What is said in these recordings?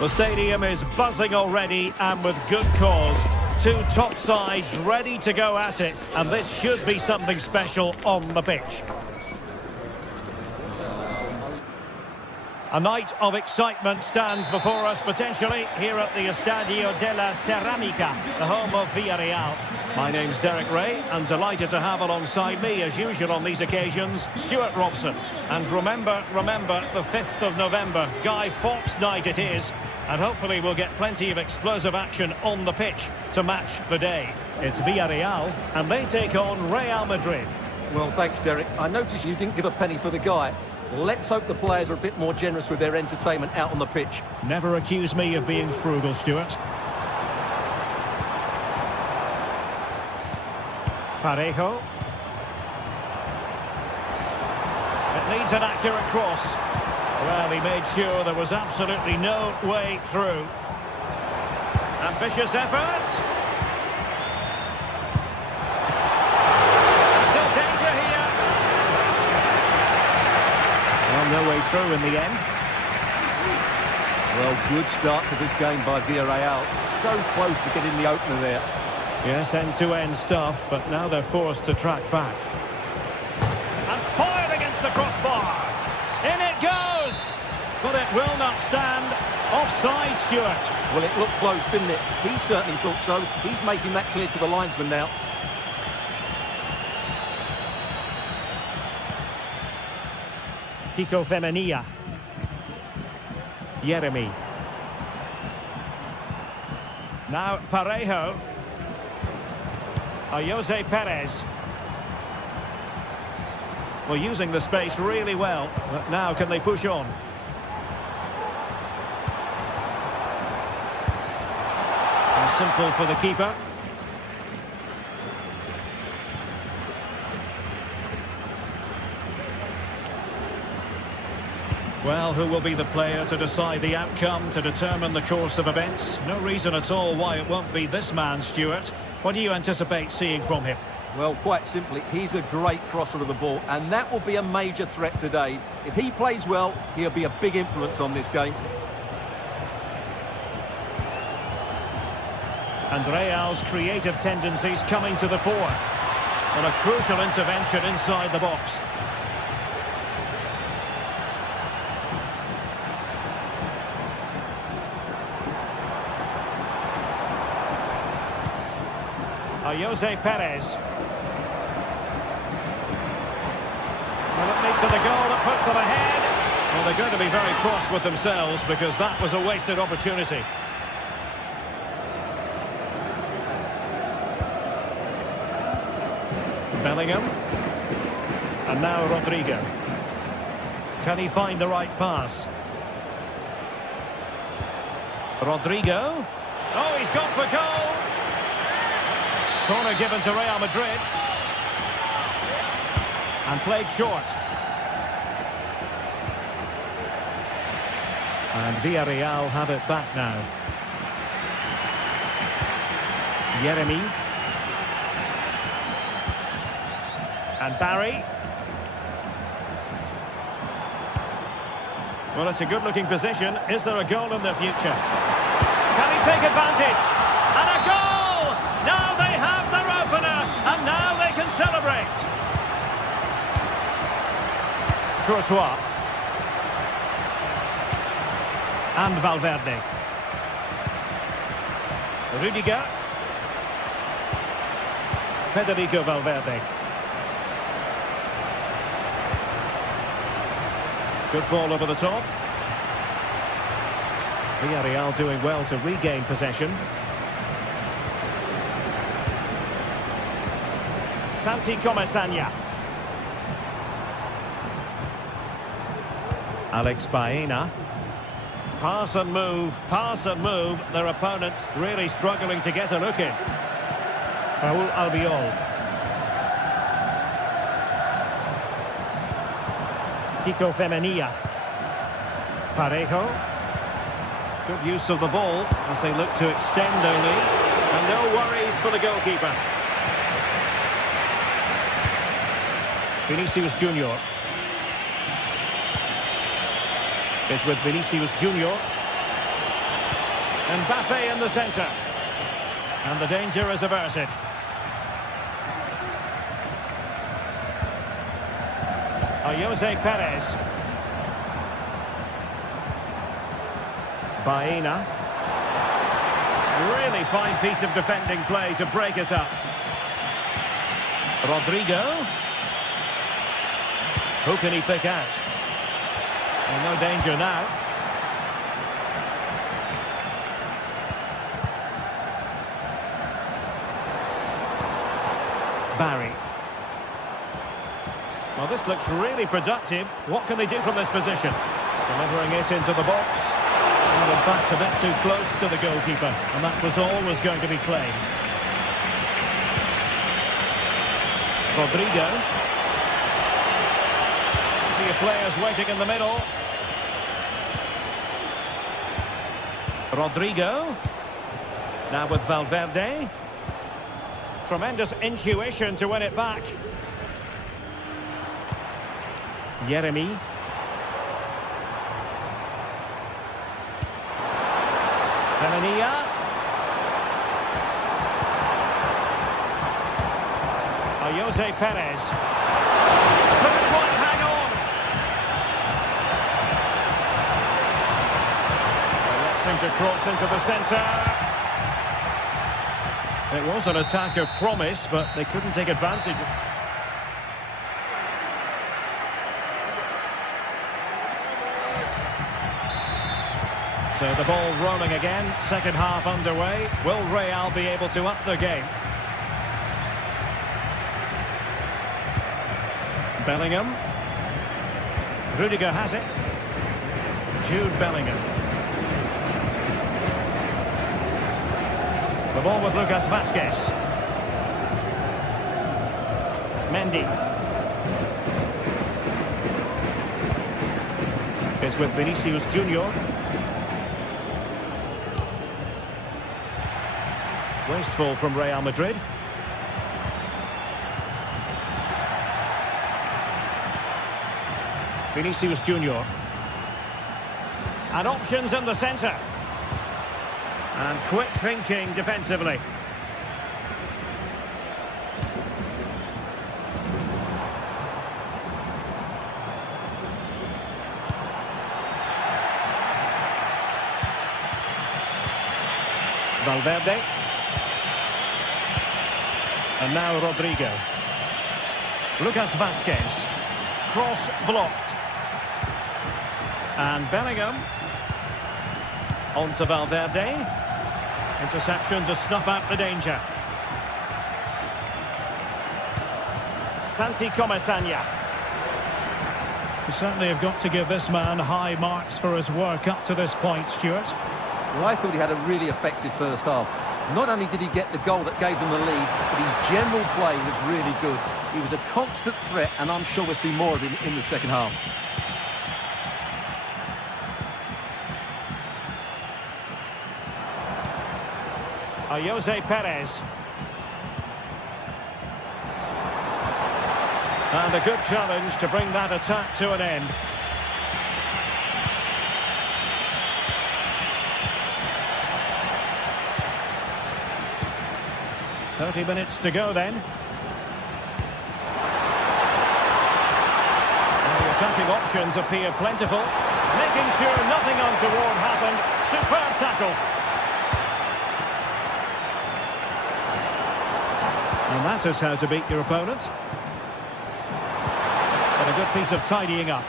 The stadium is buzzing already, and with good cause. Two top sides ready to go at it, and this should be something special on the pitch. A night of excitement stands before us potentially here at the Estadio de la Ceramica, the home of Villarreal. My name's Derek Ray, and delighted to have alongside me, as usual on these occasions, Stuart Robson. And remember, the 5th of November, Guy Fawkes night it is, and hopefully we'll get plenty of explosive action on the pitch to match the day. It's Villarreal, and they take on Real Madrid. Well, thanks, Derek. I noticed you didn't give a penny for the guy. Let's hope the players are a bit more generous with their entertainment out on the pitch. Never accuse me of being frugal, Stuart. Parejo. It needs an accurate cross. Well, he made sure there was absolutely no way through. Ambitious effort. No way through in the end. Well, good start to this game by Villarreal. So close to getting the opener there. Yes, end-to-end stuff, but now they're forced to track back. And fired against the crossbar. In it goes! But it will not stand. Offside, Stuart. Well, it looked close, didn't it? He certainly thought so. He's making that clear to the linesman now. Kiko Femenia. Yeremy. Now Parejo. Jose Perez. Well, using the space really well. But now can they push on? And simple for the keeper. Well, who will be the player to decide the outcome, to determine the course of events? No reason at all why it won't be this man, Stuart. What do you anticipate seeing from him? Well, quite simply, he's a great crosser of the ball, and that will be a major threat today. If he plays well, he'll be a big influence on this game. And Real's creative tendencies coming to the fore. And a crucial intervention inside the box. Jose Perez. Will it lead to the goal that puts them ahead? Well, they're going to be very cross with themselves because that was a wasted opportunity. Bellingham. And now Rodrigo. Can he find the right pass? Rodrigo. Oh, he's gone for goal. Corner given to Real Madrid. And played short. And Villarreal have it back now. Yeremy. And Barry. Well, it's a good-looking position. Is there a goal in the future? Can he take advantage? And a goal! Now they have their opener, and now they can celebrate. Courtois. And Valverde. Rudiger. Federico Valverde. Good ball over the top. Villarreal doing well to regain possession. Santi Comesaña. Alex Baena. Pass and move. Their opponents really struggling to get a look in. Raúl Albiol. Kiko Femenia. Parejo. Good use of the ball as they look to extend their lead. And no worries for the goalkeeper. Vinicius Junior. It's with Vinicius Junior. Mbappe in the centre. And the danger is averted. Jose Perez. Baena. Really fine piece of defending play to break it up. Rodrigo. Who can he pick out? Well, no danger now. Barry. Well, this looks really productive. What can they do from this position? Delivering it into the box. And in fact, a bit too close to the goalkeeper. And that was always going to be claimed. Rodrigo. See your players waiting in the middle. Rodrigo. Now with Valverde. Tremendous intuition to win it back. Yeremy. Penania. Jose Perez. Couldn't quite hang on. Electing to cross into the centre. It was an attack of promise, but they couldn't take advantage. So the ball rolling again, second half underway. Will Real be able to up the game? Bellingham. Rudiger has it. Jude Bellingham. The ball with Lucas Vazquez. Mendy. It's with Vinicius Junior. Wasteful from Real Madrid. Vinicius Junior. And options in the centre. And quick thinking defensively. Valverde. And now Rodrigo. Lucas Vazquez. Cross blocked. And Bellingham. On to Valverde. Interception to snuff out the danger. Santi Comesaña. You certainly have got to give this man high marks for his work up to this point, Stuart. Well, I thought he had a really effective first half. Not only did he get the goal that gave them the lead, but his general play was really good. He was a constant threat, and I'm sure we'll see more of him in the second half. Jose Perez. And a good challenge to bring that attack to an end. "30 minutes to go then. And the attacking options appear plentiful. Making sure nothing untoward happened. Superb tackle. And that is how to beat your opponent. But a good piece of tidying up.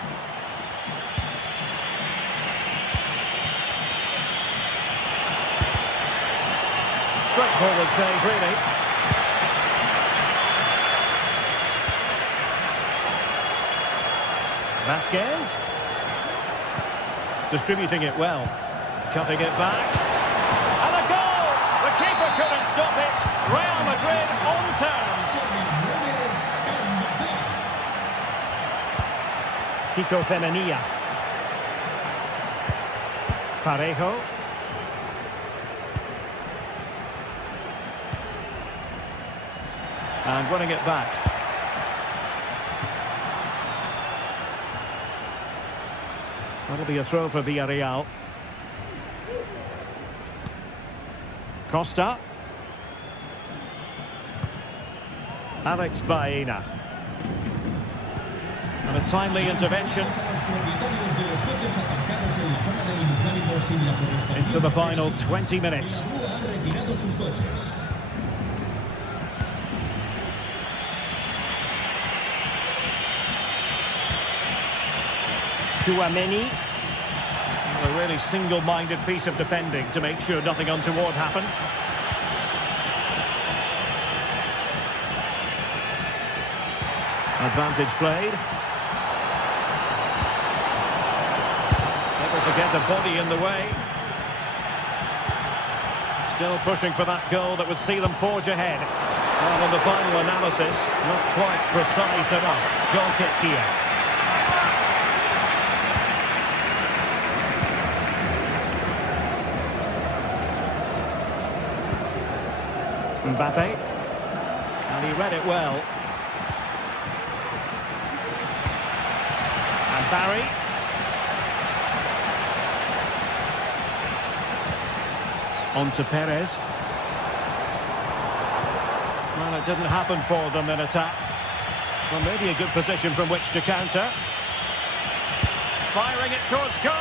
Straightforward save, really. Vazquez. Distributing it well. Cutting it back. And a goal! The keeper couldn't stop it. Real Madrid on terms. Kiko Femenia. Parejo. And running it back. That'll be a throw for Villarreal. Costa. Alex Baena. And a timely intervention. Into the final 20 minutes. Chouameni. A really single-minded piece of defending to make sure nothing untoward happened. Advantage played. Able to get a body in the way. Still pushing for that goal that would see them forge ahead. Well, on the final analysis, not quite precise enough. Goal kick here. Mbappe. And he read it well. And Barry. On to Perez. Well, it didn't happen for them in attack. Well, maybe a good position from which to counter. Firing it towards goal!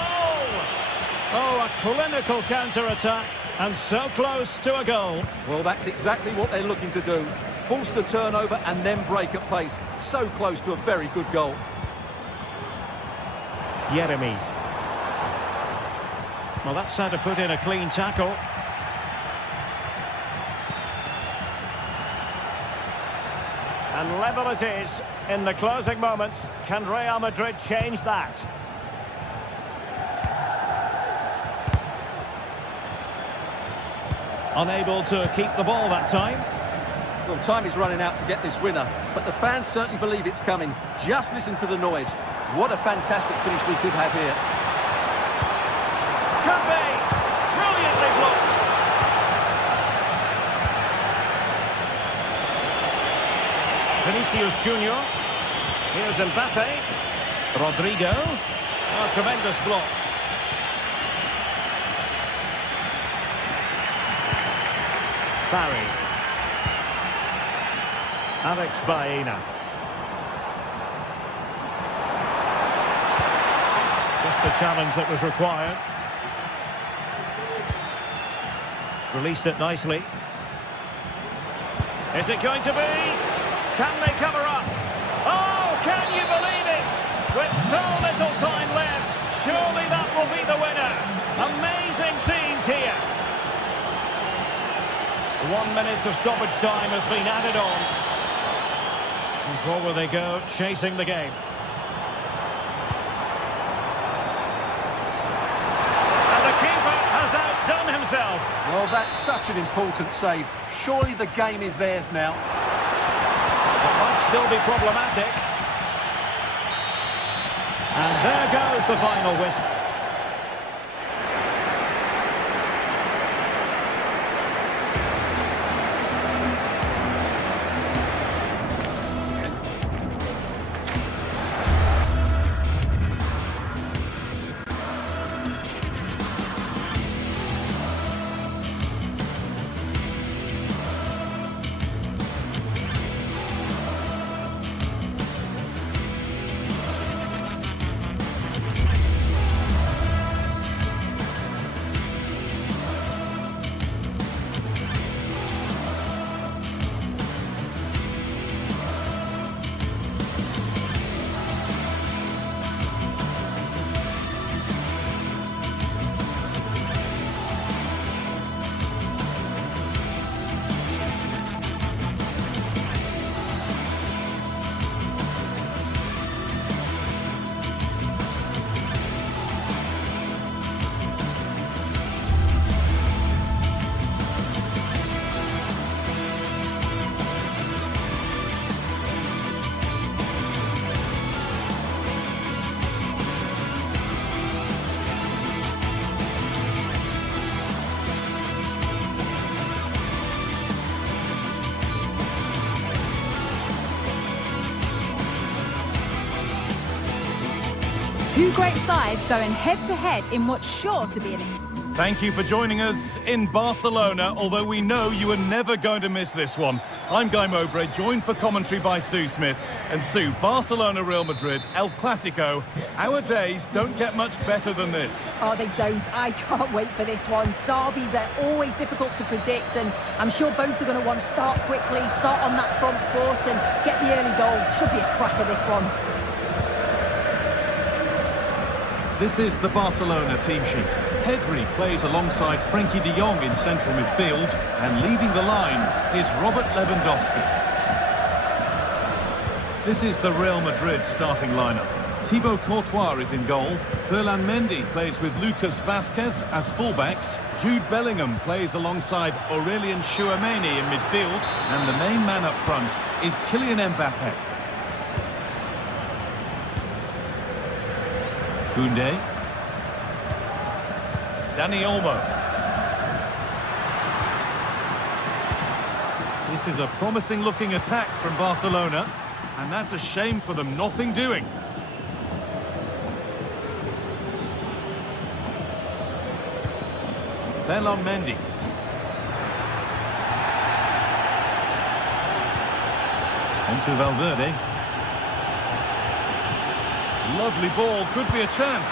Oh, a clinical counter-attack, and so close to a goal. Well, that's exactly what they're looking to do. Force the turnover and then break at pace. So close to a very good goal. Yeremi. Well, that's how to put in a clean tackle. And level it is in the closing moments. Can Real Madrid change that? Unable to keep the ball that time. Well, time is running out to get this winner, but the fans certainly believe it's coming. Just listen to the noise. What a fantastic finish we could have here. Could be! Brilliantly blocked! Vinicius Junior. Here's Mbappe. Rodrigo. Oh, tremendous block. Barry. Alex Baena. Just the challenge that was required. Released it nicely. Is it going to be? Can they cover up? Oh, can you believe it? With so little time left, surely that will be the winner. Amazing scenes here. 1 minute of stoppage time has been added on. And forward they go, chasing the game. And the keeper has outdone himself. Well, that's such an important save. Surely the game is theirs now. It might still be problematic. And there goes the final whistle. Two great sides going head-to-head in what's sure to be an... Thank you for joining us in Barcelona, although we know you are never going to miss this one. I'm Guy Mowbray, joined for commentary by Sue Smith. And Sue, Barcelona, Real Madrid, El Clasico. Our days don't get much better than this. Oh, they don't. I can't wait for this one. Derbies are always difficult to predict, and I'm sure both are going to want to start quickly, start on that front foot and get the early goal. Should be a cracker, this one. This is the Barcelona team sheet. Pedri plays alongside Frenkie de Jong in central midfield, and leading the line is Robert Lewandowski. This is the Real Madrid starting lineup. Thibaut Courtois is in goal. Ferland Mendy plays with Lucas Vazquez as fullbacks. Jude Bellingham plays alongside Aurelien Tchouameni in midfield, and the main man up front is Kylian Mbappe. Koundé. Dani Olmo. This is a promising looking attack from Barcelona, and that's a shame for them, nothing doing. Ferland Mendy. Onto Valverde. Lovely ball, could be a chance.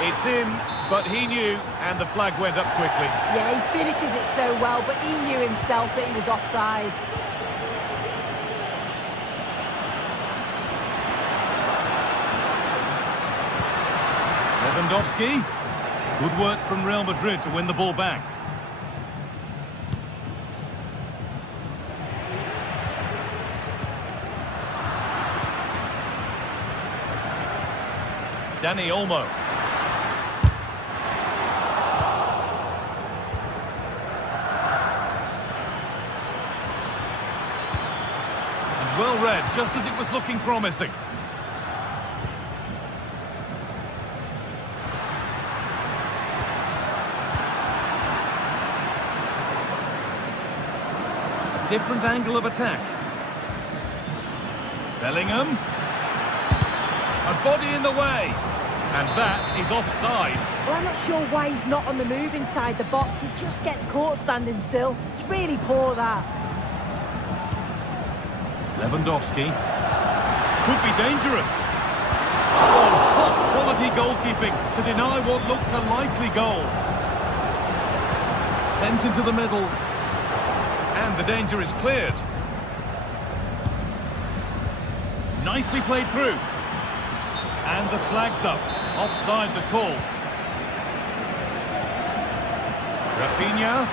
It's in, but he knew, and the flag went up quickly. Yeah, he finishes it so well, but he knew himself that he was offside. Lewandowski. Good work from Real Madrid to win the ball back. Dani Olmo. And well read, just as it was looking promising. Different angle of attack. Bellingham. A body in the way. And that is offside. Well, I'm not sure why he's not on the move inside the box. He just gets caught standing still. It's really poor, that. Lewandowski. Could be dangerous. Oh, top quality goalkeeping to deny what looked a likely goal. Sent into the middle. And the danger is cleared. Nicely played through. And the flag's up. Offside the call. Rafinha.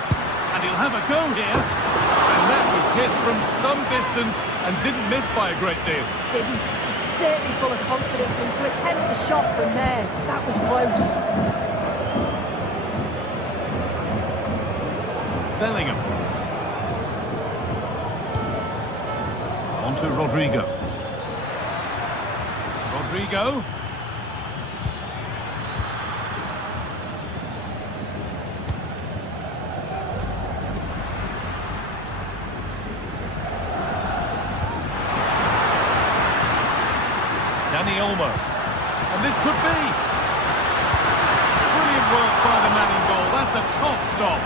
And he'll have a go here. And that was hit from some distance and didn't miss by a great deal. Didn't. He's certainly full of confidence, and to attempt the shot from there, that was close. Bellingham. Onto Rodrigo. Rodrigo. Dani Olmo. And this could be. Brilliant work by the man in goal. That's a top stop.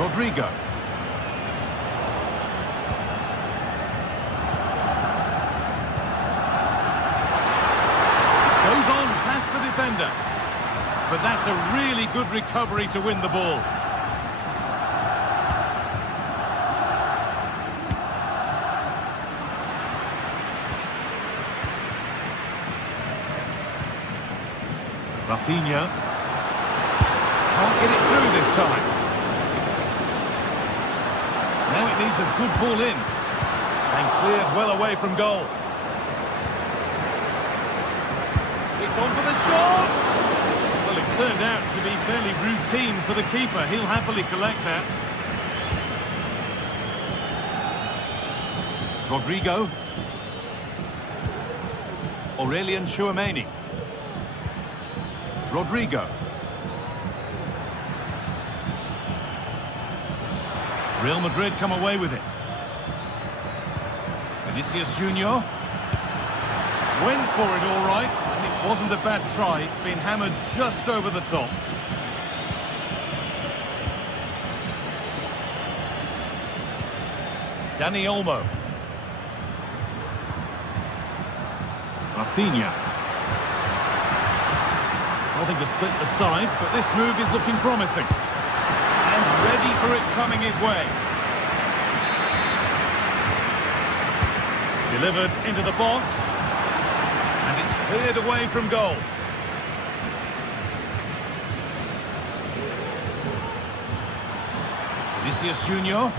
Rodrigo. Goes on past the defender. But that's a really good recovery to win the ball. Rafinha. Can't get it through this time. Now it needs a good ball in. And cleared well away from goal. It's on for the shot! Well, it turned out to be fairly routine for the keeper. He'll happily collect that. Rodrigo. Aurelien Tchouameni. Rodrigo. Real Madrid come away with it. Vinicius Junior went for it all right, and it wasn't a bad try. It's been hammered just over the top. Dani Olmo. Rafinha. Nothing to split the sides, but this move is looking promising. And ready for it coming his way. Delivered into the box. And it's cleared away from goal. Vinicius Junior.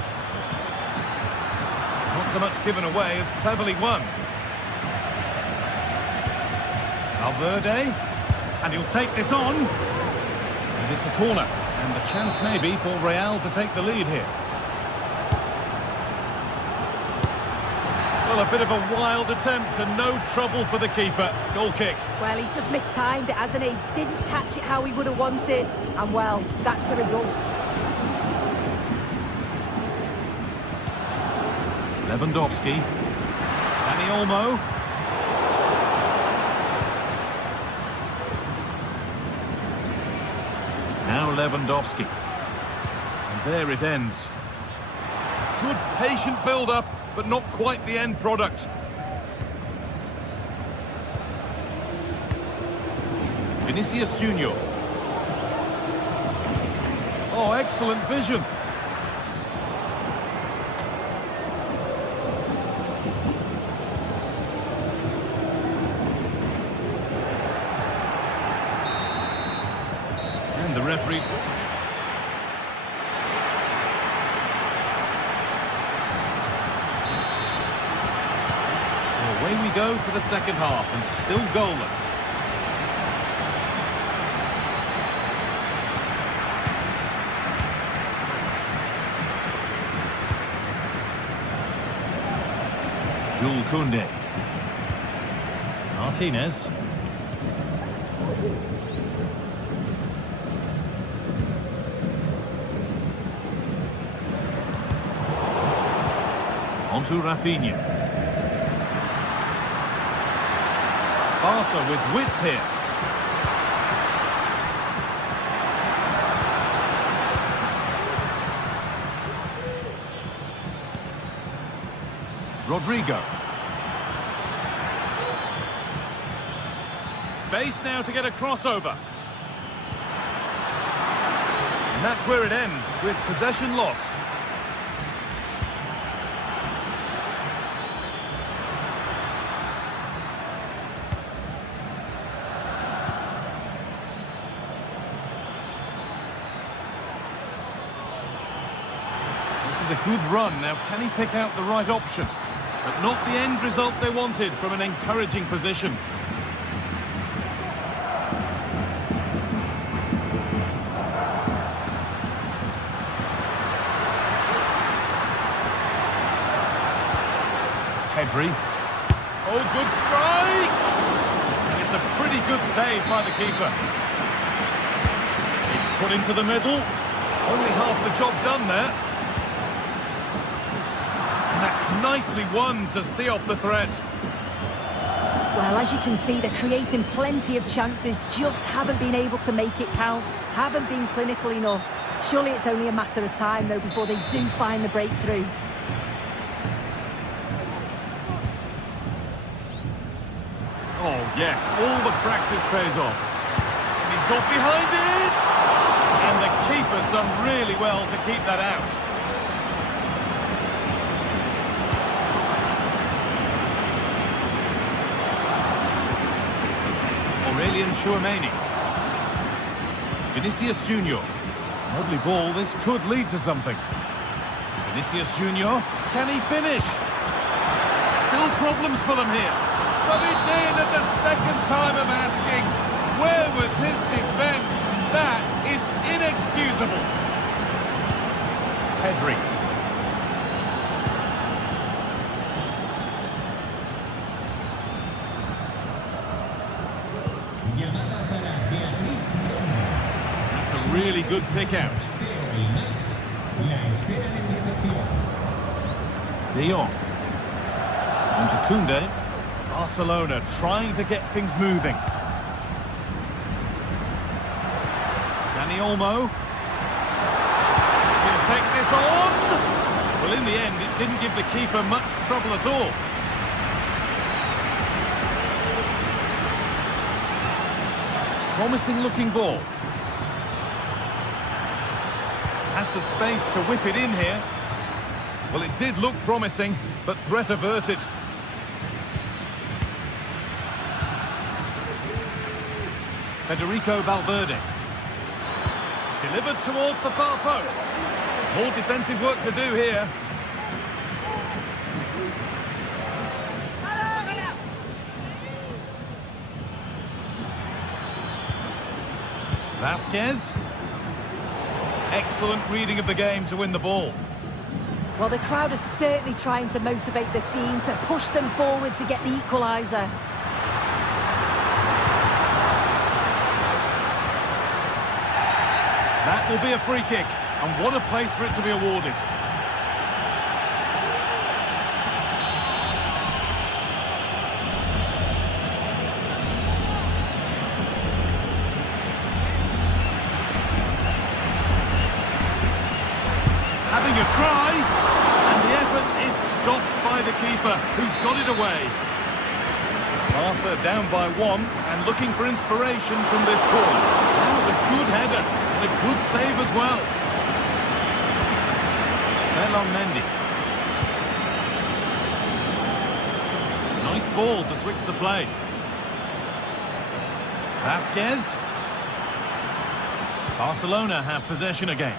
Not so much given away as cleverly won. Valverde. And he'll take this on. And it's a corner. And the chance maybe for Real to take the lead here. Well, a bit of a wild attempt and no trouble for the keeper. Goal kick. Well, he's just mistimed it, hasn't he? Didn't catch it how he would have wanted. And, well, that's the result. Lewandowski. Dani Olmo. Now Lewandowski. And there it ends. Good patient build-up, but not quite the end product. Vinicius Junior. Oh, excellent vision. And the referee... Away we go for the second half, and still goalless. Jules Koundé. Martinez. Onto Rafinha. Barca with width here. Rodrigo. Space now to get a crossover. And that's where it ends, with possession lost. A good run. Now, can he pick out the right option? But not the end result they wanted from an encouraging position. Pedri. Oh, good strike! And it's a pretty good save by the keeper. It's put into the middle. Only half the job done there. That's nicely won to see off the threat. Well, as you can see, they're creating plenty of chances, just haven't been able to make it count, haven't been clinical enough. Surely it's only a matter of time, though, before they do find the breakthrough. Oh, yes, all the practice pays off. And he's got behind it! And the keeper's done really well to keep that out. Vinicius Junior. Lovely ball, this could lead to something. Vinicius Junior, can he finish? Still problems for them here. But it's in at the second time of asking. Where was his defence? That is inexcusable. Pedri. Really good pick out. De Jong. On to Koundé. Barcelona trying to get things moving. Dani Olmo. He'll take this on. Well, in the end, it didn't give the keeper much trouble at all. Promising looking ball. Has the space to whip it in here. Well, it did look promising, but threat averted. Federico Valverde. Delivered towards the far post. More defensive work to do here. Vasquez. Excellent reading of the game to win the ball. Well, the crowd is certainly trying to motivate the team to push them forward to get the equaliser. That will be a free kick, and what a place for it to be awarded. Having a try, and the effort is stopped by the keeper, who's got it away. Barca down by 1 and looking for inspiration from this corner. That was a good header and a good save as well. Mendy. Nice ball to switch the play. Vasquez. Barcelona have possession again.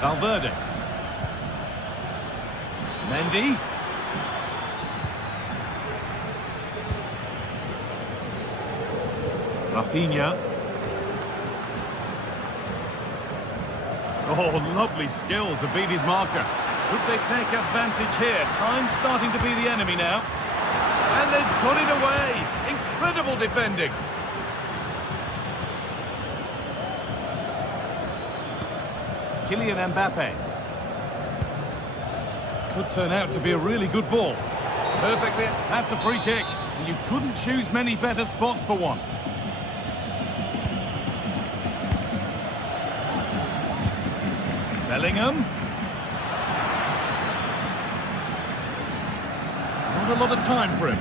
Valverde. Mendy. Rafinha. Oh, lovely skill to beat his marker. Could they take advantage here? Time's starting to be the enemy now. And they've put it away. Incredible defending. Kylian Mbappe. Could turn out to be a really good ball. Perfectly, that's a free kick. And you couldn't choose many better spots for one. Bellingham. Not a lot of time for him.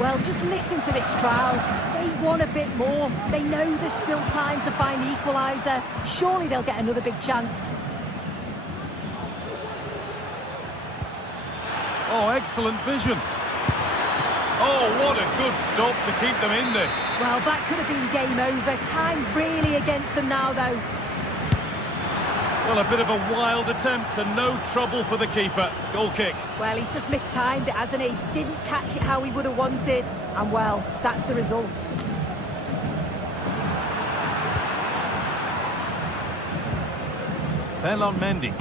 Well, just listen to this crowd. They want a bit more. They know there's still time to find the equaliser. Surely they'll get another big chance. Oh, excellent vision. Oh, what a good stop to keep them in this. Well, that could have been game over. Time really against them now, though. Well, a bit of a wild attempt and no trouble for the keeper. Goal kick. Well, he's just mistimed it, hasn't he? Didn't catch it how he would have wanted. And, well, that's the result. Mendy.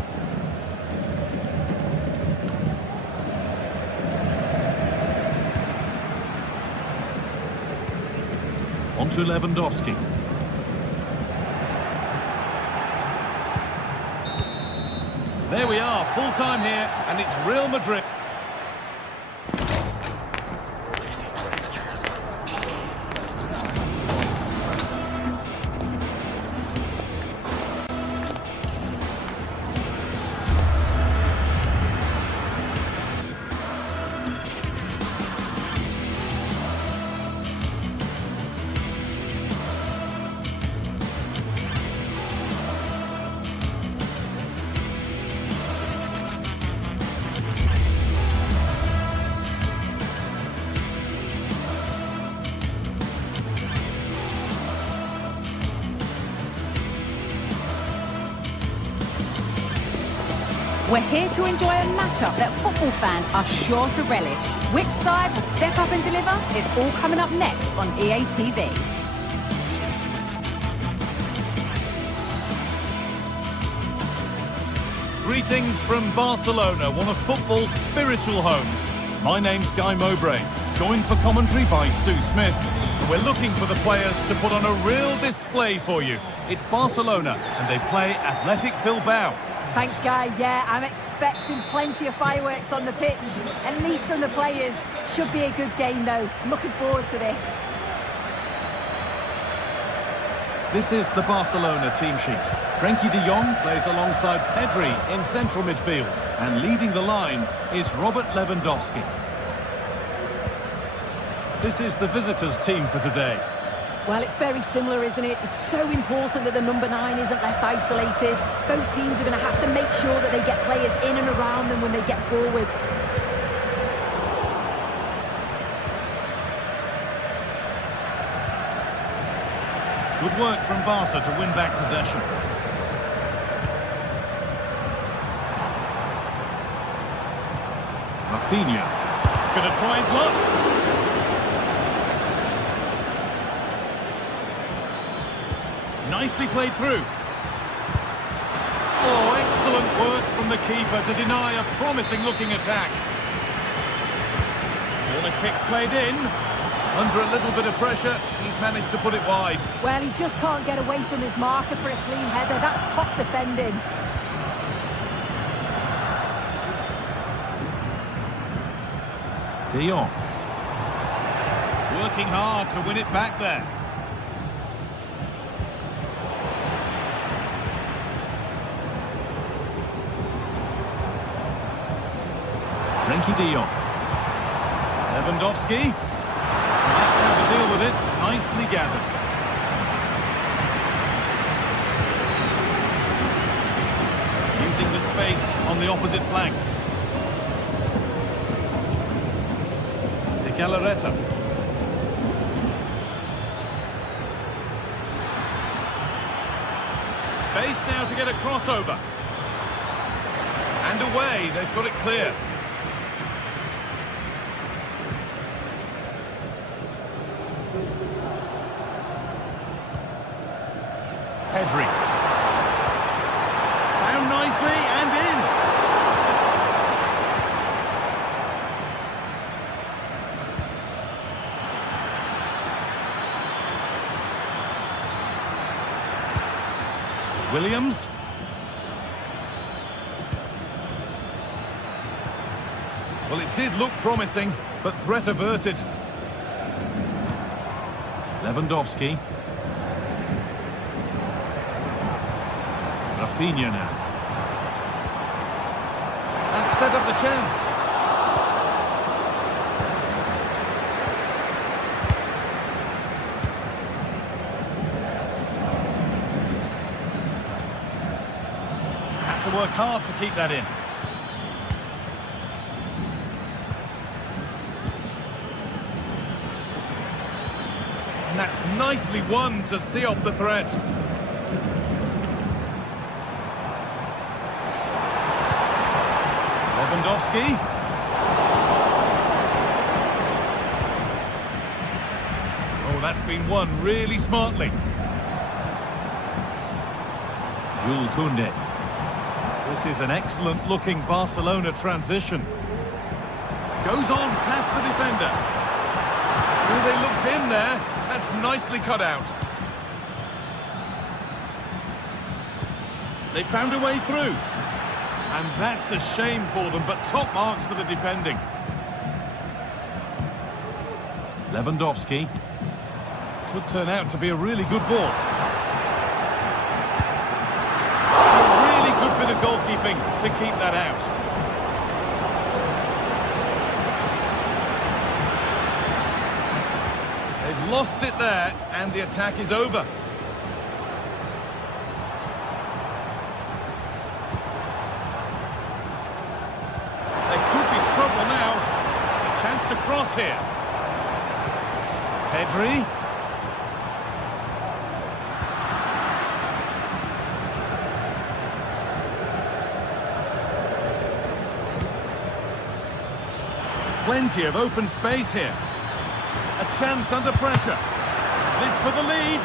On to Lewandowski. There we are, full time here, and it's Real Madrid. We're here to enjoy a matchup that football fans are sure to relish. Which side will step up and deliver? It's all coming up next on EA TV. Greetings from Barcelona, one of football's spiritual homes. My name's Guy Mowbray, joined for commentary by Sue Smith. We're looking for the players to put on a real display for you. It's Barcelona, and they play Athletic Bilbao. Thanks, Guy. Yeah, I'm expecting plenty of fireworks on the pitch, at least from the players. Should be a good game, though. I'm looking forward to this. This is the Barcelona team sheet. Frenkie de Jong plays alongside Pedri in central midfield. And leading the line is Robert Lewandowski. This is the visitors' team for today. Well, it's very similar, isn't it? It's so important that the number 9 isn't left isolated. Both teams are going to have to make sure that they get players in and around them when they get forward. Good work from Barca to win back possession. Rafinha. Gonna try his luck. Nicely played through. Oh, excellent work from the keeper to deny a promising-looking attack. Corner kick played in. Under a little bit of pressure, he's managed to put it wide. Well, he just can't get away from his marker for a clean header. That's top defending. De Jong. Working hard to win it back there. Frenkie de Jong. Lewandowski. That's how to deal with it. Nicely gathered. Using the space on the opposite flank. De Galarreta. Space now to get a crossover. And away, they've got it clear. Pedri. Found nicely and in. Williams. Well, it did look promising, but threat averted. Lewandowski. Rafinha now. And set up the chance. Had to work hard to keep that in. And that's nicely won to see off the threat. Lewandowski. Oh, that's been won really smartly. Jules Koundé. This is an excellent-looking Barcelona transition. Goes on past the defender. Oh, they looked in there. That's nicely cut out. They found a way through. And that's a shame for them, but top marks for the defending. Lewandowski. Could turn out to be a really good ball. A really good bit of goalkeeping to keep that out. They've lost it there, and the attack is over. To cross here. Pedri. Plenty of open space here. A chance under pressure. This for the lead.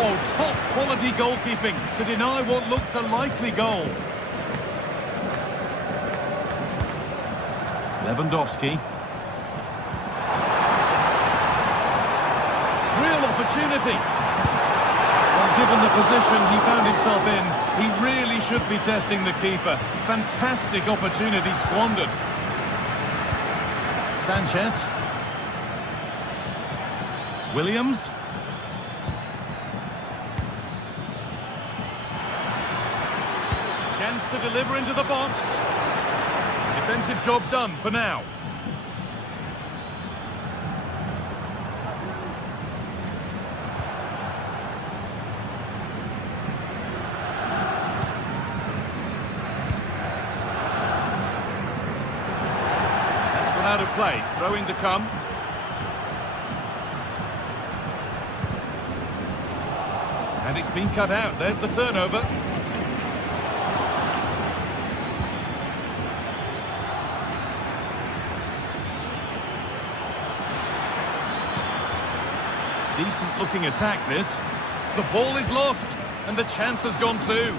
Oh, top quality goalkeeping to deny what looked a likely goal. Lewandowski. Real opportunity. Well, given the position he found himself in, he really should be testing the keeper. Fantastic opportunity squandered. Sanchez. Williams. Chance to deliver into the box. Defensive job done for now. That's gone out of play. Throw-in to come. And it's been cut out. There's the turnover. Decent looking attack this. The ball is lost and the chance has gone too.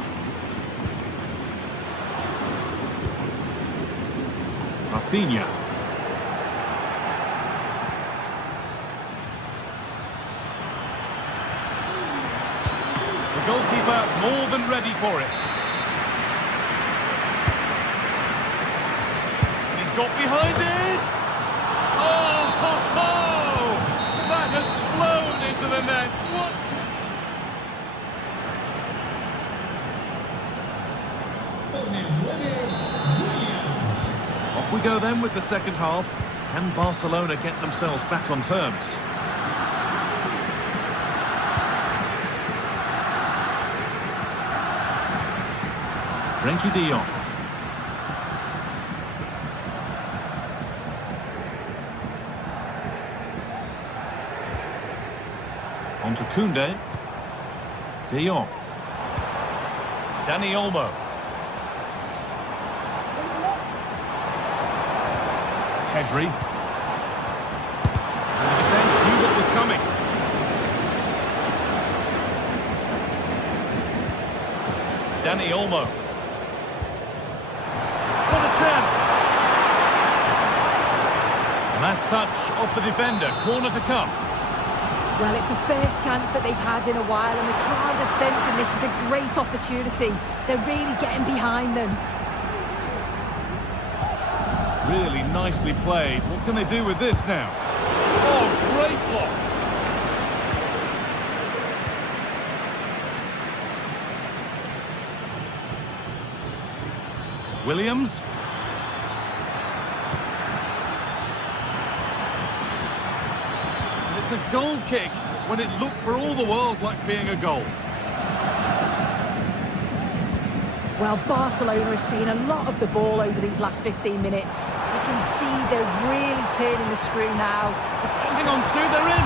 Rafinha. The goalkeeper more than ready for it. And he's got behind it. Oh, ho, ho! That has flown into the net. What? Off we go then with the second half. Can Barcelona get themselves back on terms? Frenkie de Jong. On to Koundé. De Jong. Dani Olmo. Pedri. And the defence knew what was coming. Dani Olmo. What a chance! Last touch off the defender. Corner to come. Well, it's the first chance that they've had in a while, and the crowd are sensing this is a great opportunity. They're really getting behind them. Really nicely played. What can they do with this now? Oh, great block! Williams. It's a goal kick when it looked for all the world like being a goal. Well, Barcelona is seeing a lot of the ball over these last 15 minutes. You can see they're really turning the screw now. Hang on, Sue, they're in!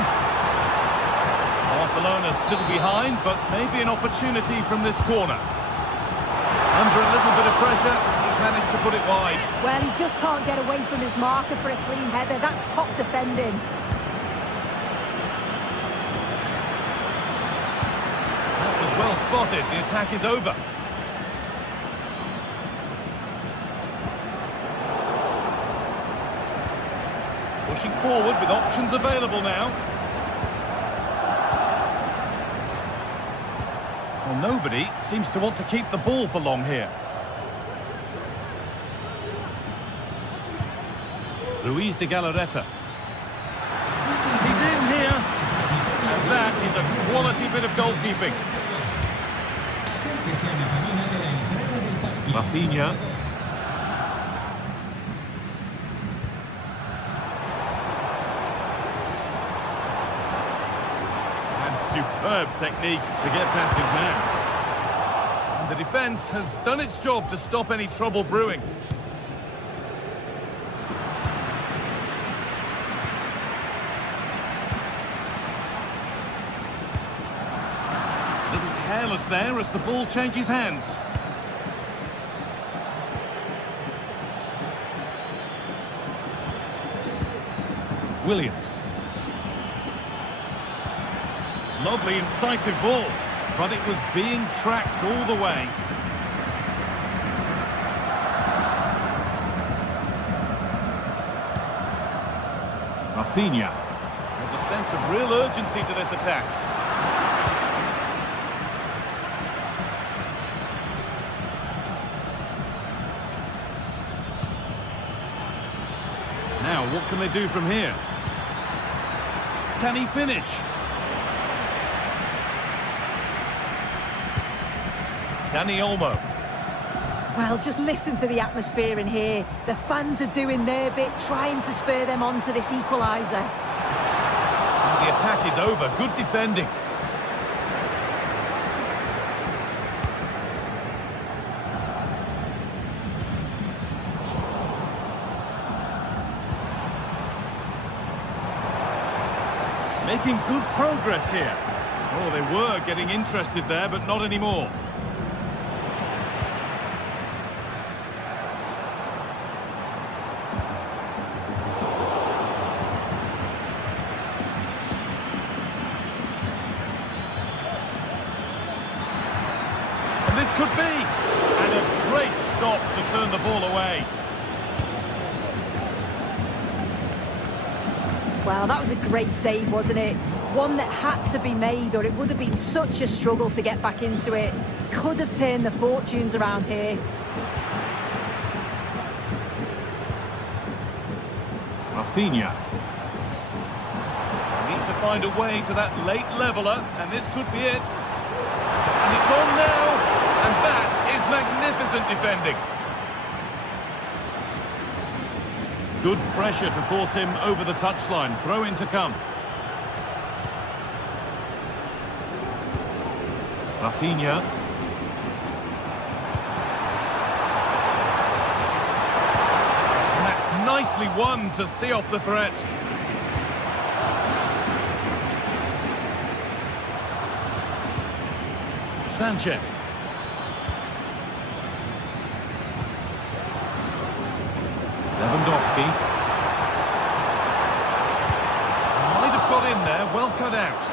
Barcelona's still behind, but maybe an opportunity from this corner. Under a little bit of pressure, he's managed to put it wide. Well, he just can't get away from his marker for a clean header. That's top defending. That was well spotted. The attack is over. Pushing forward with options available now. Well, nobody seems to want to keep the ball for long here. Luis de Galarreta. He's in here. And that is a quality bit of goalkeeping. Rafinha. Superb technique to get past his man. And the defence has done its job to stop any trouble brewing. A little careless there as the ball changes hands. Williams. Lovely, incisive ball, but it was being tracked all the way. Rafinha. There's a sense of real urgency to this attack. Now, what can they do from here? Can he finish? Dani Olmo. Well, just listen to the atmosphere in here. The fans are doing their bit, trying to spur them on to this equaliser. The attack is over. Good defending. Making good progress here. Oh, they were getting interested there, but not anymore. And this could be. And a great stop to turn the ball away. Well, that was a great save, wasn't it? One that had to be made, or it would have been such a struggle to get back into it. Could have turned the fortunes around here. Rafinha. Need to find a way to that late leveller, and this could be it. And it's on now, and that is magnificent defending. Good pressure to force him over the touchline. Throw in to come. Rafinha. And that's nicely won to see off the threat. Sanchez. Lewandowski. Might have got in there, well cut out.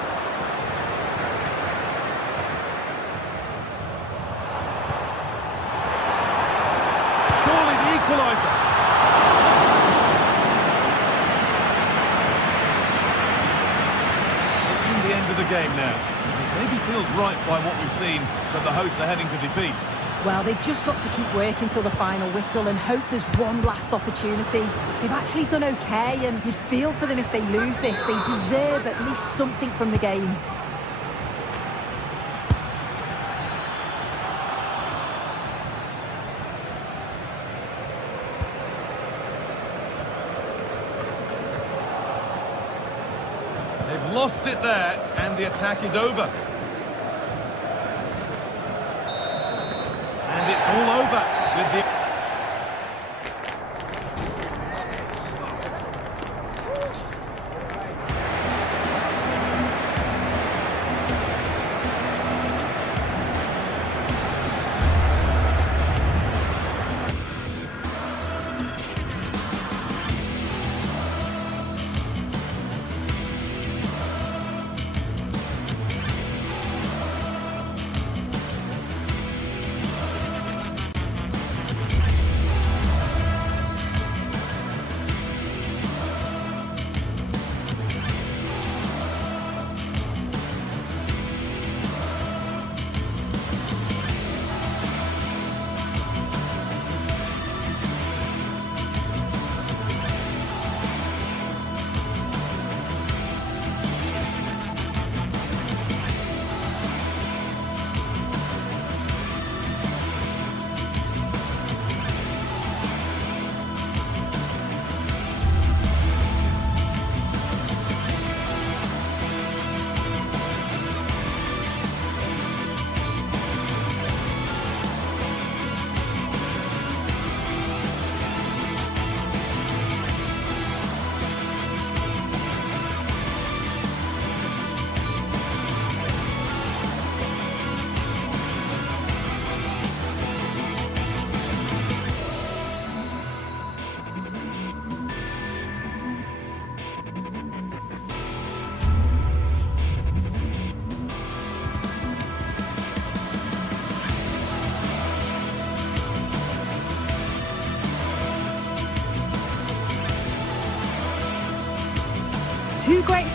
Surely the equaliser. Reaching the end of the game now. It maybe feels right by what we've seen that the hosts are heading to defeat. Well, they've just got to keep working till the final whistle and hope there's one last opportunity. They've actually done okay, and you'd feel for them if they lose this. They deserve at least something from the game. They've lost it there, and the attack is over. And it's all over with the...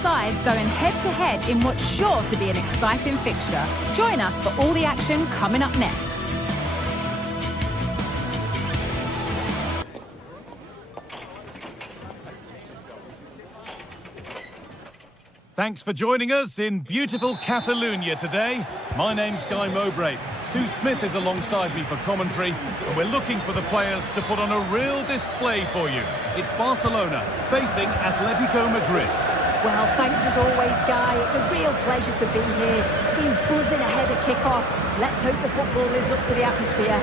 sides going head-to-head in what's sure to be an exciting fixture. Join us for all the action coming up next. Thanks for joining us in beautiful Catalonia today. My name's Guy Mowbray. Sue Smith is alongside me for commentary, and we're looking for the players to put on a real display for you. It's Barcelona facing Atletico Madrid. Well, thanks as always, Guy. It's a real pleasure to be here. It's been buzzing ahead of kick-off. Let's hope the football lives up to the atmosphere.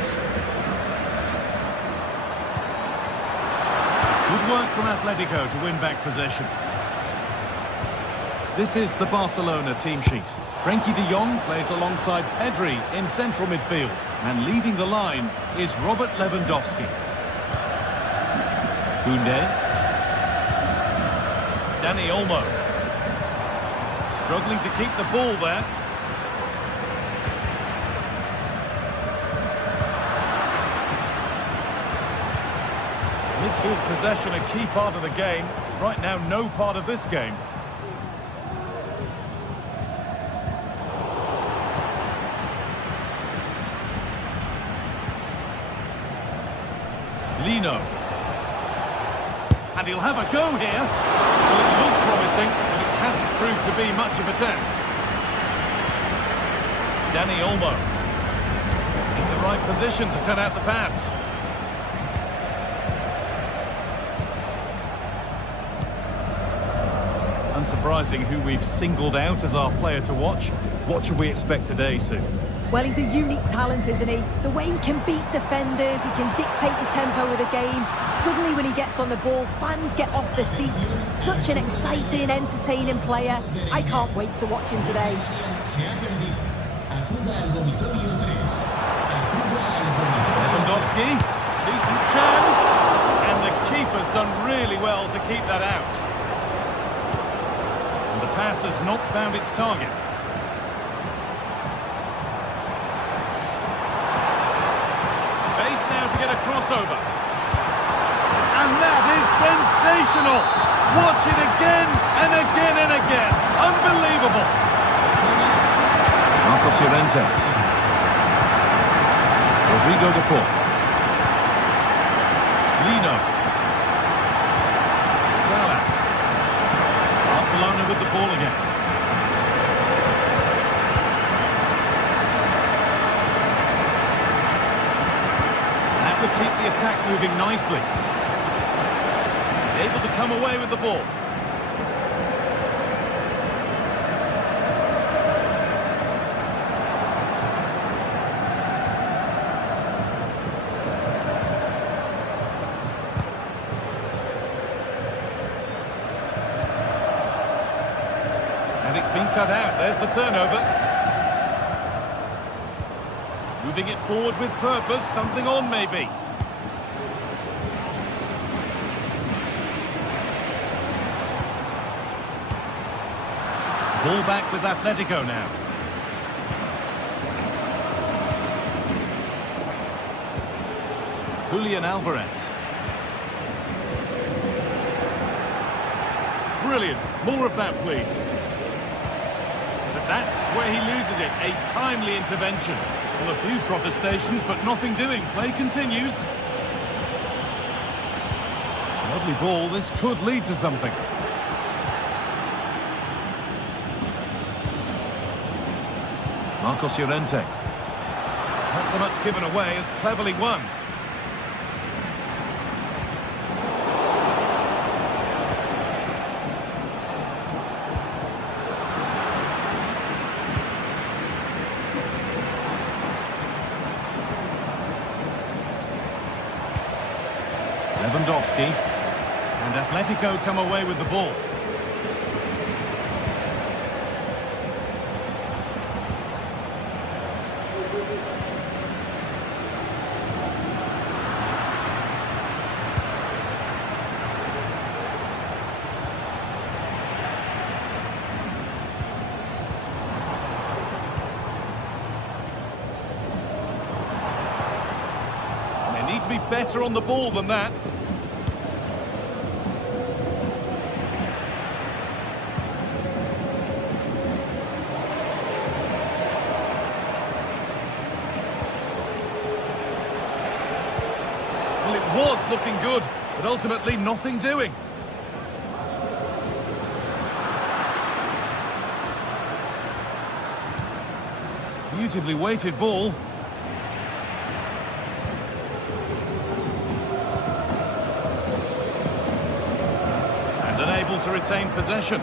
Good work from Atletico to win back possession. This is the Barcelona team sheet. Frenkie de Jong plays alongside Pedri in central midfield. And leading the line is Robert Lewandowski. Koundé. Dani Olmo. Struggling to keep the ball there. Midfield possession a key part of the game. Right now, no part of this game. Lino. And he'll have a go here. Well, it looked promising, but it hasn't proved to be much of a test. Dani Olmo. In the right position to cut out the pass. Unsurprising who we've singled out as our player to watch. What should we expect today, Sue? Well, he's a unique talent, isn't he? The way he can beat defenders, he can dictate the tempo of the game. Suddenly when he gets on the ball, fans get off their seats. Such an exciting, entertaining player. I can't wait to watch him today. Lewandowski, decent chance. And the keeper's done really well to keep that out. And the pass has not found its target. Crossover. And that is sensational. Watch it again and again and again. Unbelievable. Marcos Llorente. Rodrigo de Paul. Lino. Barcelona with the ball again. To keep the attack moving nicely. Able to come away with the ball. And it's been cut out. There's the turnover. Moving it forward with purpose, something on maybe. Ball back with Atletico now. Julian Alvarez. Brilliant. More of that, please. But that's where he loses it. A timely intervention. Well, a few protestations, but nothing doing. Play continues. Lovely ball. This could lead to something. Marcos Llorente. Not so much given away as cleverly won. Lewandowski. And Atletico come away with the ball. They need to be better on the ball than that. pass looking good, but ultimately nothing doing. Beautifully weighted ball. And unable to retain possession.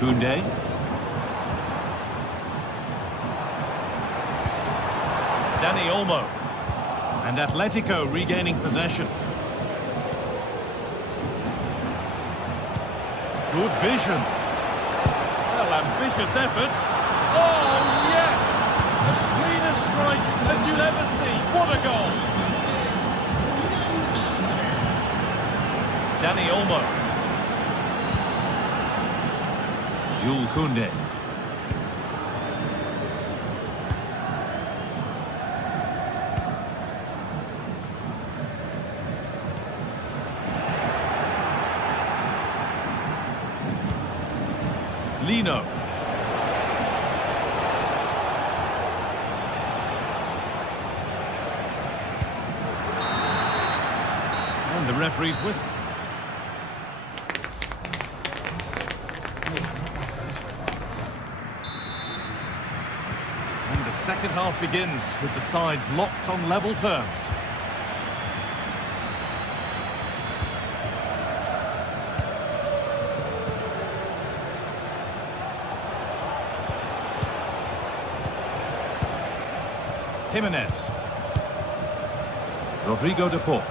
Koundé. Dani Olmo. And Atletico regaining possession. Good vision. Well, ambitious effort. Oh, yes! As clean a strike as you'll ever see. What a goal! Dani Olmo. Jules Koundé. Lino. And the referee's whistle. And the second half begins with the sides locked on level terms. Jimenez. Rodrigo de Paul.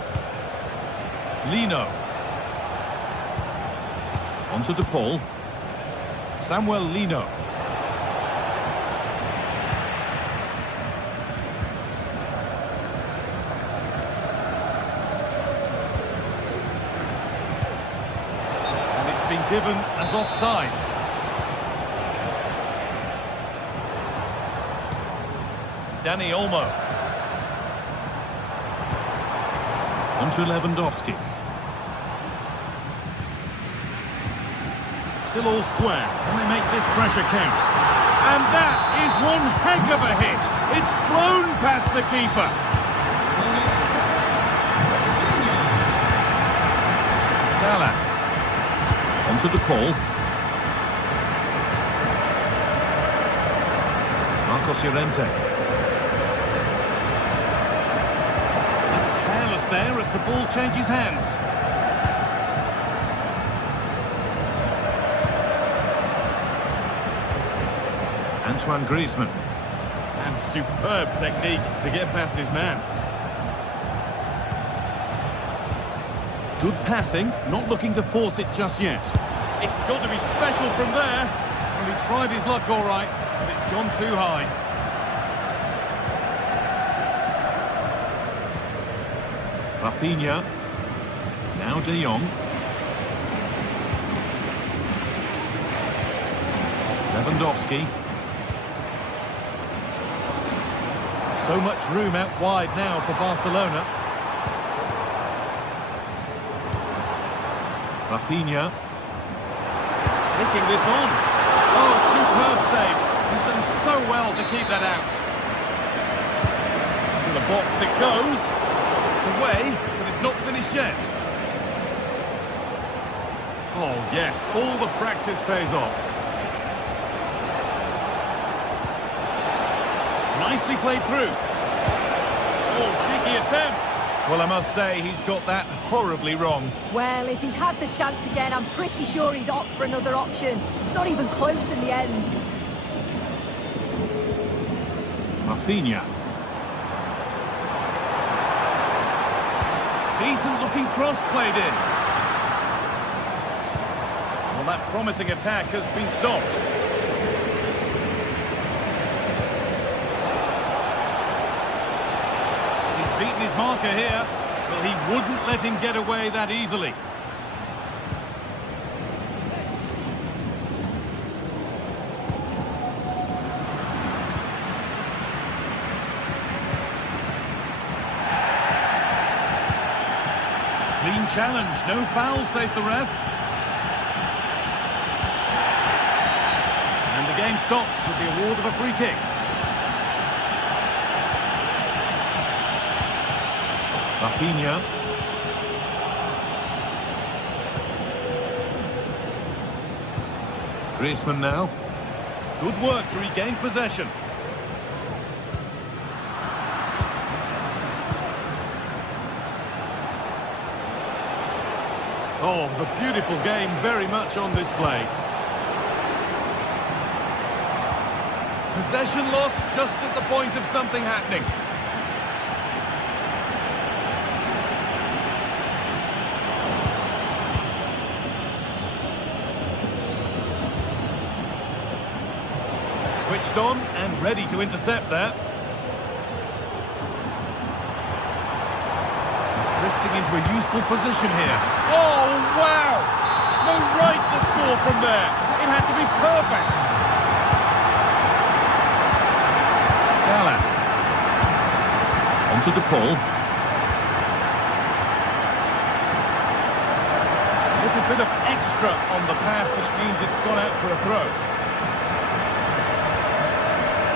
Lino. Onto de Paul. Samuel Lino. And it's been given as offside. Dani Olmo. Onto Lewandowski. Still all square. Can they make this pressure count? And that is one heck of a hit. It's flown past the keeper. Dalla. Onto de Paul. Marcos Llorente. There as the ball changes hands. Antoine Griezmann. And superb technique to get past his man. Good passing, not looking to force it just yet. It's got to be special from there. Well, he tried his luck all right, but it's gone too high. Rafinha. Now De Jong. Lewandowski. So much room out wide now for Barcelona. Rafinha. Taking this on. Oh, superb save. He's done so well to keep that out. To the box it goes. Away, but it's not finished yet. Oh yes, all the practice pays off. Nicely played through. Oh, cheeky attempt. Well, I must say, he's got that horribly wrong. Well, if he had the chance again, I'm pretty sure he'd opt for another option. It's not even close in the end. Rafinha. Decent looking cross played in. Well, that promising attack has been stopped. He's beaten his marker here, but he wouldn't let him get away that easily. Clean challenge, no foul, says the ref. And the game stops with the award of a free kick. Rafinha. Griezmann now. Good work to regain possession. Oh, the beautiful game very much on display. Possession lost just at the point of something happening. Switched on and ready to intercept there. Drifting into a useful position here. Oh, wow! No right to score from there. It had to be perfect. Gala. Onto DePaul. A little bit of extra on the pass, and it means it's gone out for a throw.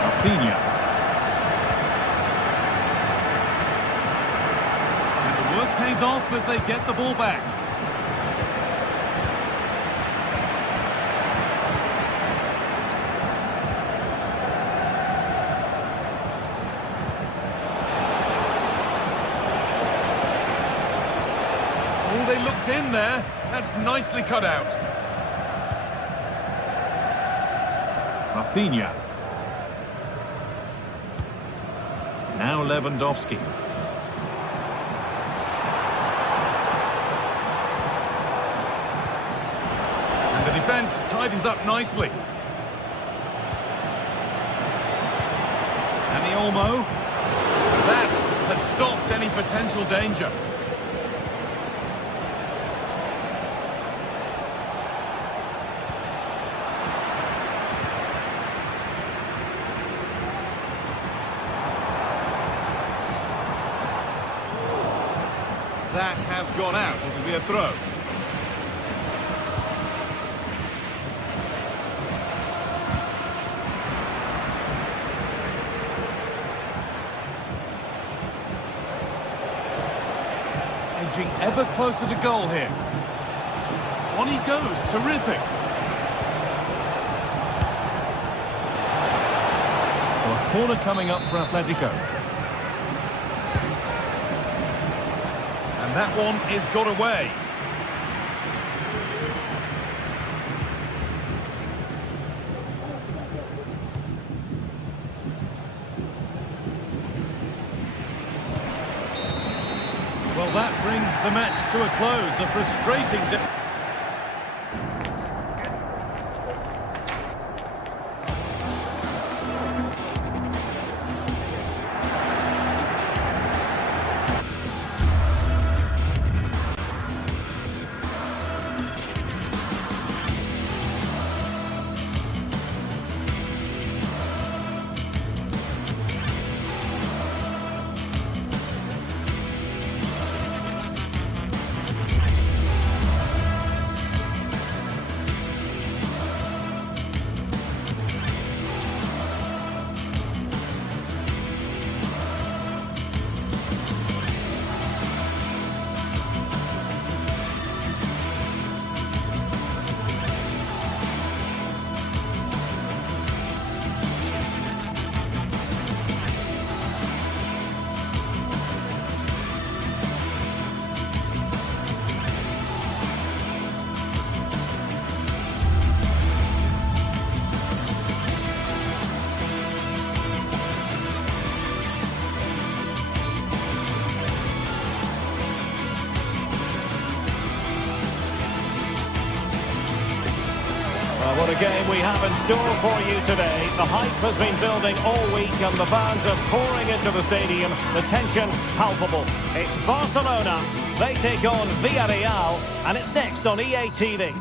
Rafinha. Work pays off as they get the ball back. Oh, they looked in there. That's nicely cut out. Rafinha. Now Lewandowski. The defence tidies up nicely. And the Olmo. That has stopped any potential danger. That has gone out. It'll be a throw. Edging ever closer to goal here. On he goes, terrific. So a corner coming up for Atletico. And that one is got away. Well, that brings the match to a close. A frustrating... What a game we have in store for you today. The hype has been building all week and the fans are pouring into the stadium. The tension palpable. It's Barcelona. They take on Villarreal and it's next on EA TV.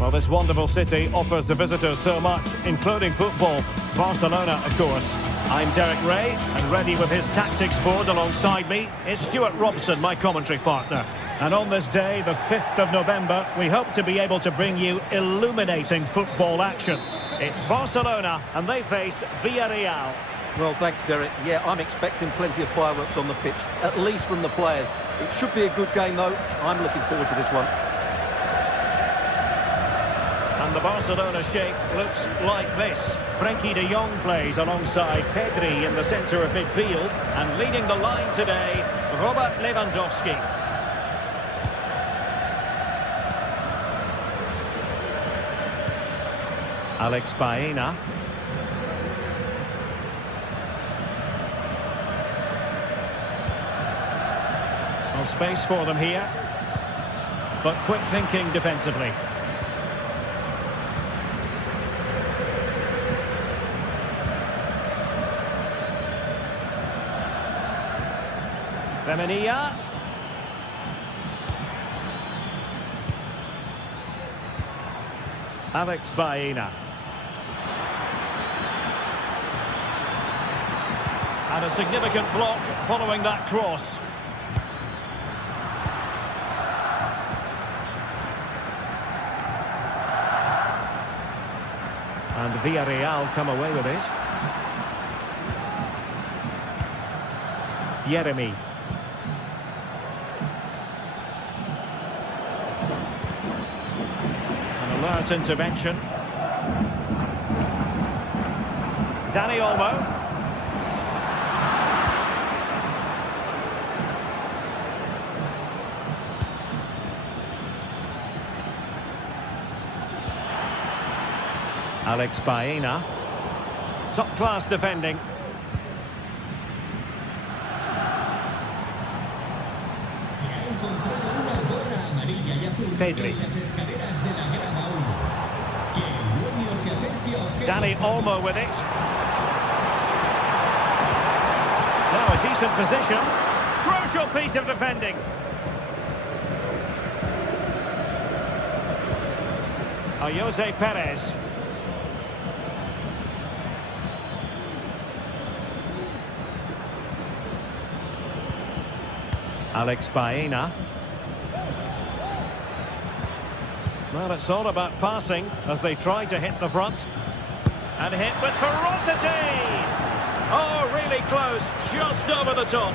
Well, this wonderful city offers the visitors so much, including football. Barcelona, of course. I'm Derek Ray, and ready with his tactics board alongside me is Stuart Robson, my commentary partner. And on this day, the 5th of November, we hope to be able to bring you illuminating football action. It's Barcelona, and they face Villarreal. Well, thanks, Derek. Yeah, I'm expecting plenty of fireworks on the pitch, at least from the players. It should be a good game, though. I'm looking forward to this one. And the Barcelona shape looks like this. Frenkie de Jong plays alongside Pedri in the centre of midfield. And leading the line today, Robert Lewandowski. Alex Baena. Well, space for them here. But quick thinking defensively. Femenia. Alex Baena. And a significant block following that cross. And Villarreal come away with it. Yeremy. An alert intervention. Dani Olmo. Alex Baena. Top-class defending. Pedri. Dani Olmo with it. Now a decent position. Crucial piece of defending. Jose Perez. Alex Baena. Well, it's all about passing as they try to hit the front. And hit with ferocity! Oh, really close, just over the top.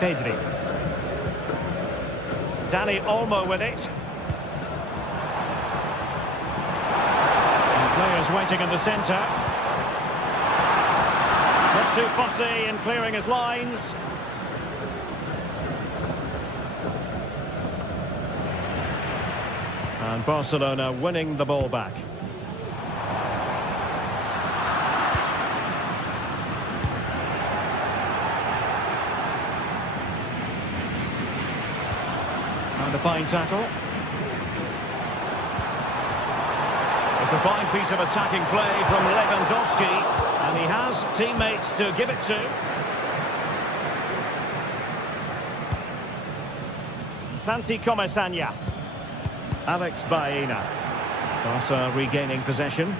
Pedri. Dani Olmo with it. Players waiting in the centre. Not too fussy in clearing his lines. And Barcelona winning the ball back. And a fine tackle. It's a fine piece of attacking play from Lewandowski, and he has teammates to give it to. Santi Comesaña. Alex Baena. Barca regaining possession.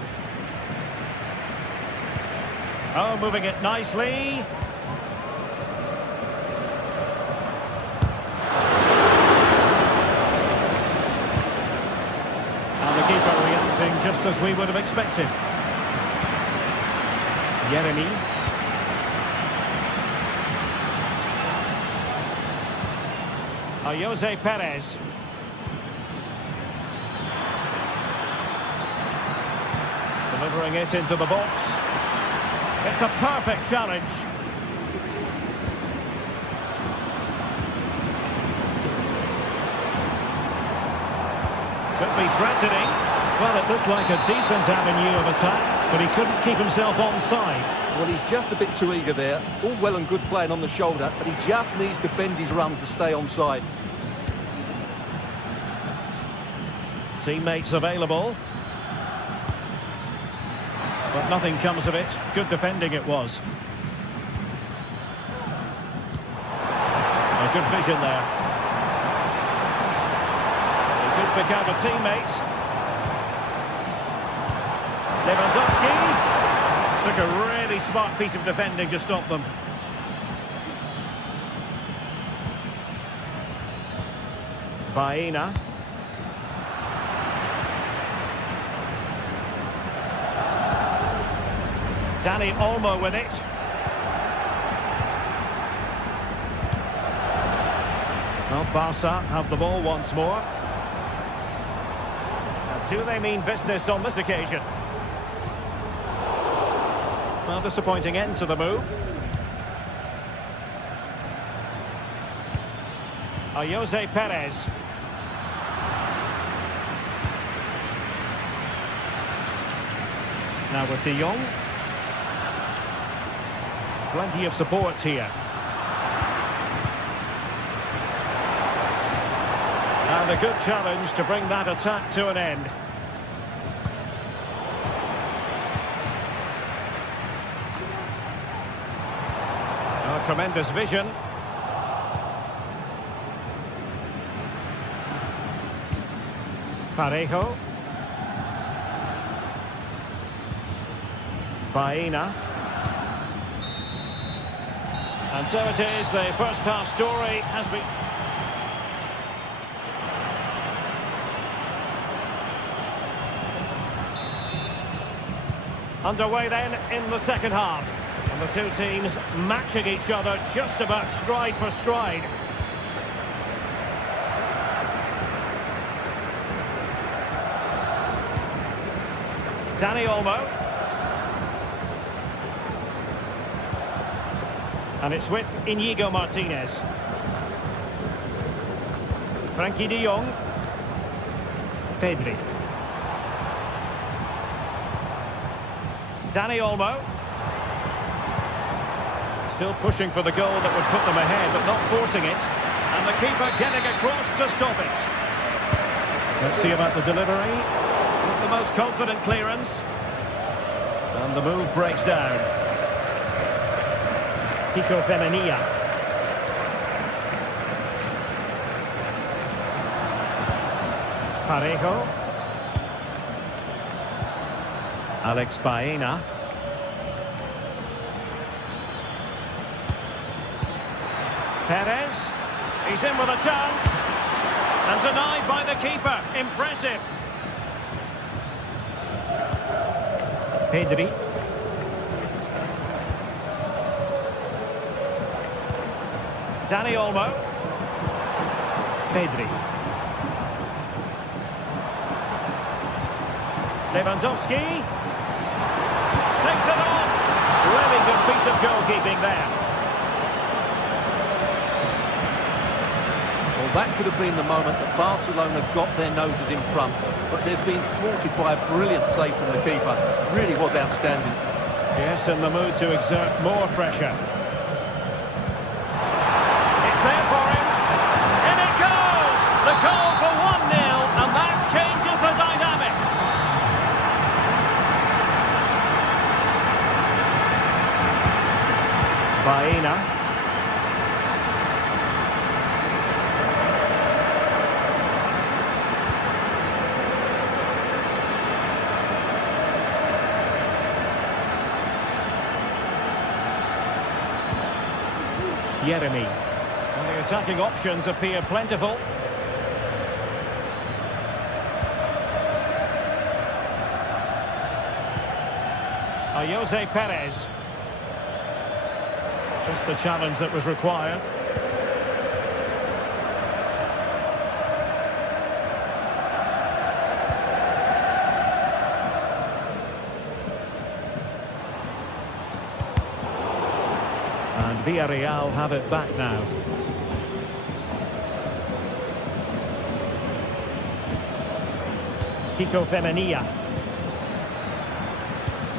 Oh, moving it nicely. Just as we would have expected. Yeremy. Jose Perez. Delivering it into the box. It's a perfect challenge. Could be threatening. Well, it looked like a decent avenue of attack, but he couldn't keep himself onside. Well, he's just a bit too eager there. All well and good playing on the shoulder, but he just needs to bend his run to stay onside. Teammates available. But nothing comes of it. Good defending it was. A good vision there. He could pick out a teammate. Lewandowski. Took a really smart piece of defending to stop them. Baena. Dani Olmo with it. Well, Barca have the ball once more. Now, do they mean business on this occasion? Well, disappointing end to the move. Jose Perez. Now with De Jong. Plenty of support here. And a good challenge to bring that attack to an end. Oh, tremendous vision. Parejo. Baena. And so it is, the first half story has been... Underway then in the second half. And the two teams matching each other just about stride for stride. Dani Olmo. And it's with Íñigo Martínez. Frenkie de Jong. Pedri. Dani Olmo. Still pushing for the goal that would put them ahead, but not forcing it. And the keeper getting across to stop it. Let's see about the delivery. Not the most confident clearance. And the move breaks down. Kiko Femenia. Parejo. Alex Baena. Perez. He's in with a chance. And denied by the keeper. Impressive. Pedri. Dani Olmo. Pedri. Lewandowski. Takes it on. Really good piece of goalkeeping there. Well, that could have been the moment that Barcelona got their noses in front, but they've been thwarted by a brilliant save from the keeper. Really was outstanding. Yes, in the mood to exert more pressure. There for him, and it goes! The goal for 1-0, and that changes the dynamic. Baena. Jeremy. The attacking options appear plentiful. Jose Perez. Just the challenge that was required. And Villarreal have it back now. Kiko Femenia.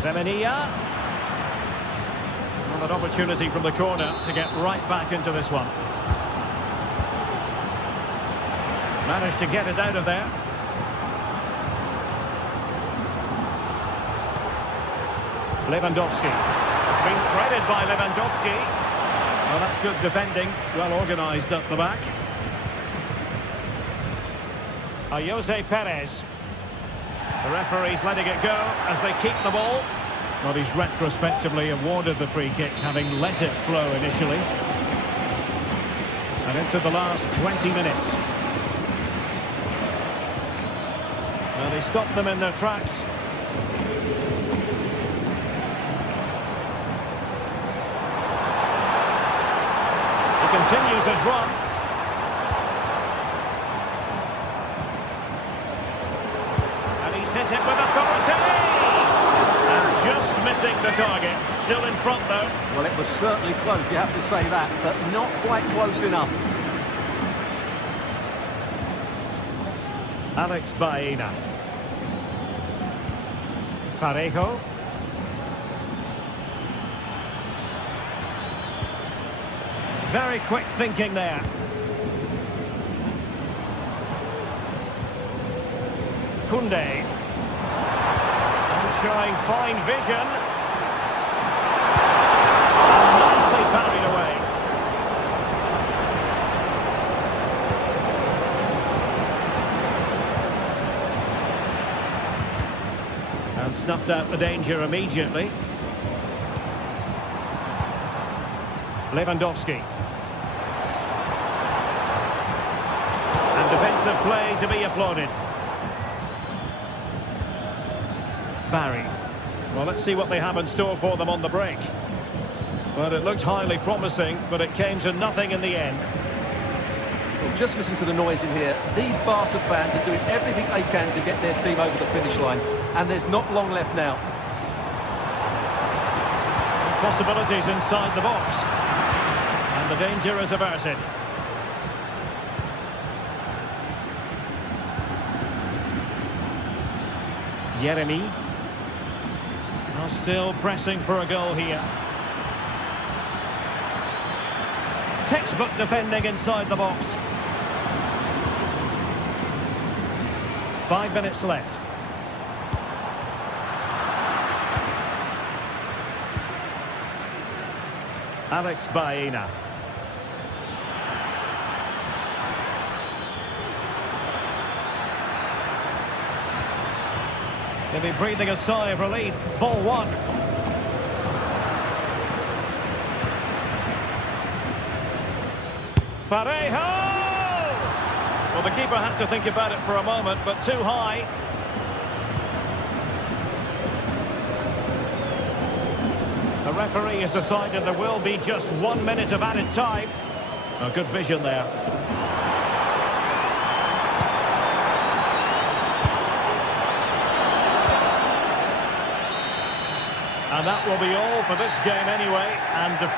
Femenia. Well, an opportunity from the corner to get right back into this one. Managed to get it out of there. Lewandowski. It's been threaded by Lewandowski. Well, that's good defending. Well organised up the back. Jose Perez. The referee's letting it go as they keep the ball. Well, he's retrospectively awarded the free kick, having let it flow initially. And into the last 20 minutes. Well, they stopped them in their tracks. He continues his run. And he's hit it with authority. Just missing the target. Still in front, though. Well, it was certainly close, you have to say that, but not quite close enough. Alex Baena. Parejo. Very quick thinking there. Koundé. Showing fine vision. And nicely parried away. And snuffed out the danger immediately. Lewandowski. And defensive play to be applauded. Barry. Well, let's see what they have in store for them on the break. Well, it looked highly promising, but it came to nothing in the end. Well, just listen to the noise in here. These Barca fans are doing everything they can to get their team over the finish line, and there's not long left now. Possibilities inside the box. And the danger is averted. Yeremy. Still pressing for a goal here. Textbook defending inside the box. 5 minutes left. Alex Baena. They'll be breathing a sigh of relief. Ball one. Parejo! Well, the keeper had to think about it for a moment, but too high. The referee has decided there will be just 1 minute of added time. Oh, good vision there. And that will be all for this game anyway. And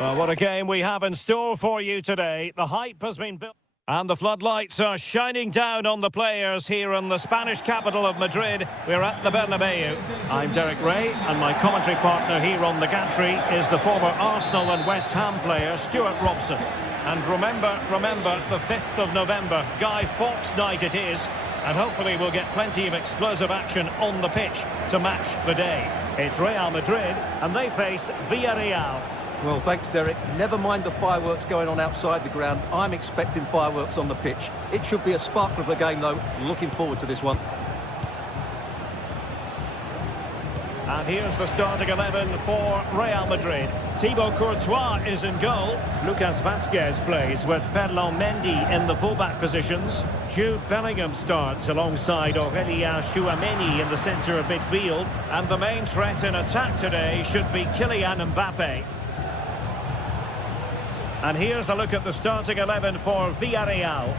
well, what a game we have in store for you today. The hype has been built. And the floodlights are shining down on the players here in the Spanish capital of Madrid. We're at the Bernabeu. I'm Derek Ray, and my commentary partner here on the gantry is the former Arsenal and West Ham player, Stuart Robson. And remember, the 5th of November, Guy Fawkes night it is. And hopefully we'll get plenty of explosive action on the pitch to match the day. It's Real Madrid, and they face Villarreal. Well, thanks, Derek. Never mind the fireworks going on outside the ground. I'm expecting fireworks on the pitch. It should be a sparkle of a game, though. Looking forward to this one. And here's the starting 11 for Real Madrid. Thibaut Courtois is in goal. Lucas Vazquez plays with Ferland Mendy in the fullback positions. Jude Bellingham starts alongside Aurélien Tchouameni in the centre of midfield. And the main threat in attack today should be Kylian Mbappe. And here's a look at the starting 11 for Villarreal.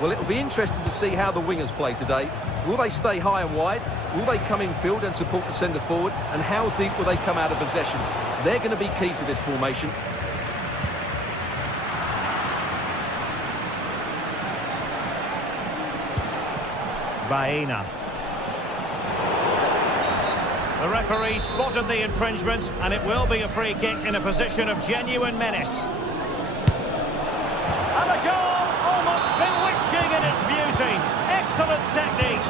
Well, it'll be interesting to see how the wingers play today. Will they stay high and wide? Will they come in field and support the centre forward? And how deep will they come out of possession? They're going to be key to this formation. Baena. The referee spotted the infringement, and it will be a free kick in a position of genuine menace. And a goal, almost bewitching in its beauty. Excellent technique.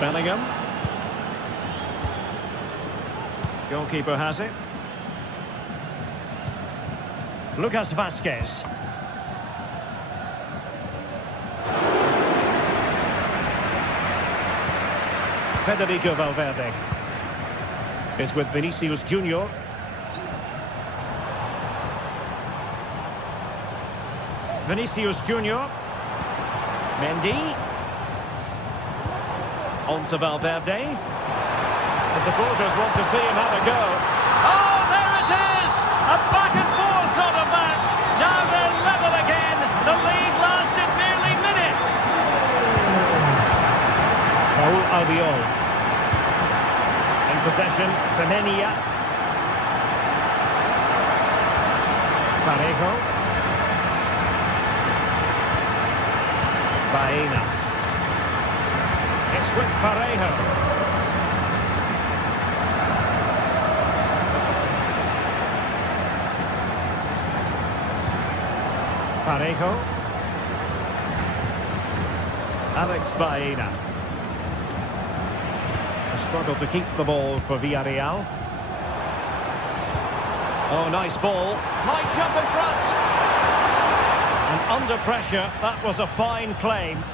Bellingham. Goalkeeper has it. Lucas Vazquez. Federico Valverde is with Vinicius Junior. Vinicius Junior. Mendy. On to Valverde. The supporters want to see him have a go. Oh, there it is! A back and forth sort of match. Now they're level again. The lead lasted nearly minutes. Raúl Albiol. In possession, Femenia. Parejo. Baena. It's with Parejo. Parejo. Alex Baena. A struggle to keep the ball for Villarreal. Oh, nice ball. Might jump in front. And under pressure, that was a fine claim.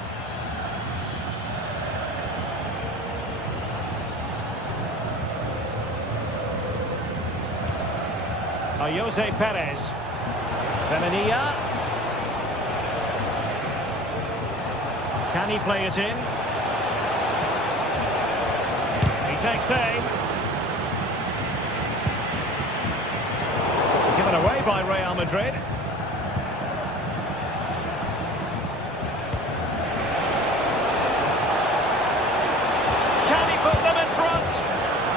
Jose Perez. Femenia. Can he play it in? He takes aim. Given away by Real Madrid. Can he put them in front?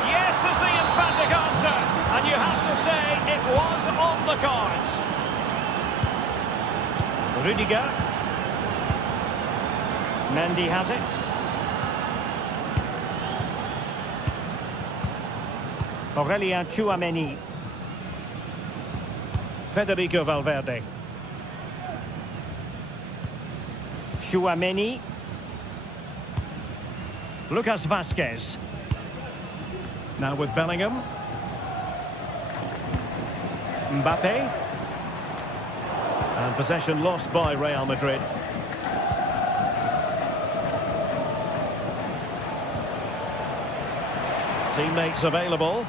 Yes is the emphatic answer. And you have to say it was on the cards. Rudiger. Mendy has it. Aurélien Tchouameni. Federico Valverde. Tchouameni. Lucas Vazquez. Now with Bellingham. Mbappe. And possession lost by Real Madrid. Teammates available.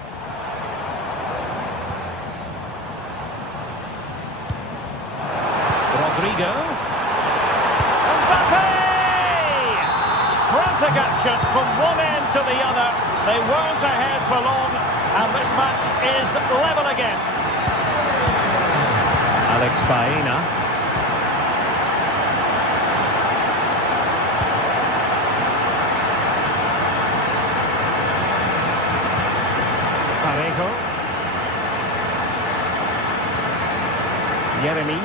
Rodrigo. Mbappe! Frantic action from one end to the other. They weren't ahead for long, and this match is level again. Alex Baena. Parejo. Yeremy.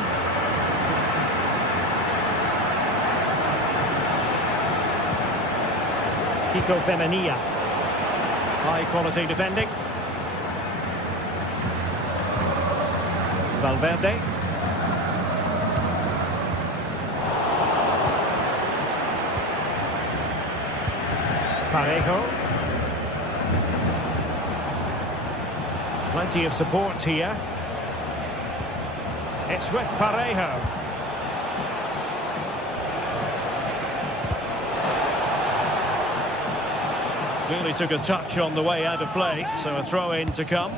Kiko Femenia. High quality defending. Valverde. Parejo. Plenty of support here. It's with Parejo. Really took a touch on the way out of play, so a throw-in to come.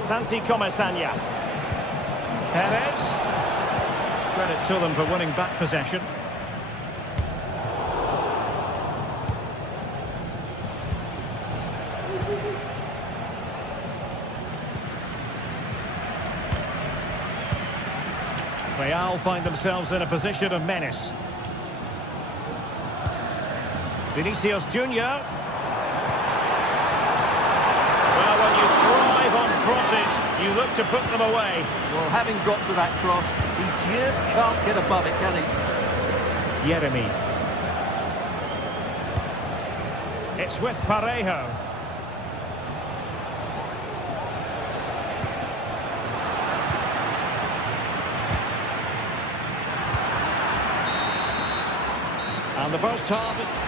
Santi Comesaña. Perez. Credit to them for winning back possession. Real find themselves in a position of menace. Vinicius Junior. Well, when you thrive on crosses, you look to put them away. Well, having got to that cross, he just can't get above it, can he? Yeremy. It's with Parejo. And the first half...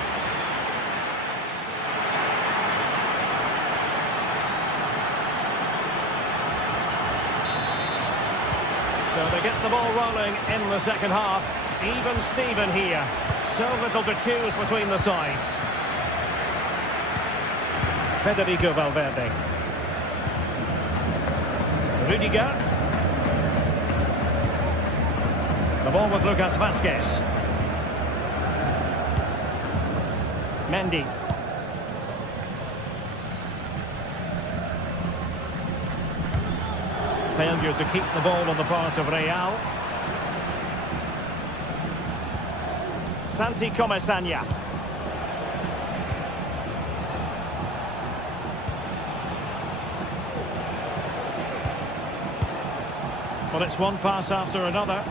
So they get the ball rolling in the second half. Even Steven here. So little to choose between the sides. Federico Valverde. Rudiger. The ball with Lucas Vázquez. Mendy. Failure to keep the ball on the part of Real. Santi Comesaña. Well, it's one pass after another.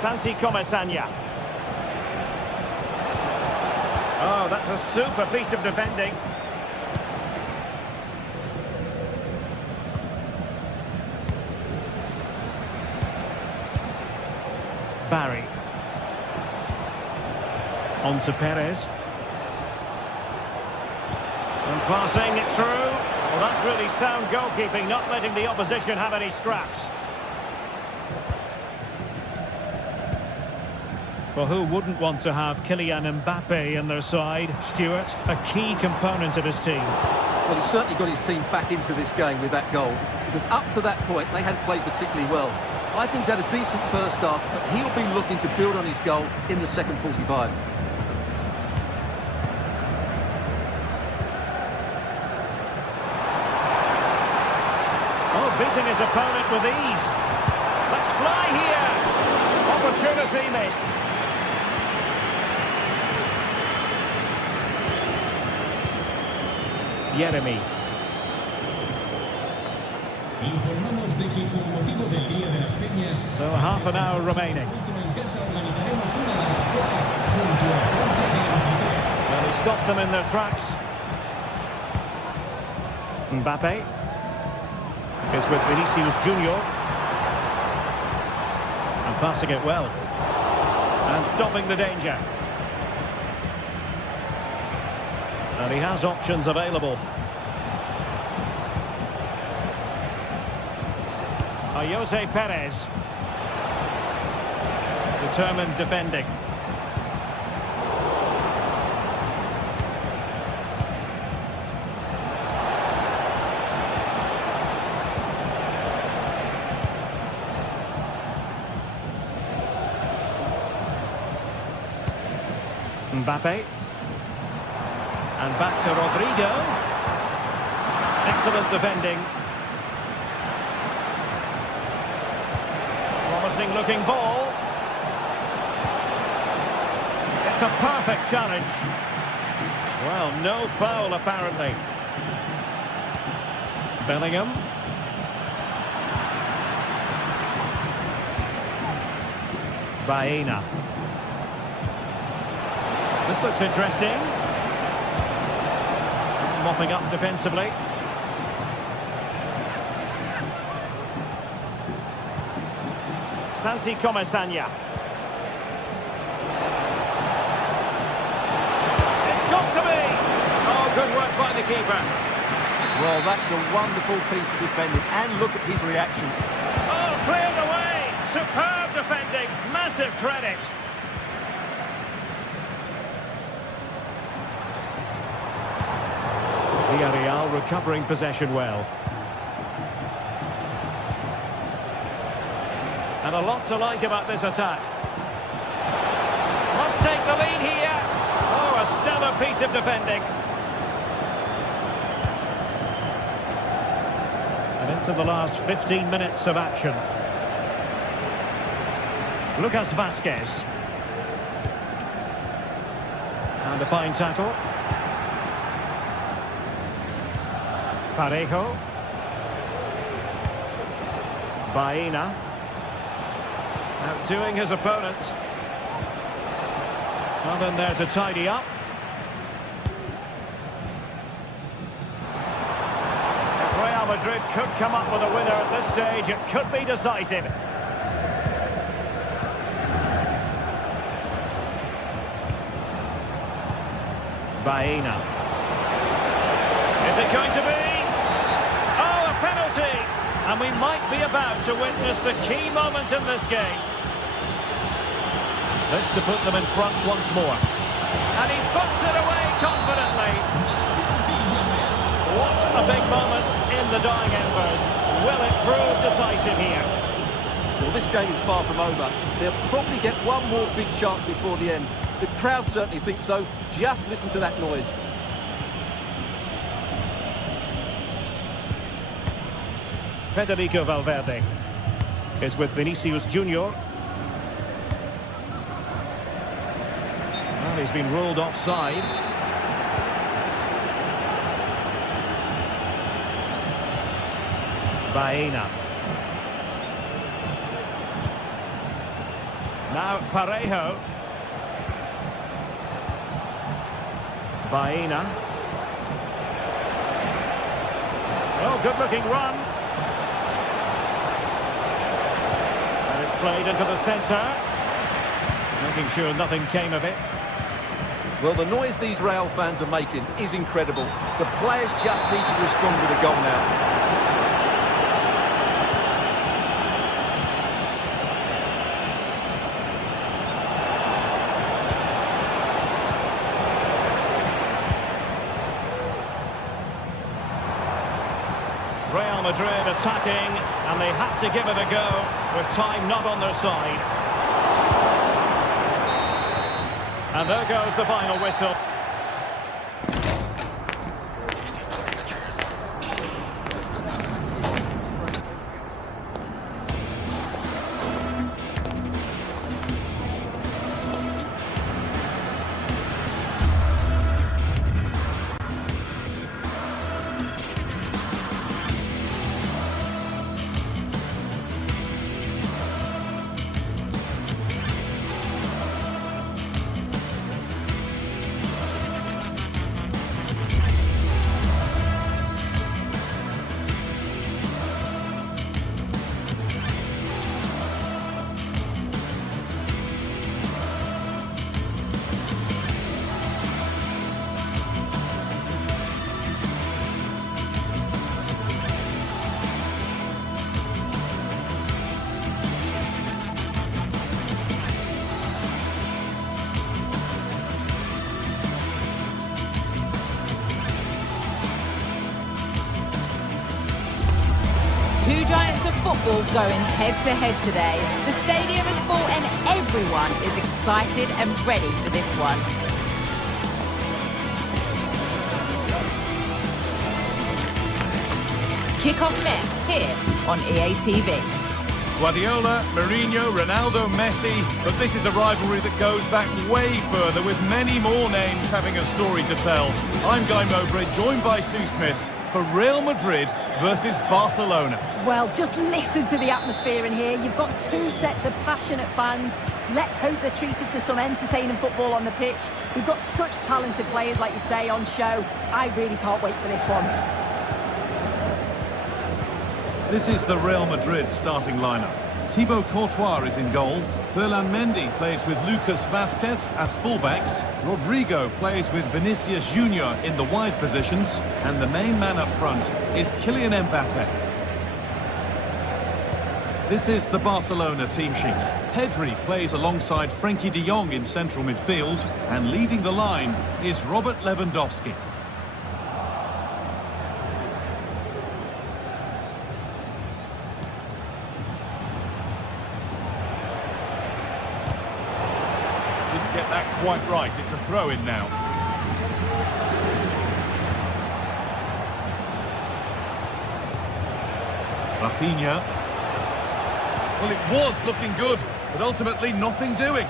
Santi Comesaña. Oh, that's a super piece of defending. Barry. On to Perez. And passing it through. Well, that's really sound goalkeeping, not letting the opposition have any scraps. Well, who wouldn't want to have Kylian Mbappe in their side? Stuart, a key component of his team. Well, he's certainly got his team back into this game with that goal, because up to that point, they hadn't played particularly well. I think he's had a decent first half, but he'll be looking to build on his goal in the second 45. Oh, beating his opponent with ease. Let's fly here. Opportunity missed. Yeremy. Informamos de que con motivo del Día de las Peñas, So half an hour remaining. en casa organizaremos una barbacoa junto a Puerta de 23. Well, he stopped them in their tracks. Mbappe is with Vinicius Junior. And passing it well. And stopping the danger. And he has options available. Jose Perez. Determined defending. Mbappe. And back to Rodrigo. Excellent defending. Promising looking ball. It's a perfect challenge. Well, no foul apparently. Bellingham. Baena. This looks interesting. Mopping up defensively. Santi Comesaña. It's got to be! Oh, good work by the keeper. Well, that's a wonderful piece of defending, and look at his reaction. Oh, cleared away! Superb defending, massive credit. Villarreal recovering possession well. And a lot to like about this attack. Must take the lead here. Oh, a stellar piece of defending. And into the last 15 minutes of action. Lucas Vázquez. And a fine tackle. Parejo. Baena. Outdoing his opponent. Nothing there to tidy up. If Real Madrid could come up with a winner at this stage, it could be decisive. Baena. Is it going to be? Oh, a penalty! And we might be about to witness the key moment in this game. This to put them in front once more. And he puts it away confidently. What a big moment in the dying embers. Will it prove decisive here? Well, this game is far from over. They'll probably get one more big chance before the end. The crowd certainly think so. Just listen to that noise. Federico Valverde is with Vinicius Junior. Well, he's been ruled offside. Baena. Now Parejo. Baena. Oh, good-looking run. And it's played into the centre. Making sure nothing came of it. Well, the noise these Real fans are making is incredible. The players just need to respond with a goal now. Real Madrid attacking, and they have to give it a go with time not on their side. And there goes the final whistle. Two giants of football going head-to-head today. The stadium is full and everyone is excited and ready for this one. Kick-off next here on EA TV. Guardiola, Mourinho, Ronaldo, Messi, but this is a rivalry that goes back way further with many more names having a story to tell. I'm Guy Mowbray, joined by Sue Smith. for Real Madrid versus Barcelona. Well, just listen to the atmosphere in here. You've got two sets of passionate fans. Let's hope they're treated to some entertaining football on the pitch. We've got such talented players, like you say, on show. I really can't wait for this one. This is the Real Madrid starting lineup. Thibaut Courtois is in goal. Ferland Mendy plays with Lucas Vazquez as fullbacks. Rodrigo plays with Vinicius Junior in the wide positions. And the main man up front is Kylian Mbappe. This is the Barcelona team sheet. Pedri plays alongside Frenkie de Jong in central midfield. And leading the line is Robert Lewandowski. Get that quite right. It's a throw-in now. Rafinha. Well, it was looking good, but ultimately nothing doing.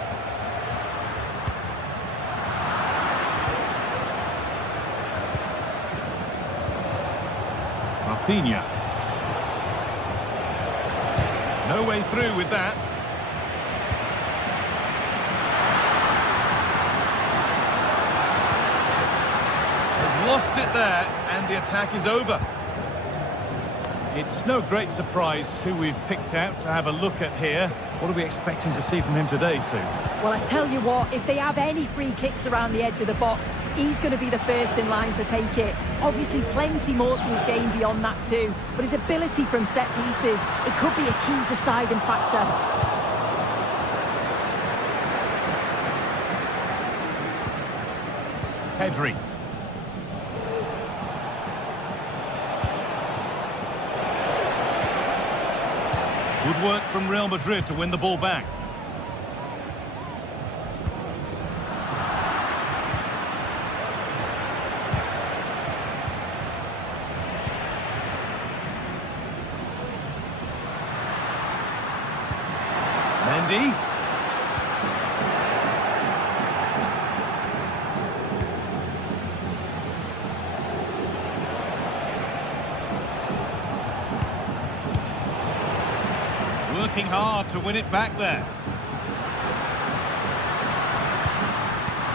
Rafinha. No way through with that. Lost it there, and the attack is over. It's no great surprise who we've picked out to have a look at here. What are we expecting to see from him today, Sue? Well, I tell you what, if they have any free kicks around the edge of the box, he's going to be the first in line to take it. Obviously, plenty more to his game beyond that too, but his ability from set pieces, it could be a key deciding factor. Pedri. Good work from Real Madrid to win the ball back. Mendy. Working hard to win it back there.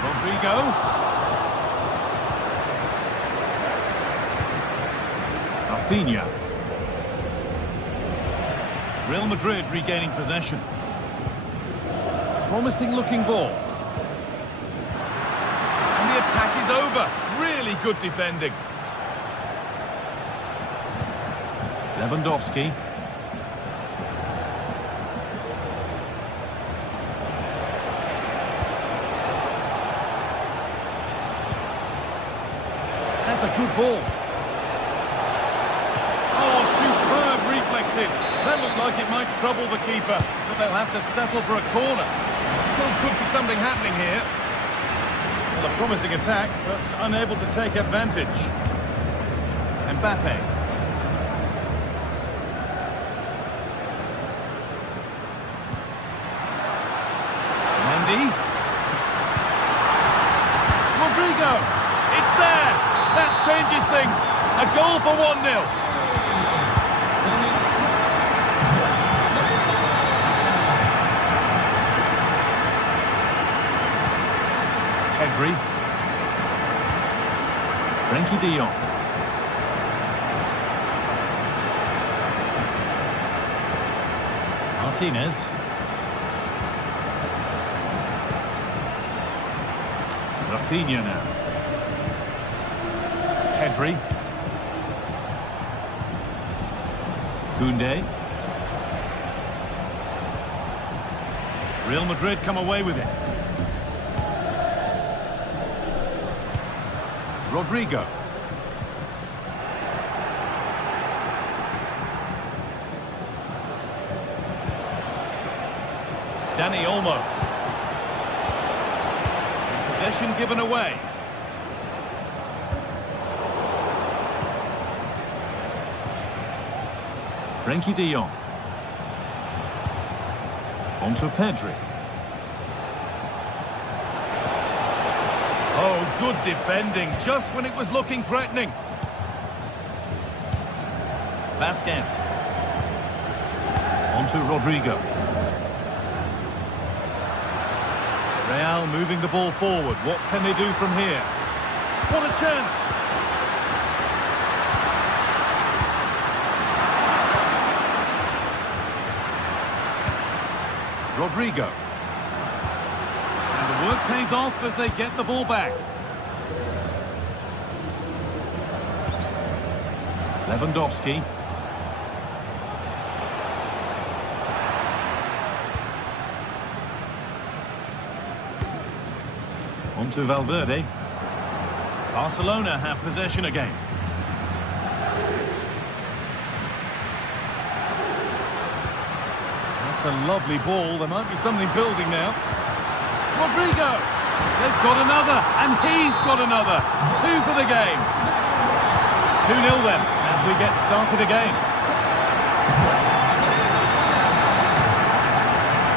Rodrigo. Rafinha. Real Madrid regaining possession. Promising looking ball. And the attack is over. Really good defending. Lewandowski. That's a good ball. Oh, superb reflexes. That looked like it might trouble the keeper, but they'll have to settle for a corner. Still could be something happening here. Well, a promising attack, but unable to take advantage. Mbappe. Mendy. Rodrigo. It's there. That changes things. A goal for 1-0. Pedri. Frenkie de Jong. Martinez. Rafinha now. Pedri. Koundé. Real Madrid come away with it. Rodrigo. Dani Olmo. Possession given away. Frenkie de Jong. On to Pedri. Oh, good defending, just when it was looking threatening. Vasquez. On to Rodrigo. Real moving the ball forward. What can they do from here? What a chance! Rodrigo. And the work pays off as they get the ball back. Lewandowski. On to Valverde. Barcelona have possession again. That's a lovely ball. There might be something building now. Rodrigo! They've got another, and he's got another. 2 for the game. 2-0 then, as we get started again.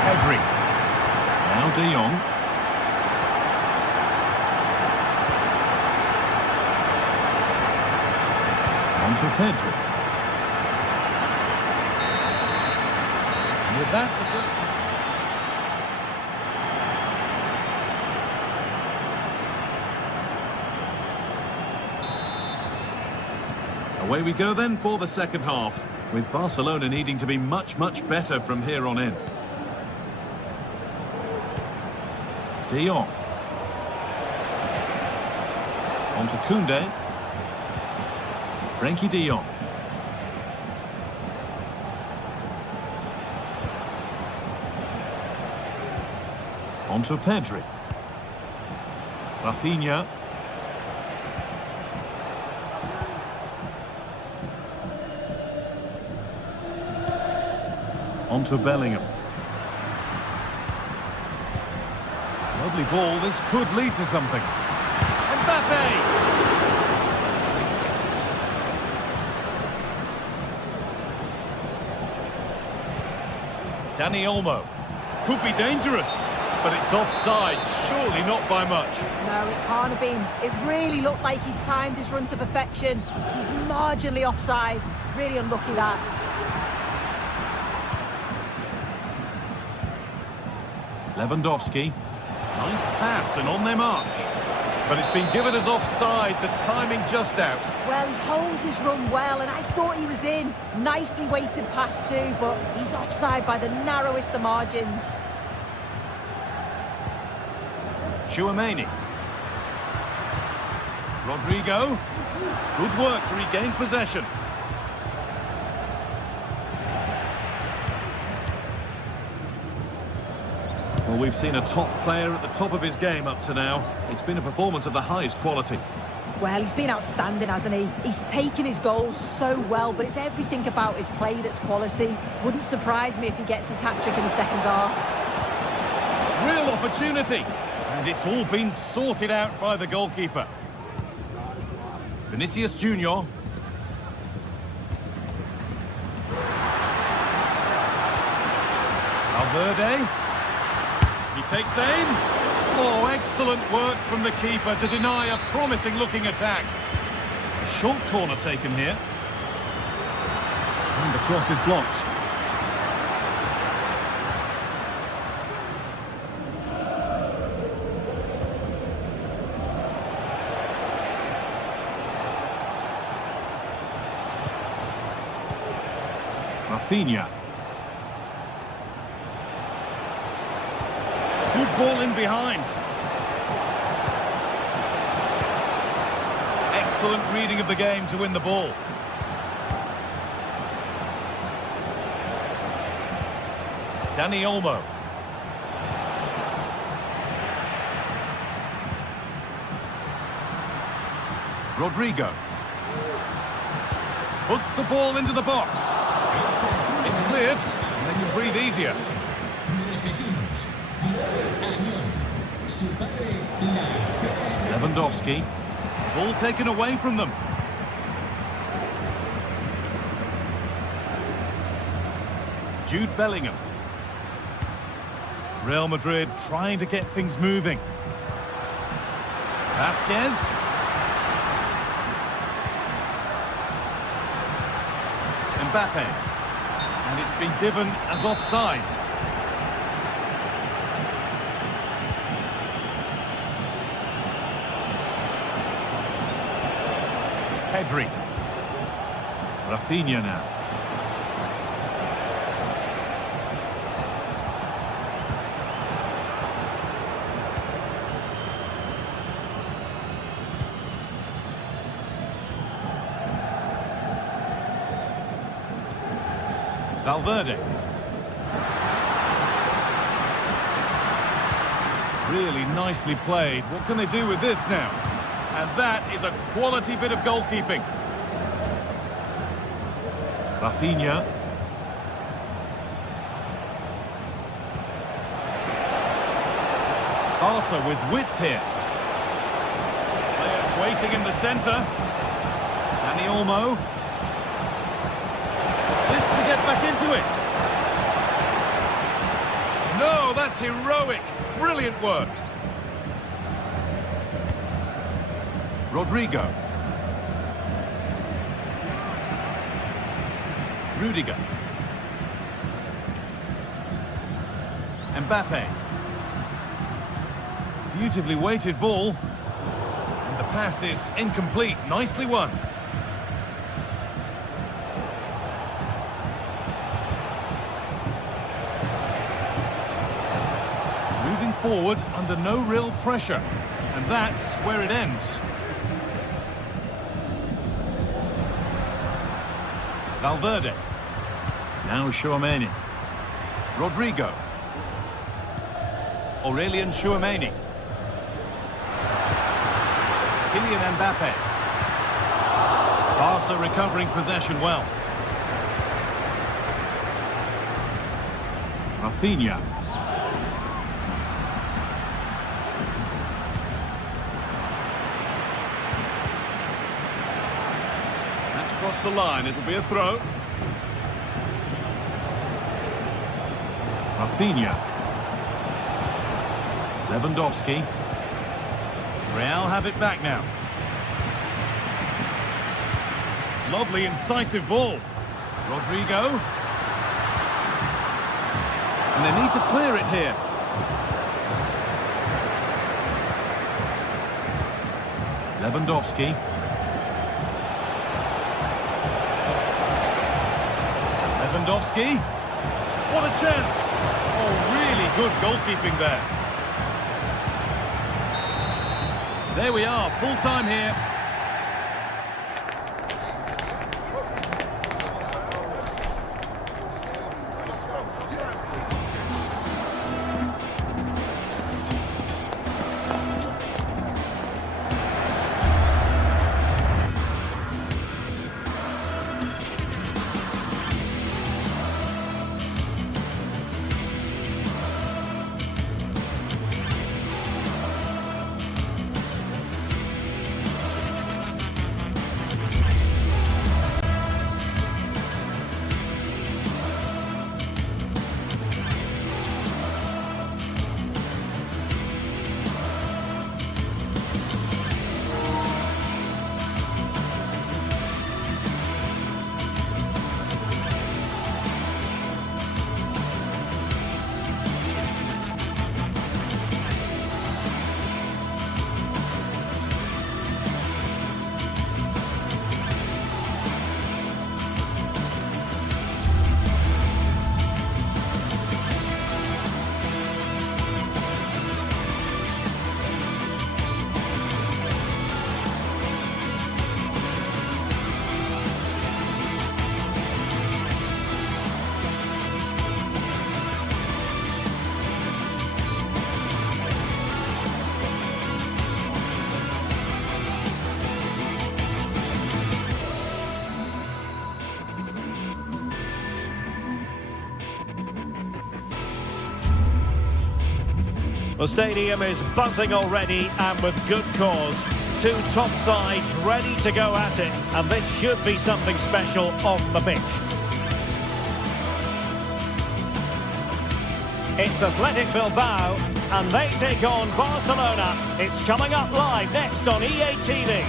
Pedri. Now De Jong. On to Pedri. And with that, away we go then for the second half, with Barcelona needing to be much better from here on in. De Jong. On to Koundé. Frenkie de Jong. On to Pedri. Rafinha. On to Bellingham. Lovely ball. This could lead to something. Mbappe! Dani Olmo. Could be dangerous, but it's offside. Surely not by much. No, it can't have been. It really looked like he timed his run to perfection. He's marginally offside. Really unlucky that. Lewandowski. Nice pass and on their march. But it's been given as offside, the timing just out. Well, he holds his run well, and I thought he was in. Nicely weighted pass too, but he's offside by the narrowest of margins. Tchouaméni. Rodrigo. Good work to regain possession. Well, we've seen a top player at the top of his game up to now. It's been a performance of the highest quality. Well, he's been outstanding, hasn't he? He's taken his goals so well, but it's everything about his play that's quality. Wouldn't surprise me if he gets his hat-trick in the second half. Real opportunity. And it's all been sorted out by the goalkeeper. Vinicius Junior. Valverde. He takes aim. Oh, excellent work from the keeper to deny a promising-looking attack. A short corner taken here. And the cross is blocked. Rafinha. Good ball in behind. Excellent reading of the game to win the ball. Dani Olmo. Rodrigo. Puts the ball into the box. It's cleared, and they can breathe easier. Lewandowski. Ball taken away from them. Jude Bellingham. Real Madrid trying to get things moving. Vasquez. Mbappe. And it's been given as offside. Pedri. Rafinha now. Valverde. Really nicely played. What can they do with this now? And that is a quality bit of goalkeeping. Rafinha. Barca with width here. Players waiting in the centre. Dani Olmo. This to get back into it. No, that's heroic. Brilliant work. Rodrigo. Rudiger. Mbappe. Beautifully weighted ball. And the pass is incomplete. Nicely won. Moving forward under no real pressure. And that's where it ends. Valverde. Now Tchouaméni. Rodrigo. Aurélien Tchouaméni. Kylian Mbappe. Barca recovering possession well. Rafinha. Across the line, it'll be a throw. Rafinha. Lewandowski. Real have it back now. Lovely incisive ball. Rodrigo. And they need to clear it here. Lewandowski. Lewandowski. What a chance. Oh, really good goalkeeping there. There we are, full time here. The stadium is buzzing already, and with good cause. Two top sides ready to go at it, and this should be something special on the pitch. It's Athletic Bilbao, and they take on Barcelona. It's coming up live next on EA TV.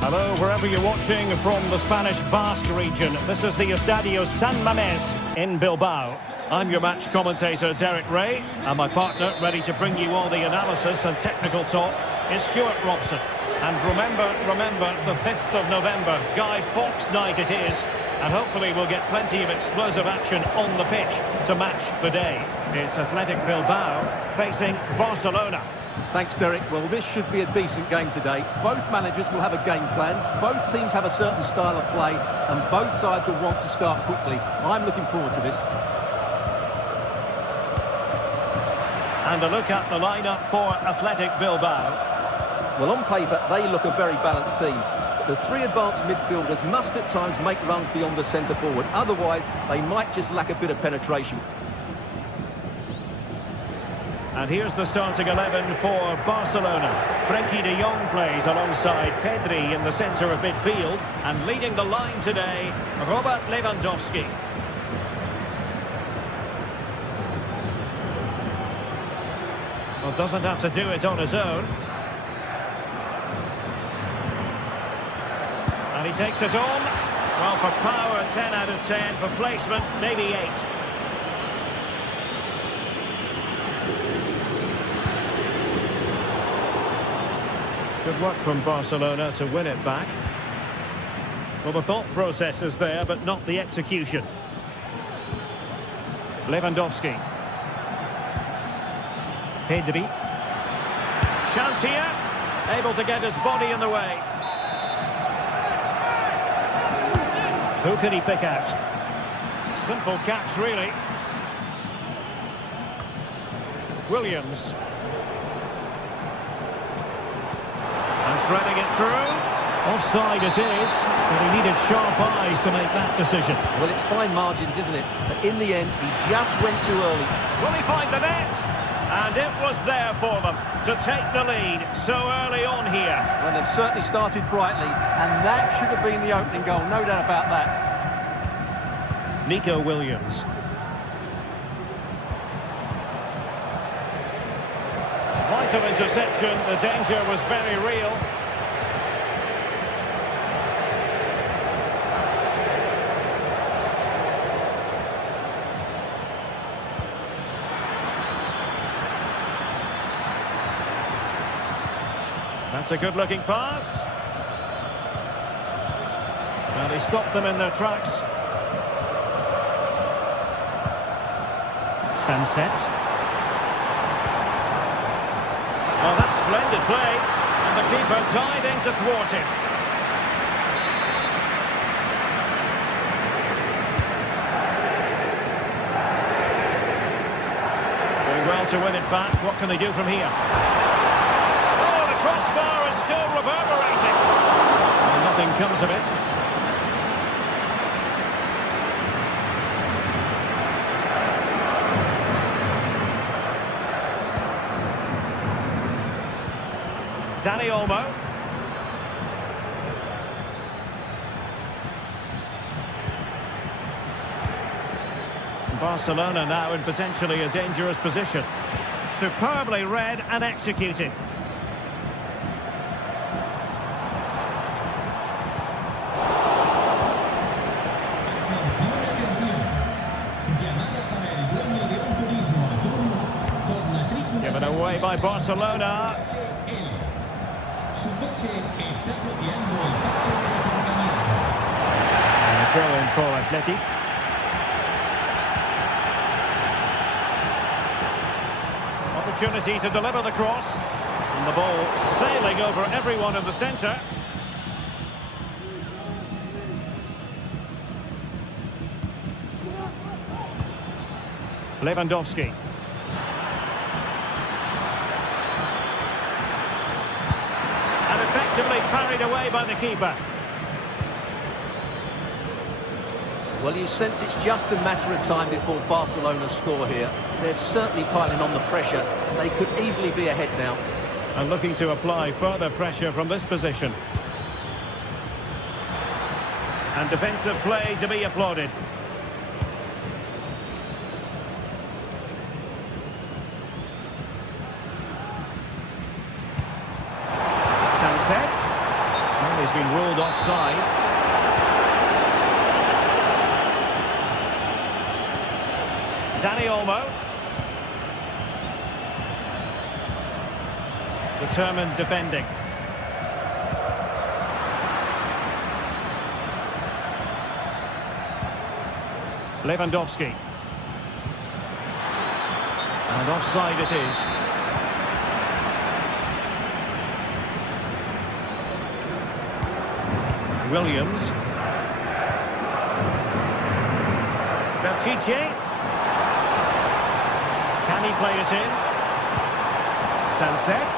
Hello, wherever you're watching from the Spanish Basque region. This is the Estadio San Mamés in Bilbao. I'm your match commentator, Derek Ray, and my partner, ready to bring you all the analysis and technical talk, is Stuart Robson. And remember, the 5th of November, Guy Fawkes night it is, and hopefully we'll get plenty of explosive action on the pitch to match the day. It's Athletic Bilbao facing Barcelona. Thanks, Derek. Well, this should be a decent game today. Both managers will have a game plan. Both teams have a certain style of play, and both sides will want to start quickly. I'm looking forward to this. And a look at the lineup for Athletic Bilbao. Well, on paper, they look a very balanced team. The three advanced midfielders must at times make runs beyond the centre forward. Otherwise, they might just lack a bit of penetration. And here's the starting 11 for Barcelona. Frenkie de Jong plays alongside Pedri in the centre of midfield. And leading the line today, Robert Lewandowski. Well, doesn't have to do it on his own. And he takes it on. Well, for power, 10 out of 10. For placement, maybe 8. Good work from Barcelona to win it back. Well, the thought process is there, but not the execution. Lewandowski. Pedri. Chance here. Able to get his body in the way. Who can he pick out? Simple catch, really. Williams. And threading it through. Offside it is, but he needed sharp eyes to make that decision. Well, it's fine margins, isn't it? But in the end, he just went too early. Will he find the net? And it was there for them to take the lead so early on here. Well, they've certainly started brightly, and that should have been the opening goal, no doubt about that. Nico Williams. Vital interception, the danger was very real. That's a good-looking pass. And he stopped them in their tracks. Sunset. Oh, that's splendid play. And the keeper diving to thwart him. Doing well to win it back. What can they do from here? Crossbar is still reverberating. Well, nothing comes of it. Dani Olmo. Barcelona now in potentially a dangerous position. Superbly read and executed. Given away by Barcelona. And a throw in for Athletic. Opportunity to deliver the cross. And the ball sailing over everyone in the centre. Lewandowski. And effectively parried away by the keeper. Well, you sense it's just a matter of time before Barcelona score here. They're certainly piling on the pressure. They could easily be ahead now. And looking to apply further pressure from this position. And defensive play to be applauded. has been ruled offside. Dani Olmo. Determined defending. Lewandowski. And offside it is. Williams. Berchiche. Can he play it in? Sunset.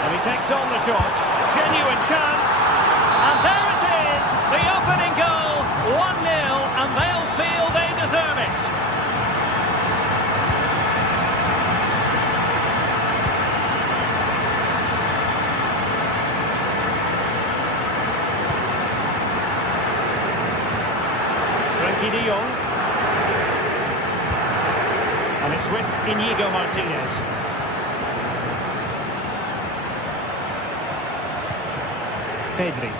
And he takes on the shot. Genuine chance. And there it is. The opening goal. 1-0. And they'll feel they deserve it. De Jong. And it's with Inigo Martinez. Pedri.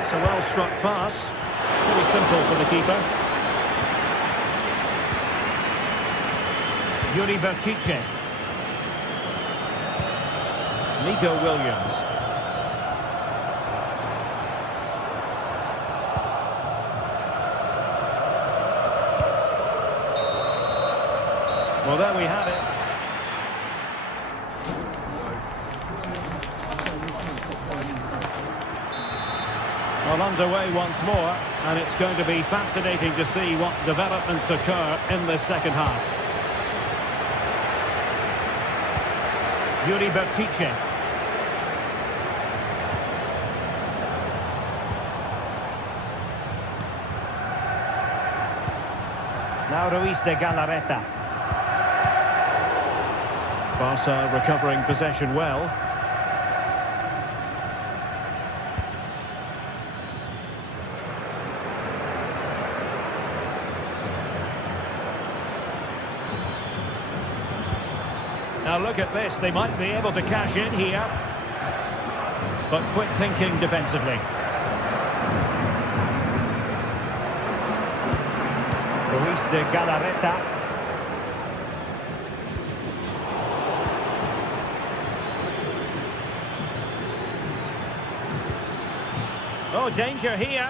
It's a well-struck pass. Pretty simple for the keeper. Yuri Berchiche. Nico Williams. Well, there we have it. Well, underway once more, and it's going to be fascinating to see what developments occur in this second half. Yuri Berchiche. Now Ruiz de Galarreta. Barca recovering possession well. Now look at this, they might be able to cash in here. But quick thinking defensively. Ruiz de Galarreta. Oh, danger here.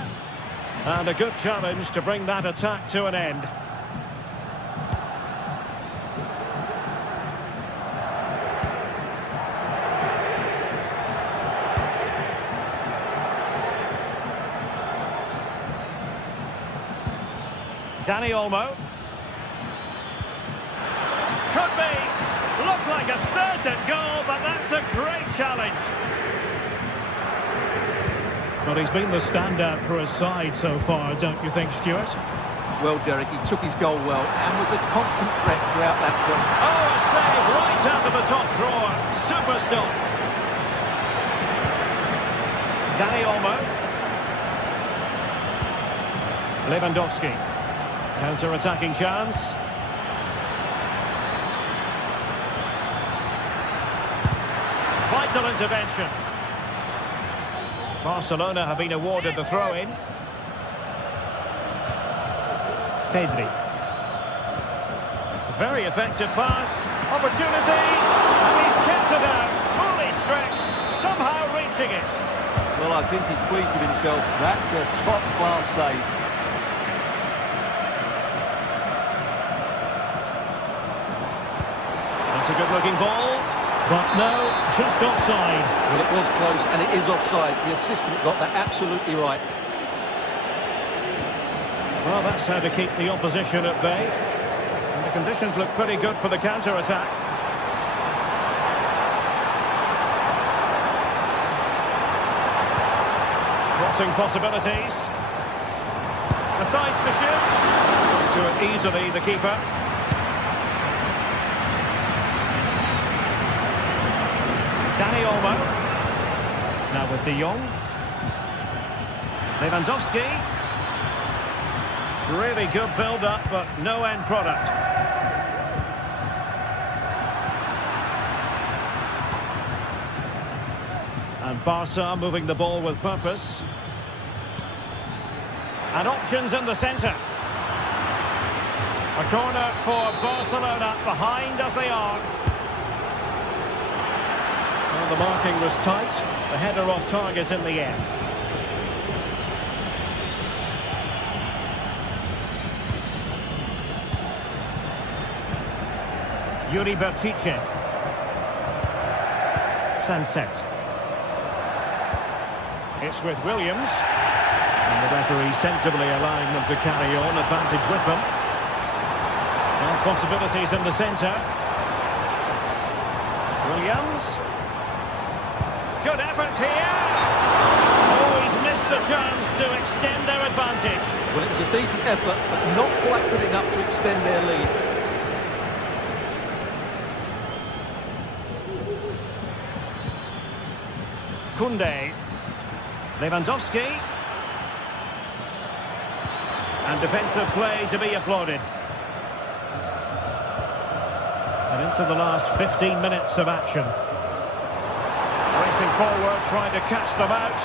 And a good challenge to bring that attack to an end. Dani Olmo. Could be. Looked like a certain goal, but that's a great challenge. Well, he's been the standout for his side so far, don't you think, Stuart? Well, Derek, he took his goal well and was a constant threat throughout that point. Oh, a save right out of the top drawer. Super stop. Dani Olmo. Lewandowski. Counter-attacking chance. Vital intervention. Barcelona have been awarded the throw-in. Pedri. Very effective pass. Opportunity. And he's kept it out. Fully stretched. Somehow reaching it. Well, I think he's pleased with himself. That's a top-class save. That's a good-looking ball. But no, just offside. Well, it was close, and it is offside. The assistant got that absolutely right. Well, that's how to keep the opposition at bay. And the conditions look pretty good for the counter-attack. Crossing possibilities. A size to shoot. To it easily, the keeper. Dani Olmo. Now with De Jong. Lewandowski. Really good build-up, but no end product. And Barca moving the ball with purpose. And options in the centre. A corner for Barcelona, behind as they are. Well, the marking was tight. The header off target in the end. Yuri Bertice. Sunset. It's with Williams. And the referee sensibly allowing them to carry on, advantage with them. And possibilities in the centre. Williams. Good effort here. Oh, he's missed the chance to extend their advantage. Well, it was a decent effort, but not quite good enough to extend their lead. Koundé. Lewandowski. And defensive play to be applauded. And into the last 15 minutes of action. Racing forward, trying to catch them out.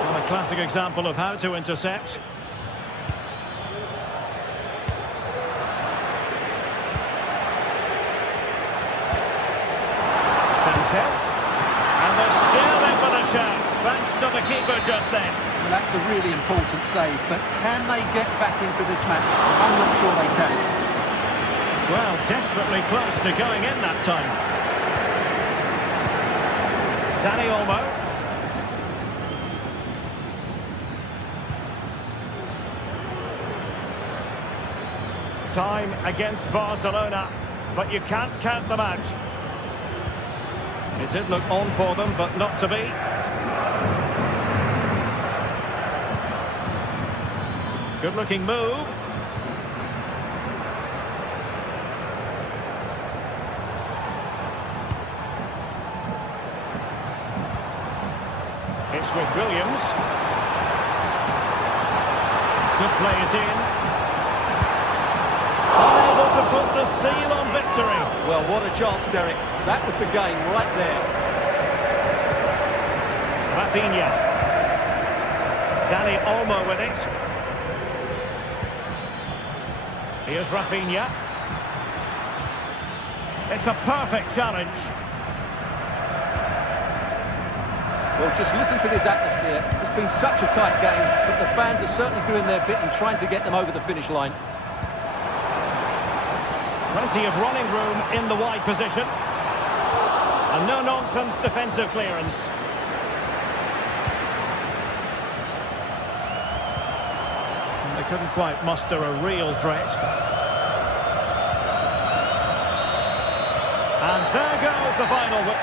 Well, a classic example of how to intercept. And they're still in for the show, thanks to the keeper just then. Well, that's a really important save, but can they get back into this match? I'm not sure they can. Well, desperately close to going in that time. Dani Olmo. Time against Barcelona, but you can't count them out. It did look on for them, but not to be. Good-looking move. It's with Williams. Could play it in. Unable to put the seal on victory. Well, what a chance, Derek. That was the game right there. Rafinha. Dani Olmo with it. Here's Rafinha. It's a perfect challenge. Well, just listen to this atmosphere. It's been such a tight game, but the fans are certainly doing their bit and trying to get them over the finish line. Plenty of running room in the wide position. A no-nonsense defensive clearance. And they couldn't quite muster a real threat. And there goes the final whip.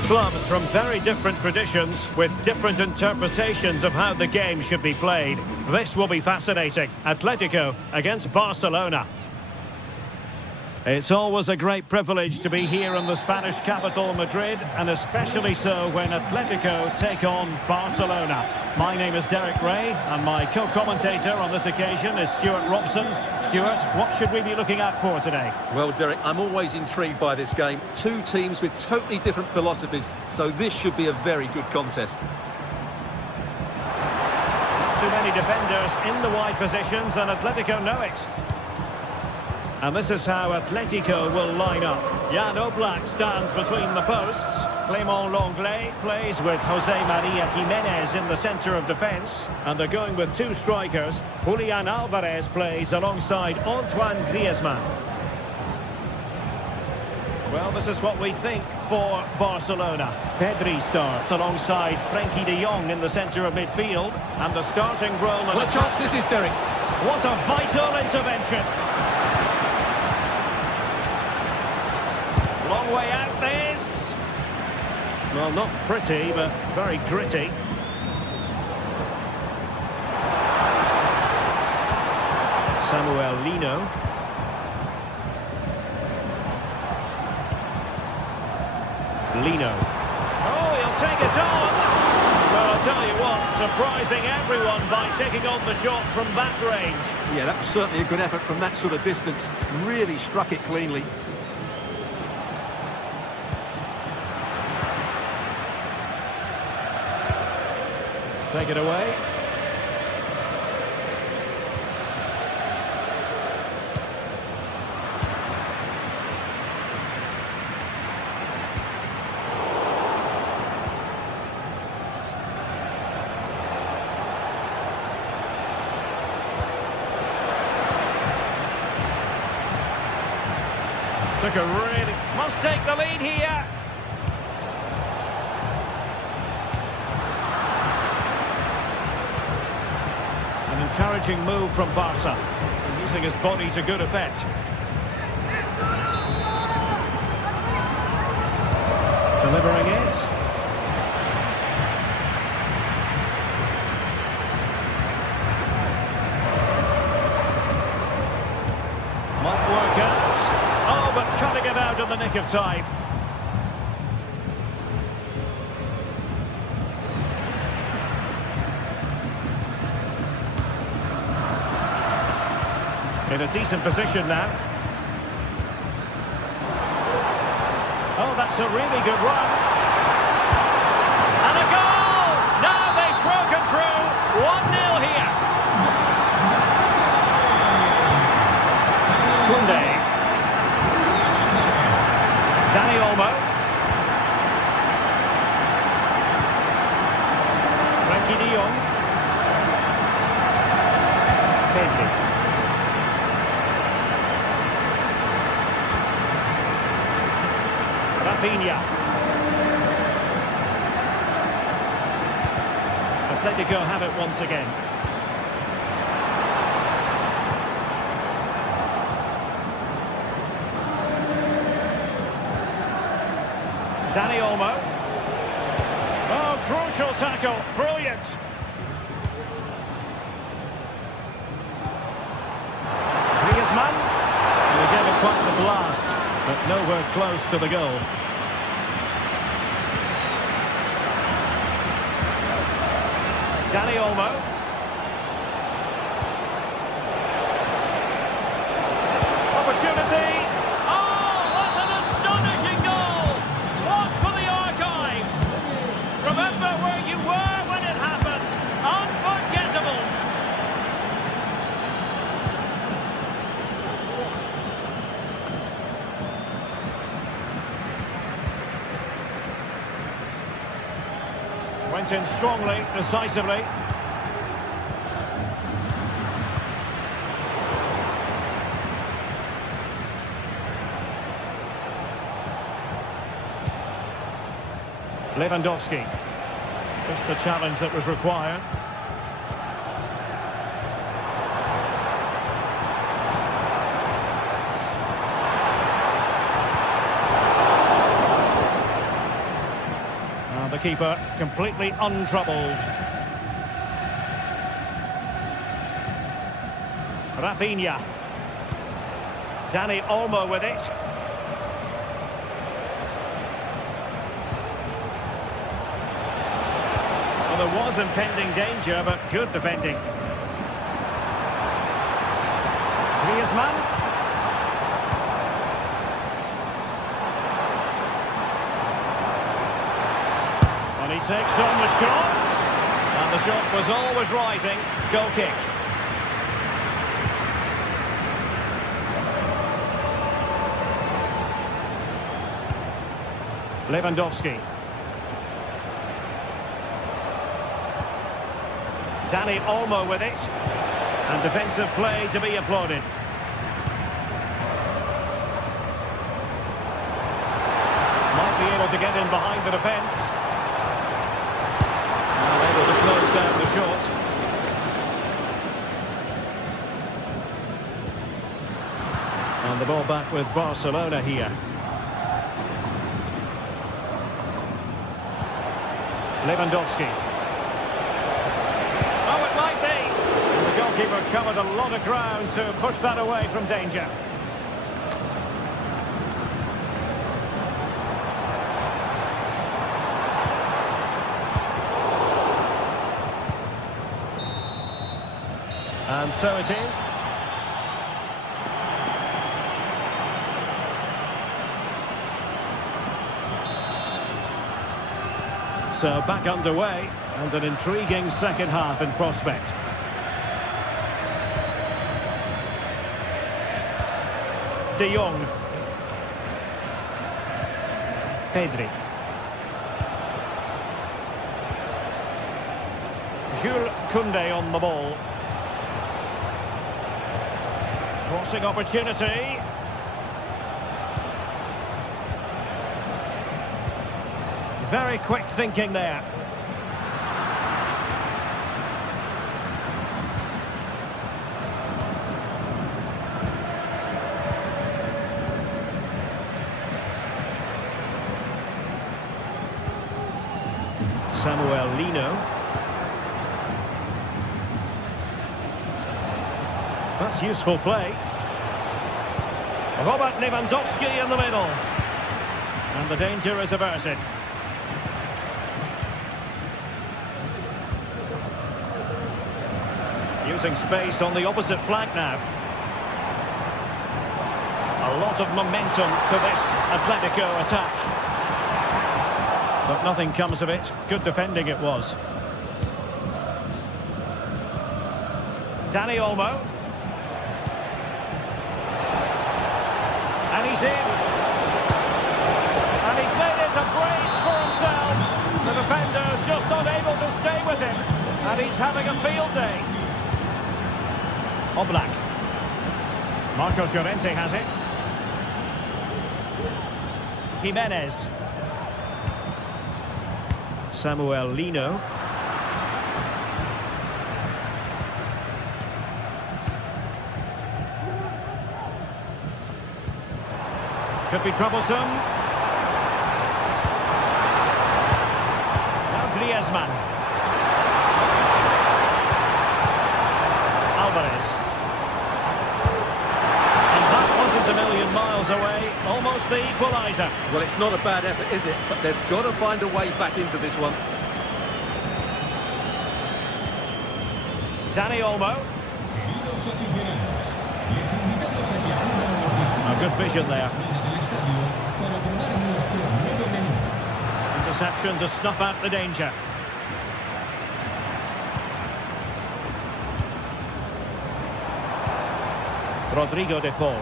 Two clubs from very different traditions with different interpretations of how the game should be played. This will be fascinating. Atletico against Barcelona. It's always a great privilege to be here in the Spanish capital, Madrid, and especially so when Atletico take on Barcelona. My name is Derek Ray, and my co-commentator on this occasion is Stuart Robson. Stuart, what should we be looking out for today? Well, Derek, I'm always intrigued by this game. Two teams with totally different philosophies, so this should be a very good contest. Not too many defenders in the wide positions, and Atletico know it. And this is how Atletico will line up. Jan Oblak stands between the posts. Clément Lenglet plays with Jose Maria Jimenez in the centre of defence. And they're going with two strikers. Julian Alvarez plays alongside Antoine Griezmann. Well, this is what we think for Barcelona. Pedri starts alongside Frenkie de Jong in the centre of midfield. And the starting role... What a chance this is, Derek. What a vital intervention. Long way out this. Well, not pretty, but very gritty. Samuel Lino. Lino. Oh, he'll take it on. Well, I'll tell you what, surprising everyone by taking on the shot from that range. Yeah, that was certainly a good effort from that sort of distance. Really struck it cleanly. Take it away. Took a really... Must take the lead here. Encouraging move from Barca, using his body to good effect. Delivering it. Might work out. Oh, but cutting it out in the nick of time. In a decent position now. Oh, that's a really good run. And a goal! Now they've broken through. 1-0 here. Koundé. Dani Olmo. Frenkie de Jong. Pedri. Rafinha. Atletico have it once again. Dani Olmo. Oh, crucial tackle. Brilliant. Griezmann. He gave it quite the blast, but nowhere close to the goal. Dani Olmo. Opportunity. Oh, what an astonishing goal! What for the archives! Remember where you were when it happened. Unforgettable. Went in strongly, decisively. Lewandowski. Just the challenge that was required. And the keeper completely untroubled. Rafinha. Dani Olmo with it. Well, there was impending danger, but good defending. Griezmann. And he takes on the shot. And the shot was always rising. Goal kick. Lewandowski. Dani Olmo with it. And defensive play to be applauded. Might be able to get in behind the defence. And able to close down the shot. And the ball back with Barcelona here. Lewandowski. Oh, it might be. The goalkeeper covered a lot of ground to push that away from danger. And so it is. So back underway, and an intriguing second half in prospect. De Jong. Pedri. Jules Koundé on the ball. Crossing opportunity. Very quick thinking there. Samuel Lino. That's useful play. Robert Lewandowski in the middle. And the danger is averted. Using space on the opposite flank now. A lot of momentum to this Atletico attack. But nothing comes of it. Good defending it was. Dani Olmo. And he's in. And he's made it a brace for himself. The defender's just unable to stay with him. And he's having a field day. Oblak. Marcos Llorente has it. Jimenez. Samuel Lino. Could be troublesome. Now Griezmann. Alvarez. A million miles away, almost the equaliser. Well, it's not a bad effort, is it? But they've got to find a way back into this one. Dani Olmo. Oh, good vision there. Interception to snuff out the danger. Rodrigo de Paul.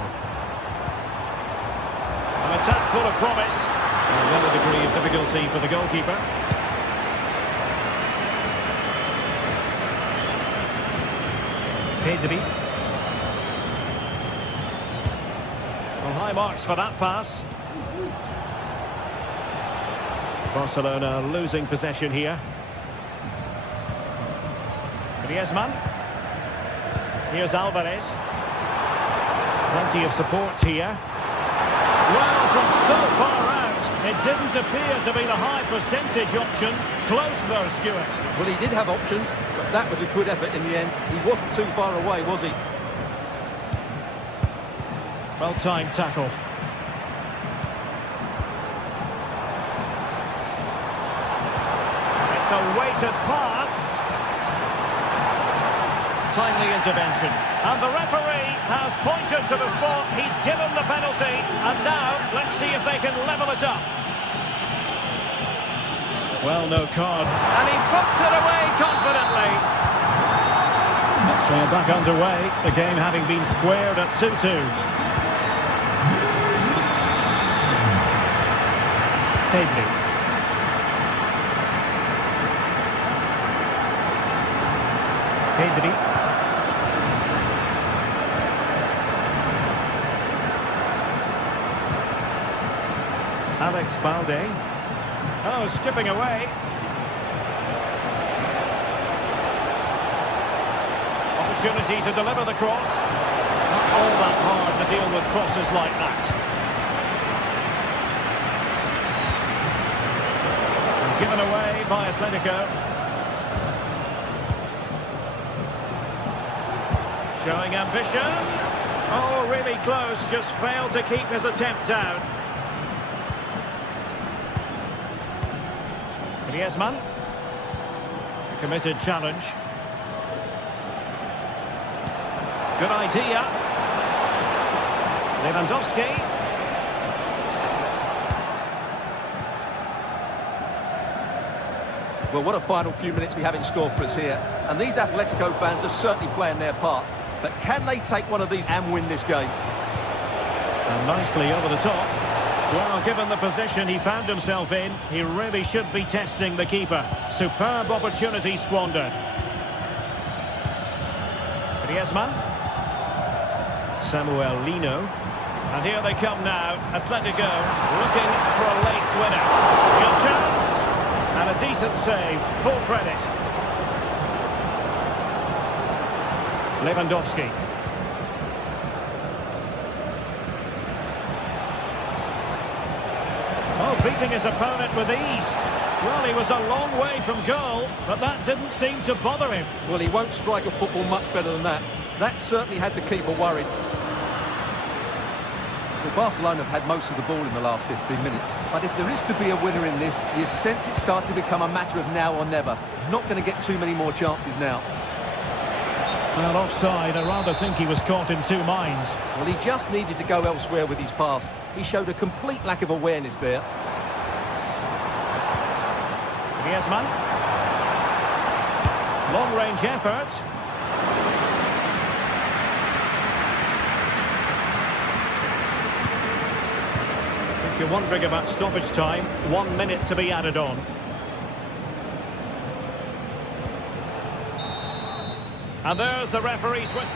An attack full of promise. Another degree of difficulty for the goalkeeper. Pedri. Well, high marks for that pass. Barcelona losing possession here. Griezmann. Here's Alvarez. Plenty of support here. Well, from so far out, It didn't appear to be the high percentage option. Close though, Stuart. Well, he did have options, but that was a good effort in the end. He wasn't too far away, was he? Well-timed tackle. It's a weighted pass. Timely intervention. And the referee has pointed to the spot. He's given the penalty. And now, let's see if they can level it up. Well, no card. And he puts it away confidently. So back underway. The game having been squared at 2-2. Pedri. Pedri. Alex Balde. Oh, skipping away. Opportunity to deliver the cross. Not all that hard to deal with crosses like that. Given away by Atletico. Showing ambition. Oh, really close. Just failed to keep his attempt down. Griezmann. A committed challenge. Good idea. Lewandowski. Well, what a final few minutes we have in store for us here. And these Atletico fans are certainly playing their part. But can they take one of these and win this game? And nicely over the top. Well, given the position he found himself in, he really should be testing the keeper. Superb opportunity squandered. Griezmann. Samuel Lino. And here they come now. Atletico looking for a late winner. Good chance. And a decent save. Full credit. Lewandowski. Oh, beating his opponent with ease. Well, he was a long way from goal, but that didn't seem to bother him. Well, he won't strike a football much better than that. That certainly had the keeper worried. Well, Barcelona have had most of the ball in the last 15 minutes. But if there is to be a winner in this, you sense it's starting to become a matter of now or never. Not going to get too many more chances now. Well, offside. I rather think he was caught in two minds. Well, he just needed to go elsewhere with his pass. He showed a complete lack of awareness there. Griezmann. Long-range effort. If you're wondering about stoppage time, 1 minute to be added on. And there's the referee's whistle.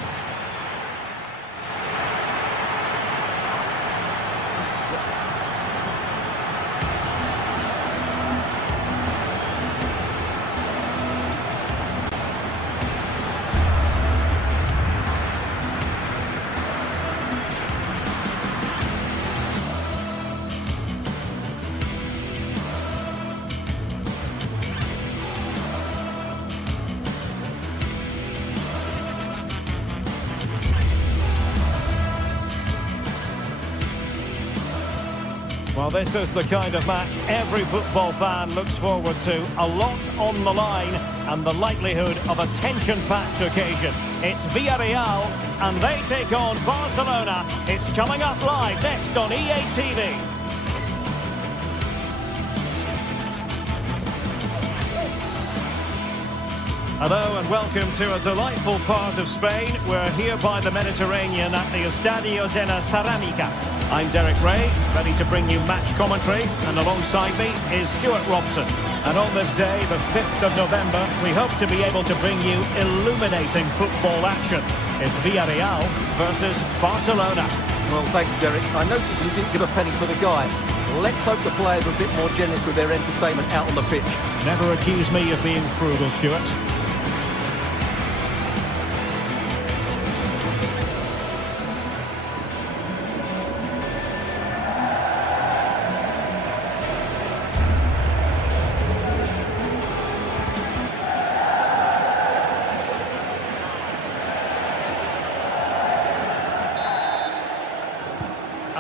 Well, this is the kind of match every football fan looks forward to. A lot on the line and the likelihood of a tension-packed occasion. It's Villarreal and they take on Barcelona. It's coming up live next on EA TV. Hello and welcome to a delightful part of Spain. We're here by the Mediterranean at the Estadio de la Ceramica. I'm Derek Ray, ready to bring you match commentary, and alongside me is Stuart Robson. And on this day, the 5th of November, we hope to be able to bring you illuminating football action. It's Villarreal versus Barcelona. Well, thanks, Derek. I noticed you didn't give a penny for the guy. Let's hope the players are a bit more generous with their entertainment out on the pitch. Never accuse me of being frugal, Stuart.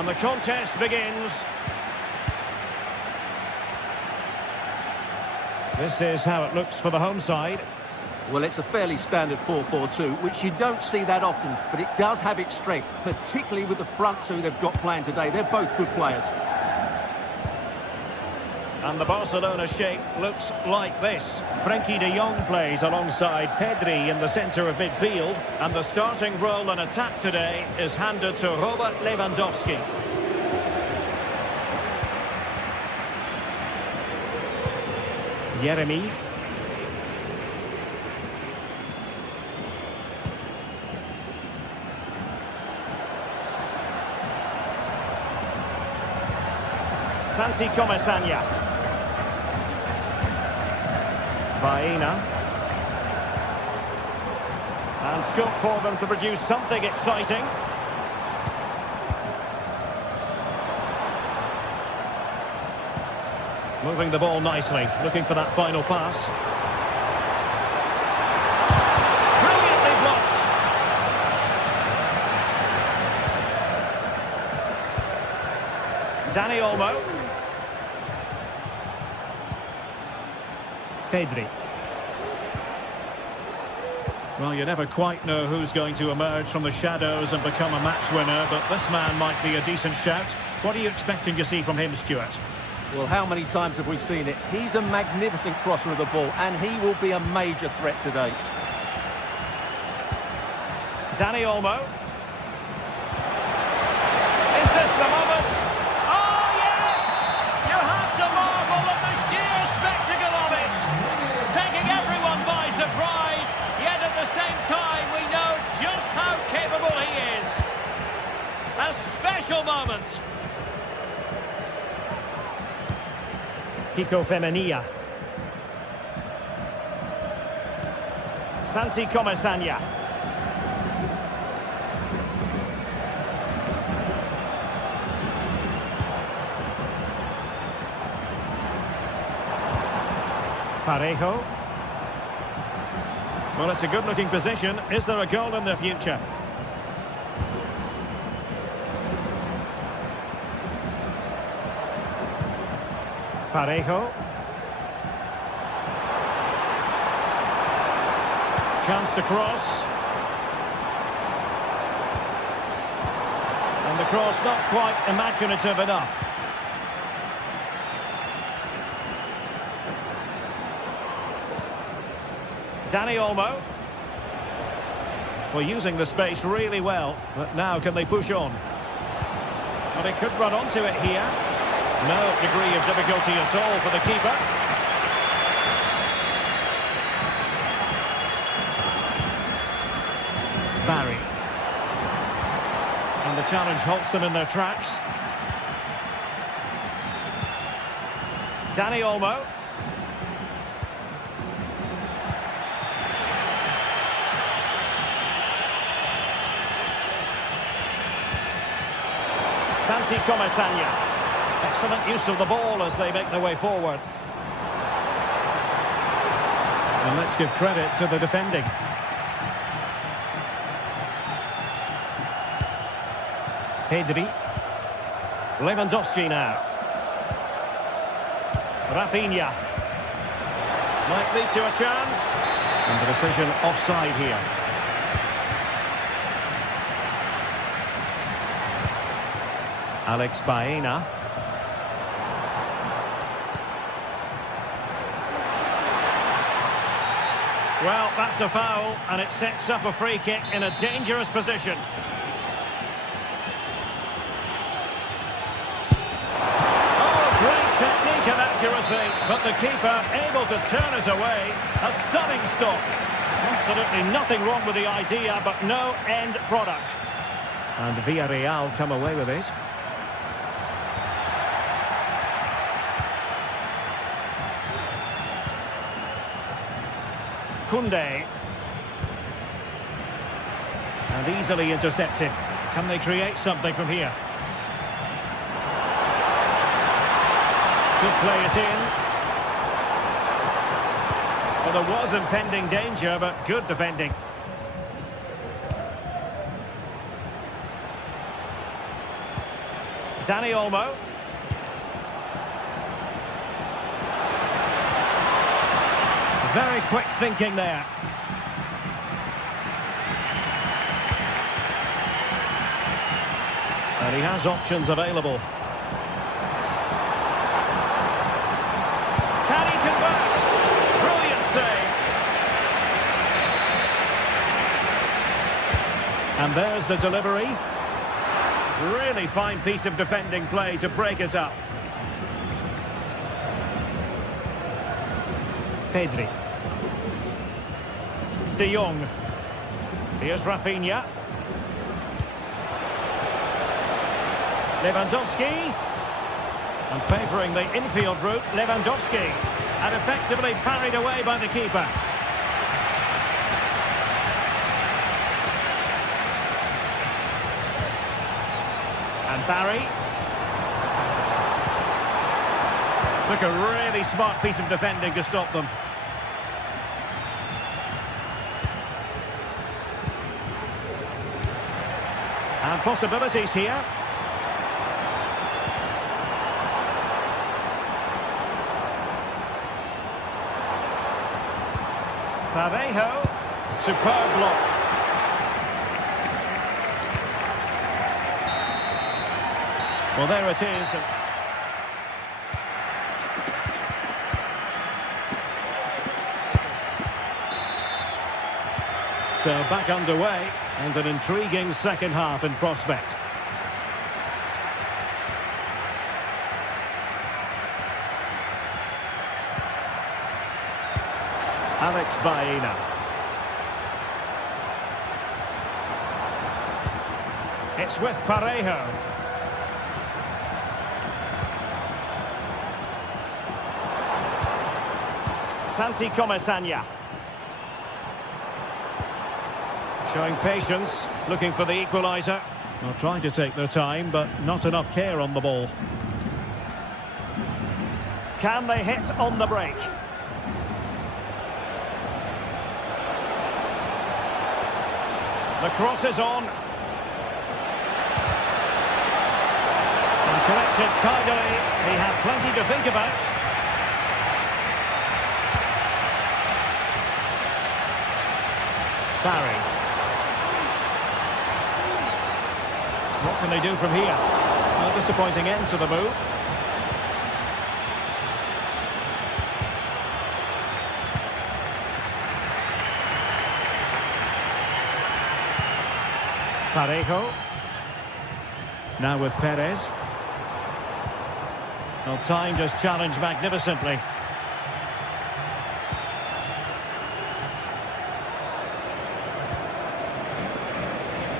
And the contest begins. This is how it looks for the home side. Well, it's a fairly standard 4-4-2, which you don't see that often, but it does have its strength, particularly with the front two they've got playing today. They're both good players. And the Barcelona shape looks like this. Frenkie de Jong plays alongside Pedri in the centre of midfield. And the starting role in attack today is handed to Robert Lewandowski. Yeremy. Santi Comesaña. Baena. And scope for them to produce something exciting. Moving the ball nicely, looking for that final pass. Brilliantly blocked. Dani Olmo. Pedri. Well, you never quite know who's going to emerge from the shadows and become a match winner, but this man might be a decent shout. What are you expecting to see from him, Stuart? Well, how many times have we seen it? He's a magnificent crosser of the ball, and he will be a major threat today. Dani Olmo. Is this the moment? Oh, yes! You have to marvel at the sheer spectacle of it. Taking everyone by surprise, yet at the same time we know just how capable he is. A special moment. Kiko Femenia. Santi Comesaña. Parejo. Well, it's a good-looking position. Is there a goal in the future? Parejo. Chance to cross. And the cross not quite imaginative enough. Dani Olmo. Well, using the space really well, but now can they push on? Well, they could run onto it here. No degree of difficulty at all for the keeper. Barry. And the challenge halts them in their tracks. Dani Olmo. Santi Comesaña. Excellent use of the ball as they make their way forward. And let's give credit to the defending. Pedri. Lewandowski now. Rafinha. Might lead to a chance. And the decision offside here. Alex Baena. Well, that's a foul, and it sets up a free kick in a dangerous position. Oh, great technique and accuracy, but the keeper able to turn it away. A stunning stop. Absolutely nothing wrong with the idea, but no end product. And Villarreal come away with it. Koundé. And easily intercepted. Can they create something from here? Could play it in. Well, there was impending danger, but good defending. Dani Olmo. Very quick thinking there. And he has options available. Can he convert? Brilliant save. And there's the delivery. Really fine piece of defending play to break us up. Pedri. De Jong. Here's Rafinha. Lewandowski. And favouring the infield route, Lewandowski. And effectively parried away by the keeper. And Barry. Took a really smart piece of defending to stop them. And possibilities here. Parejo. Superb block. Well, there it is. So back underway, and an intriguing second half in prospect. Alex Baena. It's with Parejo. Santi Comesaña. Showing patience, looking for the equaliser. Well, trying to take their time, but not enough care on the ball. Can they hit on the break? The cross is on. And collected tidily. He had plenty to think about. Barry. What can they do from here? A disappointing end to the move. Parejo. Now with Perez. Well, timed his challenge magnificently.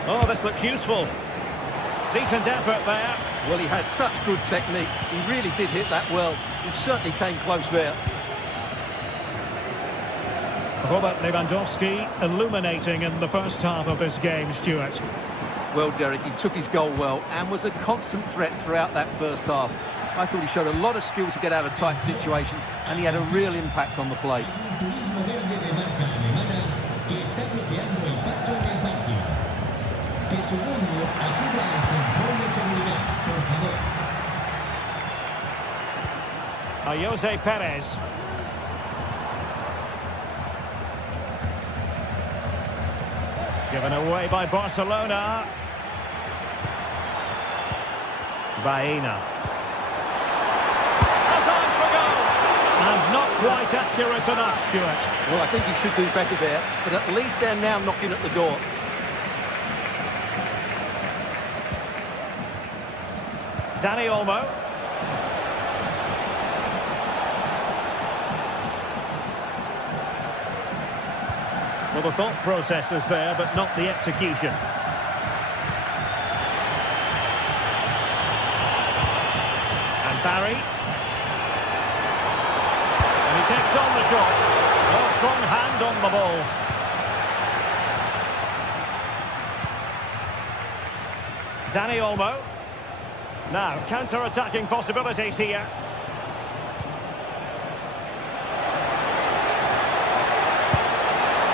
Oh, this looks useful. Decent effort there. Well, he has such good technique. He really did hit that well. He certainly came close there. Robert Lewandowski illuminating in the first half of this game, Stuart. Well, Derek, he took his goal well and was a constant threat throughout that first half. I thought he showed a lot of skill to get out of tight situations, and he had a real impact on the play. Turismo verde de marca alemana que está bloqueando el paso en el parque. Que su dueño acuda al control de seguridad, por favor. Jose Perez. Given away by Barcelona. Baena. Has eyes for goal. And not quite accurate enough, Stuart. Well, I think he should do better there, but at least they're now knocking at the door. Dani Olmo. Well, the thought process is there, but not the execution. And Barry. And he takes on the shot. A strong hand on the ball. Dani Olmo. Now, counter-attacking possibilities here.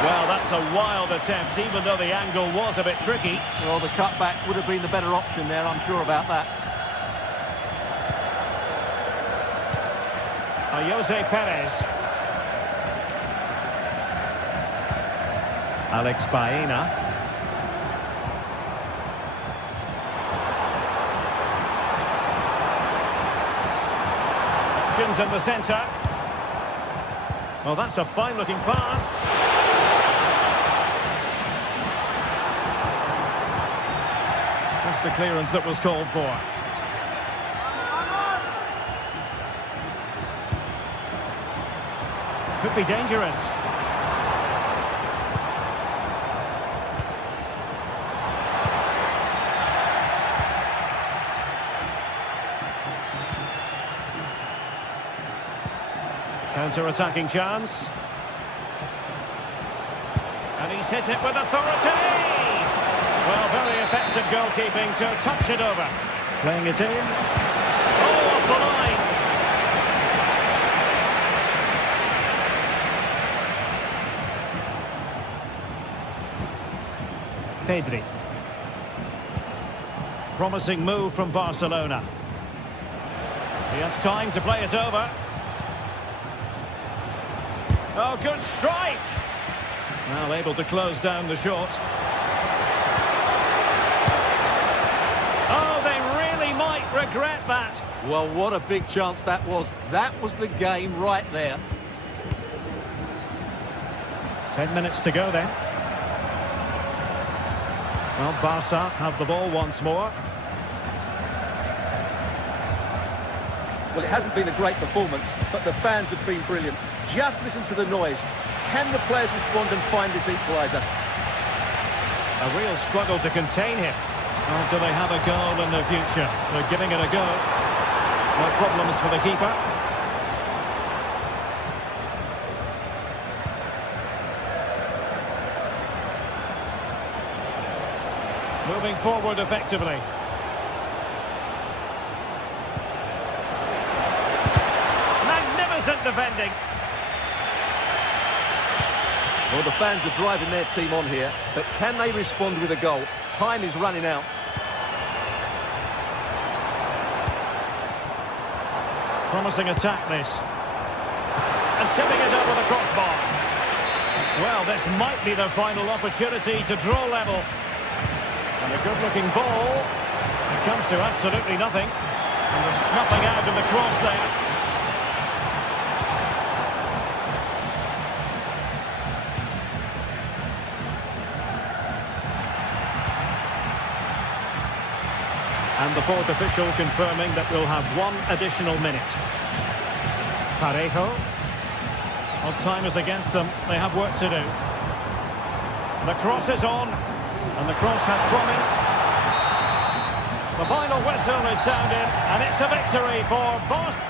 Well, that's a wild attempt, even though the angle was a bit tricky. Well, the cutback would have been the better option there, I'm sure about that. Jose Perez. Alex Baena. Options in the centre. Well, that's a fine-looking pass. That's the clearance that was called for. Could be dangerous. Counter-attacking chance. And he's hit it with authority! Well, very effective goalkeeping to touch it over. Playing it in. Oh, off the line! Pedri. Promising move from Barcelona. He has time to play it over. Oh, good strike! Well, able to close down the shot. Oh, they really might regret that. Well, what a big chance that was. That was the game right there. 10 minutes to go then. Well, Barca have the ball once more. Well, it hasn't been a great performance, but the fans have been brilliant. Just listen to the noise. Can the players respond and find this equaliser? A real struggle to contain him. Or do they have a goal in the future? They're giving it a go. No problems for the keeper. Moving forward effectively. Magnificent defending. Well, the fans are driving their team on here, but can they respond with a goal? Time is running out. Promising attack, this. And tipping it over the crossbar. Well, this might be the final opportunity to draw level. And a good-looking ball. It comes to absolutely nothing. And the snuffing out of the cross there. And the fourth official confirming that we'll have one additional minute. Parejo. Well, time is against them. They have work to do. The cross is on. And the cross has promise. The final whistle is sounded. And it's a victory for Barca.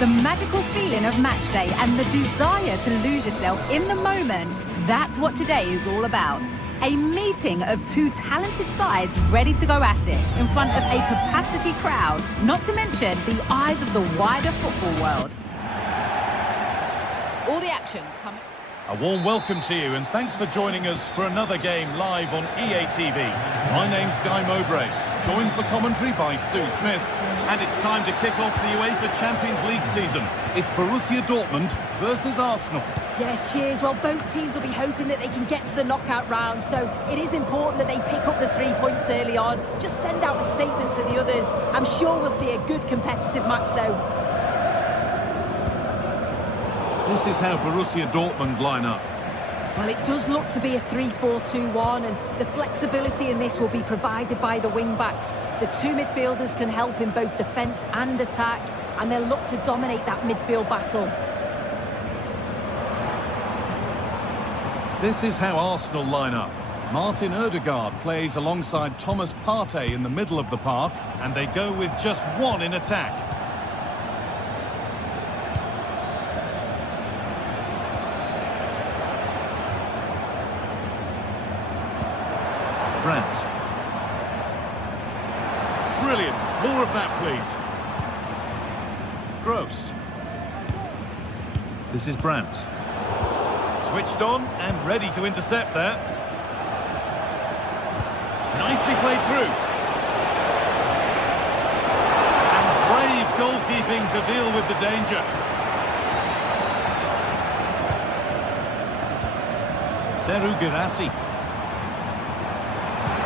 The magical feeling of match day and the desire to lose yourself in the moment, that's what today is all about. A meeting of two talented sides ready to go at it in front of a capacity crowd, not to mention the eyes of the wider football world. All the action coming... A warm welcome to you and thanks for joining us for another game live on EA TV. My name's Guy Mowbray, joined for commentary by Sue Smith. And it's time to kick off the UEFA Champions League season. It's Borussia Dortmund versus Arsenal. Yeah, cheers. Well, both teams will be hoping that they can get to the knockout round, so it is important that they pick up the 3 points early on. Just send out a statement to the others. I'm sure we'll see a good competitive match, though. This is how Borussia Dortmund line up. Well, it does look to be a 3-4-2-1, and the flexibility in this will be provided by the wing-backs. The two midfielders can help in both defence and attack, and they'll look to dominate that midfield battle. This is how Arsenal line up. Martin Odegaard plays alongside Thomas Partey in the middle of the park, and they go with just one in attack. Brandt. Brilliant. More of that, please. Gross. This is Brandt. Switched on and ready to intercept there. Nicely played through. And brave goalkeeping to deal with the danger. Serhou Guirassy.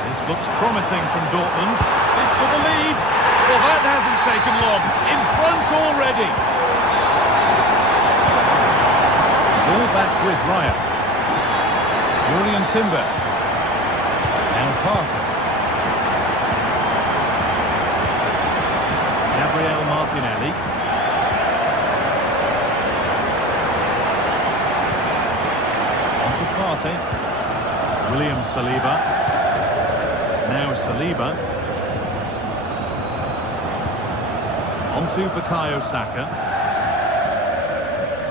This looks promising from Dortmund. This for the lead. Well, that hasn't taken long. In front already. Ball back with Raya. Julian Timber. Now Carter. Gabriel Martinelli. On to Partey. William Saliba. Now Saliba. On to Bukayo Saka.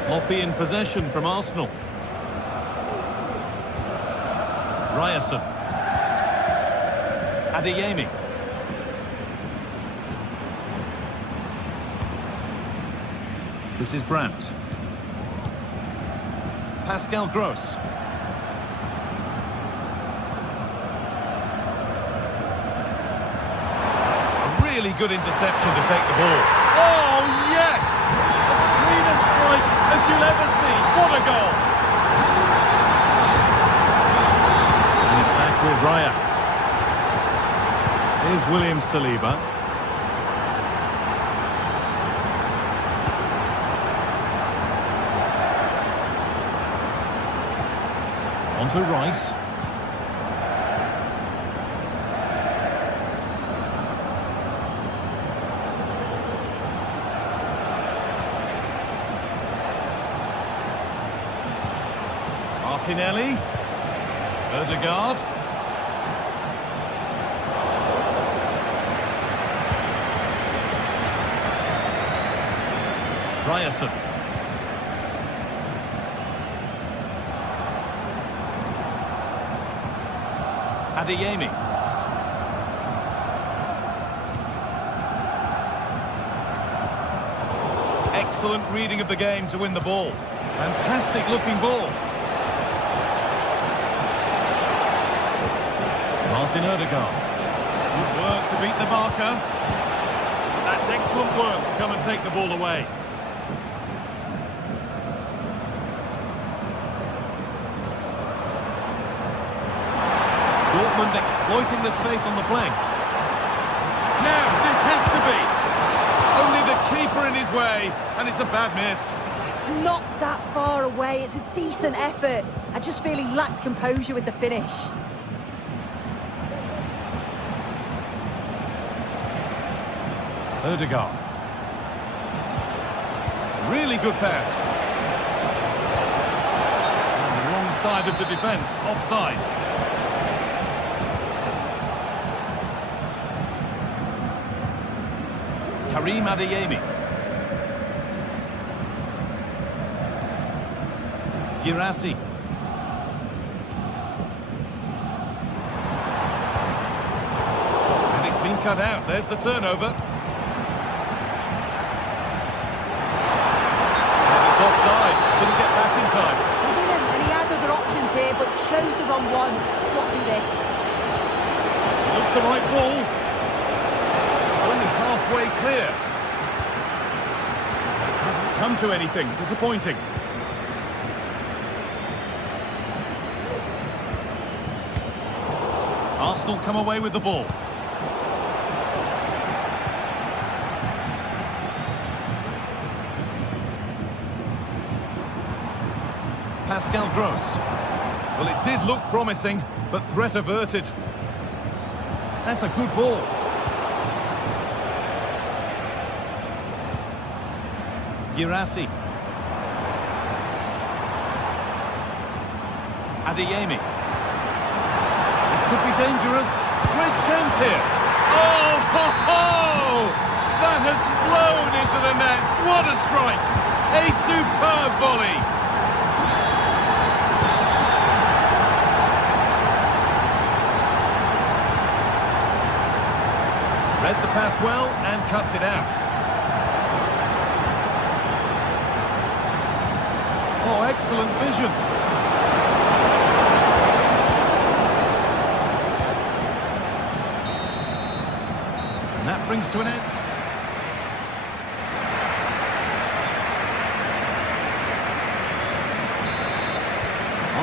Sloppy in possession from Arsenal. Ryerson. Adeyemi. This is Brandt. Pascal Gross. A really good interception to take the ball. Oh, yes! As clean a strike as you'll ever see. What a goal! And it's back with Raya. Here's William Saliba. On to Rice. Martinelli. Odegaard. Ryerson. Adeyemi. Excellent reading of the game to win the ball. Fantastic looking ball. Martin Odegaard. Good work to beat the marker. That's excellent work to come and take the ball away. Dortmund exploiting the space on the flank. Now, this has to be. Only the keeper in his way, and it's a bad miss. It's not that far away. It's a decent effort. I just feel he lacked composure with the finish. Odegaard. Really good pass. On the wrong side of the defence, offside. Karim Adeyemi. Guirassy. And it's been cut out. There's the turnover. And it's offside. Didn't get back in time. He didn't, and he chose the wrong one. Sloppy this. Looks the right ball. It's only halfway clear. Hasn't come to anything. Disappointing. Arsenal come away with the ball. Pascal Gross. Well, it did look promising, but threat averted. That's a good ball. Girassi. Adeyemi. This could be dangerous. Great chance here. Oh, ho, ho! That has flown into the net. What a strike! A superb volley. Read the pass well and cuts it out. Oh, excellent vision. And that brings to an end.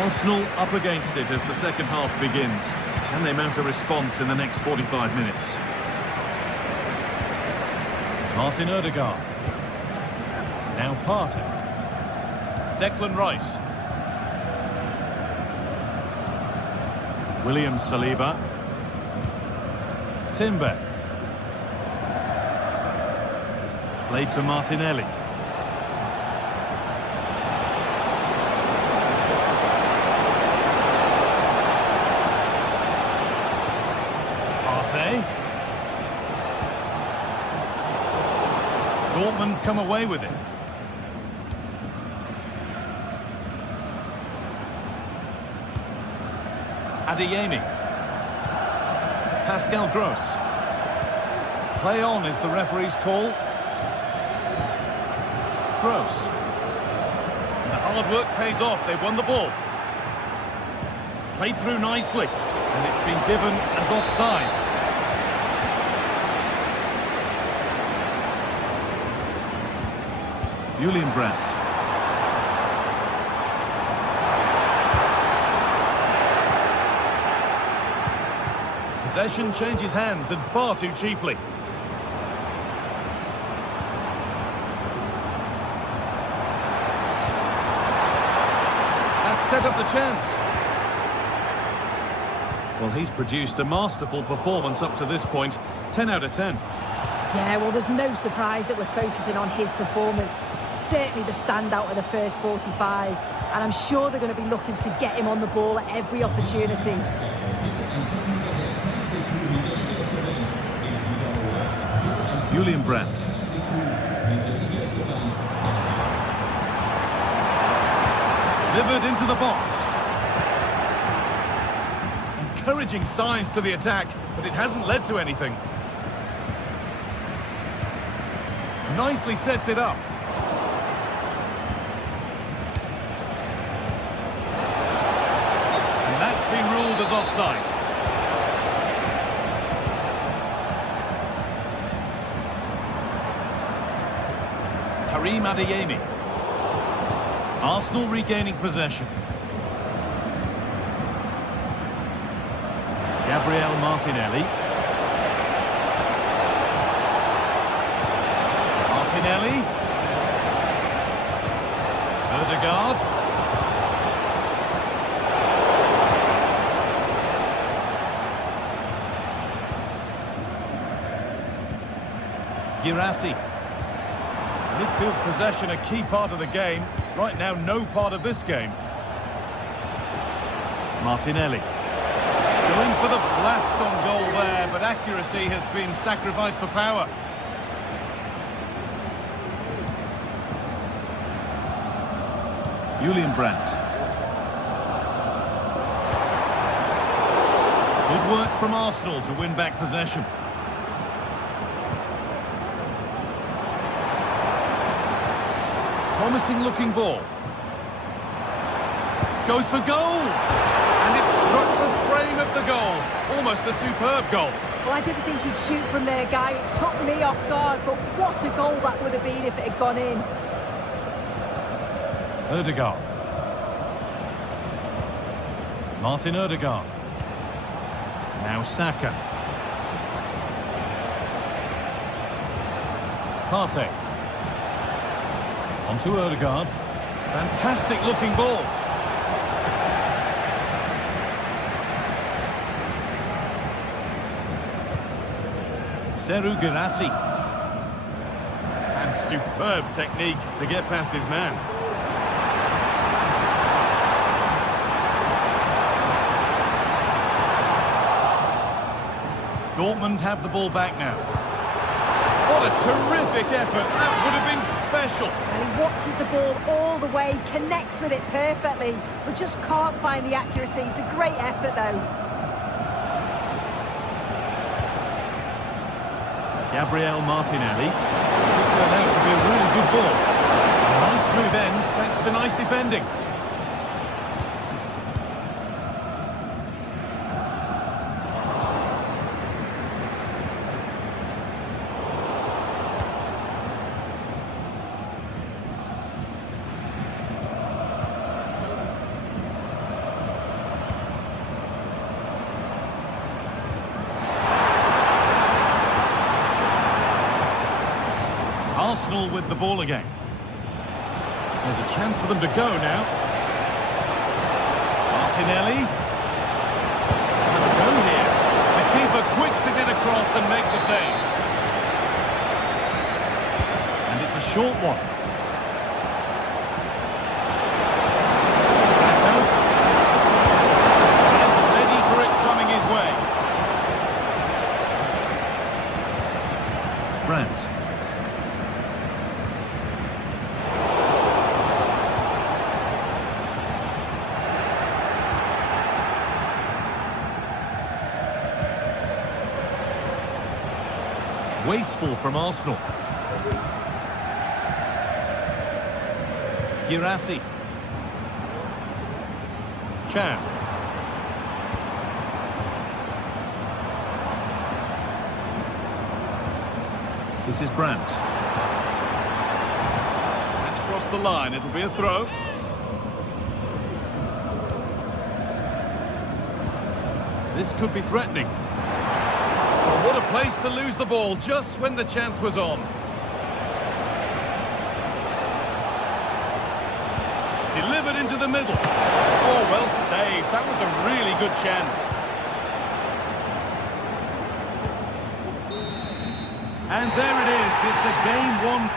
Arsenal up against it as the second half begins. Can they mount a response in the next 45 minutes? Martin Odegaard. Now Partey. Declan Rice. William Saliba. Timber. Played to Martinelli. Partey. Dortmund come away with it. Adeyemi. Pascal Gross. Play on is the referee's call. Gross. The hard work pays off. They've won the ball. Played through nicely. And it's been given as offside. Julian Brandt. Possession changes hands and far too cheaply. That set up the chance. Well, he's produced a masterful performance up to this point. 10 out of 10. Yeah, well, there's no surprise that we're focusing on his performance. Certainly the standout of the first 45. And I'm sure they're going to be looking to get him on the ball at every opportunity. Julian Brandt. Delivered into the box. Encouraging signs to the attack, but it hasn't led to anything. Nicely sets it up. And that's been ruled as offside. Karim Adeyemi. Arsenal regaining possession. Gabriel Martinelli. Martinelli. Odegaard. Girassi. Midfield possession a key part of the game. Right now, no part of this game. Martinelli. Going for the blast on goal there, but accuracy has been sacrificed for power. Julian Brandt. Good work from Arsenal to win back possession. Promising looking ball. Goes for goal. Struck the frame of the goal. Almost a superb goal. Well, I didn't think he'd shoot from there, Guy. It took me off guard, but what a goal that would have been if it had gone in. Ødegaard. Martin Ødegaard. Now Saka. Partey. On to Ødegaard. Fantastic looking ball. Seru Girassi. And superb technique to get past his man. Dortmund have the ball back now. What a terrific effort. That would have been special. And he watches the ball all the way, connects with it perfectly, but just can't find the accuracy. It's a great effort, though. Gabriel Martinelli. It turned out to be a really good ball. Nice smooth ends thanks to nice defending. Arsenal with the ball again. There's a chance for them to go now. Martinelli. Go here. The keeper quick to get across and make the save. And it's a short one. Saka. And ready for it coming his way. Brandt. Wasteful from Arsenal. Girassi. Chan. This is Brandt. That's crossed the line. It'll be a throw. This could be threatening. What a place to lose the ball just when the chance was on. Delivered into the middle. Oh, well saved. That was a really good chance. And there it is. It's a game won.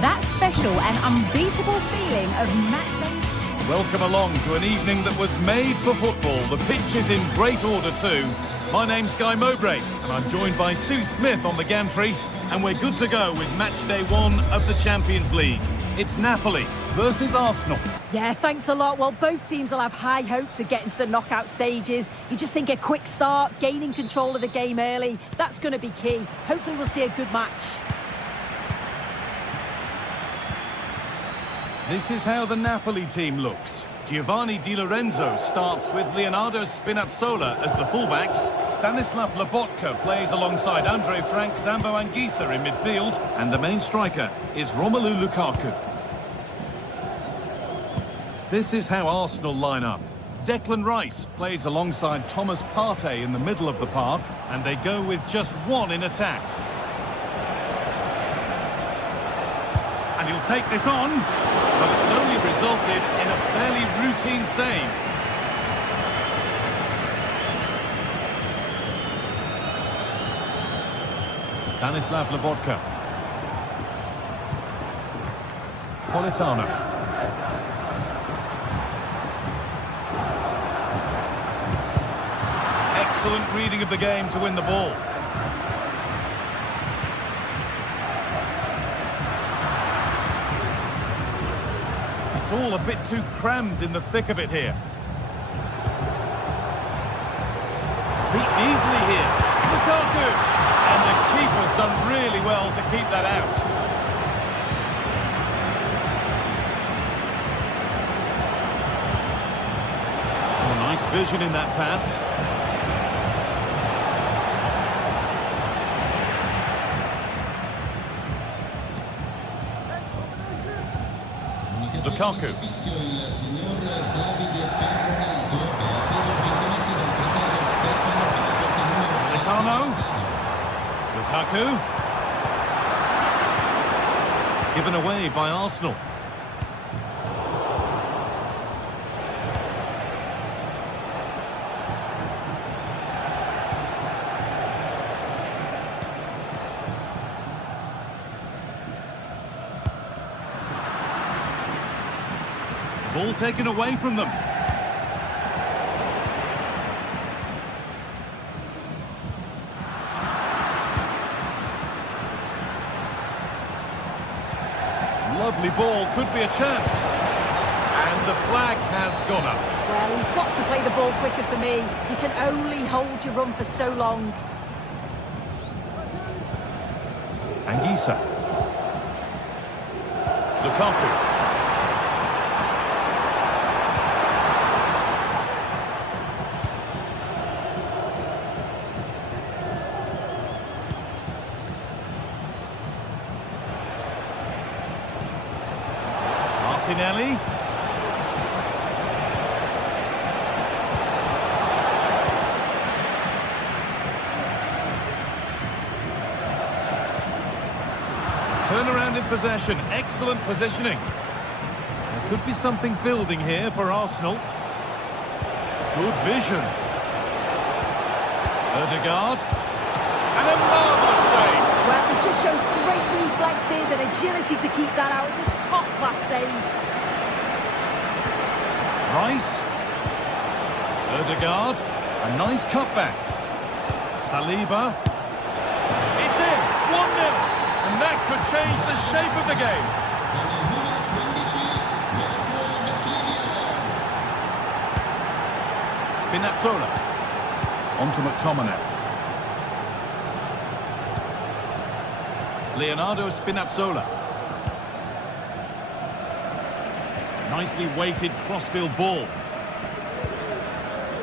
That special and unbeatable feeling of match day. Welcome along to an evening that was made for football. The pitch is in great order too. My name's Guy Mowbray and I'm joined by Sue Smith on the gantry, and we're good to go with match day 1 of the Champions League. It's Napoli versus Arsenal. Yeah, thanks a lot. Well, both teams will have high hopes of getting to the knockout stages. You just think a quick start, gaining control of the game early, that's going to be key. Hopefully we'll see a good match. This is how the Napoli team looks. Giovanni Di Lorenzo starts with Leonardo Spinazzola as the fullbacks. Stanislav Lobotka plays alongside Andre Frank Zambo Anguissa in midfield. And the main striker is Romelu Lukaku. This is how Arsenal line up. Declan Rice plays alongside Thomas Partey in the middle of the park, and they go with just one in attack. And he'll take this on, but it's only resulted in a fairly routine save. Stanislav Lobotka. Politano. Excellent reading of the game to win the ball. It's all a bit too crammed in the thick of it here. Beat easily here. Lukaku! And the keeper's done really well to keep that out. Oh, nice vision in that pass. Lukaku. Politano. Lukaku. Given away by Arsenal. Ball taken away from them. Lovely ball, could be a chance. And the flag has gone up. Well, he's got to play the ball quicker for me. You can only hold your run for so long. Anguissa. Lukaku. Martinelli. Turnaround in possession, excellent positioning. There could be something building here for Arsenal. Good vision. Ødegaard. And a marvellous save. Well, it just shows great reflexes and agility to keep that out. It's a top-class save. Rice. Ødegaard. A nice cutback. Saliba. It's in. 1-0. And that could change the shape of the game. Spinazzola. On to McTominay. Leonardo Spinazzola. Nicely weighted crossfield ball.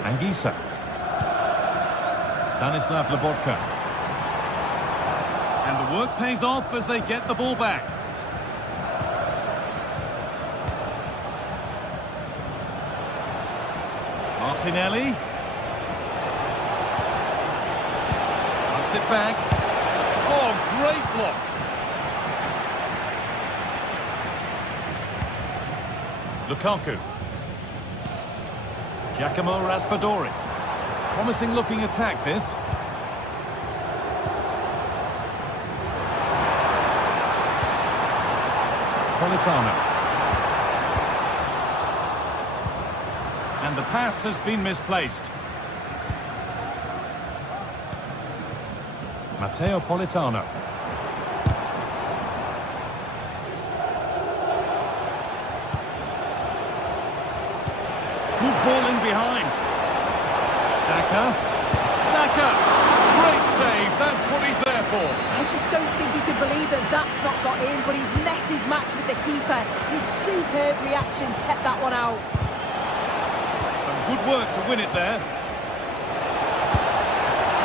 Anguissa. Stanislav Lobotka. And the work pays off as they get the ball back. Martinelli. Puts it back. Oh, great block. Lukaku. Giacomo Raspadori. Promising looking attack this. Politano. And the pass has been misplaced. Matteo Politano. Good ball in behind. Saka. Saka. Great save. That's what he's there for. I just don't think he can believe that that's not got in, but he's met his match with the keeper. His superb reactions kept that one out. Some good work to win it there.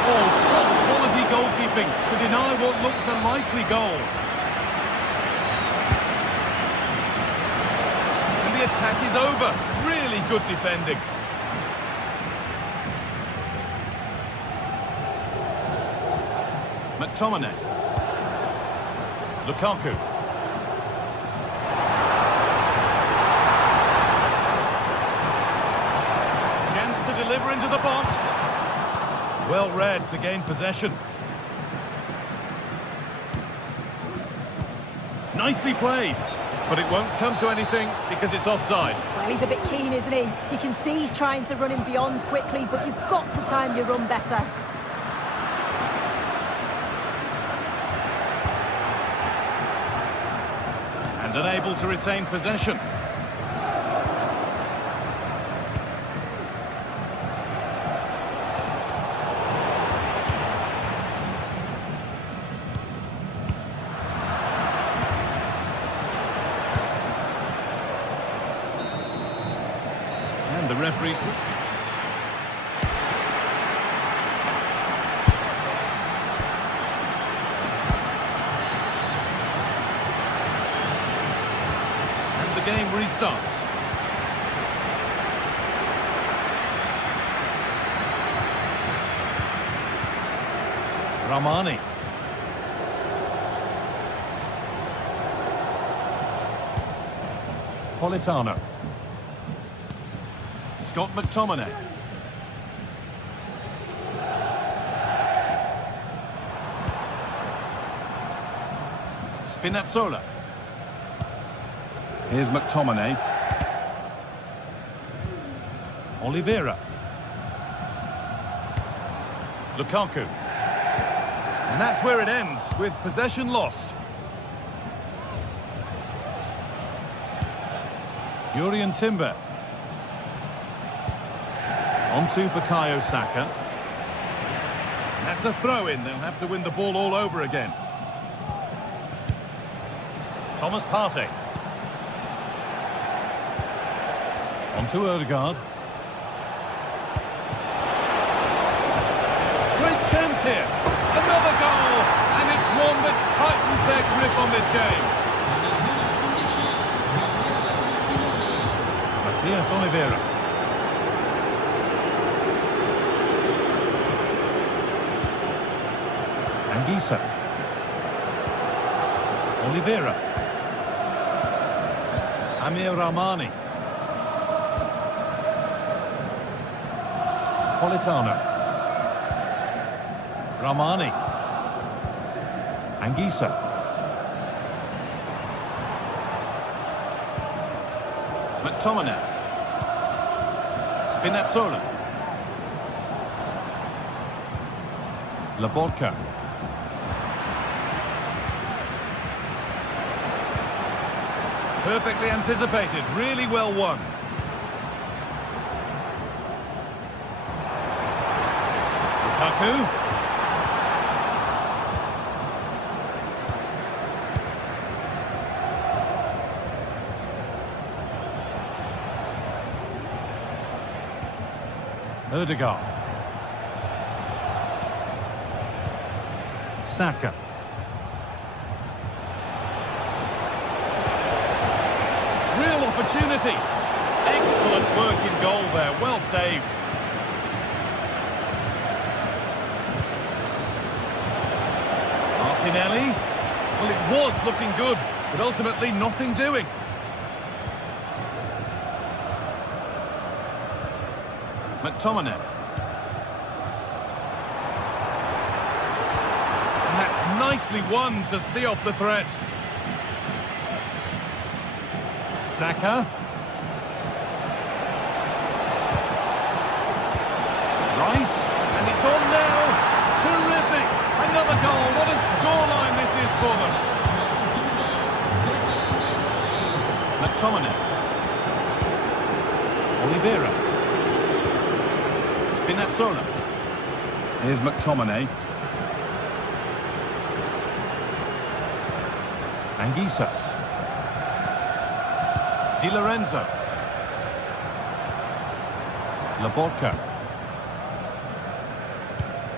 Oh, top quality goalkeeping to deny what looked a likely goal. And the attack is over. Really good defending. McTominay. Lukaku. Chance to deliver into the box. Well read to gain possession. Nicely played, but it won't come to anything because it's offside. Well, he's a bit keen, isn't he? You can see he's trying to run him beyond quickly, but you've got to time your run better. And unable to retain possession. And the referee's... And the game restarts. Ramani. Politano. Scott McTominay. Spinazzola. Here's McTominay. Oliveira. Lukaku. And that's where it ends, with possession lost. Jurrien Timber. On to Bukayo Saka. That's a throw-in. They'll have to win the ball all over again. Thomas Partey. On to Odegaard. Great chance here. Another goal. And it's one that tightens their grip on this game. Matias Oliveira. Anguissa. Oliveira. Amir Rahmani. Politano. Rahmani. Anguissa. McTominay. Spinazzola. Laborca. Perfectly anticipated, really well won. Lukaku. Odegaard. Saka. Opportunity. Excellent work in goal there. Well saved. Martinelli. Well, it was looking good, but ultimately nothing doing. McTominay. And that's nicely won to see off the threat. Saka. Rice. And it's on now. Terrific. Another goal. What a scoreline this is for them. McTominay. Oliveira. Spinazzola. Here's McTominay. Anguissa. Di Lorenzo. Lobotka.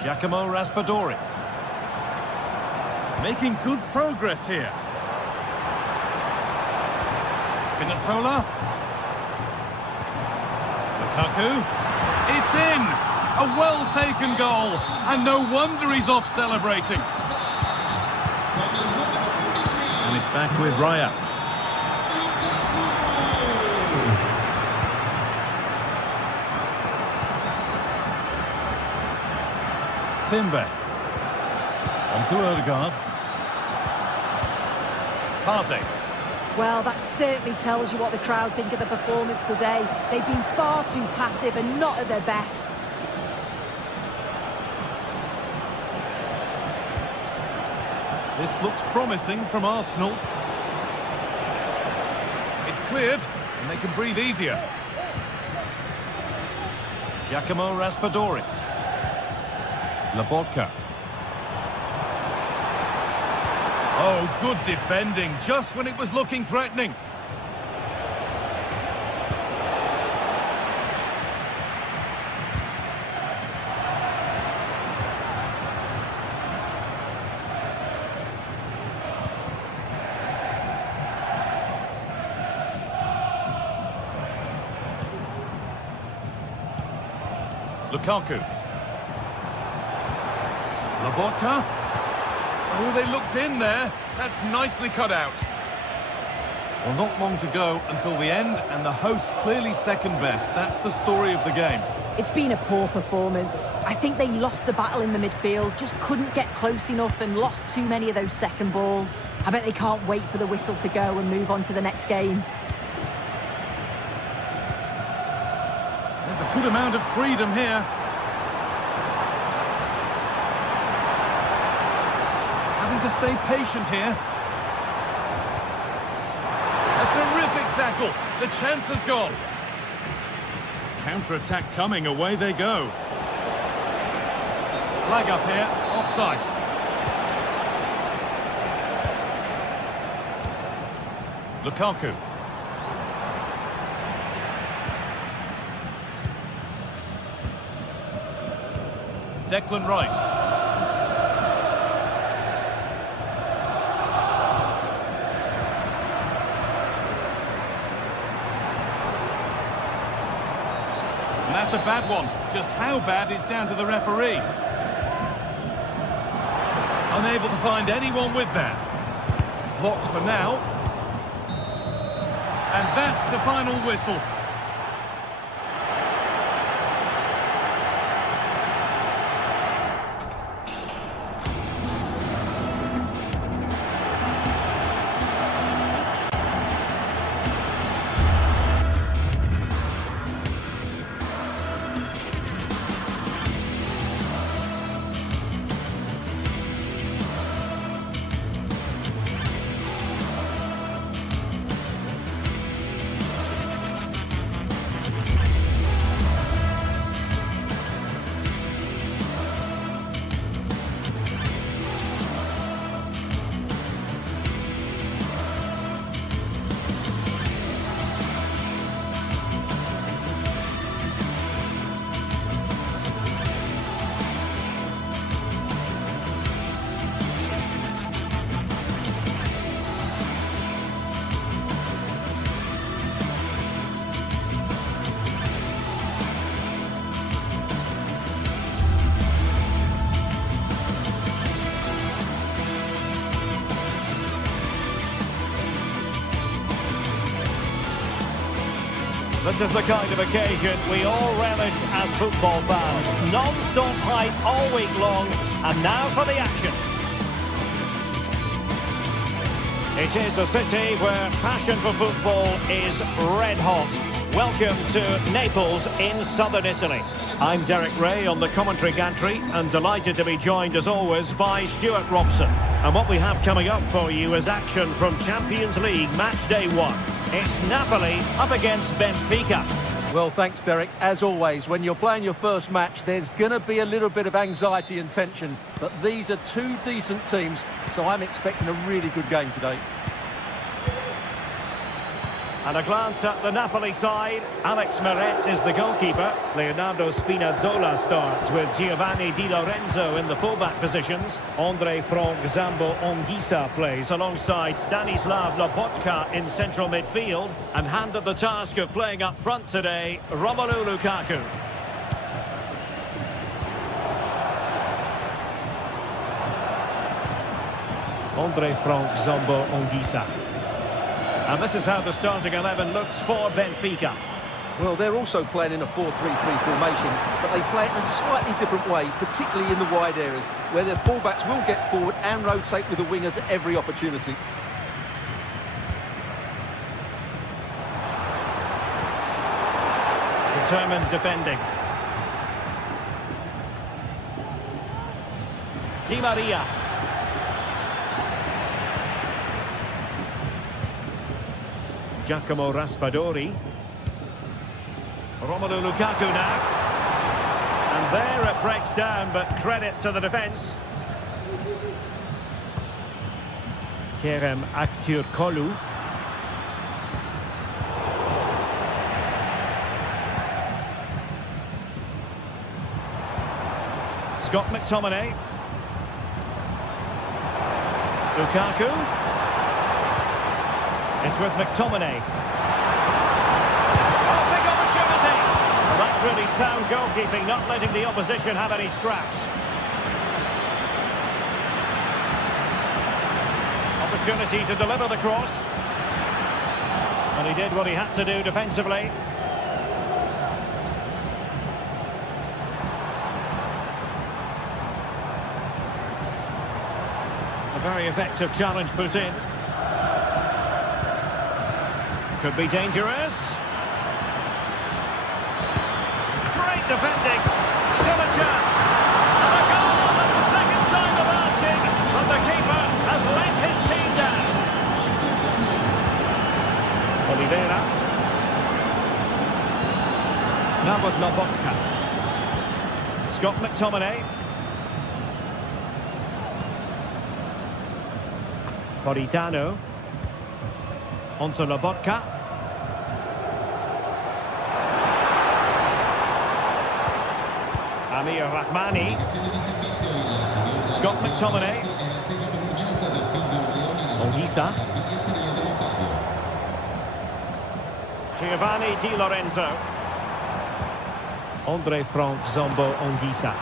Giacomo Raspadori. Making good progress here. Spinazzola. Lukaku. It's in! A well-taken goal, and no wonder he's off celebrating. And it's back with Raya. Timber. On to Odegaard. Partey. Well, that certainly tells you what the crowd think of the performance today. They've been far too passive and not at their best. This looks promising from Arsenal. It's cleared, and they can breathe easier. Giacomo Raspadori. Lobotka. Oh, good defending, just when it was looking threatening. Lukaku. Lobotka. Oh, they looked in there. That's nicely cut out. Well, not long to go until the end, and the hosts clearly second best. That's the story of the game. It's been a poor performance. I think they lost the battle in the midfield, just couldn't get close enough and lost too many of those second balls. I bet they can't wait for the whistle to go and move on to the next game. There's a good amount of freedom here. Having to stay patient here. A terrific tackle. The chance has gone. Counter-attack coming. Away they go. Flag up here. Offside. Lukaku. Declan Rice. And that's a bad one. Just how bad is down to the referee. Unable to find anyone with that. Blocked for now. And that's the final whistle. This is the kind of occasion we all relish as football fans. Non-stop hype all week long, and now for the action. It is a city where passion for football is red hot. Welcome to Naples in southern Italy. I'm Derek Ray on the commentary gantry, and delighted to be joined as always by Stuart Robson. And what we have coming up for you is action from Champions League match day 1. It's Napoli up against Benfica. Well, thanks, Derek. As always, when you're playing your first match, there's going to be a little bit of anxiety and tension. But these are two decent teams, so I'm expecting a really good game today. And a glance at the Napoli side. Alex Meret is the goalkeeper. Leonardo Spinazzola starts with Giovanni Di Lorenzo in the fullback positions. Andre Frank Zambo Anguissa plays alongside Stanislav Lobotka in central midfield. And handed the task of playing up front today, Romelu Lukaku. Andre Frank Zambo Anguissa. And this is how the starting 11 looks for Benfica. Well, they're also playing in a 4-3-3 formation, but they play it in a slightly different way, particularly in the wide areas, where their fullbacks will get forward and rotate with the wingers at every opportunity. Determined defending. Di Maria. Giacomo Raspadori. Romelu Lukaku now. And there it breaks down, but credit to the defence. Kerem Aktürkoğlu. Scott McTominay. Lukaku. It's with McTominay. Oh, big opportunity! Well, that's really sound goalkeeping, not letting the opposition have any scraps. Opportunity to deliver the cross. And he did what he had to do defensively. A very effective challenge put in. Could be dangerous. Great defending. Still a chance. And a goal at the second time of asking. But the keeper has let his team down. Oliveira. Now with Lobotka. Scott McTominay. Politano. Onto Lobotka. Amir Rahmani. Scott McTominay. Anguissa. Giovanni Di Lorenzo. Andre Frank Zambo Anguissa.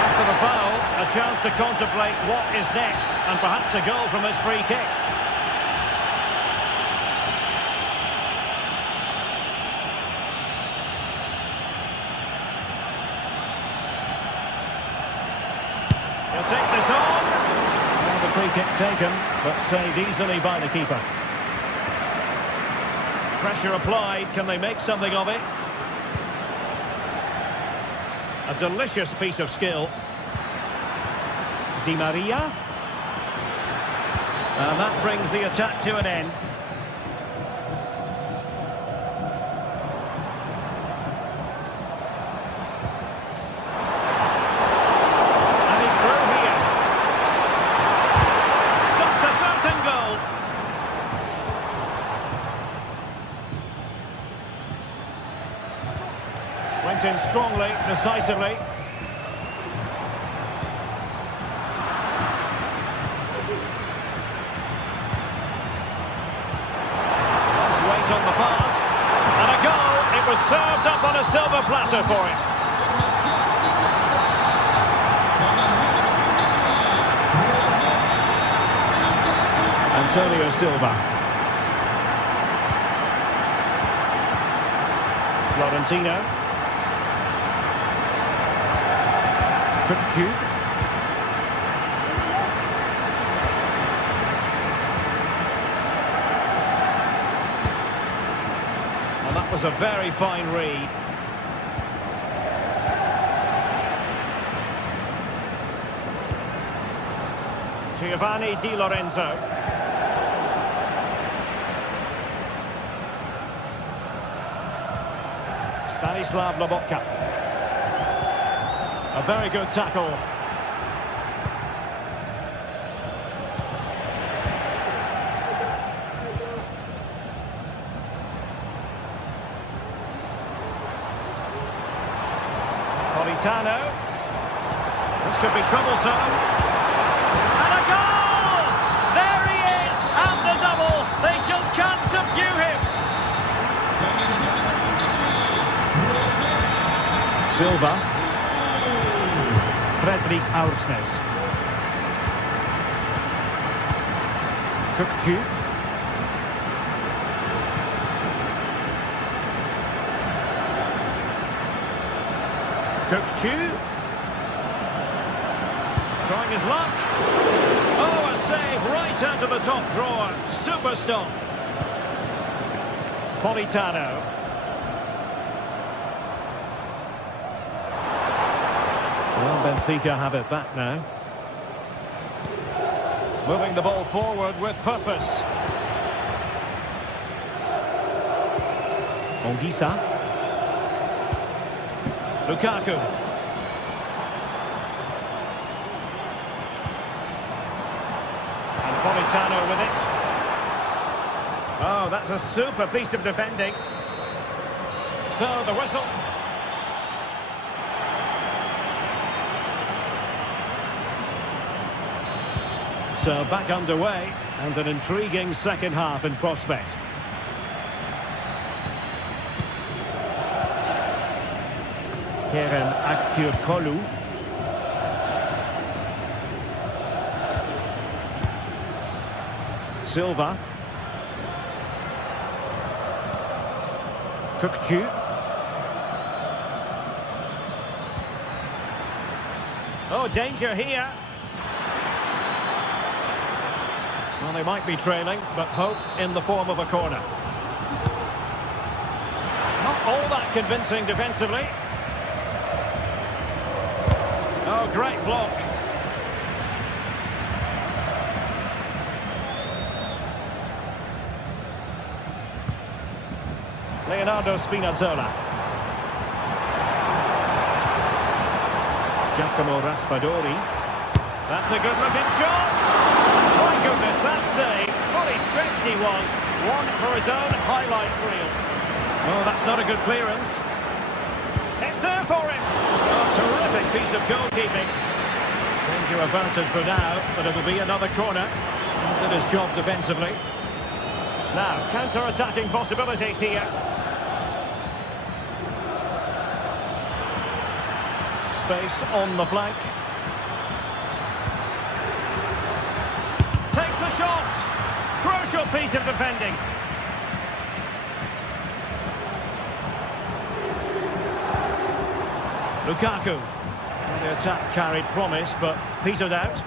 After the foul, a chance to contemplate what is next, and perhaps a goal from this free kick. He'll take this on. Well, the free kick taken, but saved easily by the keeper. Pressure applied. Can they make something of it? A delicious piece of skill. Di Maria. And that brings the attack to an end. And he's through here. Stopped a certain goal. Went in strongly, decisively. On the pass, and a goal. It was served up on a silver platter for him. Antonio Silva. Florentino. Kukcu. That was a very fine read. Giovanni Di Lorenzo. Stanislav Lobotka. A very good tackle. Politano. This could be troublesome. And a goal! There he is! And the double! They just can't subdue him! Silva. Fredrik Aursnes. Kukçu. Kukçu. Trying his luck. Oh, a save right under the top drawer. Super stop. Politano. Well, Benfica have it back now. Moving the ball forward with purpose. Ongisa. Lukaku. And Politano with it. Oh, that's a super piece of defending. So, the whistle. So back underway, and an intriguing second half in prospect. Kerem Aktürkoğlu. Silva. Kukçu. Oh, danger here. Well, they might be trailing, but hope in the form of a corner. Not all that convincing defensively. Oh, great block. Leonardo Spinazzola. Giacomo Raspadori. That's a good-looking shot. My goodness, that save. Fully stretched he was. One for his own highlights reel. Oh, that's not a good clearance. It's there for him. Oh, terrific piece of goalkeeping. Danger averted for now, but it'll be another corner. Did his job defensively. Now, counter-attacking possibilities here. Space on the flank. Takes the shot. Crucial piece of defending. Lukaku. Well, the attack carried promise, but petered out.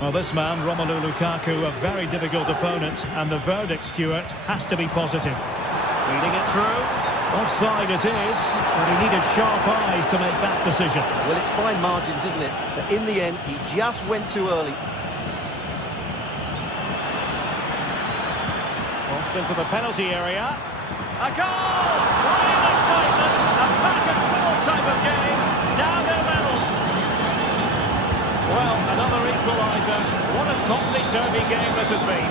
Well, this man, Romelu Lukaku, a very difficult opponent, and the verdict, Stuart, has to be positive. Reading it through. Offside it is, but he needed sharp eyes to make that decision. Well, it's fine margins, isn't it? But in the end, he just went too early. Crossed into the penalty area. A goal! Wild excitement! A back-and-forth type of game. Now they're level. Well, another equaliser. What a topsy-turvy game this has been.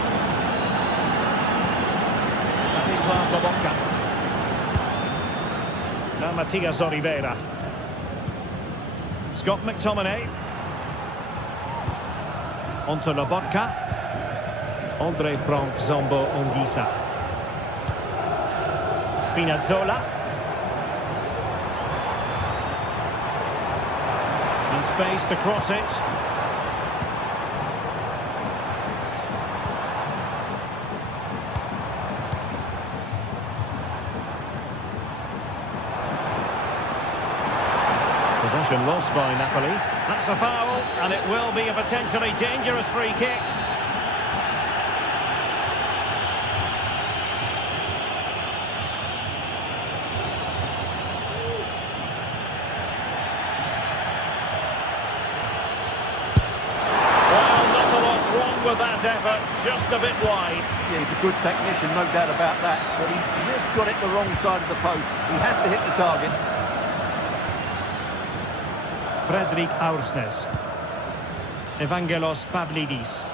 Stanislav Lobotka. Now Matias Oliveira. Scott McTominay. Onto Lobotka. Andre Frank Zombo Ongisa. Spinazzola. In space to cross it. Possession lost by Napoli. That's a foul, and it will be a potentially dangerous free kick. Well, not a lot wrong with that effort, just a bit wide. Yeah, he's a good technician, no doubt about that. But he just got it the wrong side of the post. He has to hit the target. Fredrik Aursnes. Evangelos Pavlidis.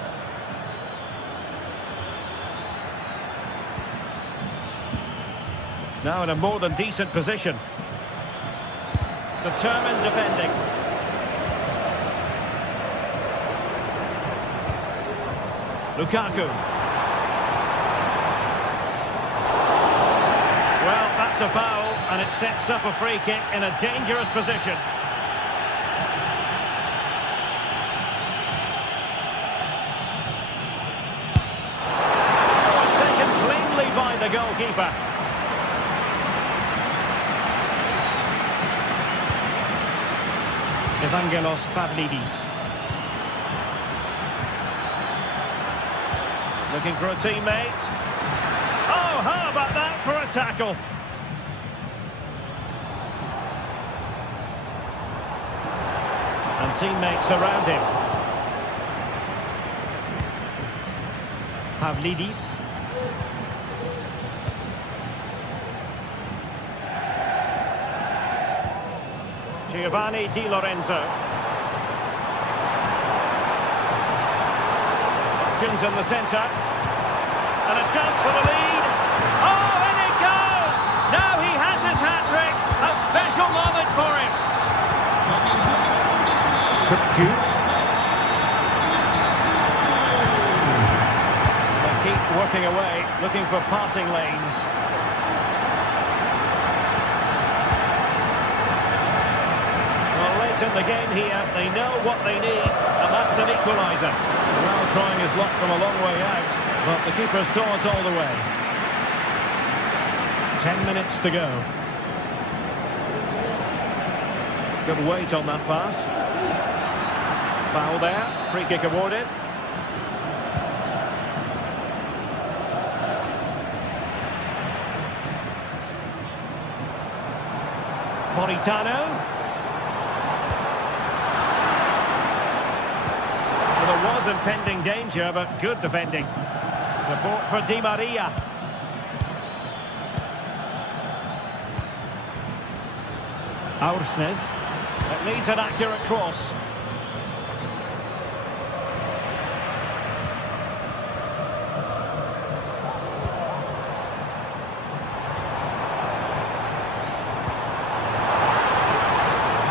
Now in a more than decent position. Determined defending. Lukaku. Well, that's a foul, and it sets up a free kick in a dangerous position. Oh, taken cleanly by the goalkeeper. Evangelos Pavlidis. Looking for a teammate. Oh, how about that for a tackle? And teammates around him. Pavlidis. Giovanni Di Lorenzo. Options in the centre. And a chance for the lead. Oh, and it goes! Now he has his hat-trick. A special moment for him. They keep working away, looking for passing lanes. In the game here, they know what they need, and that's an equaliser. Well, trying his luck from a long way out, but the keeper saw it all the way. 10 minutes to go. Good weight on that pass. Foul there, free kick awarded. Politano. There was impending danger, but good defending. Support for Di Maria. Aursnes. It needs an accurate cross.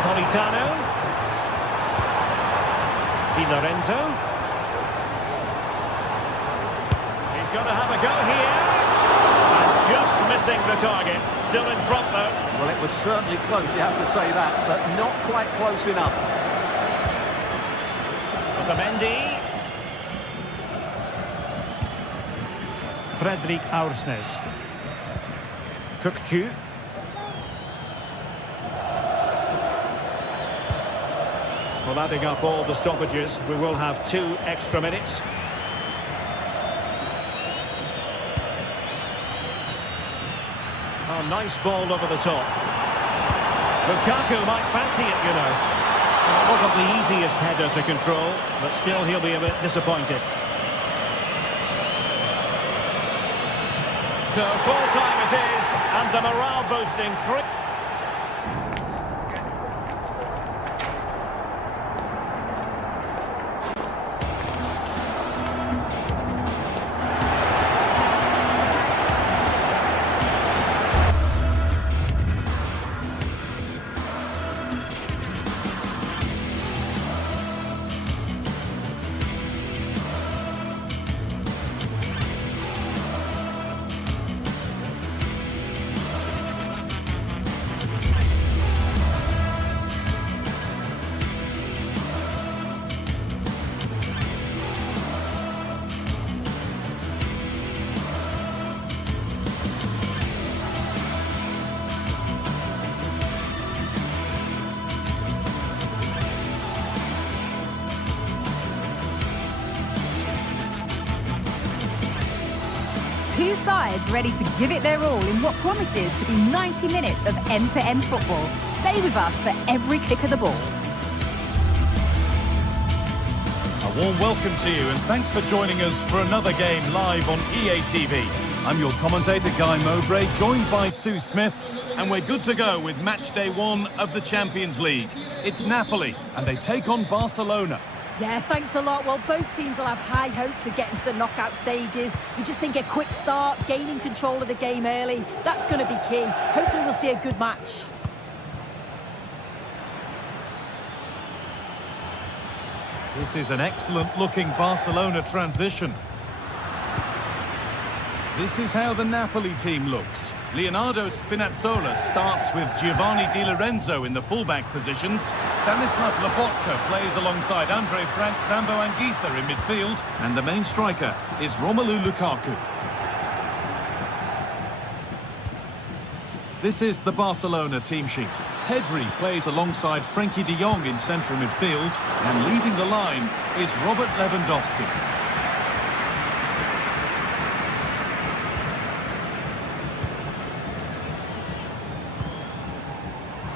Politano. Di Lorenzo. He's going to have a go here. And just missing the target. Still in front though. Well, it was certainly close, you have to say that, but not quite close enough. Otamendi. Fredrik Aursnes. Kukcu. Well, adding up all the stoppages, we will have 2 extra minutes. Oh, nice ball over the top. Lukaku might fancy it, you know. Well, it wasn't the easiest header to control, but still he'll be a bit disappointed. So full time it is, and a morale-boosting 3. Two sides ready to give it their all in what promises to be 90 minutes of end-to-end football. Stay with us for every kick of the ball. A warm welcome to you and thanks for joining us for another game live on EA TV. I'm your commentator Guy Mowbray, joined by Sue Smith, and we're good to go with match day 1 of the Champions League. It's Napoli and they take on Barcelona. Yeah, thanks a lot. Well, both teams will have high hopes of getting to the knockout stages. You just think a quick start, gaining control of the game early, that's going to be key. Hopefully we'll see a good match. This is an excellent-looking Barcelona transition. This is how the Napoli team looks. Leonardo Spinazzola starts with Giovanni Di Lorenzo in the fullback positions. Stanislav Lobotka plays alongside Andre Frank Sambo Anguissa in midfield. And the main striker is Romelu Lukaku. This is the Barcelona team sheet. Pedri plays alongside Frenkie de Jong in central midfield. And leading the line is Robert Lewandowski.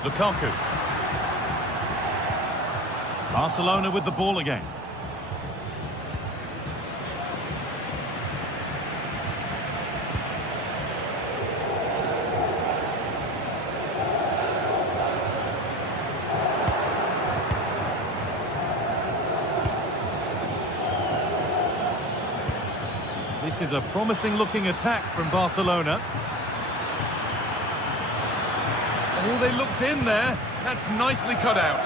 Lukaku. Barcelona with the ball again. This is a promising-looking attack from Barcelona. Oh, they looked in there. That's nicely cut out.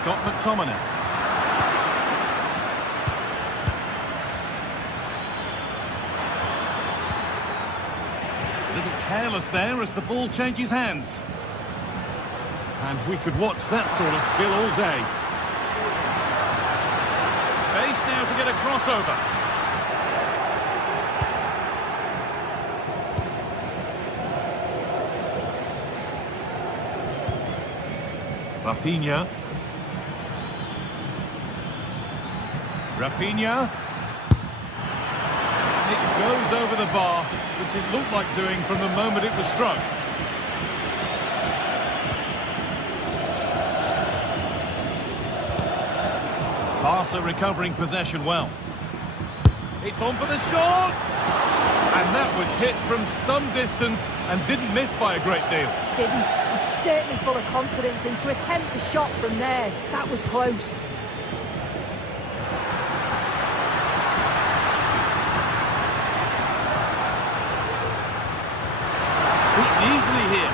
Scott McTominay. A little careless there as the ball changes hands. And we could watch that sort of skill all day. Space now to get a crossover. Rafinha. It goes over the bar, which it looked like doing from the moment it was struck. Barca recovering possession well. It's on for the shot! And that was hit from some distance and didn't miss by a great deal. Didn't. He's certainly full of confidence, and to attempt the shot from there, that was close. Beaten easily here.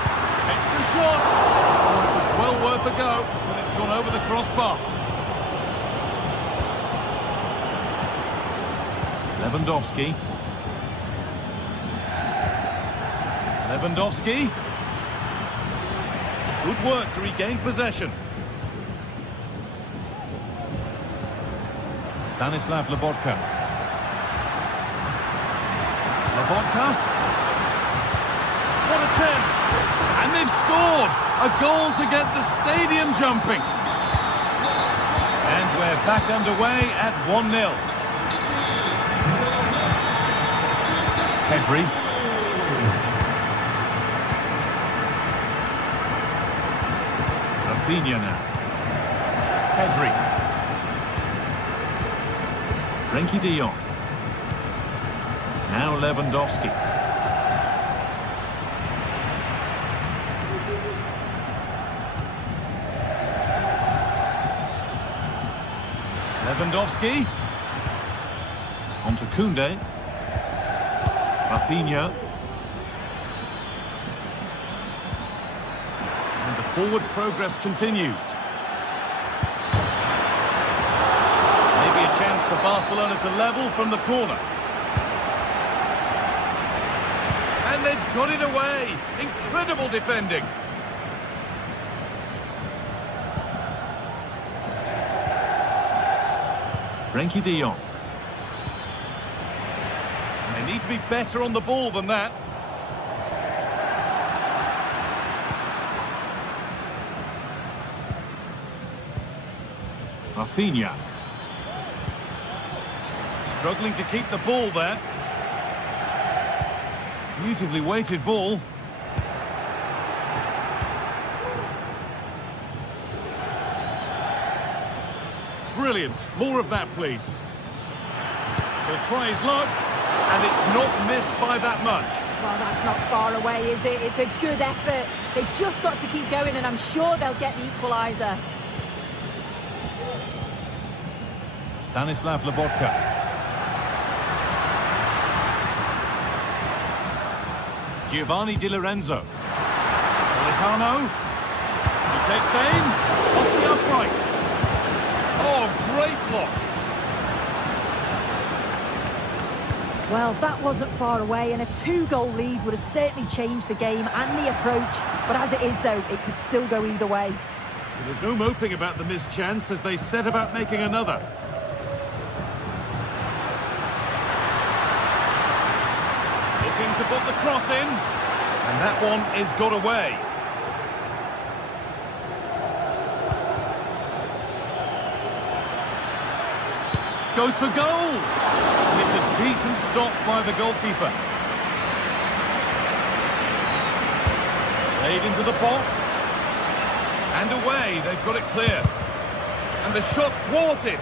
Takes the shot. Oh, it was well worth a go, but it's gone over the crossbar. Lewandowski. Good work to regain possession. Stanislav Lobotka. What a chance! And they've scored! A goal to get the stadium jumping. And we're back underway at 1-0. Pedri. Rafinha now. Pedri. Frenkie de Jong. Now Lewandowski. On to Koundé. Rafinha. And the forward progress continues. Maybe a chance for Barcelona to level from the corner. And they've got it away. Incredible defending. Frenkie de Jong. And they need to be better on the ball than that. Rafinha. Struggling to keep the ball there. Beautifully weighted ball. Brilliant. More of that, please. He'll try his luck. and it's not missed by that much. Well, that's not far away, is it? It's a good effort. They've just got to keep going, and I'm sure they'll get the equaliser. Stanislav Lobotka. Giovanni Di Lorenzo. Politano. He takes aim. Off the upright. Oh, great block. Well, that wasn't far away, and a 2-goal lead would have certainly changed the game and the approach. But as it is, though, it could still go either way. There's no moping about the missed chance as they set about making another. Looking to put the cross in, and that one is got away. Goes for goal! And it's a decent stop by the goalkeeper. Played into the box. And away, they've got it clear. And the shot thwarted.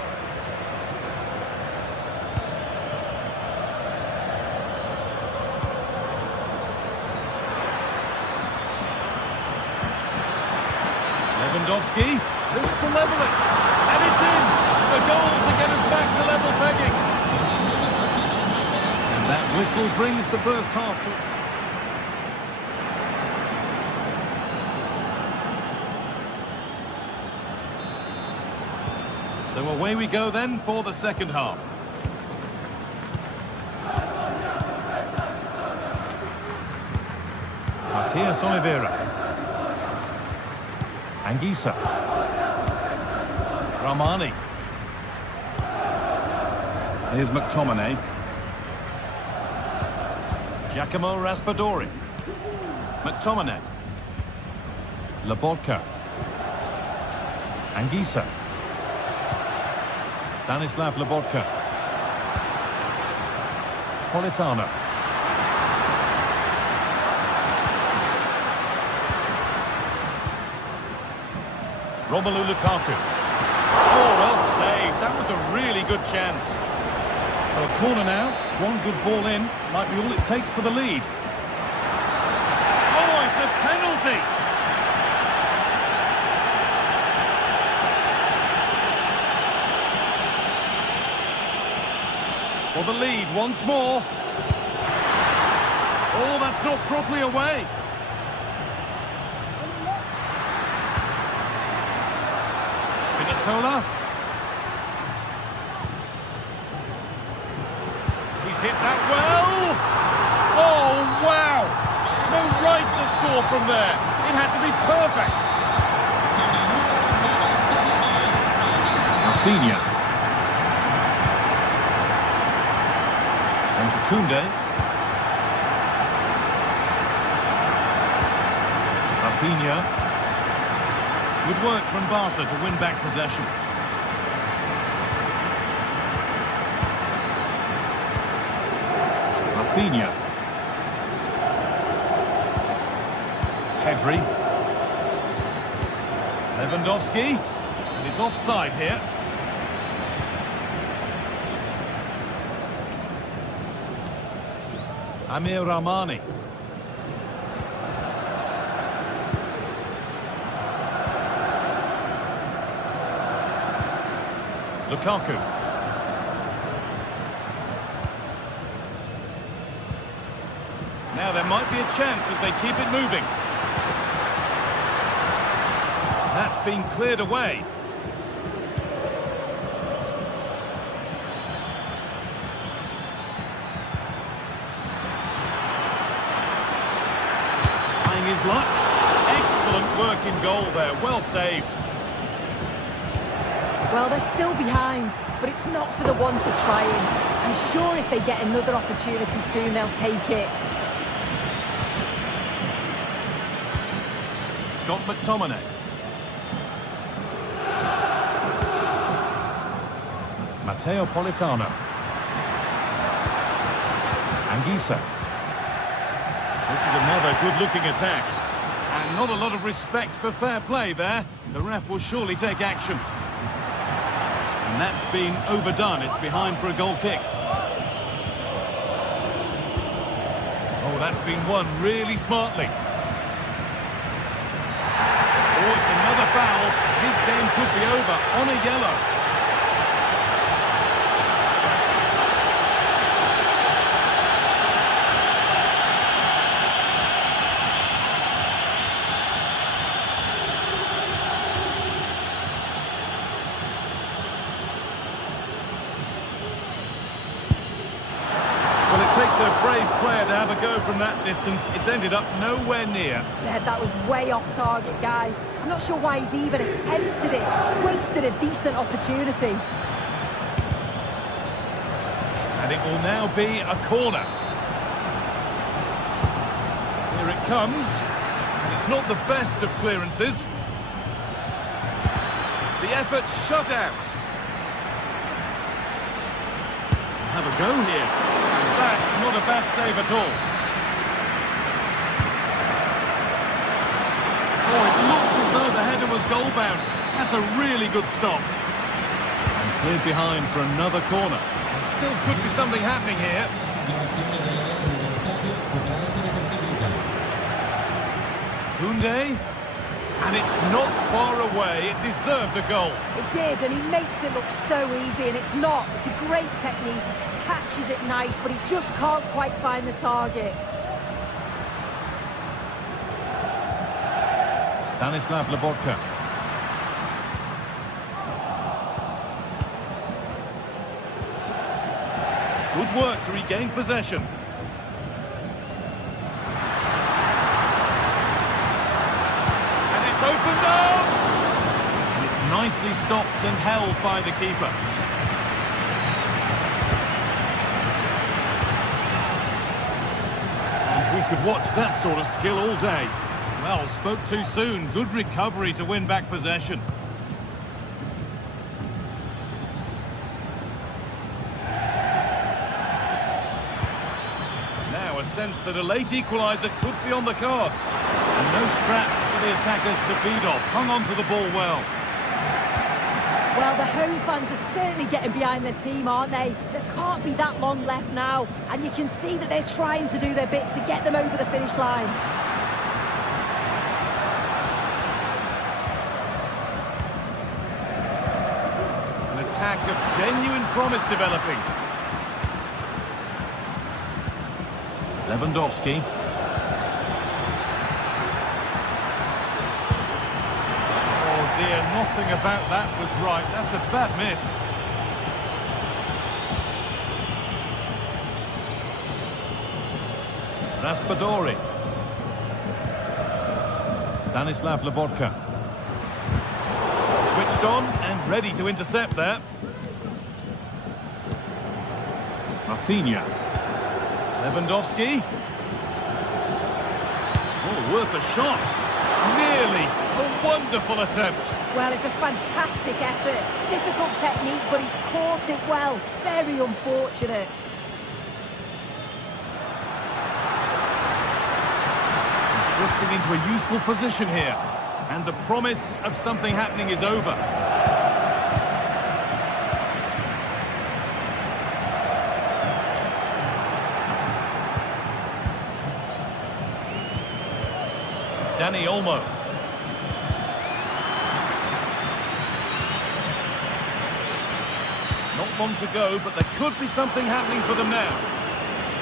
Lewandowski, looks to level it. And it's in! The goal to get us back to level pegging. And that whistle brings the first half to... So away we go then for the second half. Matias Oliveira. Anguissa. Ramani. Here's McTominay. Giacomo Raspadori. McTominay. Lobotka. Anguissa. Stanislav Lobotka. Politano. Romelu Lukaku. Oh, well saved. That was a really good chance. So a corner now. One good ball in. Might be all it takes for the lead. Oh, it's a penalty! For the lead once more. Oh, that's not properly away. Spinazzola. He's hit that well. Oh, wow. No right to score from there. It had to be perfect. Rafinha. And Kunde. Rafinha. Good work from Barca to win back possession. Rafinha. Pedri. Lewandowski. And he's offside here. Amir Rahmani. Lukaku. Now there might be a chance as they keep it moving. That's been cleared away. Trying his luck. Excellent work in goal there. Well saved. Well, they're still behind, but it's not for the want of trying. I'm sure if they get another opportunity soon, they'll take it. Scott McTominay. Matteo Politano. Anguissa. This is another good-looking attack. And not a lot of respect for fair play there. The ref will surely take action. And that's been overdone. It's behind for a goal kick. That's been won really smartly. Oh, it's another foul. His game could be over on a yellow. Takes a brave player to have a go from that distance. It's ended up nowhere near. Yeah, that was way off target, guy. I'm not sure why he's even attempted it. Wasted a decent opportunity. And it will now be a corner. Here it comes. And it's not the best of clearances. The effort shut out. Have a go here. That's not a bad save at all. Oh, it looked as though the header was goal-bound. That's a really good stop. And cleared behind for another corner. There still could be something happening here. Koundé. And it's not far away. It deserved a goal. It did, and he makes it look so easy, and it's not. It's a great technique. Catches it nice, but he just can't quite find the target. Stanislav Lobotka. Good work to regain possession. And it's opened up! And it's nicely stopped and held by the keeper. We could watch that sort of skill all day. Well, spoke too soon. Good recovery to win back possession. Now a sense that a late equaliser could be on the cards. And no scraps for the attackers to feed off. Hung on to the ball well. Well, the home fans are certainly getting behind their team, aren't they? There can't be that long left now, and you can see that they're trying to do their bit to get them over the finish line. An attack of genuine promise developing. Lewandowski. Nothing about that was right. That's a bad miss. Raspadori. Stanislav Lobotka. Switched on and ready to intercept there. Rafinha. Lewandowski. Oh, worth a shot. Nearly. A wonderful attempt. Well, it's a fantastic effort. Difficult technique, but he's caught it well. Very unfortunate. He's drifting into a useful position here. And the promise of something happening is over. Dani Olmo. Not long to go, but there could be something happening for them now.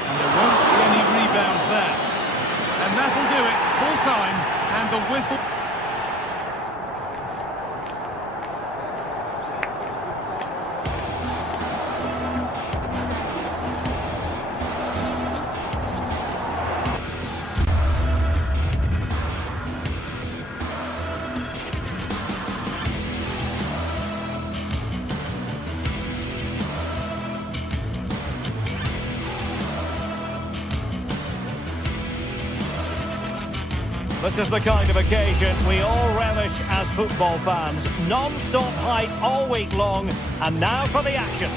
And there won't be any rebounds there. And that'll do it. Full time, and the whistle. This is the kind of occasion we all relish as football fans. Non-stop hype all week long, and now for the action.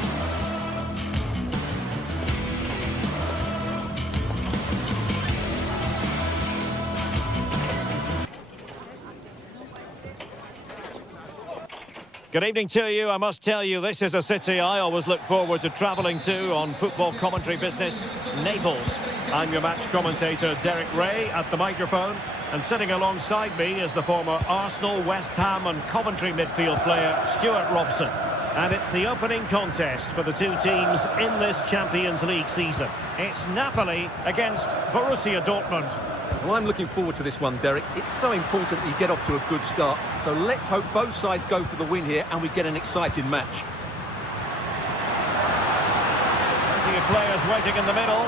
Good evening to you. I must tell you, this is a city I always look forward to travelling to on football commentary business, Naples. I'm your match commentator, Derek Ray, at the microphone. And sitting alongside me is the former Arsenal, West Ham and Coventry midfield player, Stuart Robson. And it's the opening contest for the two teams in this Champions League season. It's Napoli against Borussia Dortmund. Well, I'm looking forward to this one, Derek. It's so important that you get off to a good start. So let's hope both sides go for the win here and we get an exciting match. Plenty of players waiting in the middle.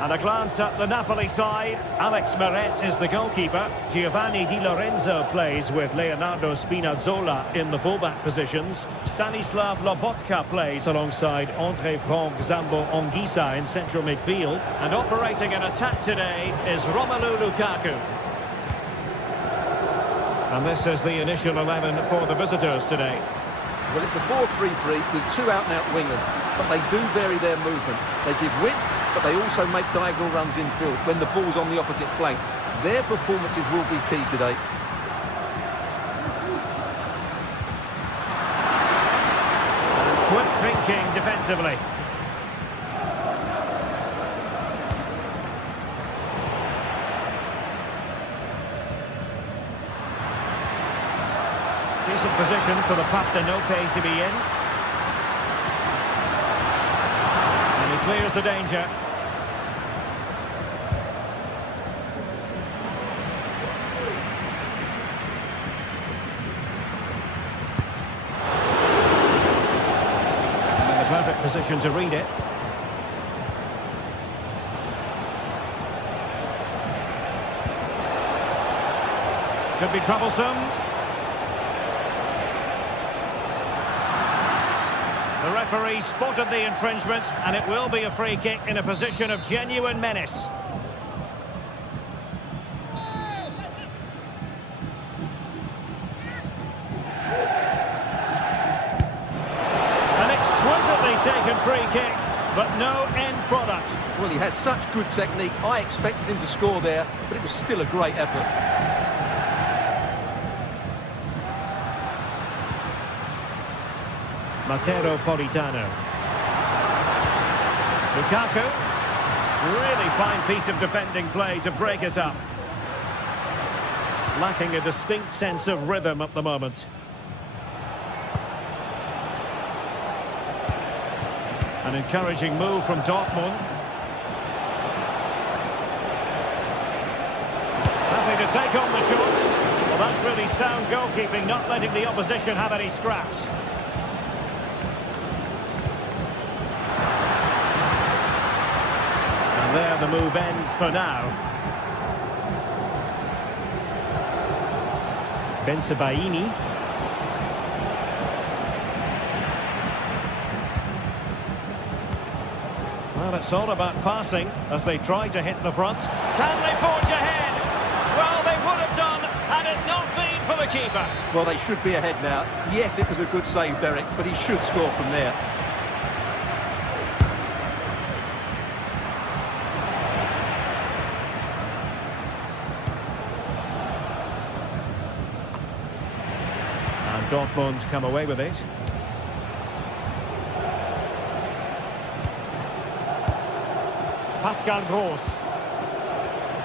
And a glance at the Napoli side. Alex Meret is the goalkeeper. Giovanni Di Lorenzo plays with Leonardo Spinazzola in the fullback positions. Stanislav Lobotka plays alongside André Franck Zambo Anguissa in central midfield. And operating in attack today is Romelu Lukaku. And this is the initial 11 for the visitors today. Well, it's a 4-3-3 with two out-and-out wingers, but they do vary their movement. They give width, but they also make diagonal runs infield when the ball's on the opposite flank. Their performances will be key today. Quick thinking defensively. Decent position for the Partenope to be in. And he clears the danger. And in the perfect position to read it. Could be troublesome. The referee spotted the infringement, and it will be a free kick in a position of genuine menace. An exquisitely taken free kick, but no end product. Well, he has such good technique. I expected him to score there, but it was still a great effort. Matteo Politano. Lukaku. Really fine piece of defending play to break it up. Lacking a distinct sense of rhythm at the moment. An encouraging move from Dortmund. Happy to take on the shot. Well, that's really sound goalkeeping, not letting the opposition have any scraps. There the move ends for now. Bensebaini. Well, it's all about passing as they try to hit the front. Can they forge ahead? Well, they would have done had it not been for the keeper. Well, they should be ahead now. Yes, it was a good save, Derek, but he should score from there. Dortmund come away with it. Pascal Gross.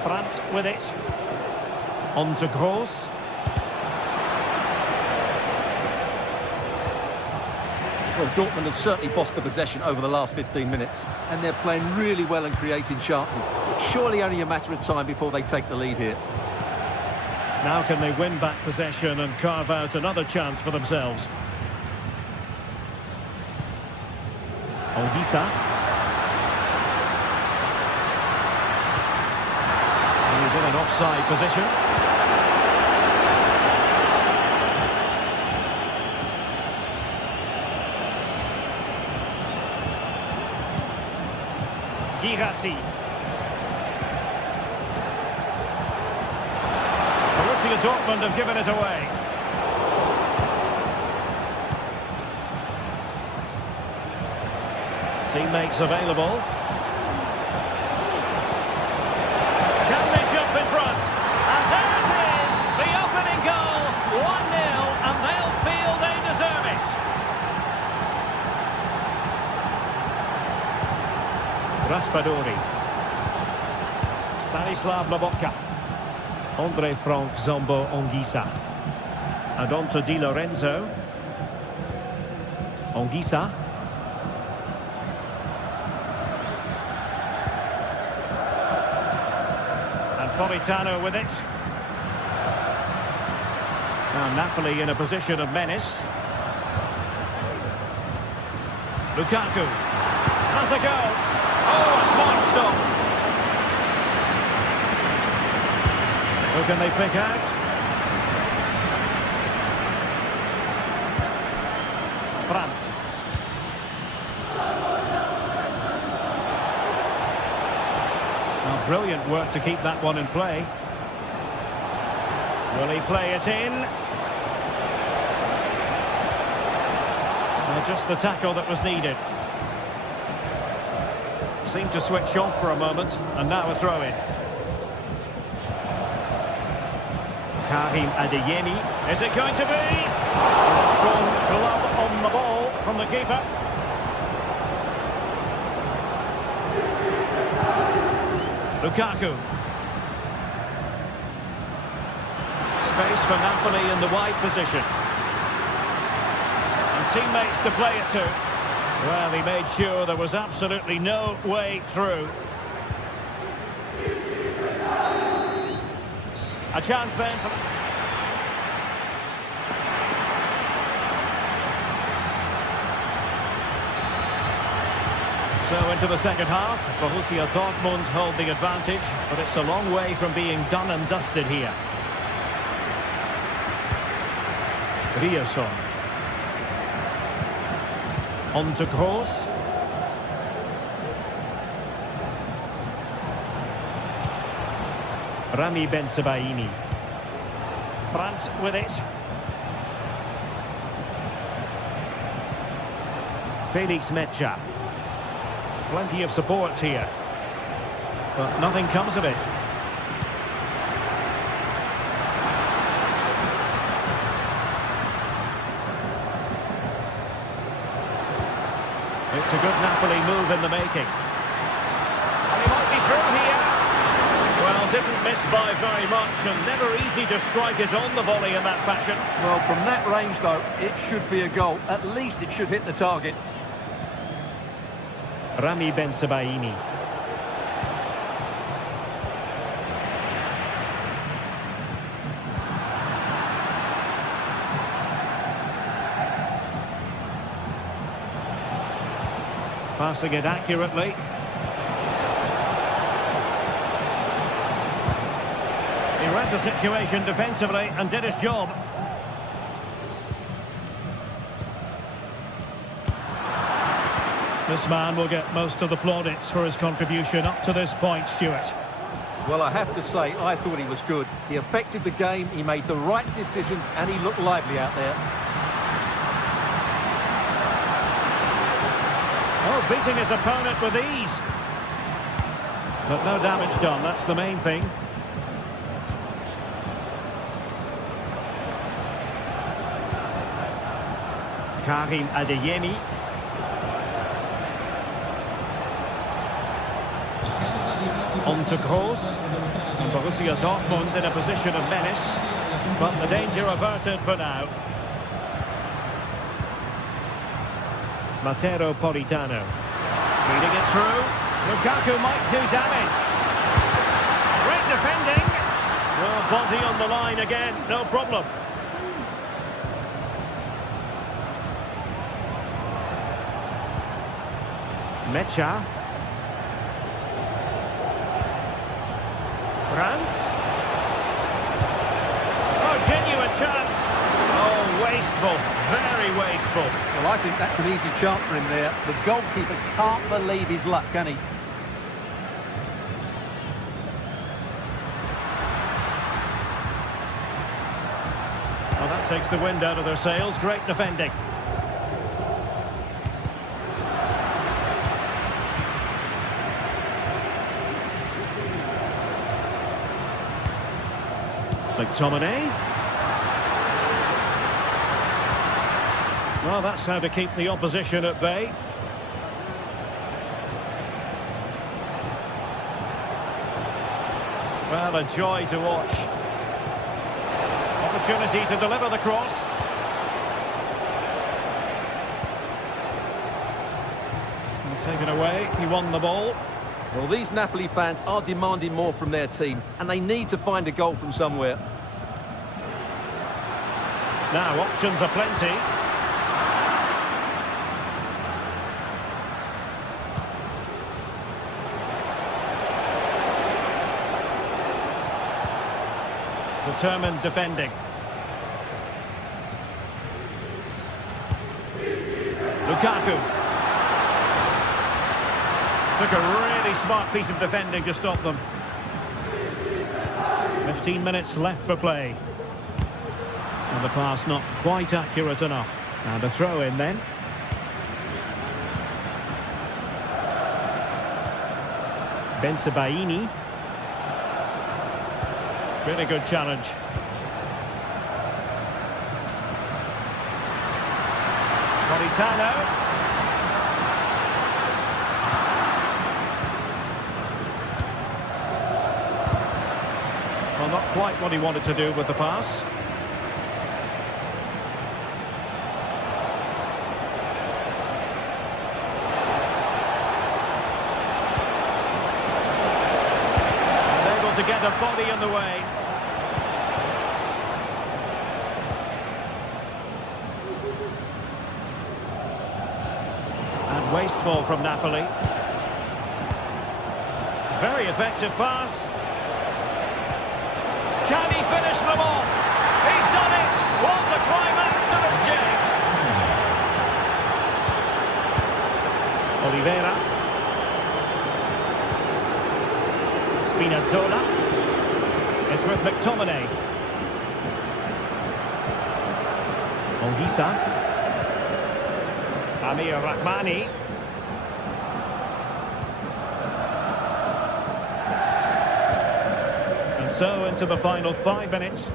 Brandt with it. On to Gross. Well, Dortmund have certainly bossed the possession over the last 15 minutes, and they're playing really well and creating chances. Surely only a matter of time before they take the lead here. Now can they win back possession and carve out another chance for themselves? Anguissa. He's in an offside position. Girassi. Borussia Dortmund have given it away. Teammates available. Can they jump in front? And there it is! The opening goal! 1-0, and they'll feel they Raspadori. Stanislav Lobotka. Andre Frank Zombo Ongisa. And on to Di Lorenzo. Ongisa. And Politano with it. Now Napoli in a position of menace. Lukaku has a go. Oh, a smart stop. Who can they pick out? Brandt. Well, brilliant work to keep that one in play. Will he play it in? Just the tackle that was needed. Seemed to switch off for a moment, and now a throw-in. Karim Adeyemi. Is it going to be? A strong glove on the ball from the keeper. Lukaku. Space for Napoli in the wide position. Teammates to play it to. Well, he made sure there was absolutely no way through. A chance then for... So into the second half, Borussia Dortmund hold the advantage, but it's a long way from being done and dusted here. Ryerson. On to Kroos. Rami Bensebaini. Brandt with it. Felix Mecha. Plenty of support here. But nothing comes of it. It's a good Napoli move in the making. And he might be through here. Well, didn't miss by very much, and never easy to strike it on the volley in that fashion. Well, from that range, though, it should be a goal. At least it should hit the target. Rami Bensebaini. Passing it accurately. He read the situation defensively and did his job. This man will get most of the plaudits for his contribution up to this point, Stuart. Well, I have to say, I thought he was good. He affected the game, he made the right decisions, and he looked lively out there. Oh, beating his opponent with ease. But no damage done, that's the main thing. Karim Adeyemi. On to Kroos. And Borussia Dortmund in a position of menace. But the danger averted for now. Matteo Politano. Feeding it through. Lukaku might do damage. Great defending. Well, body on the line again, no problem. Mecha. Brandt. Oh, genuine chance. Oh, wasteful. Very wasteful. Well, I think that's an easy chance for him there. The goalkeeper can't believe his luck, can he? Well, that takes the wind out of their sails. Great defending. McTominay. Well, that's how to keep the opposition at bay. Well, a joy to watch. Opportunity to deliver the cross. And taken away, he won the ball. Well, these Napoli fans are demanding more from their team, and they need to find a goal from somewhere. Now, options are plenty. Determined defending. Lukaku. Took a really smart piece of defending to stop them. 15 minutes left for play. And the pass not quite accurate enough. And a throw in then. Bensebaini. Really good challenge. Politano. Well, not quite what he wanted to do with the pass. Able to get a body in the way. And wasteful from Napoli. Very effective pass. Can he finish them off? He's done it! What a climax to this game! Oliveira. Spinazzola. It's with McTominay. Ongisa. Amir Rahmani. And so into the final 5 minutes.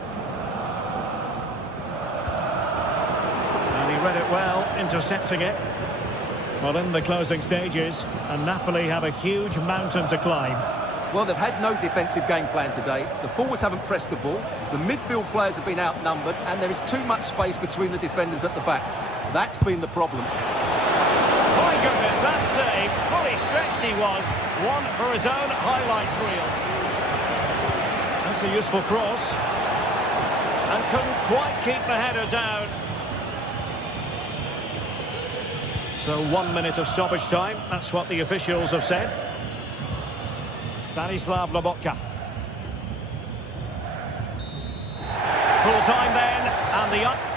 And he read it well, intercepting it. Well, in the closing stages, and Napoli have a huge mountain to climb. Well, they've had no defensive game plan today. The forwards haven't pressed the ball. The midfield players have been outnumbered, and there is too much space between the defenders at the back. That's been the problem. My goodness, that save. Fully stretched he was. One for his own highlights reel. That's a useful cross. And couldn't quite keep the header down. So 1 minute of stoppage time. That's what the officials have said. Stanislav Lobotka. Full time then, and the...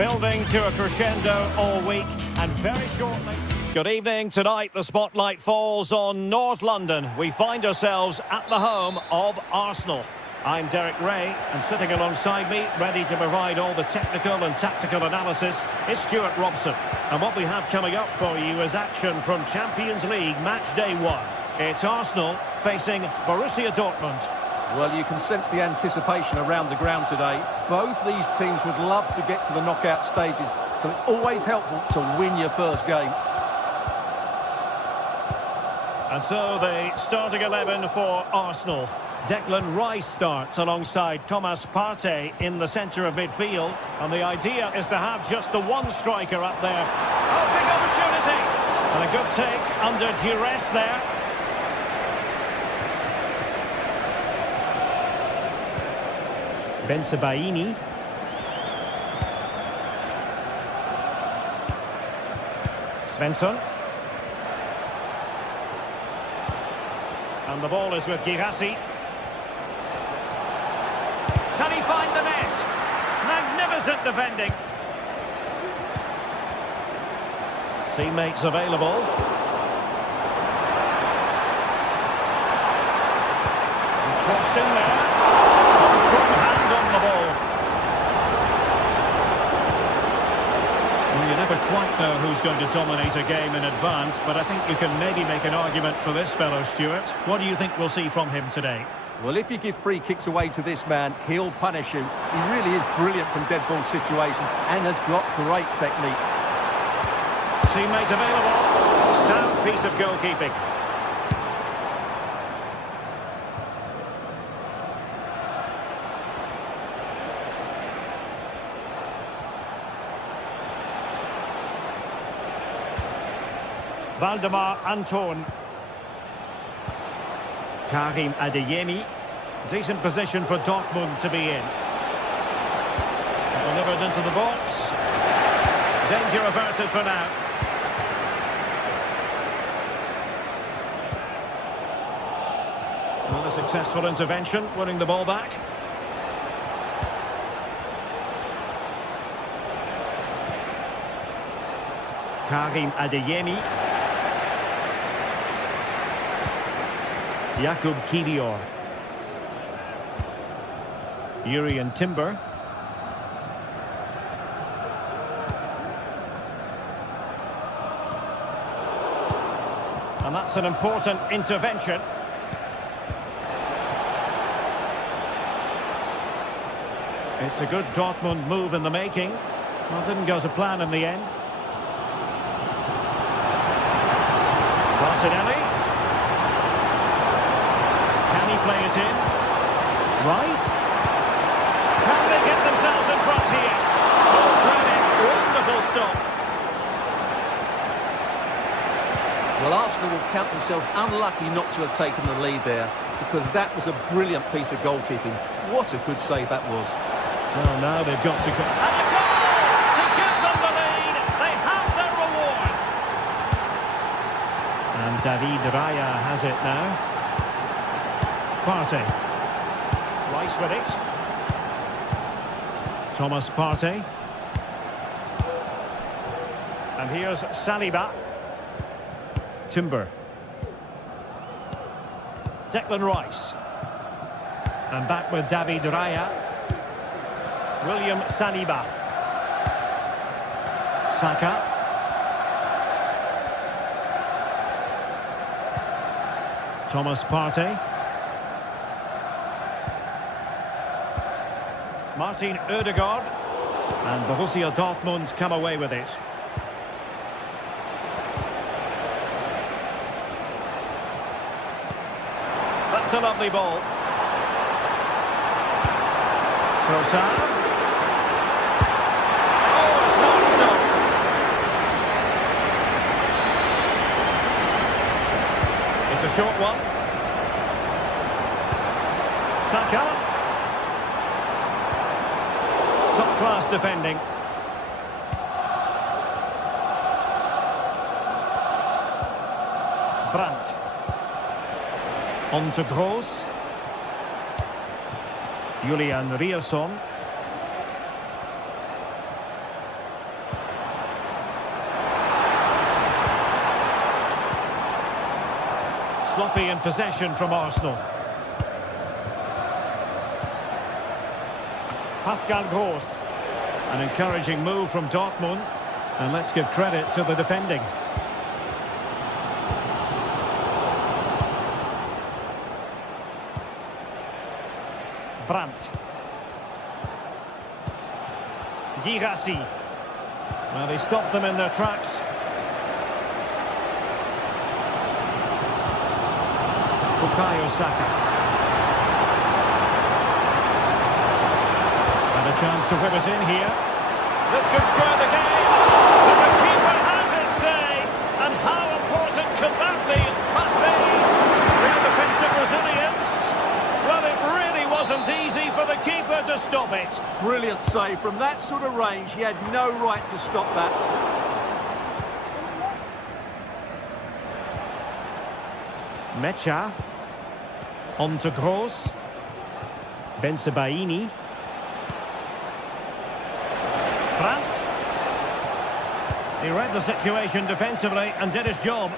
Building to a crescendo all week, and very shortly... Good evening. Tonight, the spotlight falls on North London. We find ourselves at the home of Arsenal. I'm Derek Ray, and sitting alongside me, ready to provide all the technical and tactical analysis, is Stuart Robson. And what we have coming up for you is action from Champions League Match Day 1. It's Arsenal facing Borussia Dortmund. Well, you can sense the anticipation around the ground today. Both these teams would love to get to the knockout stages, so it's always helpful to win your first game. And so the starting 11 for Arsenal. Declan Rice starts alongside Thomas Partey in the centre of midfield. And the idea is to have just the one striker up there. Oh, big opportunity! And a good take under duress there. Bensebaini. Svensson. And the ball is with Girassi. Can he find the net? Magnificent defending. Teammates available. And crossed in there. Good hand on the ball. Well, you never quite know who's going to dominate a game in advance, but I think you can maybe make an argument for this fellow, Stuart. What do you think we'll see from him today? Well, if you give free kicks away to this man, he'll punish you. He really is brilliant from dead ball situations and has got great technique. Teammate available. Sound piece of goalkeeping. Valdemar Anton. Karim Adeyemi. Decent position for Dortmund to be in. Delivered into the box. Danger averted for now. Another successful intervention, winning the ball back. Karim Adeyemi. Jakub Kiwior. Jurriën Timber. And that's an important intervention. It's a good Dortmund move in the making. Well, didn't go to plan in the end. Martinelli. Play it in. Rice. Can they get themselves in front here? Full credit. Wonderful stop. Well, Arsenal will count themselves unlucky not to have taken the lead there, because that was a brilliant piece of goalkeeping. What a good save that was. Well, now they've got to go. And a goal to give them the lead. They have their reward. And David Raya has it now. Partey. Rice with it. Thomas Partey. And here's Saliba. Timber. Declan Rice. And back with David Raya. William Saliba. Saka. Thomas Partey. Martin Ødegaard. And Borussia Dortmund come away with it. That's a lovely ball. Trossard. Oh, it's not stopped. It's a short one. Saka. Top-class defending. Brandt. On to Gross. Julian Rierson. sloppy in possession from Arsenal. Pascal Gross. An encouraging move from Dortmund. And let's give credit to the defending. Brandt. Girassi. Well, he stopped them in their tracks. Bukayo Saka. And a chance to whip it in here. This could square the game. But the keeper has his say. And how important could that be? Must be. Real defensive resilience. Well, it really wasn't easy for the keeper to stop it. Brilliant save. From that sort of range, he had no right to stop that. Mecha. On to Gross. Bensebaini. Brandt. He read the situation defensively and did his job.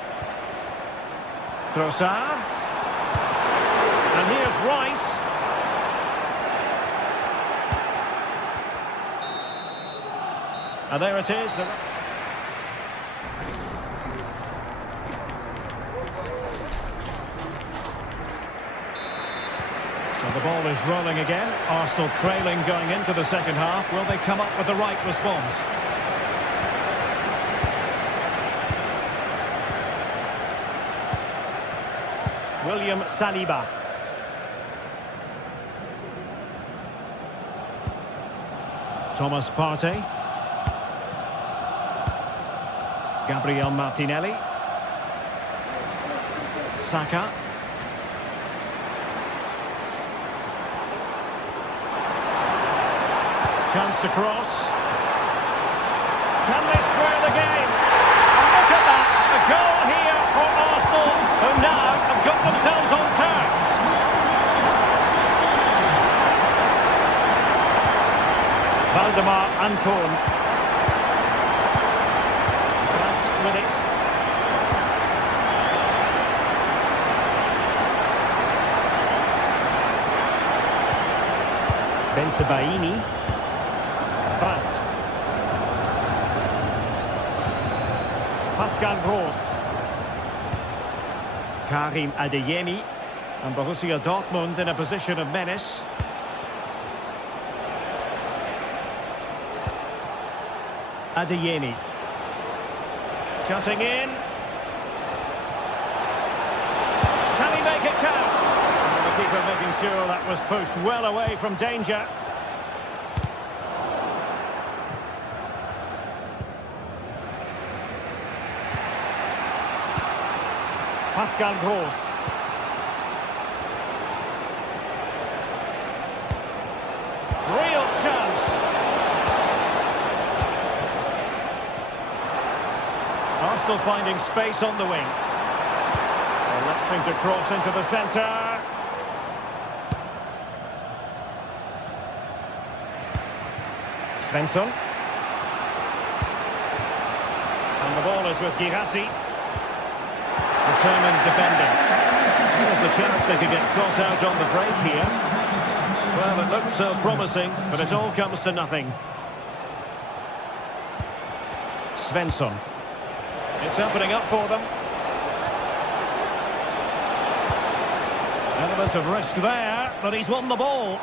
Trossard. And here's Rice. And there it is. So the ball is rolling again. Arsenal trailing going into the second half. Will they come up with the right response? William Saliba. Thomas Partey. Gabriel Martinelli. Saka. Chance to cross. Can they square the game? And look at that. A goal here for Arsenal, who now have got themselves on terms. Valdemar Anton. That's with it. Bensebaini. Brandt. Pascal Gross. Karim Adeyemi. And Borussia Dortmund in a position of menace. Adeyemi. Cutting in. Can he make it count? And the keeper making sure that was pushed well away from danger. Pascal Gross. Real chance. Arsenal finding space on the wing. Electing to cross into the centre. Svensson. And the ball is with Girassi. Determined defending. There's the chance they could get caught out on the break here. Well, it looks so promising, but it all comes to nothing. Svensson. It's opening up for them. Element of risk there, but he's won the ball.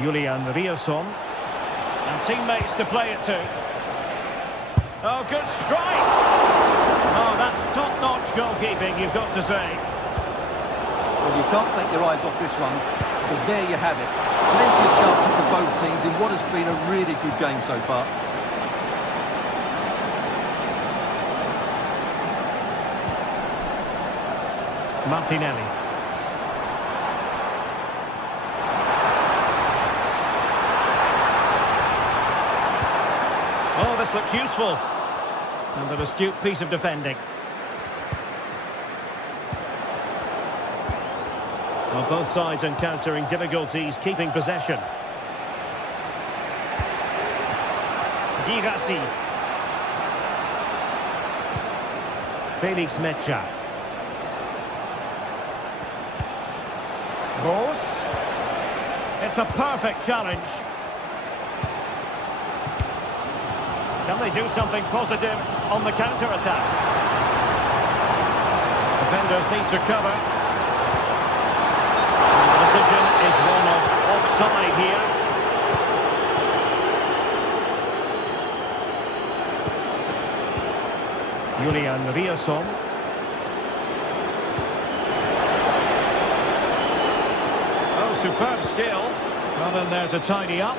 Julian Riosson. And teammates to play it to. Oh, good strike! Oh, that's top-notch goalkeeping, you've got to say. Well, you can't take your eyes off this one, because there you have it. Plenty of chances for both teams in what has been a really good game so far. Martinelli. Oh, this looks useful. And an astute piece of defending. Well, both sides encountering difficulties keeping possession. Girassi. Felix Mecha. Rose. It's a perfect challenge. Can they do something positive on the counter-attack? Defenders need to cover. And the decision is one of offside here. Julian Riasson. Oh, superb skill. Got in there to tidy up.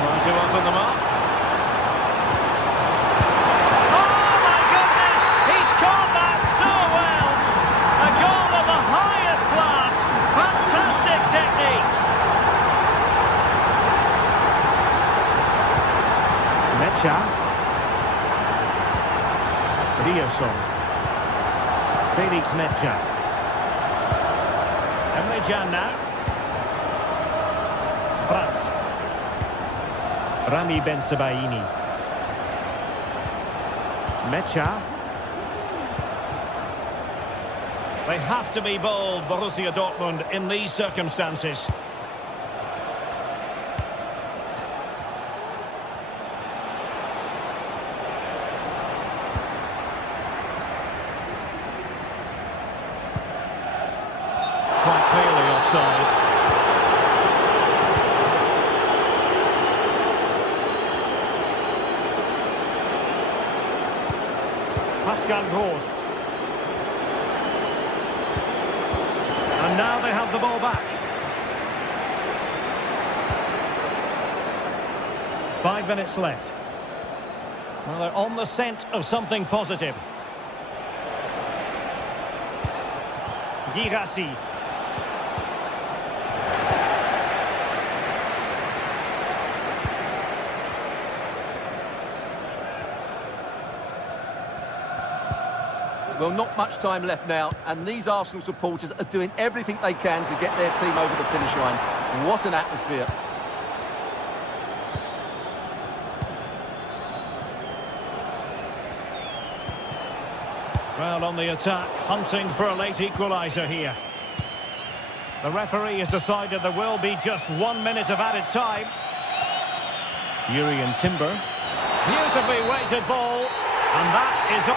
Trying to open them up. Oh, my goodness! He's caught that so well! A goal of the highest class. Fantastic technique. Mecha. Riasson. Felix Mecha. Emre Can now. Brandt. Rami Bensebaini. Mecha. They have to be bold, Borussia Dortmund, in these circumstances. Quite clearly offside. Pascal Gross. And now they have the ball back. 5 minutes left. Well, they're on the scent of something positive. Girassi. Well, not much time left now, and these Arsenal supporters are doing everything they can to get their team over the finish line. What an atmosphere. Well, on the attack, hunting for a late equaliser here. The referee has decided there will be just 1 minute of added time. Jurrien Timber. Beautifully weighted ball, and that is...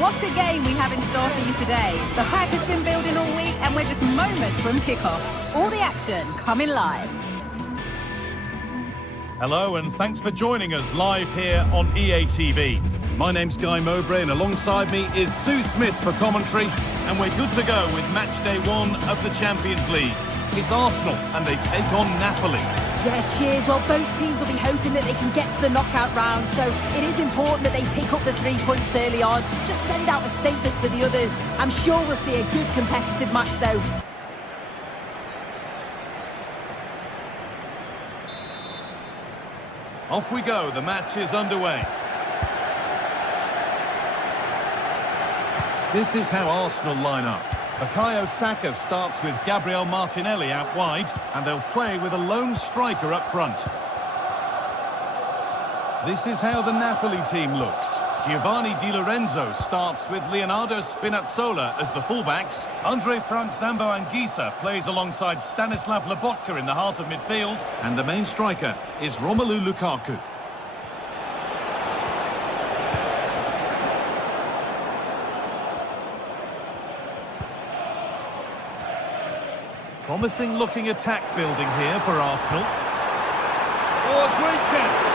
What a game we have in store for you today. The hype has been building all week and we're just moments from kickoff. All the action coming live. Hello and thanks for joining us live here on EA TV. My name's Guy Mowbray and alongside me is Sue Smith for commentary, and we're good to go with match day 1 of the Champions League. It's Arsenal and they take on Napoli. Yeah, cheers. Well, both teams will be hoping that they can get to the knockout round, so it is important that they pick up the 3 points early on. Just send out a statement to the others. I'm sure we'll see a good competitive match, though. Off we go, the match is underway. This is how Arsenal line up. Bukayo Saka starts with Gabriel Martinelli out wide, and they'll play with a lone striker up front. This is how the Napoli team looks. Giovanni Di Lorenzo starts with Leonardo Spinazzola as the fullbacks. Andre Frank Zambo Anguissa plays alongside Stanislav Lobotka in the heart of midfield. And the main striker is Romelu Lukaku. Promising looking attack building here for Arsenal. Oh, a great chance!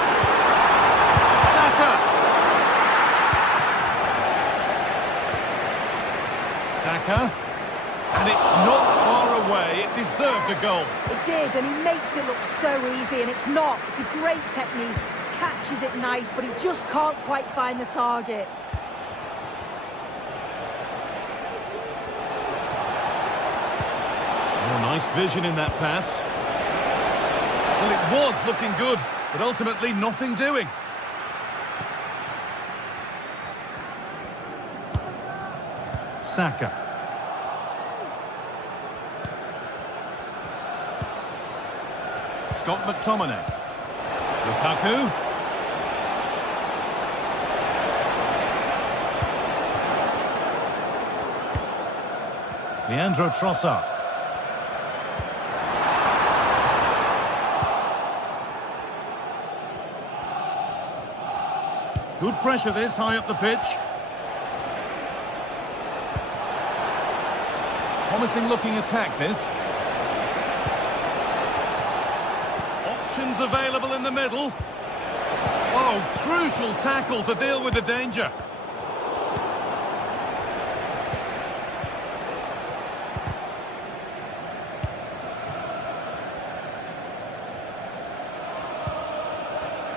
Saka, and it's not far away. It deserved a goal. It did, and he makes it look so easy, and it's not. It's a great technique, catches it nice, but he just can't quite find the target. Oh, nice vision in that pass. Well, it was looking good, but ultimately nothing doing. Saka. Scott McTominay. Lukaku. Leandro Trossard. Good pressure this, high up the pitch. Promising looking attack this. Options available in the middle. Oh, crucial tackle to deal with the danger.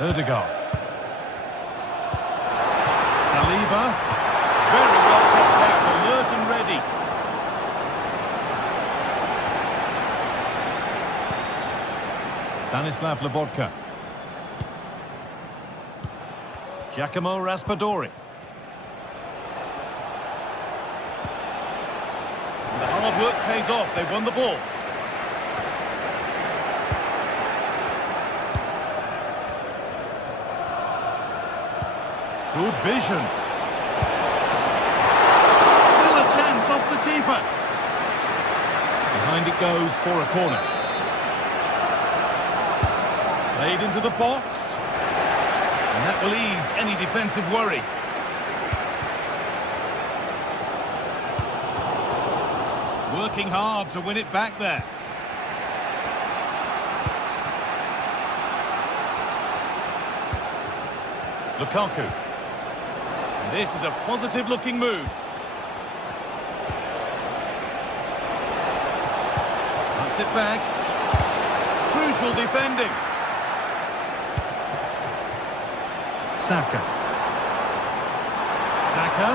Ødegaard. Saliba. Very well kept out, alert and ready. Stanislav Lobotka. Giacomo Raspadori. The hard work pays off. They've won the ball. Good vision. Still a chance off the keeper. Behind it goes for a corner. Played into the box. And that will ease any defensive worry. Working hard to win it back there. Lukaku. And this is a positive-looking move. Cuts it back. Crucial defending. Saka. Saka.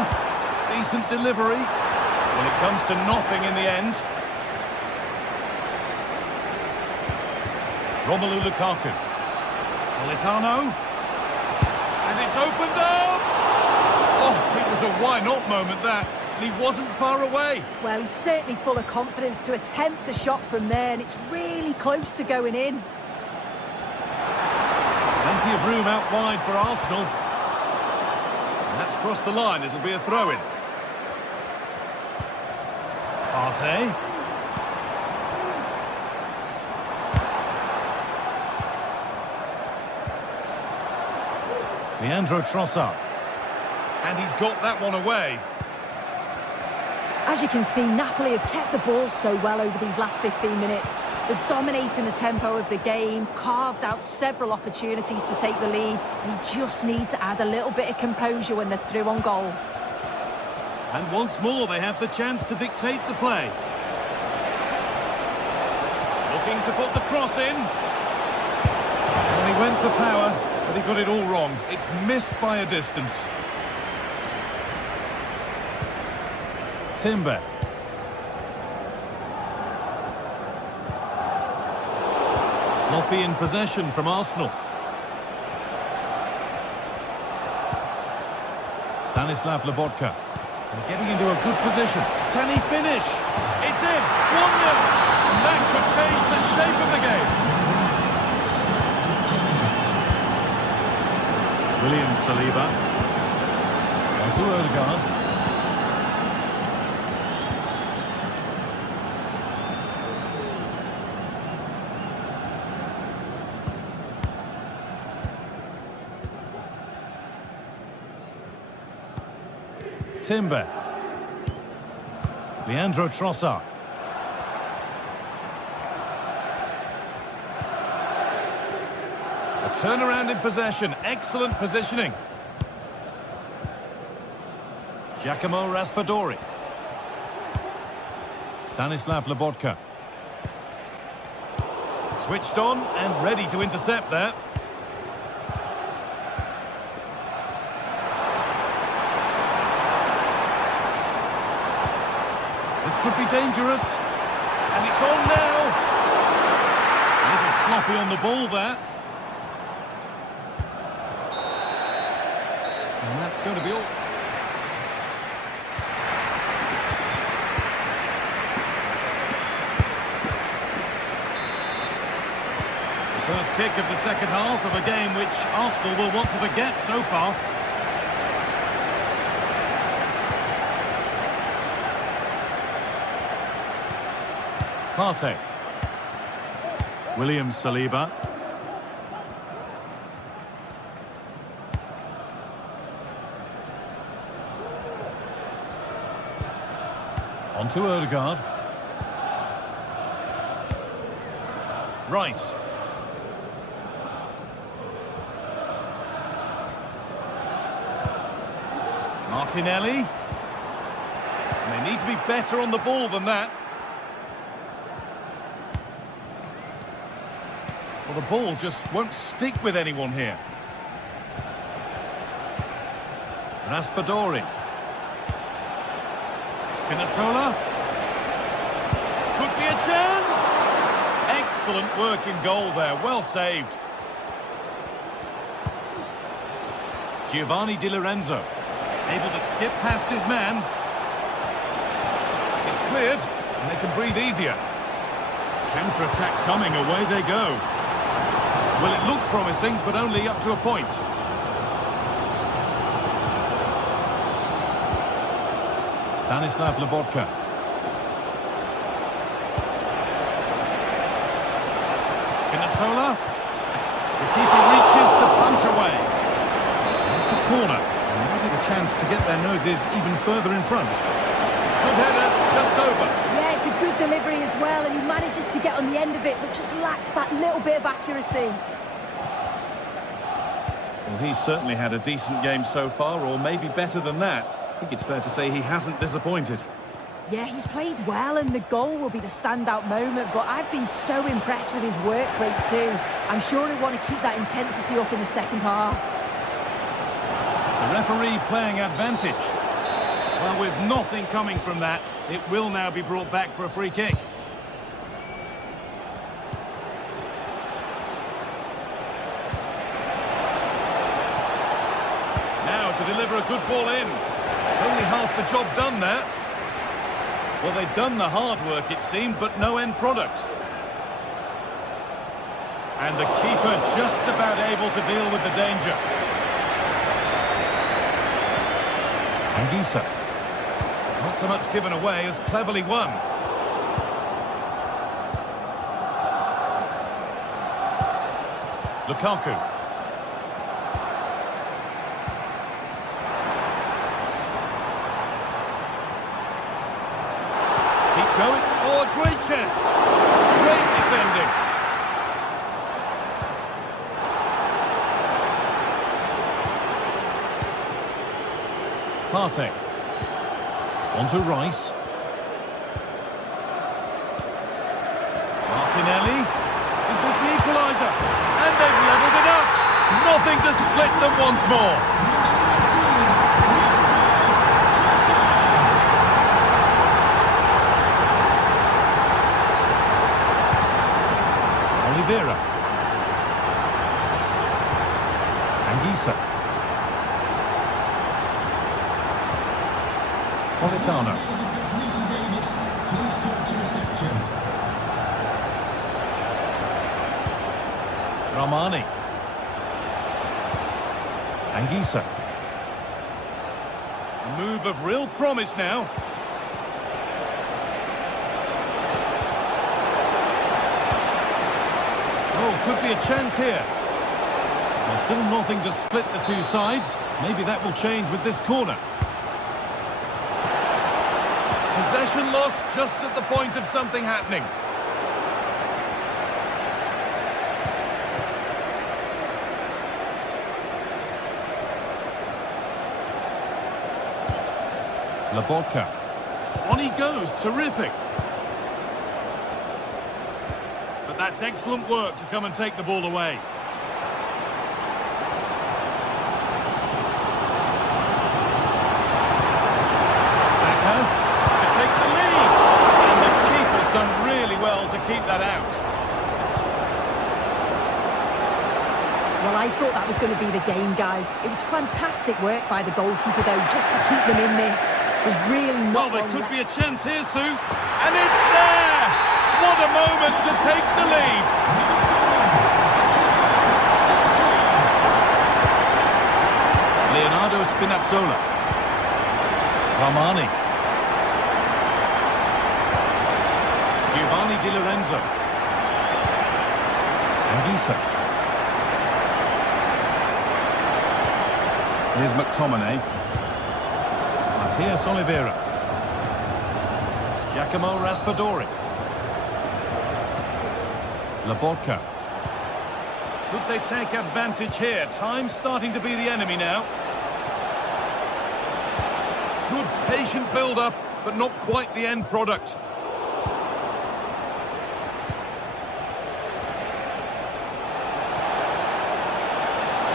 Decent delivery. Well, it comes to nothing in the end. Romelu Lukaku. Politano. And it's opened up! Oh, it was a why-not moment there. And he wasn't far away. Well, he's certainly full of confidence to attempt a shot from there, and it's really close to going in. Plenty of room out wide for Arsenal. And that's crossed the line. It'll be a throw-in. Partey. Leandro Trossard. And he's got that one away. As you can see, Napoli have kept the ball so well over these last 15 minutes. They're dominating the tempo of the game, carved out several opportunities to take the lead. They just need to add a little bit of composure when they're through on goal. And once more, they have the chance to dictate the play. Looking to put the cross in. And he went for power, but he got it all wrong. It's missed by a distance. Timber. Sloppy in possession from Arsenal. Stanislav Lobotka. They're getting into a good position. Can he finish? It's in! 1-0! And that could change the shape of the game. William Saliba. On to Odegaard. Timber. Leandro Trossard. A turnaround in possession. Excellent positioning. Giacomo Raspadori. Stanislav Lobotka. Switched on and ready to intercept there. This could be dangerous. And it's on now. A little sloppy on the ball there. And that's going to be all. The first kick of the second half of a game which Arsenal will want to forget so far. Partey. William Saliba. On to Odegaard. Rice. Martinelli. And they need to be better on the ball than that. Well, the ball just won't stick with anyone here. Raspadori. Spinazzola. Could be a chance. Excellent work in goal there. Well saved. Giovanni Di Lorenzo. Able to skip past his man. It's cleared, and they can breathe easier. Counter-attack coming, away they go. Well, it looked promising, but only up to a point. Stanislav Lobotka. Spinazzola. The keeper reaches to punch away. It's a corner. And they get a chance to get their noses even further in front. Good header, just over. Yeah, it's a good delivery as well, and he manages to get on the end of it, but just lacks that little bit of accuracy. Well, he's certainly had a decent game so far, or maybe better than that. I think it's fair to say he hasn't disappointed. Yeah, he's played well, and the goal will be the standout moment, but I've been so impressed with his work rate too. I'm sure he'll want to keep that intensity up in the second half. The referee playing advantage. Well, with nothing coming from that, it will now be brought back for a free kick. Now to deliver a good ball in. Only half the job done there. Well, they've done the hard work, it seemed, but no end product. And the keeper just about able to deal with the danger. Anguissa. Not so much given away as cleverly won. Lukaku. Keep going. Oh, a great chance. Great defending. Partey. On to Rice. Martinelli. Is this the equaliser? And they've levelled it up. Nothing to split them once more. Oliveira. Anguissa. Politano. Please come to reception. Ramani. Anguissa. A move of real promise now. Oh, could be a chance here. Well, still nothing to split the two sides. Maybe that will change with this corner. Possession lost just at the point of something happening. Labotka. On he goes, terrific. But that's excellent work to come and take the ball away. Saka to take the lead. And the keeper's done really well to keep that out. Well, I thought that was going to be the game, Guy. It was fantastic work by the goalkeeper, though, just to keep them in this. There's really not. Well, there could be a chance here, Sue. And it's there! What a moment to take the lead. Leonardo Spinazzola. Ramani. Giovanni Di Lorenzo. Anguissa. Here's McTominay. Matias Oliveira. Giacomo Raspadori. Labotka. Could they take advantage here? Time's starting to be the enemy now. Good patient build-up, but not quite the end product.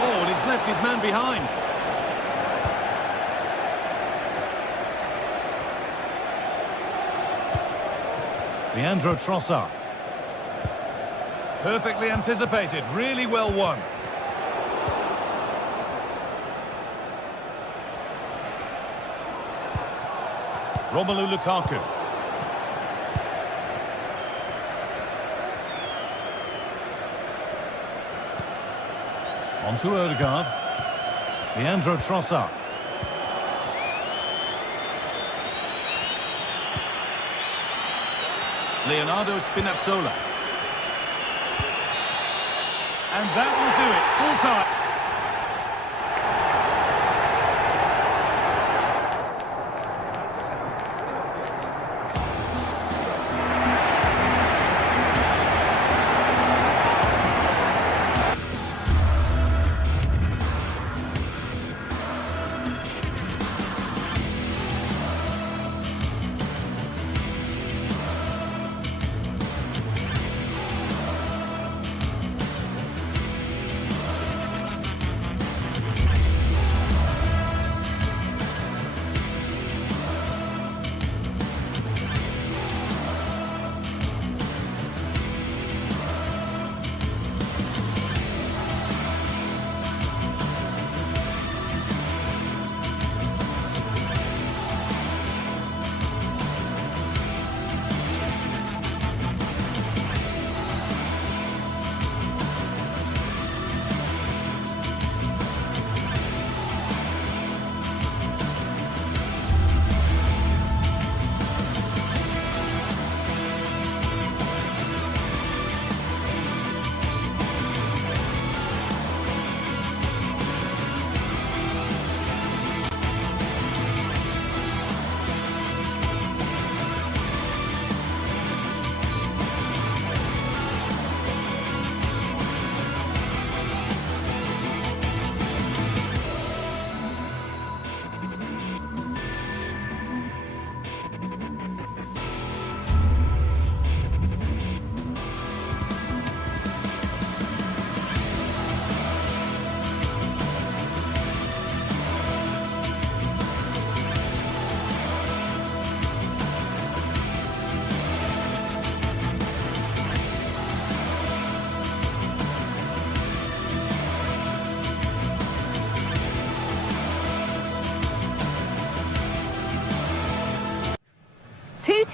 Oh, and he's left his man behind. Leandro Trossard. Perfectly anticipated, really well won. Romelu Lukaku. On to Odegaard. Leandro Trossard. Leonardo Spinazzola. And that will do it. Full time.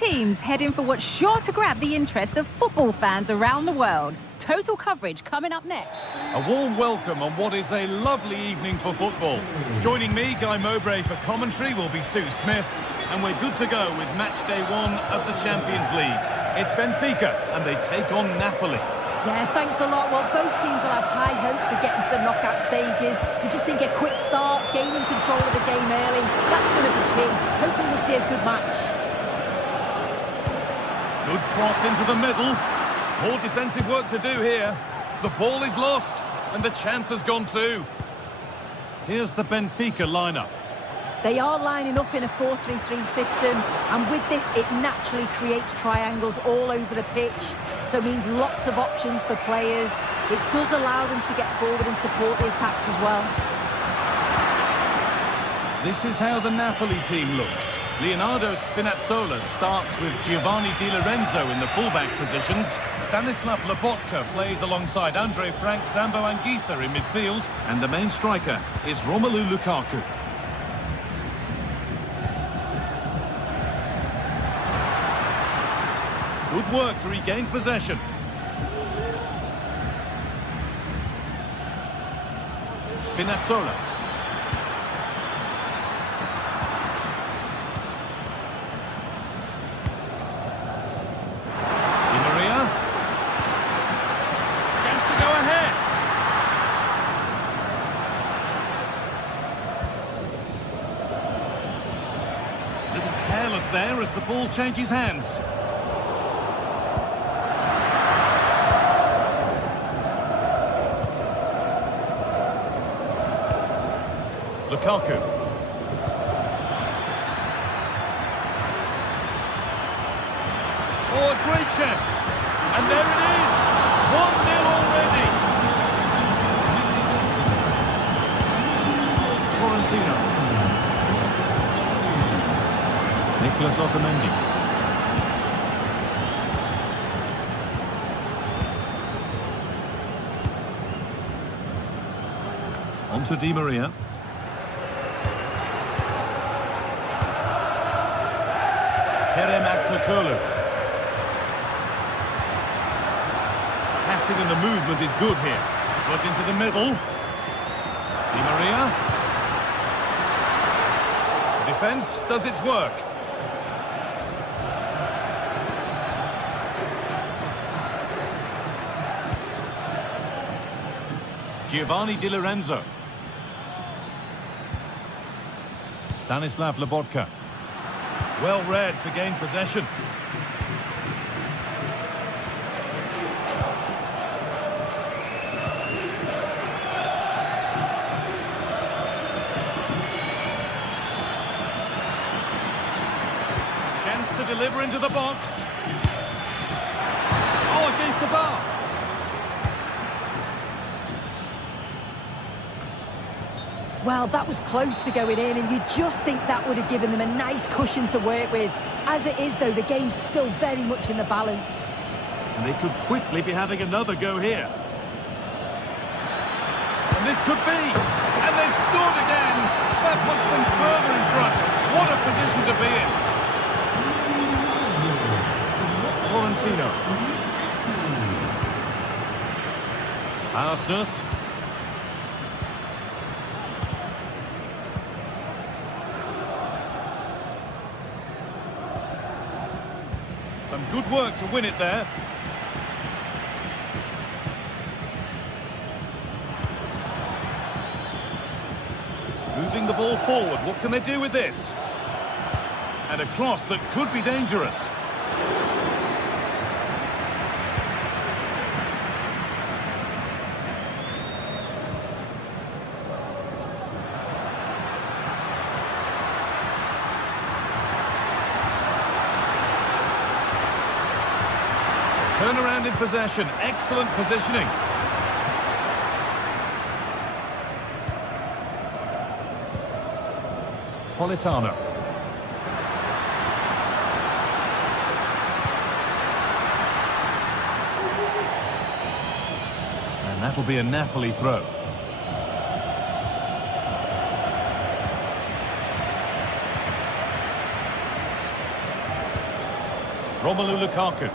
teams heading for what's sure to grab the interest of football fans around the world. Total coverage coming up next. A warm welcome on what is a lovely evening for football. Joining me, Guy Mowbray, for commentary will be Sue Smith, and we're good to go with match day 1 of the Champions League. It's Benfica, and they take on Napoli. Yeah, thanks a lot. Well, both teams will have high hopes of getting to the knockout stages. You just think a quick start, gaining control of the game early, that's going to be key. Hopefully we'll see a good match. Good cross into the middle. More defensive work to do here. The ball is lost, and the chance has gone too. Here's the Benfica lineup. They are lining up in a 4-3-3 system, and with this, it naturally creates triangles all over the pitch, so it means lots of options for players. It does allow them to get forward and support the attacks as well. This is how the Napoli team looks. Leonardo Spinazzola starts with Giovanni Di Lorenzo in the fullback positions. Stanislav Lobotka plays alongside Andre Frank, Zambo Anguissa in midfield, and the main striker is Romelu Lukaku. Good work to regain possession. Spinazzola. Di Maria. Chance to go ahead. A little careless there as the ball changes hands. Lukaku. Oh, a great chance. And there it is. 1-0 already. Florentino. Nicolas Otamendi. On to Di Maria. Kerem Aktürkoğlu. Passing and the movement is good here. Got into the middle. Di Maria. The defence does its work. Giovanni Di Lorenzo. Stanislav Lobotka. Well read to gain possession. Chance to deliver into the box. Oh, against the bar. Well, that was close to going in, and you just think that would have given them a nice cushion to work with. As it is, though, the game's still very much in the balance. And they could quickly be having another go here. And this could be. And they've scored again. That puts them further in front. What a position to be in. Florentino. Arsenal. Some good work to win it there. Moving the ball forward. What can they do with this? And a cross that could be dangerous. Turnaround in possession. Excellent positioning. Politano. And that'll be a Napoli throw. Romelu Lukaku.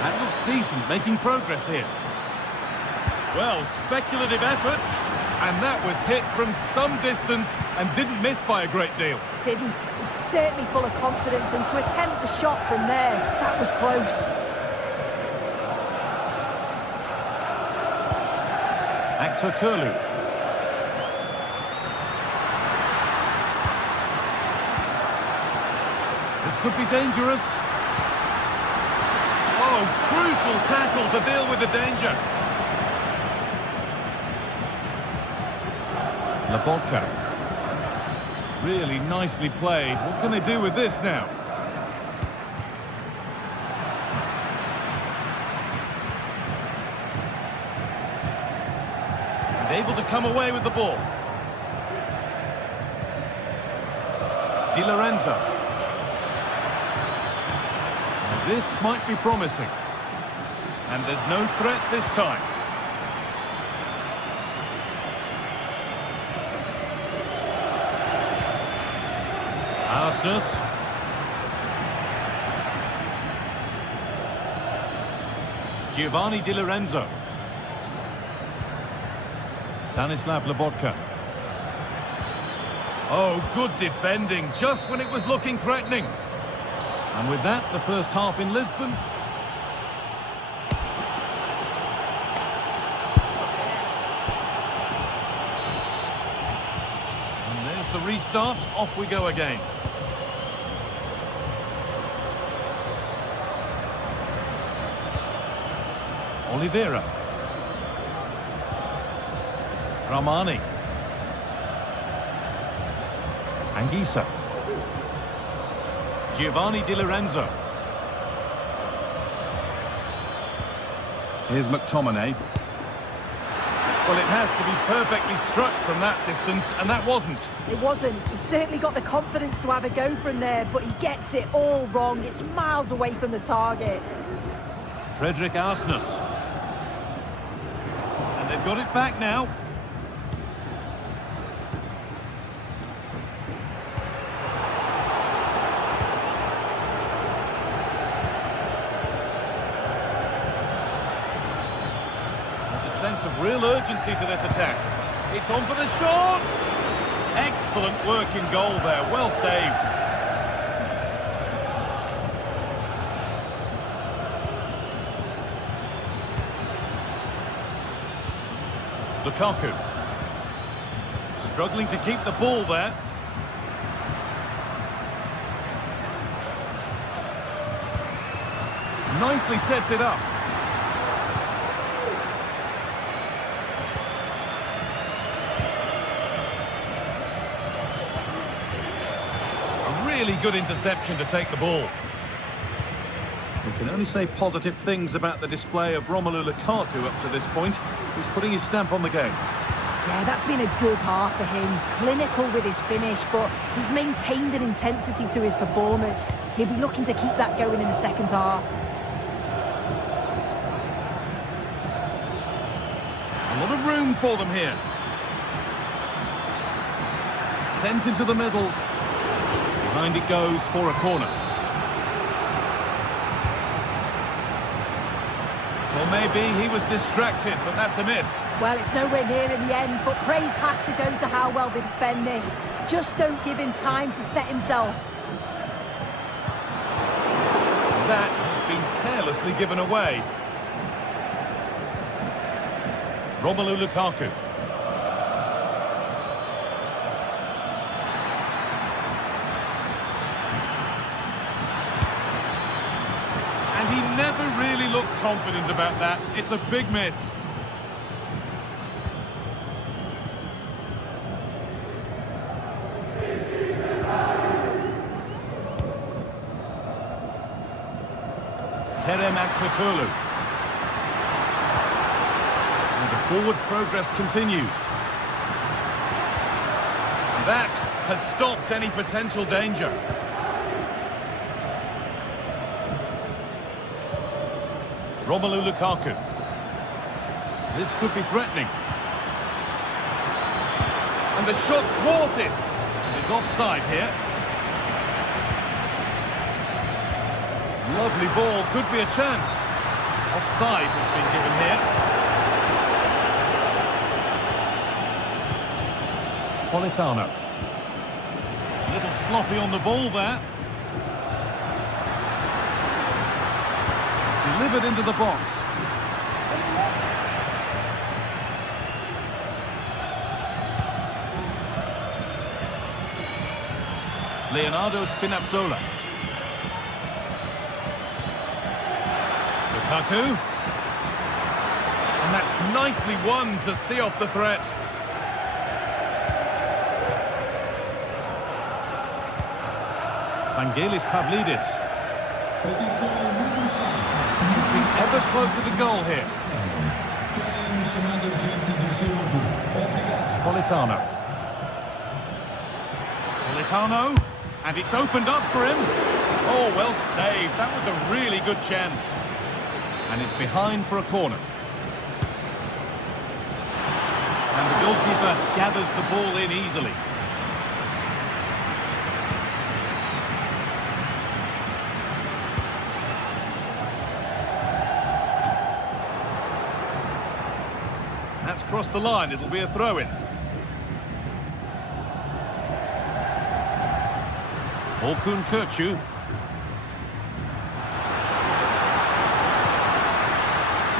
That looks decent, making progress here. Well, speculative efforts, and that was hit from some distance and didn't miss by a great deal. Didn't. He's certainly full of confidence, and to attempt the shot from there, that was close. Actor Kurlu. This could be dangerous. Oh, crucial tackle to deal with the danger. Laborca. Really nicely played. What can they do with this now? And able to come away with the ball. Di Lorenzo. Now this might be promising. And there's no threat this time. Arsenal. Giovanni Di Lorenzo. Stanislav Lobotka. Oh, good defending, just when it was looking threatening. And with that, the first half in Lisbon. And there's the restart, off we go again. Oliveira. Ramani. Anguissa. Giovanni Di Lorenzo. Here's McTominay. Well, it has to be perfectly struck from that distance, and that wasn't. It wasn't. He's certainly got the confidence to have a go from there, but he gets it all wrong. It's miles away from the target. Frederick Arsnes. And they've got it back now. Sense of real urgency to this attack. It's on for the shot! Excellent work in goal there, well saved. Lukaku. Struggling to keep the ball there. Nicely sets it up. Really good interception to take the ball. We can only say positive things about the display of Romelu Lukaku up to this point. He's putting his stamp on the game. Yeah, that's been a good half for him. Clinical with his finish, but he's maintained an intensity to his performance. He'll be looking to keep that going in the second half. A lot of room for them here. Sent into the middle. Behind it goes for a corner. Well, maybe he was distracted, but that's a miss. Well, it's nowhere near in the end, but praise has to go to how well they defend this. Just don't give him time to set himself. That has been carelessly given away. Romelu Lukaku. And he never really looked confident about that. It's a big miss. Kerem Aktürkoğlu. And the forward progress continues. And that has stopped any potential danger. Romelu Lukaku. This could be threatening. And the shot thwarted. And he's offside here. Lovely ball, could be a chance. Offside has been given here. Politano. A little sloppy on the ball there. Delivered into the box. Leonardo Spinazzola. Lukaku. And that's nicely won to see off the threat. Vangelis Pavlidis. He's ever closer to goal here. Politano. Politano. And it's opened up for him. Oh, well saved. That was a really good chance. And it's behind for a corner. And the goalkeeper gathers the ball in easily. That's crossed the line. It'll be a throw-in. Orkun Kökçü.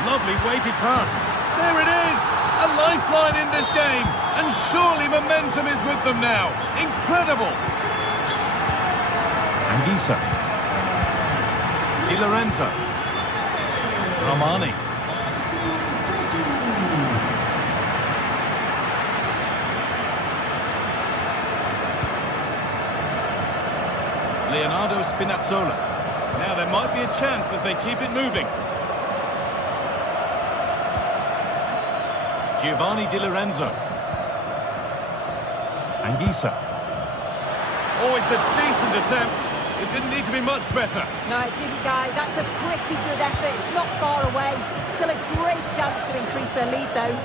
Lovely weighted pass. There it is! A lifeline in this game. And surely momentum is with them now. Incredible! Anguissa. Di Lorenzo. Romani. Leonardo Spinazzola. Now there might be a chance as they keep it moving. Giovanni Di Lorenzo. Anguissa. Oh, it's a decent attempt. It didn't need to be much better. No, it didn't, Guy. That's a pretty good effort. It's not far away. Still a great chance to increase their lead, though.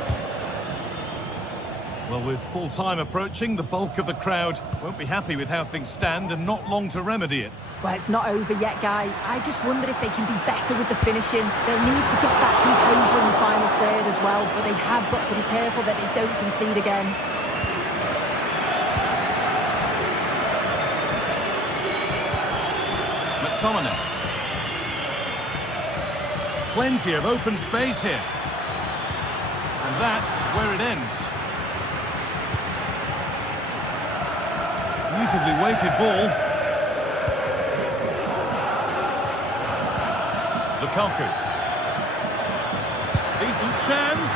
Well, with full time approaching, the bulk of the crowd won't be happy with how things stand and not long to remedy it. Well, it's not over yet, Guy. I just wonder if they can be better with the finishing. They'll need to get that composure in the final third as well, but they have got to be careful that they don't concede again. McTominay. Plenty of open space here. And that's where it ends. Beautifully weighted ball. Lukaku. Decent chance.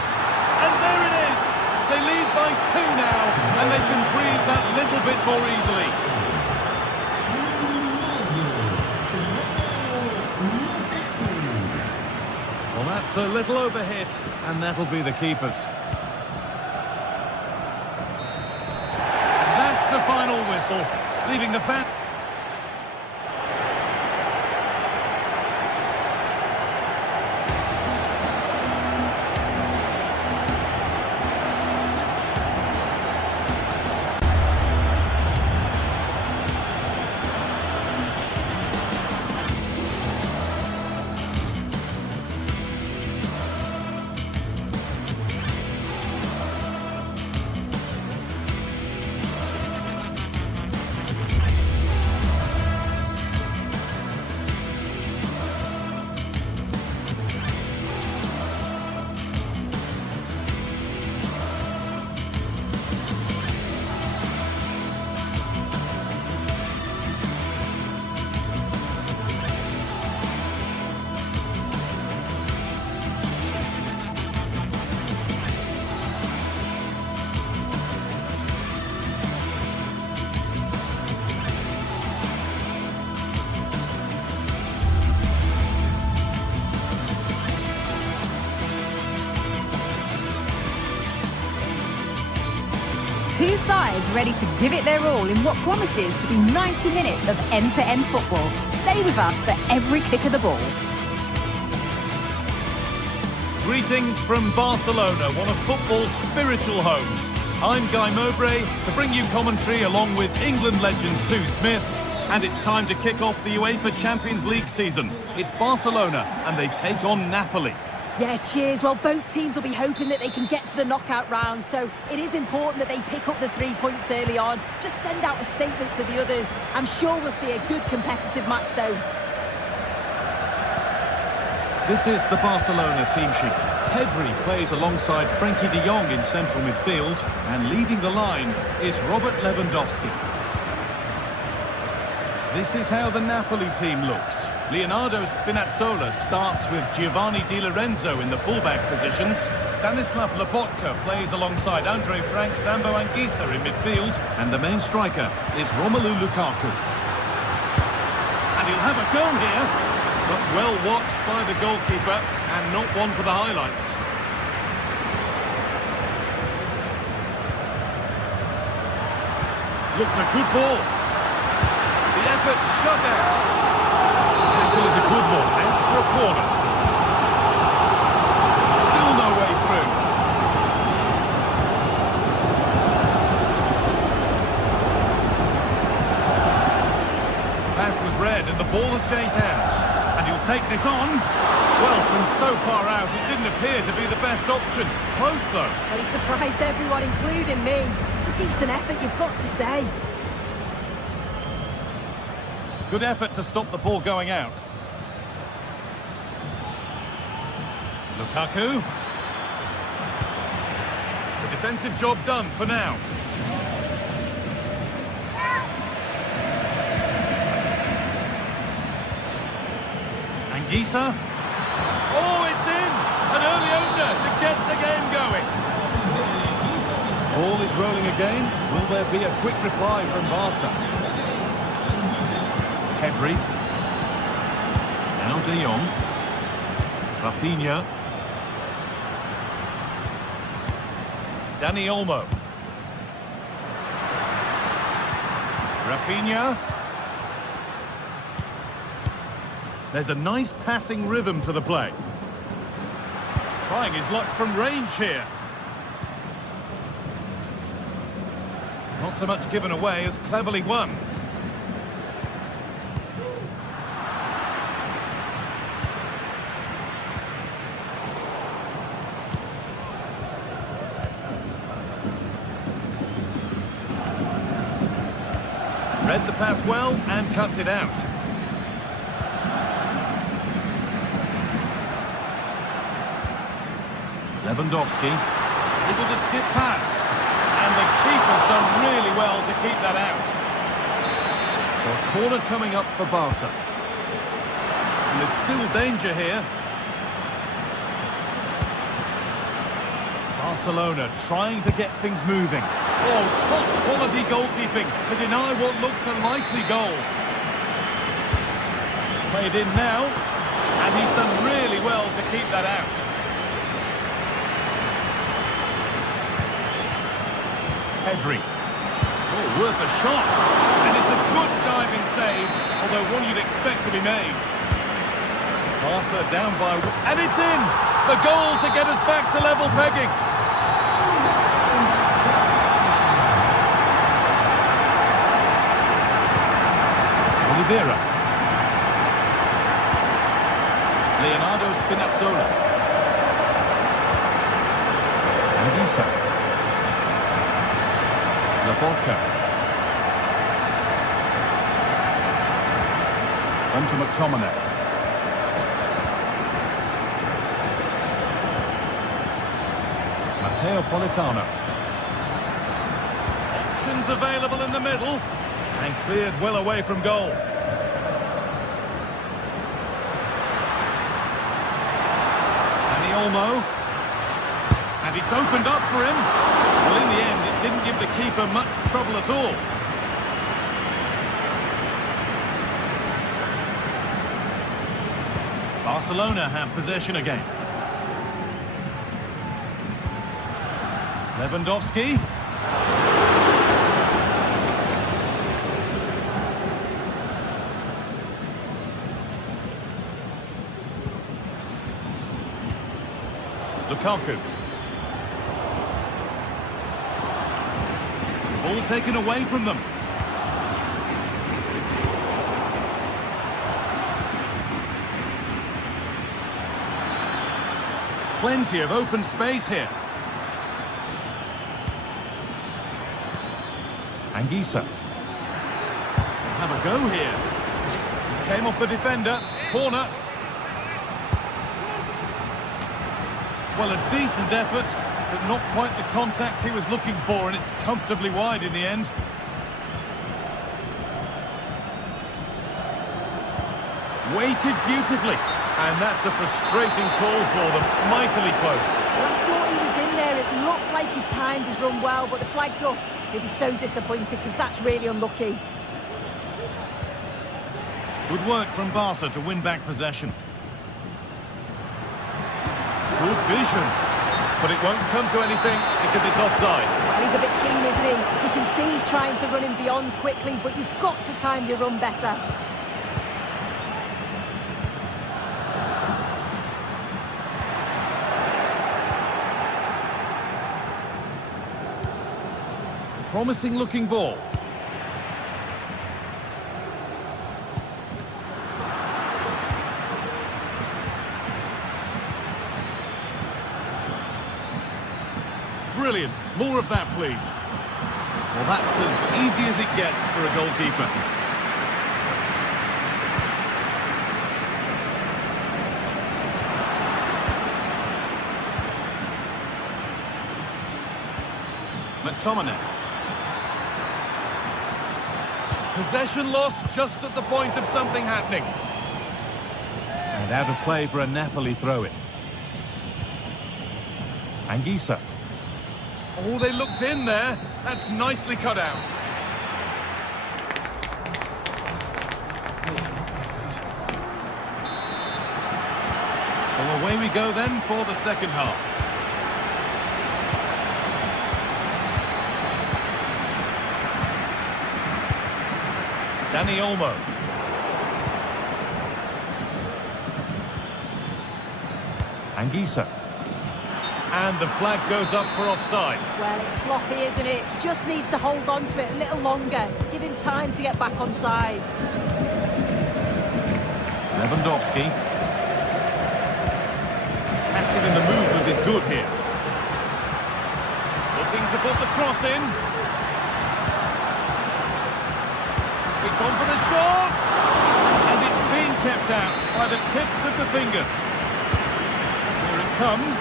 And there it is. They lead by 2 now. And they can breathe that little bit more easily. Well, that's a little overhit. And that'll be the keepers. The final whistle, leaving the fan. Two sides ready to give it their all in what promises to be 90 minutes of end-to-end football. Stay with us for every kick of the ball. Greetings from Barcelona, one of football's spiritual homes. I'm Guy Mowbray to bring you commentary along with England legend Sue Smith And it's time to kick off the UEFA Champions League season. It's Barcelona, and they take on Napoli. Yeah, cheers. Well, both teams will be hoping that they can get to the knockout round, so it is important that they pick up the 3 points early on. Just send out a statement to the others. I'm sure we'll see a good competitive match, though. This is the Barcelona team sheet. Pedri plays alongside Frenkie de Jong in central midfield, and leading the line is Robert Lewandowski. This is how the Napoli team looks. Leonardo Spinazzola starts with Giovanni Di Lorenzo in the fullback positions. Stanislav Lobotka plays alongside Andre Frank Sambo Anguissa in midfield, and the main striker is Romelu Lukaku. And he'll have a go here, but well watched by the goalkeeper, and not one for the highlights. Looks a good ball. The effort shut out. Tackle is a good one, out for a corner. Still no way through. Pass was read and the ball has changed hands. And he'll take this on. Well, from so far out, it didn't appear to be the best option. Close, though. Well, he surprised everyone, including me. It's a decent effort, you've got to say. Good effort to stop the ball going out. Lukaku. The defensive job done for now. Anguissa. Oh, it's in! An early opener to get the game going. Ball is rolling again. Will there be a quick reply from Barca? Pedri. Now De Jong. Rafinha. Dani Olmo. Rafinha. There's a nice passing rhythm to the play. Trying his luck from range here. Not so much given away as cleverly won. Read the pass well and cuts it out. Lewandowski, able to skip past, and the keeper's done really well to keep that out. So a corner coming up for Barca. And there's still danger here. Barcelona trying to get things moving. Oh, top quality goalkeeping to deny what looked a likely goal. It's played in now, and he's done really well to keep that out. Pedri. Oh, worth a shot. And it's a good diving save, although one you'd expect to be made. Barca down by... And it's in! The goal to get us back to level pegging. Oliveira. Leonardo Spinazzola. Anguissa. Lobotka. On to McTominay. Matteo Politano. Options available in the middle. And cleared well away from goal. Dani Olmo. And it's opened up for him. Well, in the end, it didn't give the keeper much trouble at all. Barcelona have possession again. Lewandowski. Lukaku. Ball taken away from them. Plenty of open space here. Anguissa. Have a go here. Came off the defender. Corner. Well, a decent effort, but not quite the contact he was looking for, and it's comfortably wide in the end. Weighted beautifully, and that's a frustrating call for them. Mightily close. Well, I thought he was in there. It looked like he timed his run well, but the flag's up. He'll be so disappointed because that's really unlucky. Good work from Barca to win back possession. Good vision, but it won't come to anything because it's offside. Well, he's a bit keen, isn't he? You can see he's trying to run him beyond quickly, but you've got to time your run better. Promising looking ball. Brilliant. More of that, please. Well, that's as easy as it gets for a goalkeeper. McTominay. Possession lost just at the point of something happening. And out of play for a Napoli throw-in. Anguissa. Oh, they looked in there. That's nicely cut out. Well, away we go then for the second half. Dani Olmo. Anguissa. And the flag goes up for offside. Well, it's sloppy, isn't it? Just needs to hold on to it a little longer. Give him time to get back onside. Lewandowski. Passive in the movement is good here. Looking to put the cross in. It's on for the shot! And it's being kept out by the tips of the fingers. Here it comes.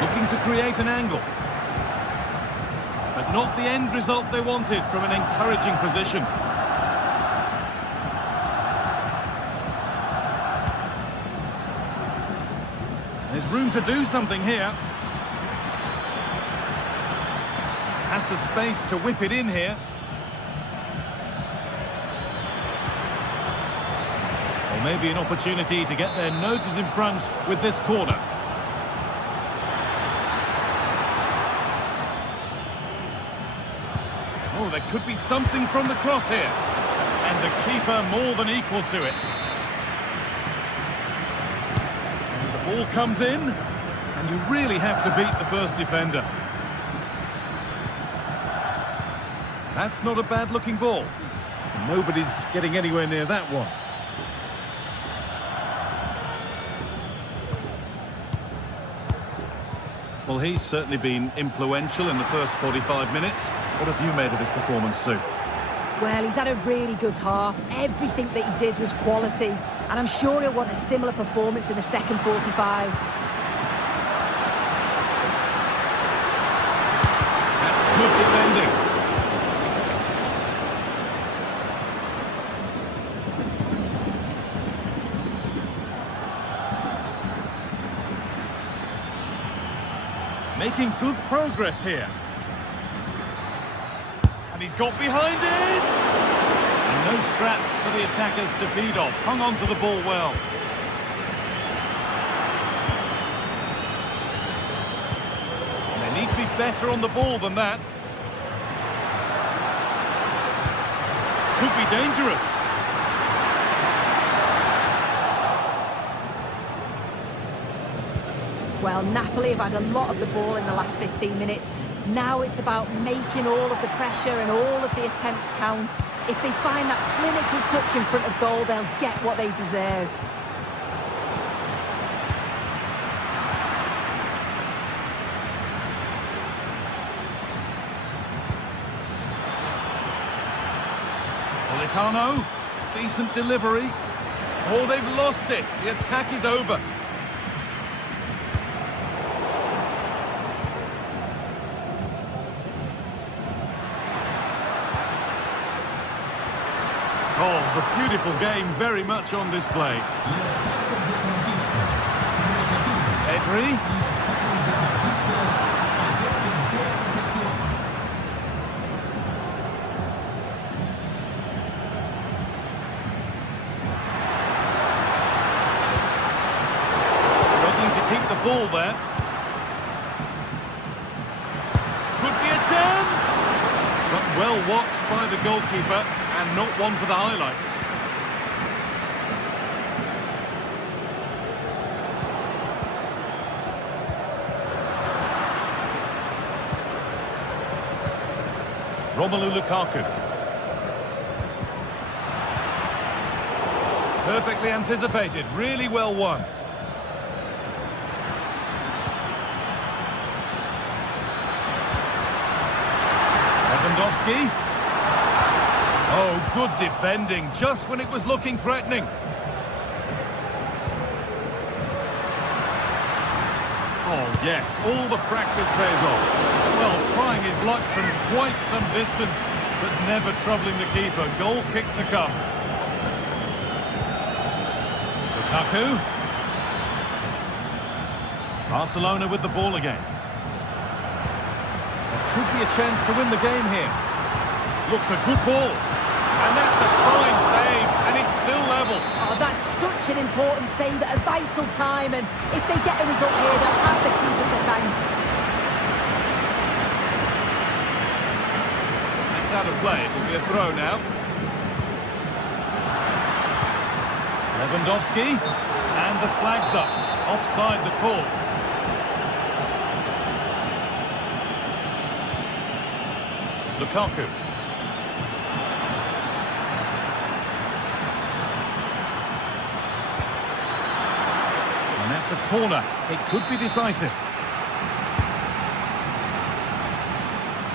Looking to create an angle. But not the end result they wanted from an encouraging position. There's room to do something here. Has the space to whip it in here. Or maybe an opportunity to get their noses in front with this corner. Oh, there could be something from the cross here. And the keeper more than equal to it. And the ball comes in, and you really have to beat the first defender. That's not a bad-looking ball. Nobody's getting anywhere near that one. Well, he's certainly been influential in the first 45 minutes. What have you made of his performance, Sue? Well, he's had a really good half. Everything that he did was quality. And I'm sure he'll want a similar performance in the second 45. That's good defending. Making good progress here. And he's got behind it! And no scraps for the attackers to feed off. Hung on to the ball well. And they need to be better on the ball than that. Could be dangerous. Well, Napoli have had a lot of the ball in the last 15 minutes. Now it's about making all of the pressure and all of the attempts count. If they find that clinical touch in front of goal, they'll get what they deserve. Politano, decent delivery. Oh, they've lost it. The attack is over. Oh, the beautiful game very much on display. Pedri. Struggling to keep the ball there. Could be a chance! But well watched by the goalkeeper. And not one for the highlights. Romelu Lukaku. Perfectly anticipated, really well won. Lewandowski. Oh, good defending, just when it was looking threatening. Oh, yes, all the practice pays off. Well, trying his luck from quite some distance, but never troubling the keeper. Goal kick to come. Lukaku. Barcelona with the ball again. There could be a chance to win the game here. Looks a good ball. And that's a fine save, and it's still level. Oh, that's such an important save at a vital time, and if they get a result here, they'll have the keeper to thank. It's out of play. It will be a throw now. Lewandowski, and the flag's up. Offside the call. Lukaku. A corner. It could be decisive.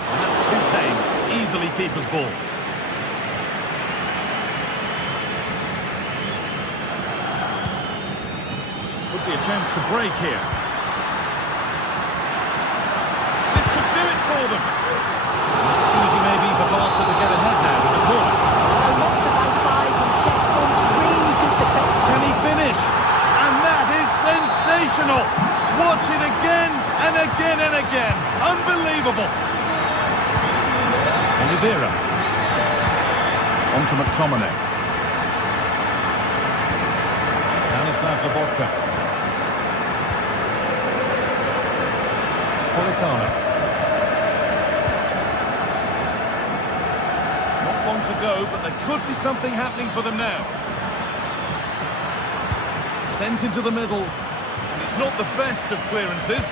And that's too tame. Easily keeper's ball. Could be a chance to break here. This could do it for them. Opportunity maybe for Barca to get ahead now with the corner. Lots of high fives and chest bumps. Really good defense. Can he finish? And that is sensational! Watch it again and again and again. Unbelievable! Oliveira. On to McTominay. Stanislav Lobotka. Politano. Not long to go, but there could be something happening for them now. Sent into the middle, and it's not the best of clearances.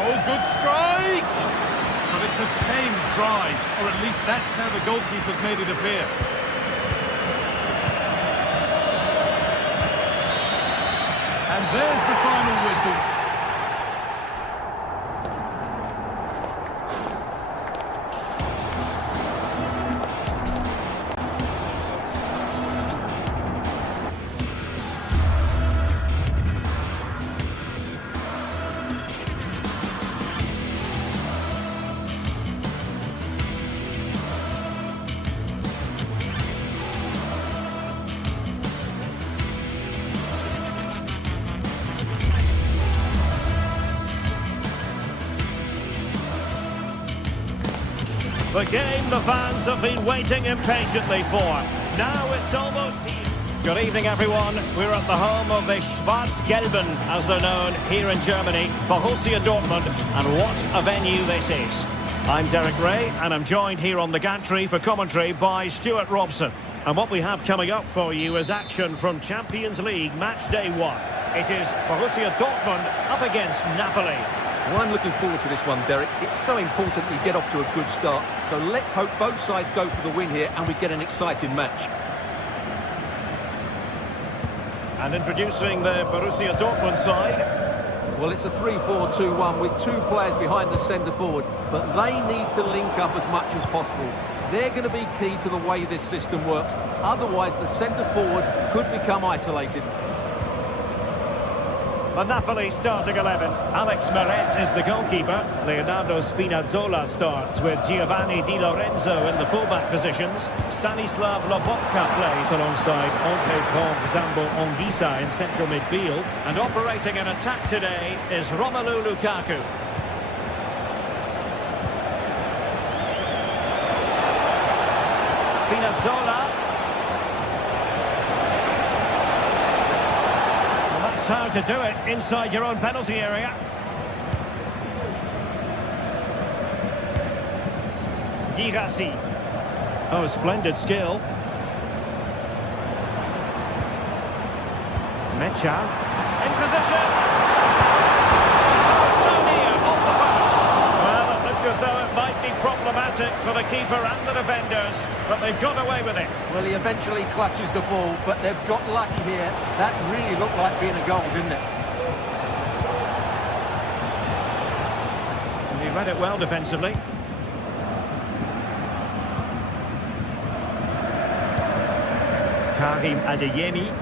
Oh, good strike! But it's a tame try, or at least that's how the goalkeeper's made it appear. And there's the final whistle. The game the fans have been waiting impatiently for. Now it's almost here. Good evening, everyone. We're at the home of the Schwarz-Gelben, as they're known here in Germany, Borussia Dortmund, and what a venue this is. I'm Derek Ray, and I'm joined here on the gantry for commentary by Stuart Robson. And what we have coming up for you is action from Champions League Match Day 1. It is Borussia Dortmund up against Napoli. Well, I'm looking forward to this one, Derek. It's so important you get off to a good start. So let's hope both sides go for the win here and we get an exciting match. And introducing the Borussia Dortmund side. Well, it's a 3-4-2-1 with two players behind the centre forward, but they need to link up as much as possible. They're going to be key to the way this system works. Otherwise, the centre forward could become isolated. The Napoli starting 11. Alex Meret is the goalkeeper. Leonardo Spinazzola starts with Giovanni Di Lorenzo in the fullback positions. Stanislav Lobotka plays alongside Olpej Zambo Ongisa in central midfield. And operating in attack today is Romelu Lukaku. Spinazzola. How to do it inside your own penalty area. Girassi. Oh, splendid skill. Mecha. In position. Oh, so near, off the post. Well, it looked as though it might be problematic for the keeper and the defenders, but they've got away with it. Well, he eventually clutches the ball, but they've got lucky here. That really looked like being a goal, didn't it? And he read it well defensively. Karim Adeyemi.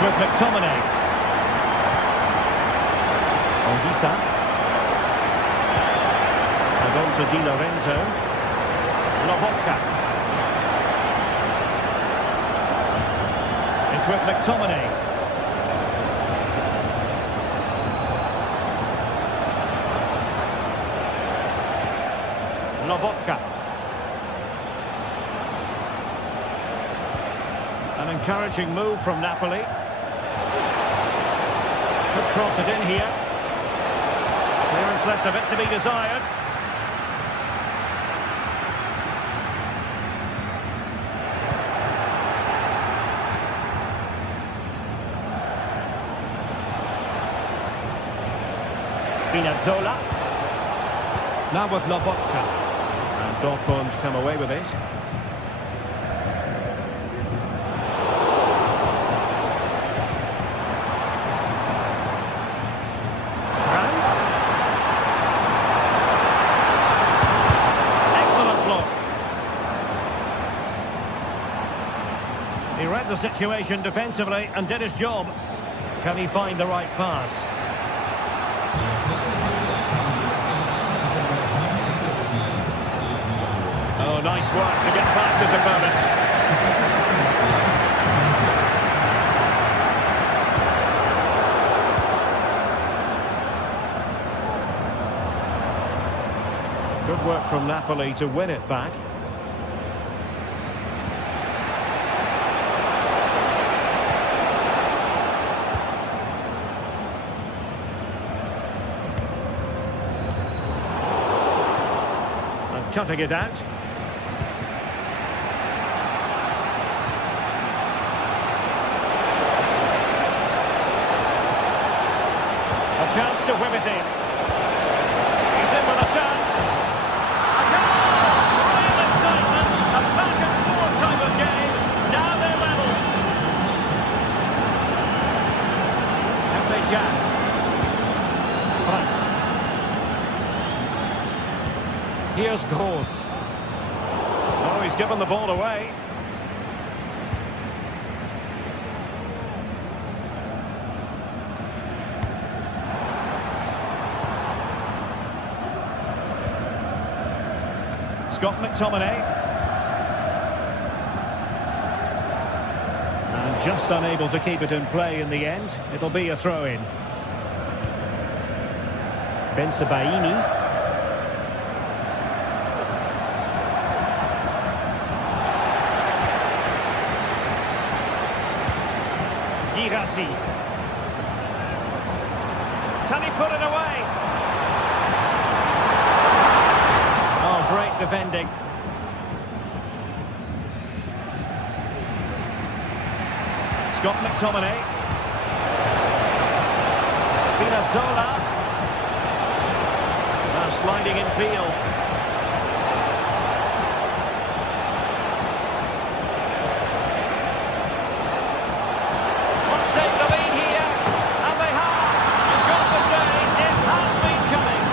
With McTominay. Ongisa. And on to Di Lorenzo. Lobotka. It's with McTominay. Lobotka. An encouraging move from Napoli. Could cross it in here. Clearance left a bit to be desired. Spinazzola. Now with Lobotka. And Dortmund come away with it. He read the situation defensively and did his job. Can he find the right pass? Oh, nice work to get past his opponents. Good work from Napoli to win it back. Cutting it out. A chance to whip it in. He's in with a chance. A goal! Real excitement. A back and forth type of game. Now they're level. Emre Can. Here's Gross. Oh, he's given the ball away. Scott McTominay. And just unable to keep it in play in the end. It'll be a throw-in. Bensebaini. Girassi. Can he put it away? Oh, great defending. Scott McTominay. Spinazzola. Now sliding in field. Must take the lead here. And they have. I've got to say, it has been coming.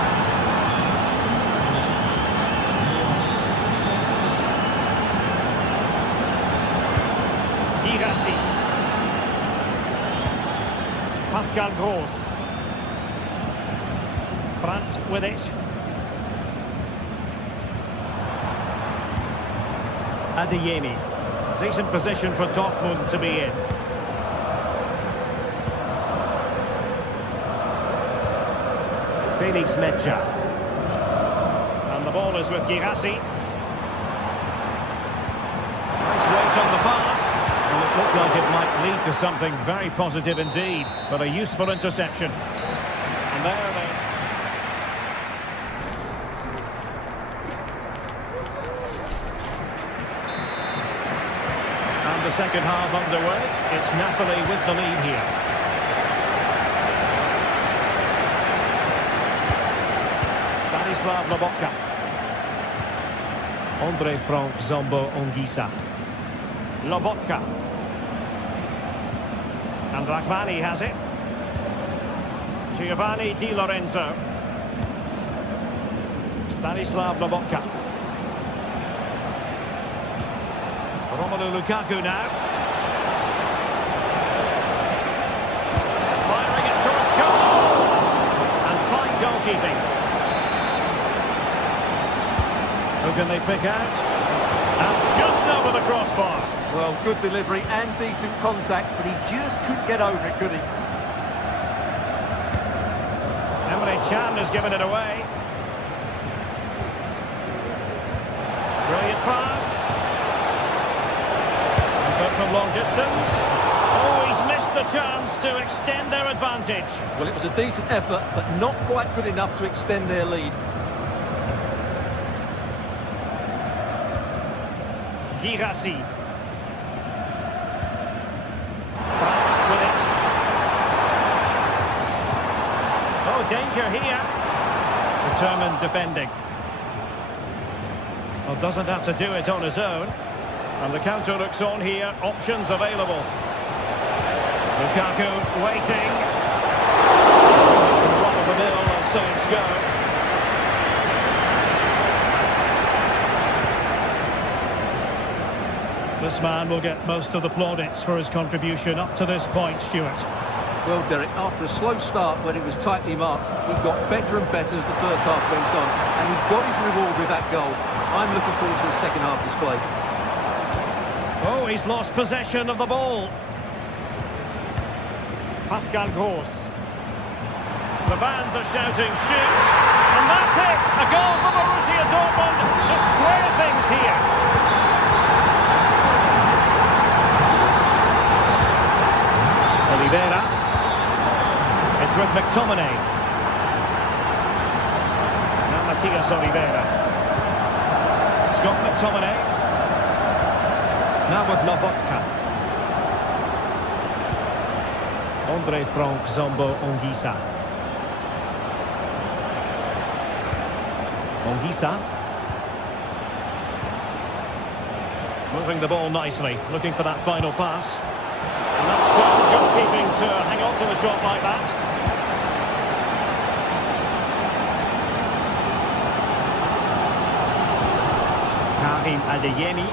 Girassi. Pascal Gross. Brandt with it. Adeyemi. Decent position for Dortmund to be in. Felix Medja. And the ball is with Girassi. Nice weight on the pass. And it looked like it might lead to something very positive indeed, but a useful interception. And there they... And the second half underway. It's Napoli with the lead here. Stanislav Lobotka. Andre Frank Zombo Ongisa. Lobotka. And Rachmani has it. Giovanni Di Lorenzo. Stanislav Lobotka. Romelu Lukaku now. Firing it towards goal. And fine goalkeeping. Who can they pick out? And just over the crossbar. Well, good delivery and decent contact, but he just couldn't get over it, could he? Emre Can has given it away. Brilliant pass. But from long distance. Oh, he's missed the chance to extend their advantage. Well, it was a decent effort, but not quite good enough to extend their lead. Girassi. Brandt with it. Oh, danger here. Determined defending. Well, doesn't have to do it on his own. And the counter looks on here. Options available. Lukaku waiting. It's run of the mill as saints go. This man will get most of the plaudits for his contribution up to this point, Stuart. Well, Derek, after a slow start when it was tightly marked, he got better and better as the first half went on. And he got his reward with that goal. I'm looking forward to a second half display. Oh, he's lost possession of the ball. Pascal Gross. The fans are shouting, shoot! And that's it! A goal for Borussia Dortmund to square things here. Oliveira. It's with McTominay. Now Matias Oliveira. Scott McTominay. Now with Lobotka. Andre Frank Zombo Ongisa. Ongisa. Moving the ball nicely, looking for that final pass. And that's goalkeeping to hang on to the shot like that. Karim Adeyemi.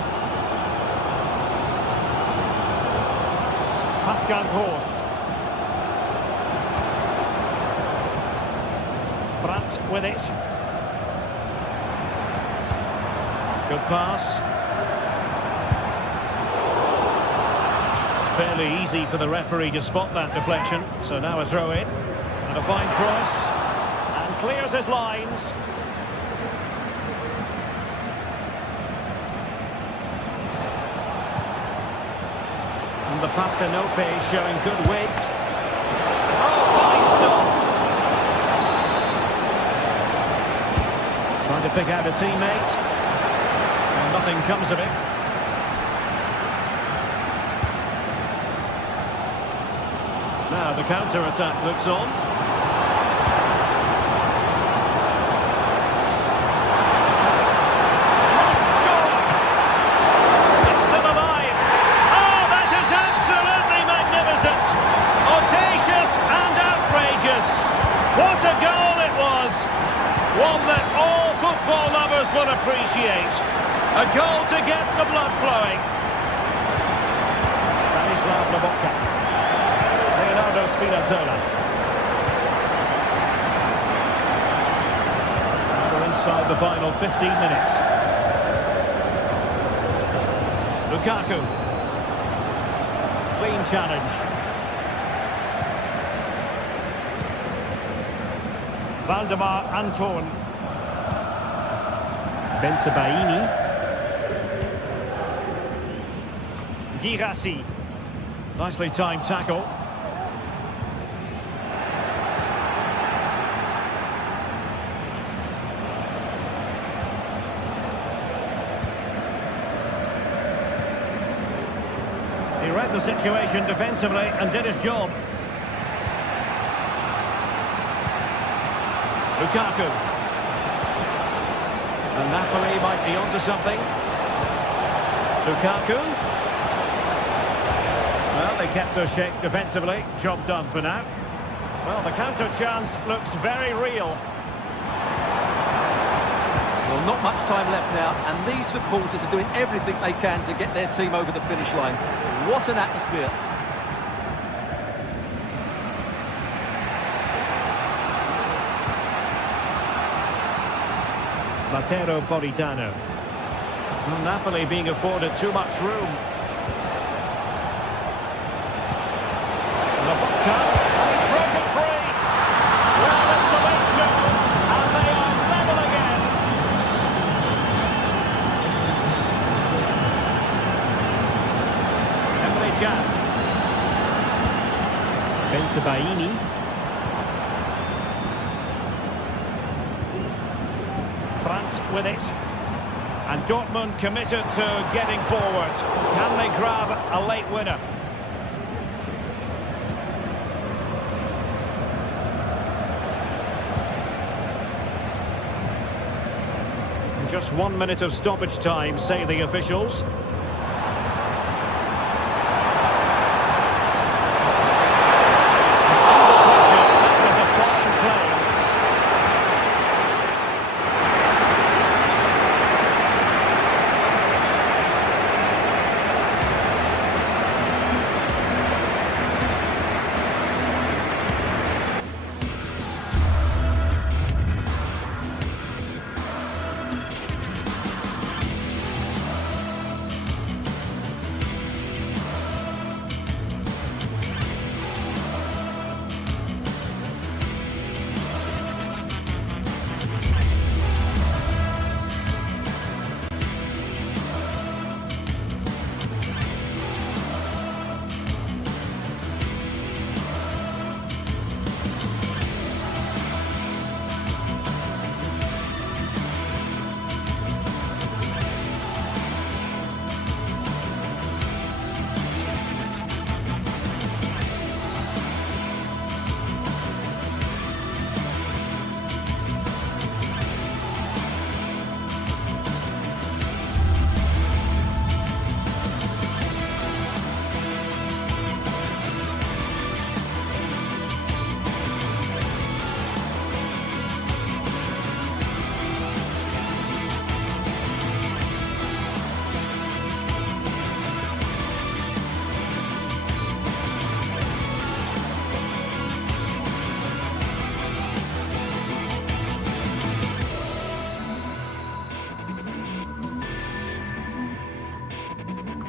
Pascal Gross. Brandt with it. Good pass. Fairly easy for the referee to spot that deflection. So now a throw in. And a fine cross. And clears his lines. the Parthenope showing good width. Oh, fine stop. Trying to pick out a teammate. And nothing comes of it. Now the counter-attack looks on. Must score! It's still alive! Oh, that is absolutely magnificent! Audacious and outrageous! What a goal it was! One that all football lovers will appreciate. A goal to get the blood flowing. Stanislav Lobotka. Leonardo Spinazzola. Now we're inside the final 15 minutes. Lukaku. Clean challenge. Valdemar Anton. Bensebaini. Girassi. Nicely timed tackle. He read the situation defensively and did his job. Lukaku. And Napoli might be onto something. Lukaku. Well, they kept their shape defensively. Job done for now. Well, the counter chance looks very real. Well, not much time left now, and these supporters are doing everything they can to get their team over the finish line. What an atmosphere. Matteo Politano. Well, Napoli being afforded too much room. Lobotka, he's broken free. Well, it's the late show, and they are level again. Emre Can. Bensebaini. Brandt with it. And Dortmund committed to getting forward. Can they grab a late winner? Just 1 minute of stoppage time, say the officials. Under pressure, that was a fine play.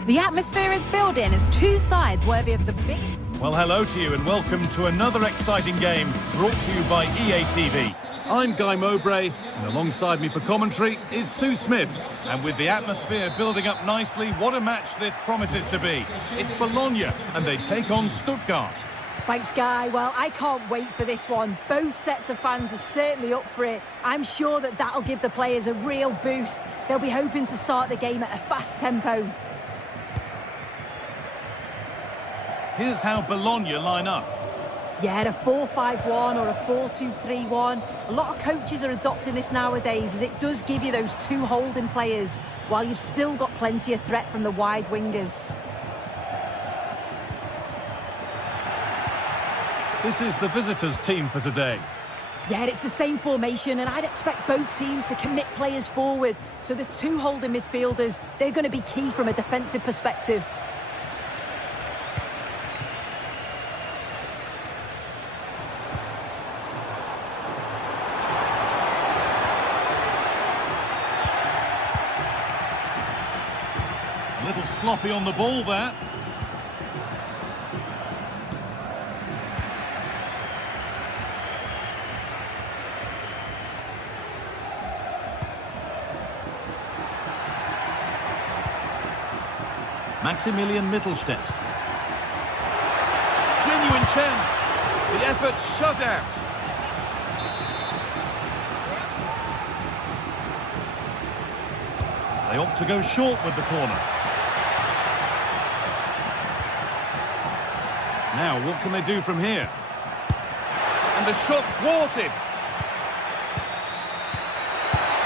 The atmosphere is building as two sides worthy of the big... Well, hello to you and welcome to another exciting game brought to you by EA TV. I'm Guy Mowbray, and alongside me for commentary is Sue Smith. And with the atmosphere building up nicely, what a match this promises to be. It's Bologna, and they take on Stuttgart. Thanks, Guy. Well, I can't wait for this one. Both sets of fans are certainly up for it. I'm sure that that'll give the players a real boost. They'll be hoping to start the game at a fast tempo. Here's how Bologna line up. Yeah, a 4-5-1 or a 4-2-3-1. A lot of coaches are adopting this nowadays, as it does give you those two holding players, while you've still got plenty of threat from the wide wingers. This is the visitors' team for today. Yeah, it's the same formation, and I'd expect both teams to commit players forward. So the two holding midfielders, they're going to be key from a defensive perspective. A little sloppy on the ball there. Maximilian Mittelstädt. Genuine chance. The effort shut out. They opt to go short with the corner. Now, what can they do from here? And the shot thwarted.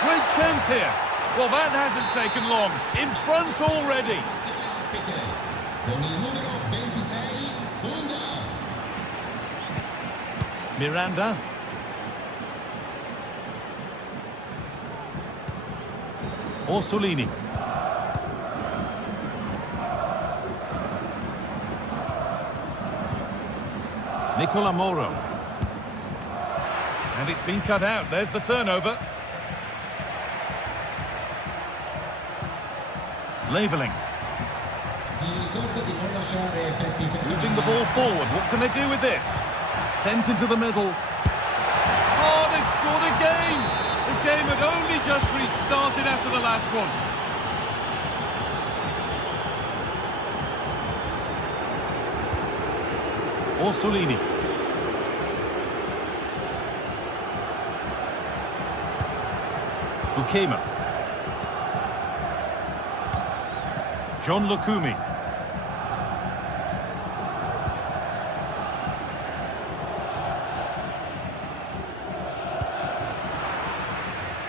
Great chance here. Well, that hasn't taken long. In front already. Con il numero 26, Miranda. Orsolini. Nicola Moro. And it's been cut out. There's the turnover. Leveling. Moving the ball forward. What can they do with this? Sent into the middle. Oh, they scored again! The game had only just restarted after the last one. Orsolini. Bukema. John Lukumi.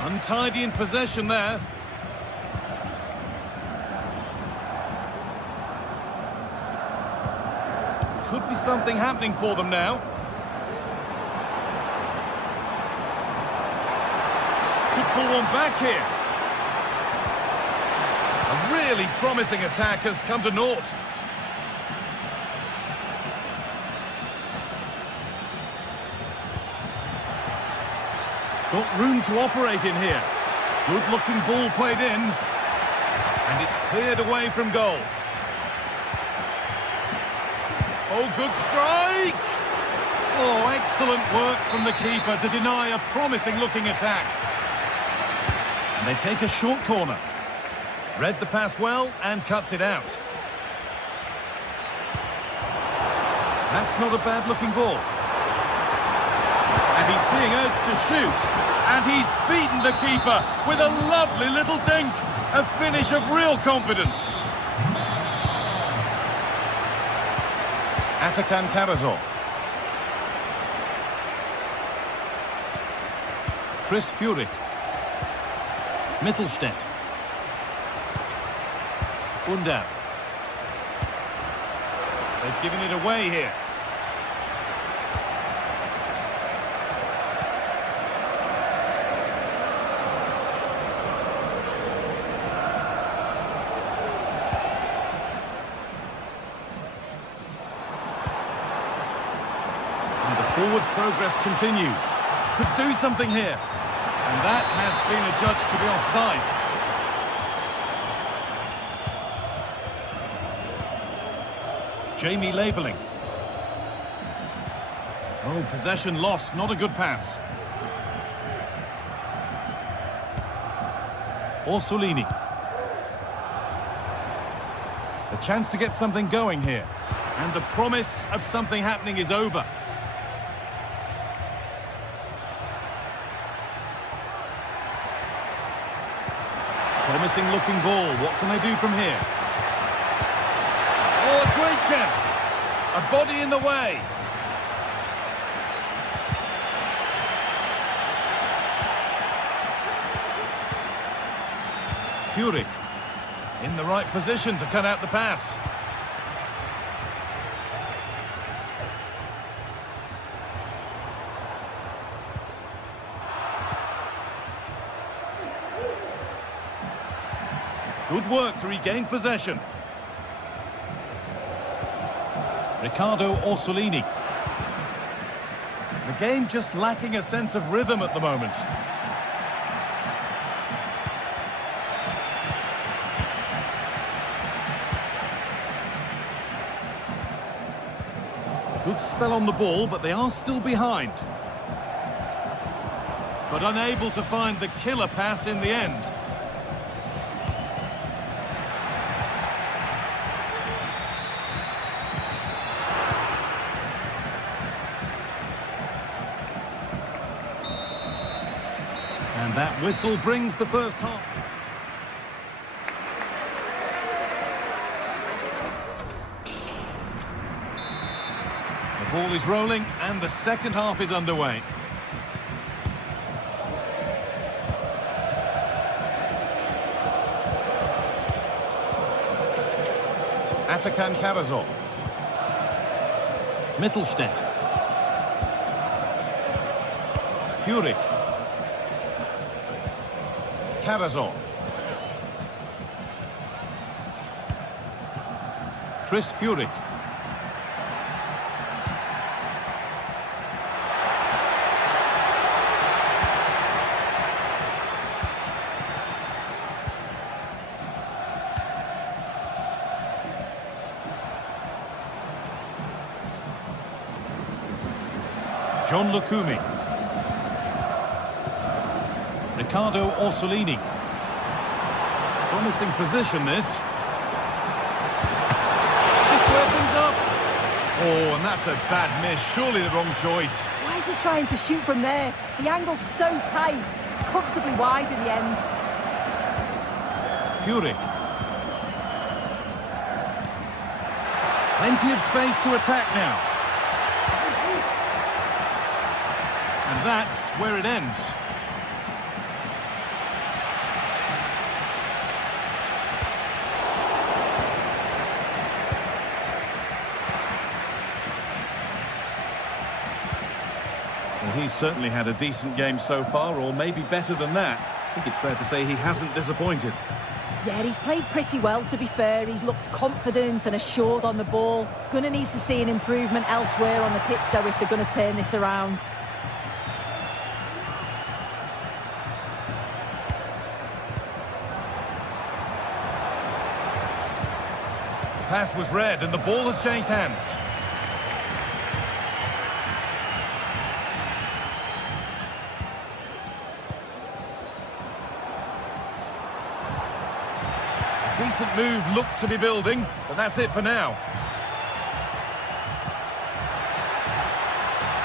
Untidy in possession there. Could be something happening for them now. Could pull one back here. A really promising attack has come to naught. Got room to operate in here. Good-looking ball played in. And it's cleared away from goal. Oh, good strike! Oh, excellent work from the keeper to deny a promising-looking attack. And they take a short corner. Read the pass well and cuts it out. That's not a bad-looking ball. And he's being urged to shoot. And he's beaten the keeper with a lovely little dink. A finish of real confidence. Atakan Karazor. Chris Furyk. Mittelstädt. Undav. They've given it away here. Forward progress continues. Could do something here. And that has been adjudged to be offside. Jamie Leveling. Oh, possession lost. Not a good pass. Orsolini. A chance to get something going here. And the promise of something happening is over. Promising looking ball. What can they do from here? Oh, a great chance. A body in the way. Furyk in the right position to cut out the pass. Good work to regain possession. Riccardo Orsolini. The game just lacking a sense of rhythm at the moment. Good spell on the ball, but they are still behind. But unable to find the killer pass in the end. And that whistle brings the first half. The ball is rolling and the second half is underway. Atakan Karazor. Mittelstädt. Furyk. Karazor. Chris Furyk. John Lukumi. Riccardo Orsolini. Promising position, this. Just opens up. Oh, and that's a bad miss. Surely the wrong choice. Why is he trying to shoot from there? The angle's so tight. It's comfortably wide in the end. Furyk. Plenty of space to attack now. And that's where it ends. Well, he's certainly had a decent game so far, or maybe better than that. I think it's fair to say he hasn't disappointed. Yeah, he's played pretty well, to be fair. He's looked confident and assured on the ball. Going to need to see an improvement elsewhere on the pitch, though, if they're going to turn this around. Pass was read and the ball has changed hands. A decent move looked to be building, but that's it for now.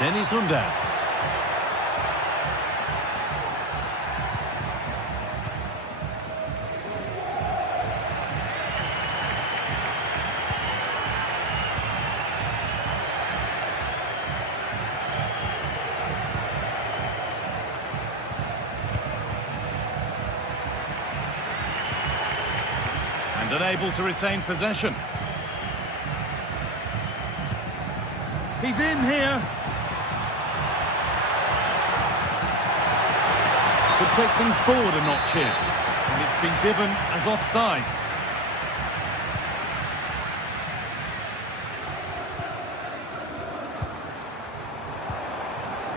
Dennis Undav. And unable to retain possession. He's in here. Could take things forward a notch here. And it's been given as offside.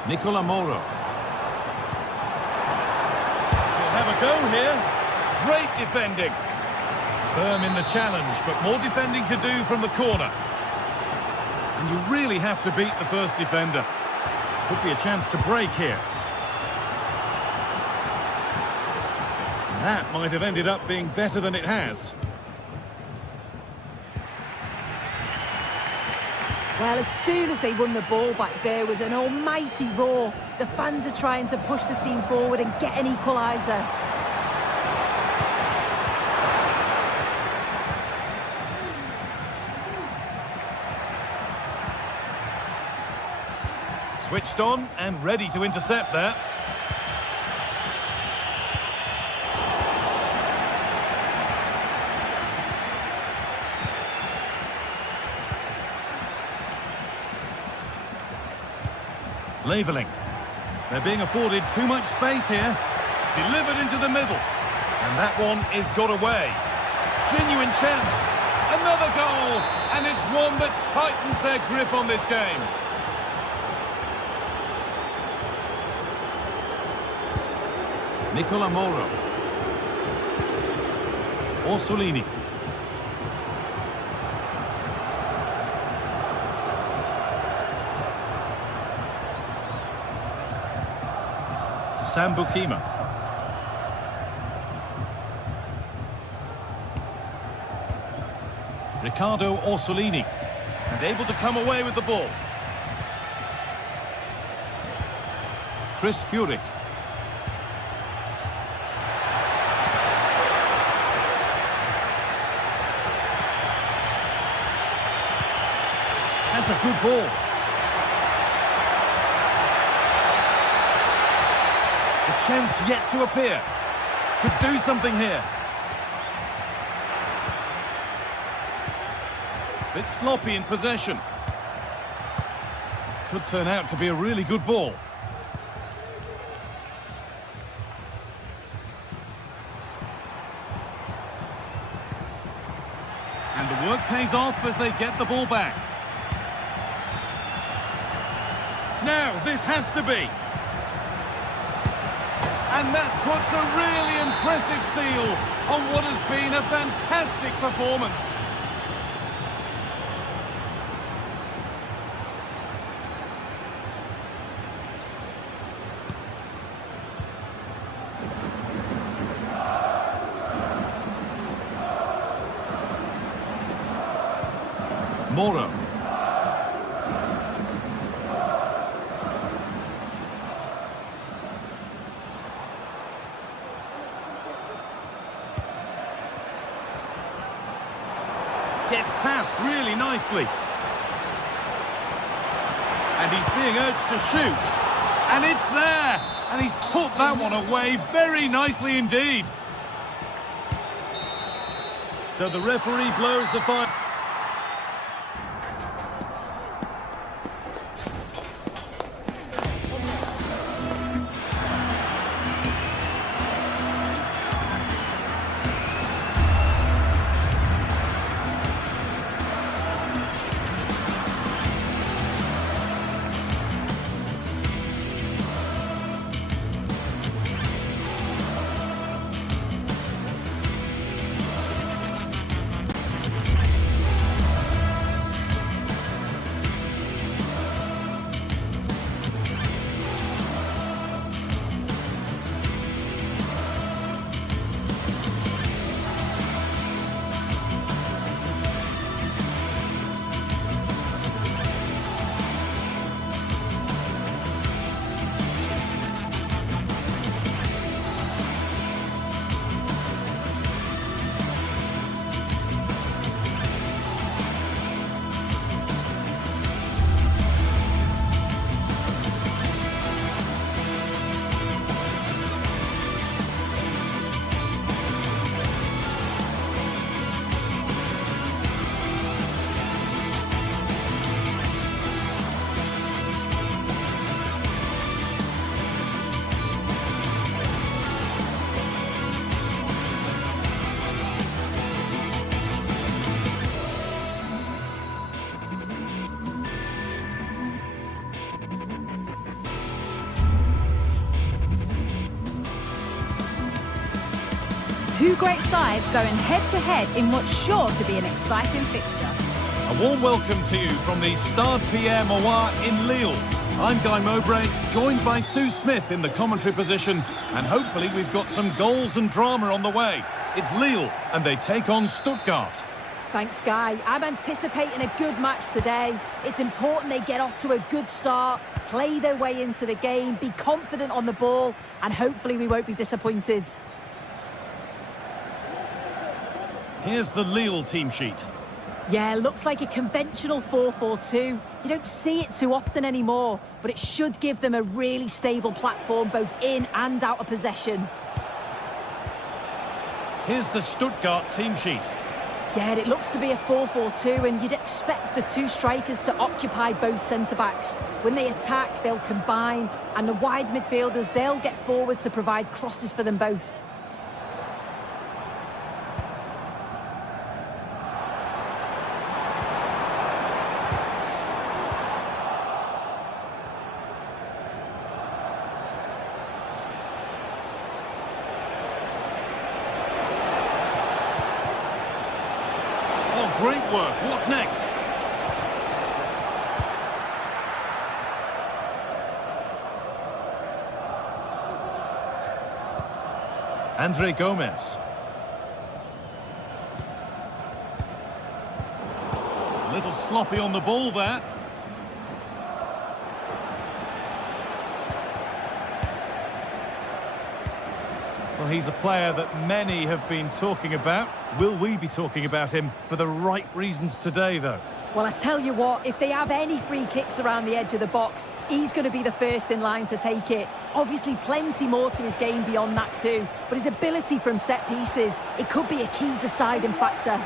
Nicola Moro. He'll have a go here. Great defending. Firm in the challenge, but more defending to do from the corner. And you really have to beat the first defender. Could be a chance to break here. That might have ended up being better than it has. Well, as soon as they won the ball back, there was an almighty roar. The fans are trying to push the team forward and get an equaliser. Switched on and ready to intercept there. Leveling. They're being afforded too much space here. Delivered into the middle. And that one is got away. Genuine chance. Another goal. And it's one that tightens their grip on this game. Nicola Moro. Orsolini. Sambukima. Riccardo Orsolini. And able to come away with the ball. Chris Furyk. That's a good ball. The chance yet to appear. Could do something here. Bit sloppy in possession. Could turn out to be a really good ball. And the work pays off as they get the ball back. Now, this has to be. And that puts a really impressive seal on what has been a fantastic performance. Moro. Gets past really nicely. And he's being urged to shoot. And it's there! And he's put that one away very nicely indeed. So the referee blows the final. Two great sides going head-to-head in what's sure to be an exciting fixture. A warm welcome to you from the Stade Pierre Mauroy in Lille. I'm Guy Mowbray, joined by Sue Smith in the commentary position, and hopefully we've got some goals and drama on the way. It's Lille, and they take on Stuttgart. Thanks, Guy. I'm anticipating a good match today. It's important they get off to a good start, play their way into the game, be confident on the ball, and hopefully we won't be disappointed. Here's the Lille team sheet. Yeah, looks like a conventional 4-4-2. You don't see it too often anymore, but it should give them a really stable platform both in and out of possession. Here's the Stuttgart team sheet. Yeah, it looks to be a 4-4-2, and you'd expect the two strikers to occupy both centre-backs. When they attack, they'll combine, and the wide midfielders, they'll get forward to provide crosses for them both. Great work. What's next? Andre Gomez. A little sloppy on the ball there. Well, he's a player that many have been talking about. Will we be talking about him for the right reasons today, though? Well, I tell you what, if they have any free kicks around the edge of the box, he's going to be the first in line to take it. Obviously, plenty more to his game beyond that too, but his ability from set pieces, it could be a key deciding factor.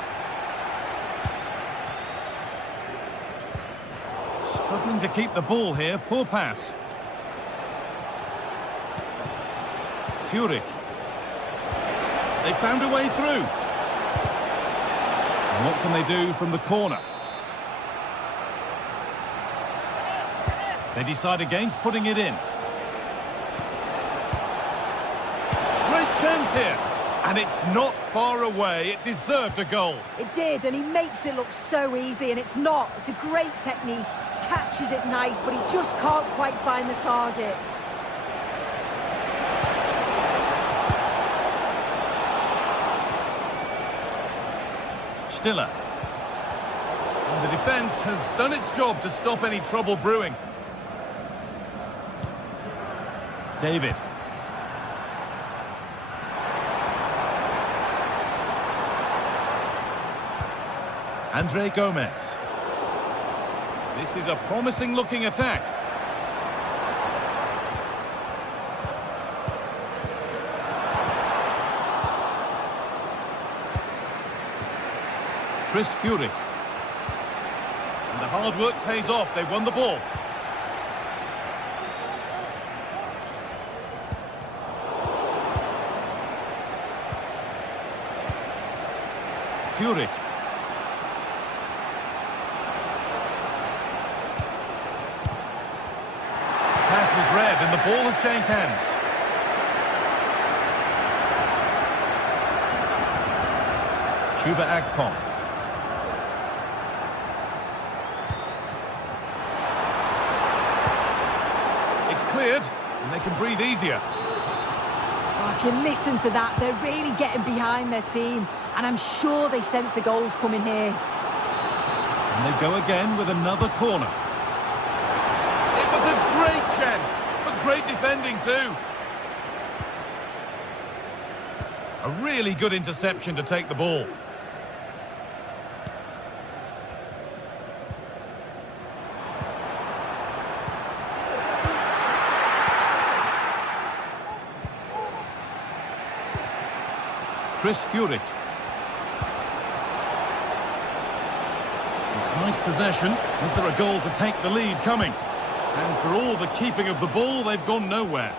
Struggling to keep the ball here. Poor pass. Furyk. They found a way through. And what can they do from the corner? They decide against putting it in. Great chance here. And it's not far away. It deserved a goal. It did, and he makes it look so easy, and it's not. It's a great technique. Catches it nice, but he just can't quite find the target. Stiller. And the defence has done its job to stop any trouble brewing. David. Andre Gomez. This is a promising looking attack. Chris Furyk. And the hard work pays off. They've won the ball. Furyk. Pass was read and the ball has changed hands. Chuba Akpom. Cleared, and they can breathe easier. Oh, if you listen to that, they're really getting behind their team, and I'm sure they sense a goal's coming here. And they go again with another corner. It was a great chance, but great defending too. A really good interception to take the ball. Chris Furyk. It's nice possession. Is there a goal to take the lead coming? And for all the keeping of the ball, they've gone nowhere.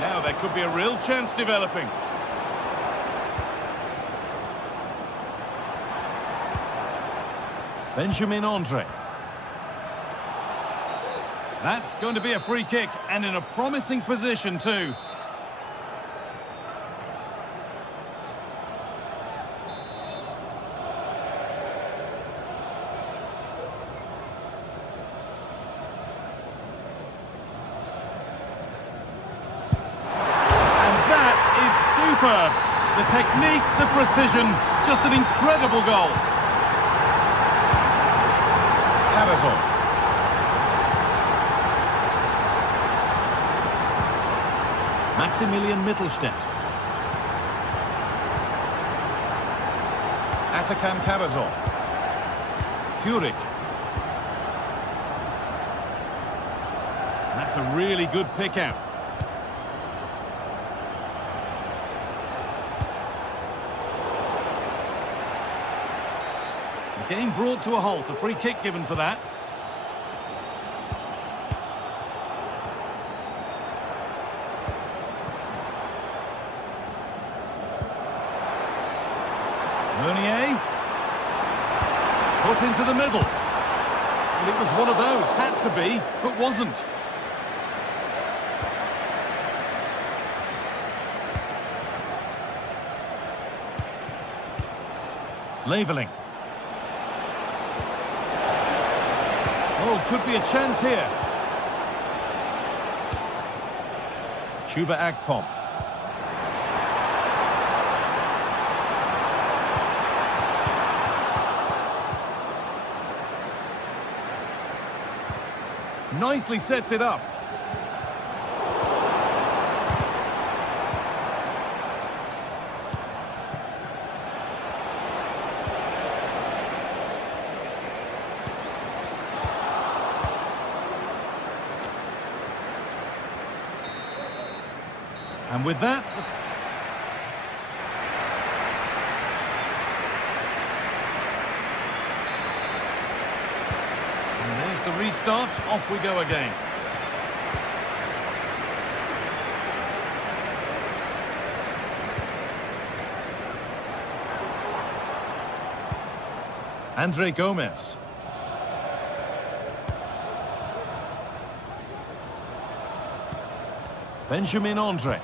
Now there could be a real chance developing. Benjamin Andre. That's going to be a free kick, and in a promising position too. The technique, the precision, just an incredible goal. Cavazon. Maximilian Mittelstädt. Atakan Cavazon. Furyk. That's a really good pick out. The game brought to a halt, a free kick given for that. Meunier. Put into the middle. And it was one of those, had to be, but wasn't. Leveling. Oh, could be a chance here. Chuba Akpom. Nicely sets it up. And with that... And there's the restart. Off we go again. Andre Gomez. Benjamin Andre.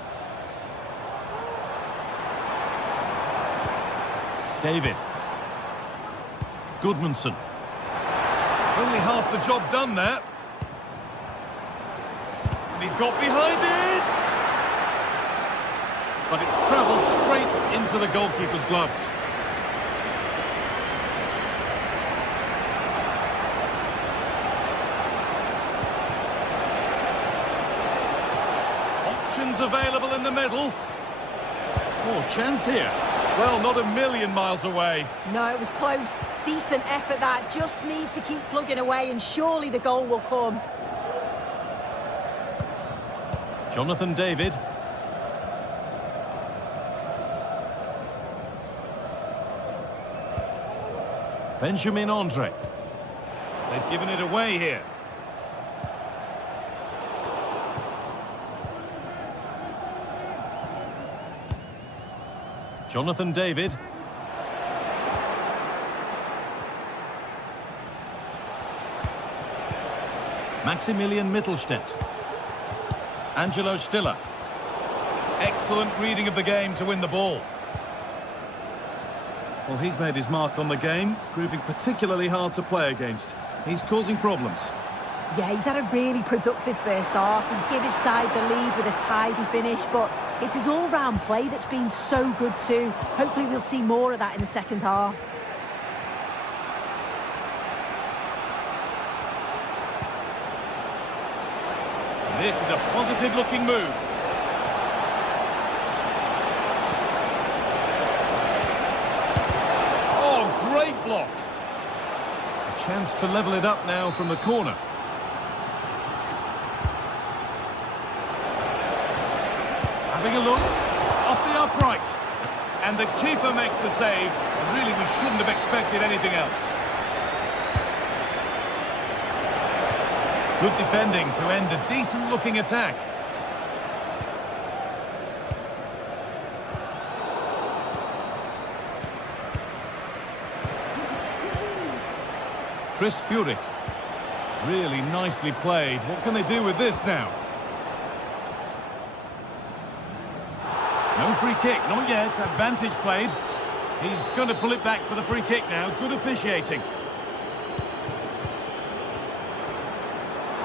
David. Goodmanson. Only half the job done there. And he's got behind it! But it's travelled straight into the goalkeeper's gloves. Options available in the middle. Oh, chance here. Well, not a million miles away. No, it was close. Decent effort that. Just need to keep plugging away and surely the goal will come. Jonathan David. Benjamin Andre. They've given it away here. Jonathan David. Maximilian Mittelstädt. Angelo Stiller. Excellent reading of the game to win the ball. Well, he's made his mark on the game, proving particularly hard to play against. He's causing problems. Yeah, he's had a really productive first half and give his side the lead with a tidy finish, but it's his all-round play that's been so good too. Hopefully we'll see more of that in the second half. This is a positive-looking move. Oh, great block. A chance to level it up now from the corner. Having a look, off the upright, and the keeper makes the save. Really, we shouldn't have expected anything else. Good defending to end a decent-looking attack. Chris Furyk. Really nicely played. What can they do with this now? No free kick, not yet. Advantage played. He's going to pull it back for the free kick now. Good officiating.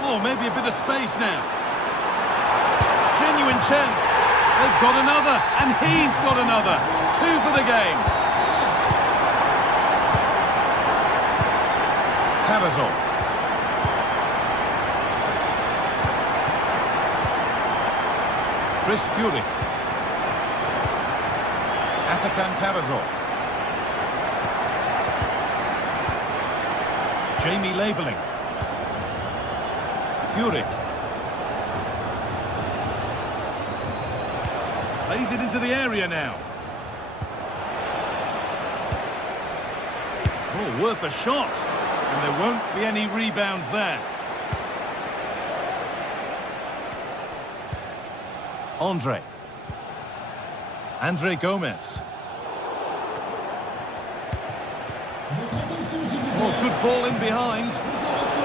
Oh, maybe a bit of space now. Genuine chance. They've got another, and he's got another. 2 for the game. Cavazol. Chris Furyk. Atakan Cavazol. Jamie Laveling. Furyk. Plays it into the area now. Oh, worth a shot. And there won't be any rebounds there. Andre Gomez. Oh, good ball in behind.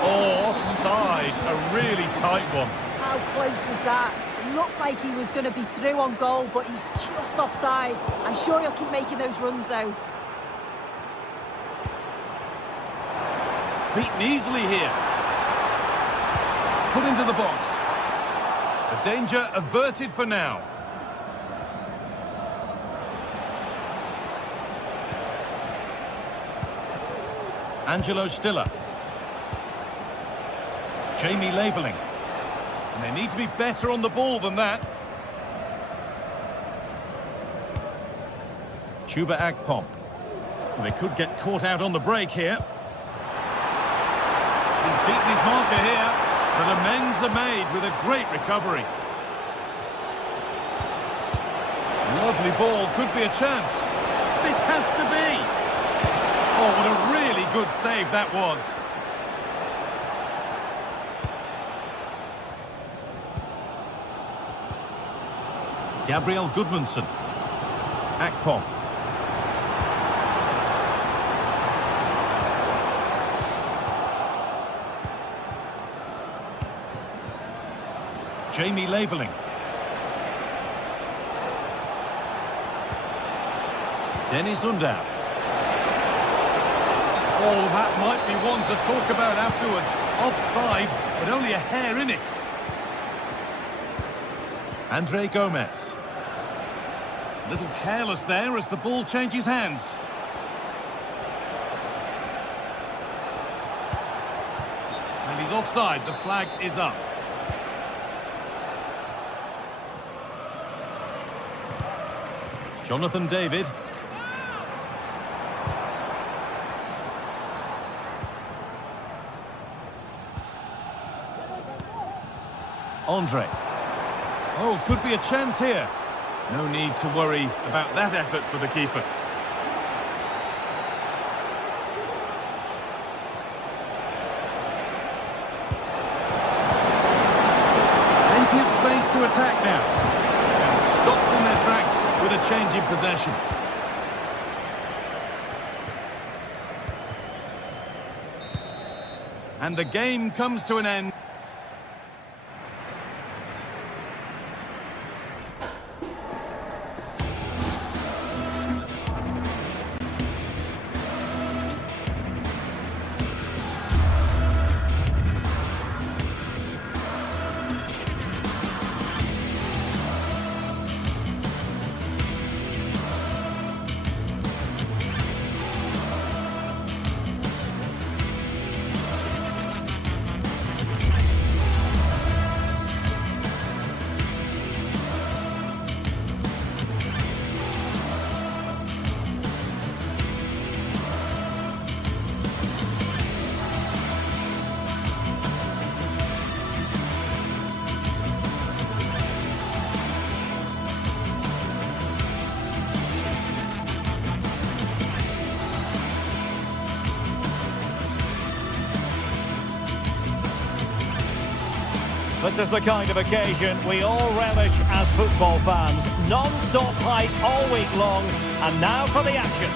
Oh, offside. A really tight one. How close was that? It looked like he was going to be through on goal, but he's just offside. I'm sure he'll keep making those runs, though. Beaten easily here. Put into the box. The danger averted for now. Angelo Stiller. Jamie Laveling. And they need to be better on the ball than that. Chuba Akpom. They could get caught out on the break here. He's beaten his marker here, but amends are made with a great recovery. Lovely ball, could be a chance. This has to be. Oh, what a really good save that was. Gabriel Goodmanson. Akpom. Jamie Laveling. Dennis Undav. Oh, that might be one to talk about afterwards. Offside, but only a hair in it. Andre Gomez. A little careless there as the ball changes hands. And he's offside. The flag is up. Jonathan David. Andre. Oh, could be a chance here. No need to worry about that effort for the keeper. Plenty of space to attack now. And stopped in their tracks with a change in possession. And the game comes to an end. This is the kind of occasion we all relish as football fans. Non-stop hype all week long, and now for the action.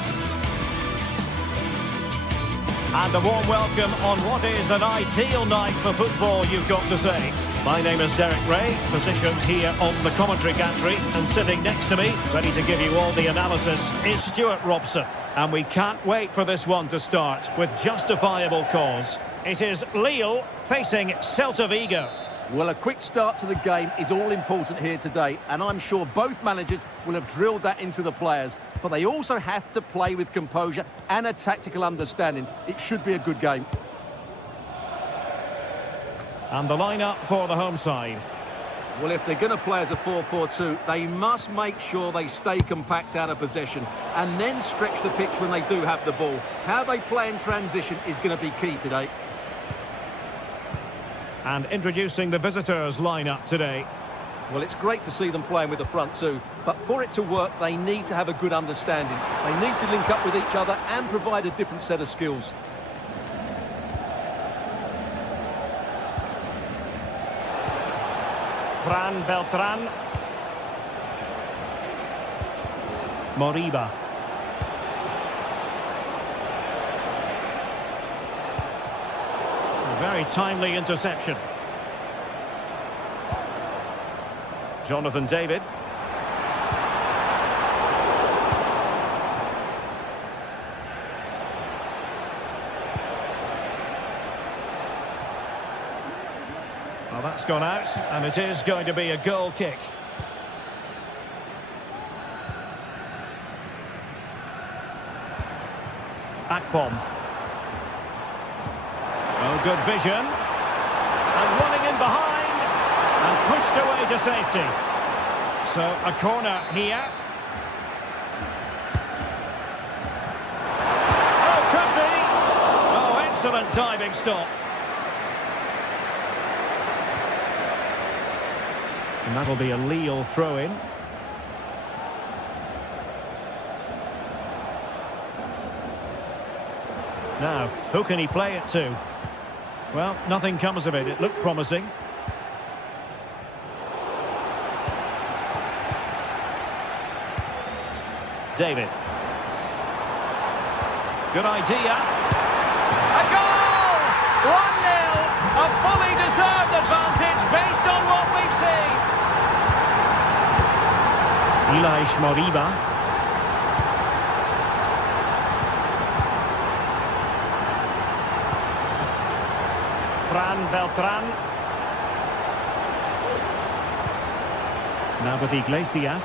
And a warm welcome on what is an ideal night for football, you've got to say. My name is Derek Ray, positioned here on the commentary gantry, and sitting next to me, ready to give you all the analysis, is Stuart Robson. And we can't wait for this one to start with justifiable cause. It is Lille facing Celta Vigo. Well, a quick start to the game is all important here today, and I'm sure both managers will have drilled that into the players. But they also have to play with composure and a tactical understanding. It should be a good game. And the lineup for the home side. Well, if they're going to play as a 4-4-2, they must make sure they stay compact out of possession and then stretch the pitch when they do have the ball. How they play in transition is going to be key today. And introducing the visitors' lineup today. Well, it's great to see them playing with the front two, but for it to work, they need to have a good understanding. They need to link up with each other and provide a different set of skills. Fran Beltran. Moriba. A very timely interception. Jonathan David. Well, that's gone out, and it is going to be a goal kick. Akpom. Oh, good vision. And running in behind. And pushed away to safety. So, a corner here. Oh, could be. Oh, excellent diving stop. And that'll be a Lille throw-in. Now, who can he play it to? Well, nothing comes of it. It looked promising. David. Good idea. A goal! 1-0! A fully deserved advantage based on what we've seen. Ilaix Moriba. Fran Beltran. Now with Iglesias.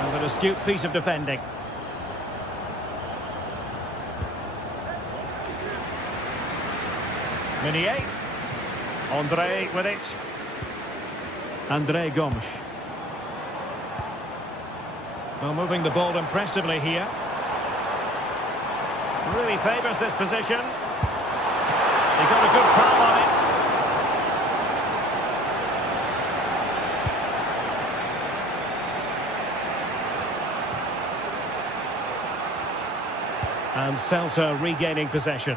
And an astute piece of defending. Meunier. André with it. André Gomes. Well, moving the ball impressively here. Really favours this position. He got a good palm on it. And Celta regaining possession.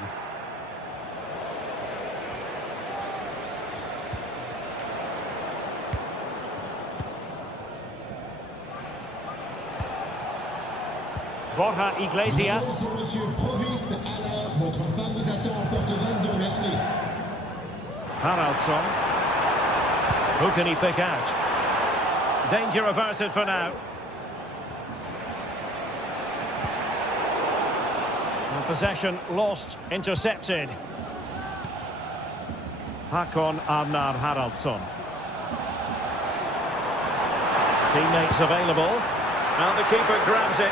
Borja Iglesias. Monsieur Proviste, Alain, votre femme vous attend en porte 22, merci. Haraldsson. Who can he pick out? Danger averted for now. And possession lost, intercepted. Hakon Arnar Haraldsson. Teammates available. And the keeper grabs it.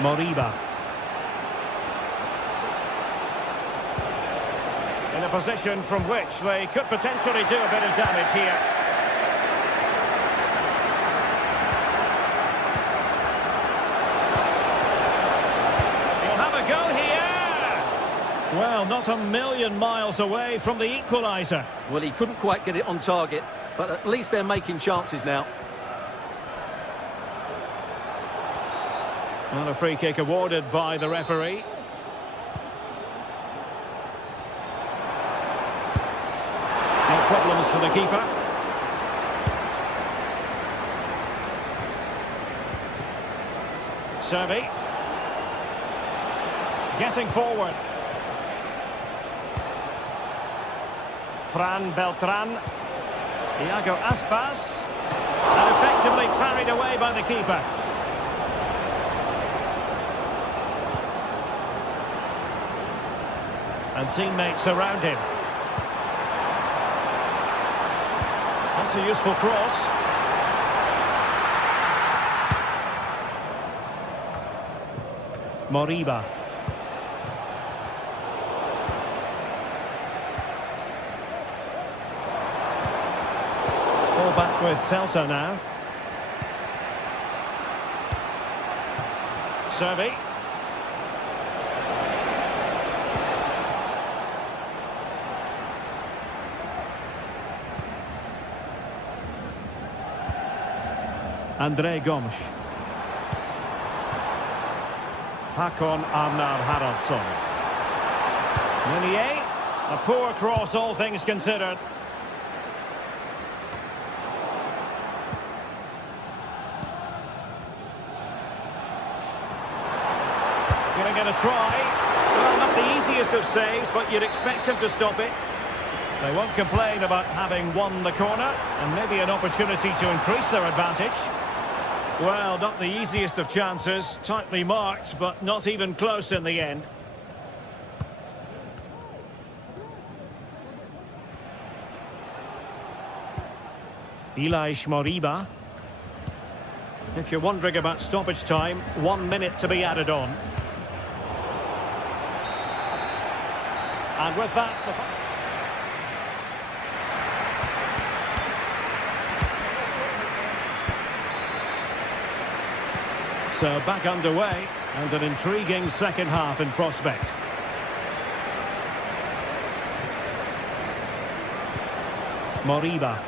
Moriba. In a position from which they could potentially do a bit of damage here. He'll have a go here. Well, not a million miles away from the equaliser. Well, he couldn't quite get it on target, but at least they're making chances now. And a free kick awarded by the referee. No problems for the keeper. Servi. Getting forward. Fran Beltran. Iago Aspas. And effectively parried away by the keeper. And teammates around him. That's a useful cross. Moriba. Ball back with Celta now. Servi. André Gomes. Hakon Arnar Haraldsson. Meunier. A poor cross, all things considered. Gonna get a try. Well, not the easiest of saves, but you'd expect him to stop it. They won't complain about having won the corner, and maybe an opportunity to increase their advantage. Well, not the easiest of chances, tightly marked, but not even close in the end. Ilaix Moriba. If you're wondering about stoppage time, 1 minute to be added on. And with that... So back underway, and an intriguing second half in prospect. Moriba.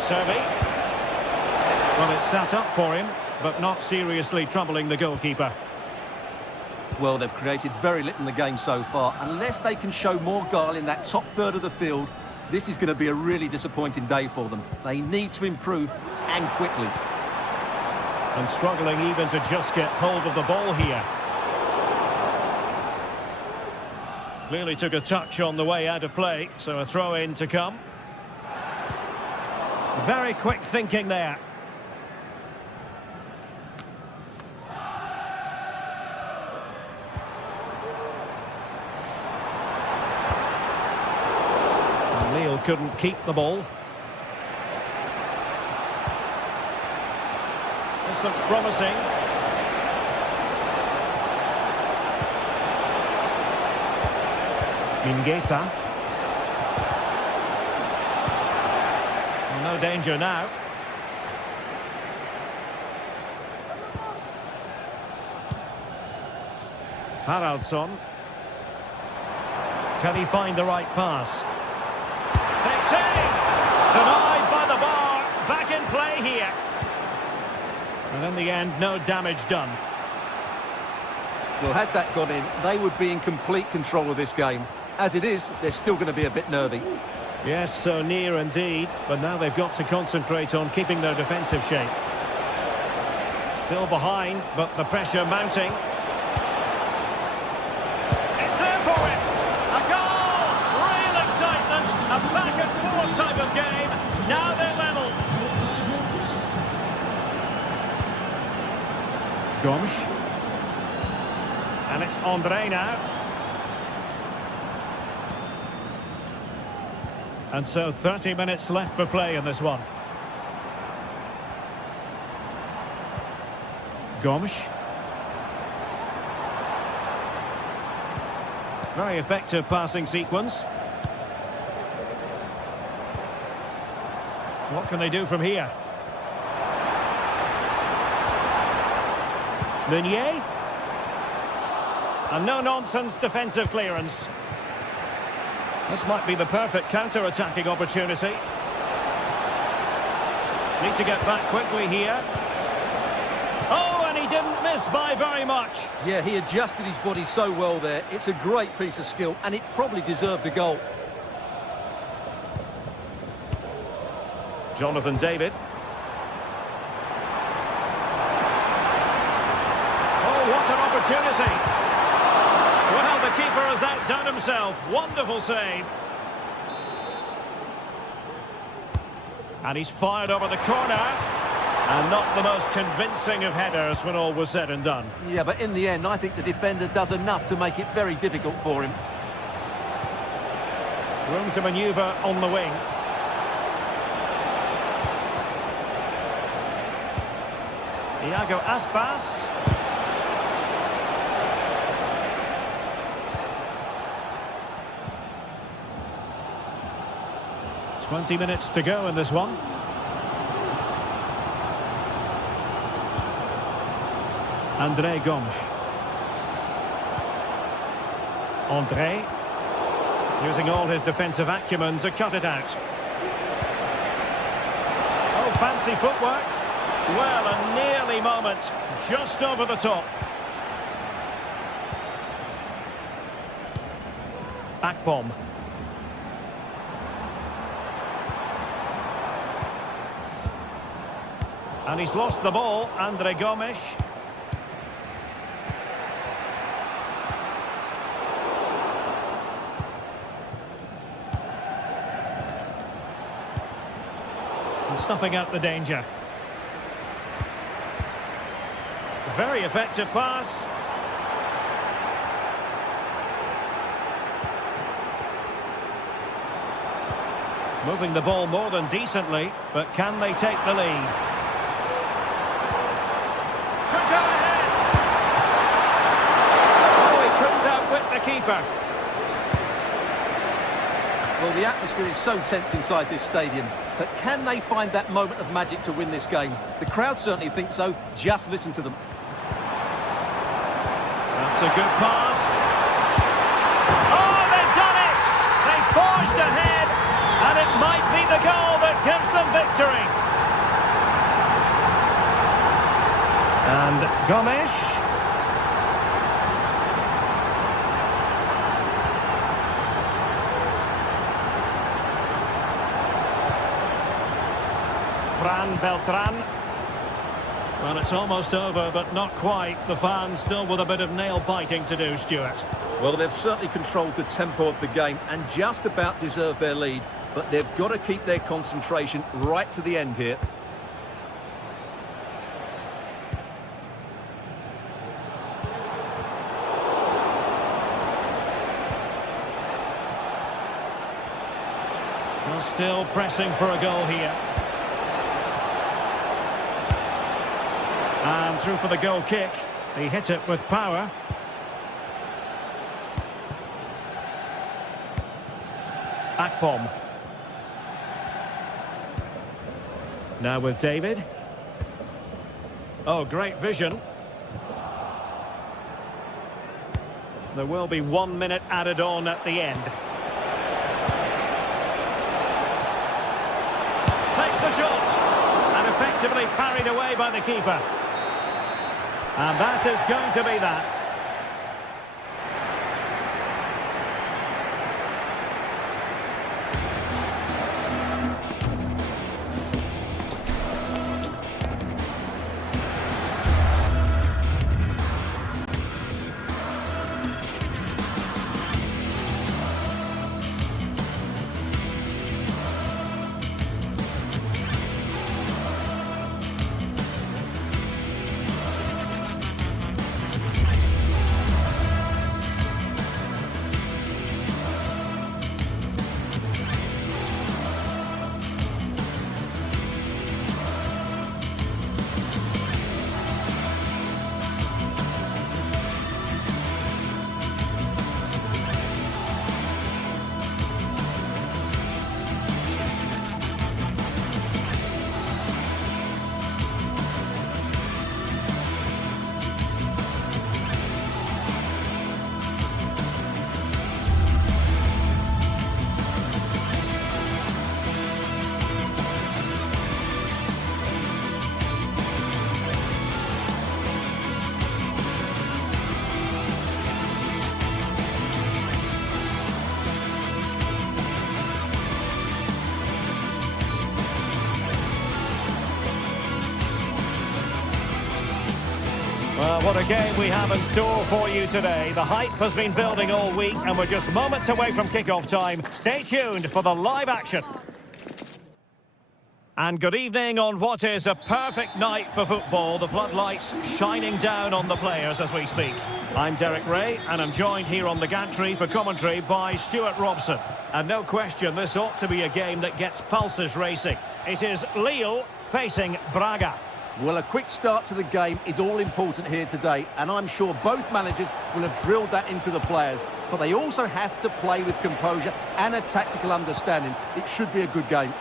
Servi. Well, it's sat up for him, but not seriously troubling the goalkeeper. Well, they've created very little in the game so far. Unless they can show more guile in that top third of the field, this is going to be a really disappointing day for them. They need to improve, and quickly. And struggling even to just get hold of the ball here. Clearly took a touch on the way out of play, so a throw-in to come. Very quick thinking there. Couldn't keep the ball. This looks promising. Mingueza. Well, no danger now. Haraldsson. Can he find the right pass? Takes aim! Denied by the bar. Back in play here. And in the end, no damage done. Well, had that gone in, they would be in complete control of this game. As it is, they're still going to be a bit nervy. Yes, so near indeed. But now they've got to concentrate on keeping their defensive shape. Still behind, but the pressure mounting. It's there for him! A goal! Real excitement! A back-and-forth type of game. Now they're level. Gomes. And it's Andre now. And so 30 minutes left for play in this one. Gomes. Very effective passing sequence. What can they do from here? Meunier. A no-nonsense defensive clearance. This might be the perfect counter-attacking opportunity. Need to get back quickly here. Oh, and he didn't miss by very much. Yeah, he adjusted his body so well there. It's a great piece of skill, and it probably deserved a goal. Jonathan David. Oh, what an opportunity. Well, the keeper has outdone himself. Wonderful save. And he's fired over the corner. And not the most convincing of headers when all was said and done. Yeah, but in the end, I think the defender does enough to make it very difficult for him. Room to manoeuvre on the wing. Iago Aspas. 20 minutes to go in this one. André Gomes. André. Using all his defensive acumen to cut it out. Oh, fancy footwork. Well, a nearly moment. Just over the top. Akpom. And he's lost the ball, André Gomes. And snuffing out the danger. Very effective pass. Moving the ball more than decently, but can they take the lead? Keeper. Well, the atmosphere is so tense inside this stadium, but can they find that moment of magic to win this game? The crowd certainly think so. Just listen to them. That's a good pass. Oh, they've done it! They forged ahead, and it might be the goal that gives them victory. And Gomes. Beltran. Well, it's almost over, but not quite. The fans still with a bit of nail-biting to do, Stuart. Well, they've certainly controlled the tempo of the game and just about deserved their lead, but they've got to keep their concentration right to the end here. Well, still pressing for a goal here. And through for the goal kick. He hit it with power. Akpom. Now with David. Oh, great vision. There will be 1 minute added on at the end. Takes the shot. And effectively parried away by the keeper. And that is going to be that. Well, what a game we have in store for you today. The hype has been building all week and we're just moments away from kick-off time. Stay tuned for the live action. And good evening on what is a perfect night for football. The floodlights shining down on the players as we speak. I'm Derek Ray, and I'm joined here on the gantry for commentary by Stuart Robson. And no question, this ought to be a game that gets pulses racing. It is Lille facing Braga. Well, a quick start to the game is all important here today, and I'm sure both managers will have drilled that into the players. But they also have to play with composure and a tactical understanding. It should be a good game.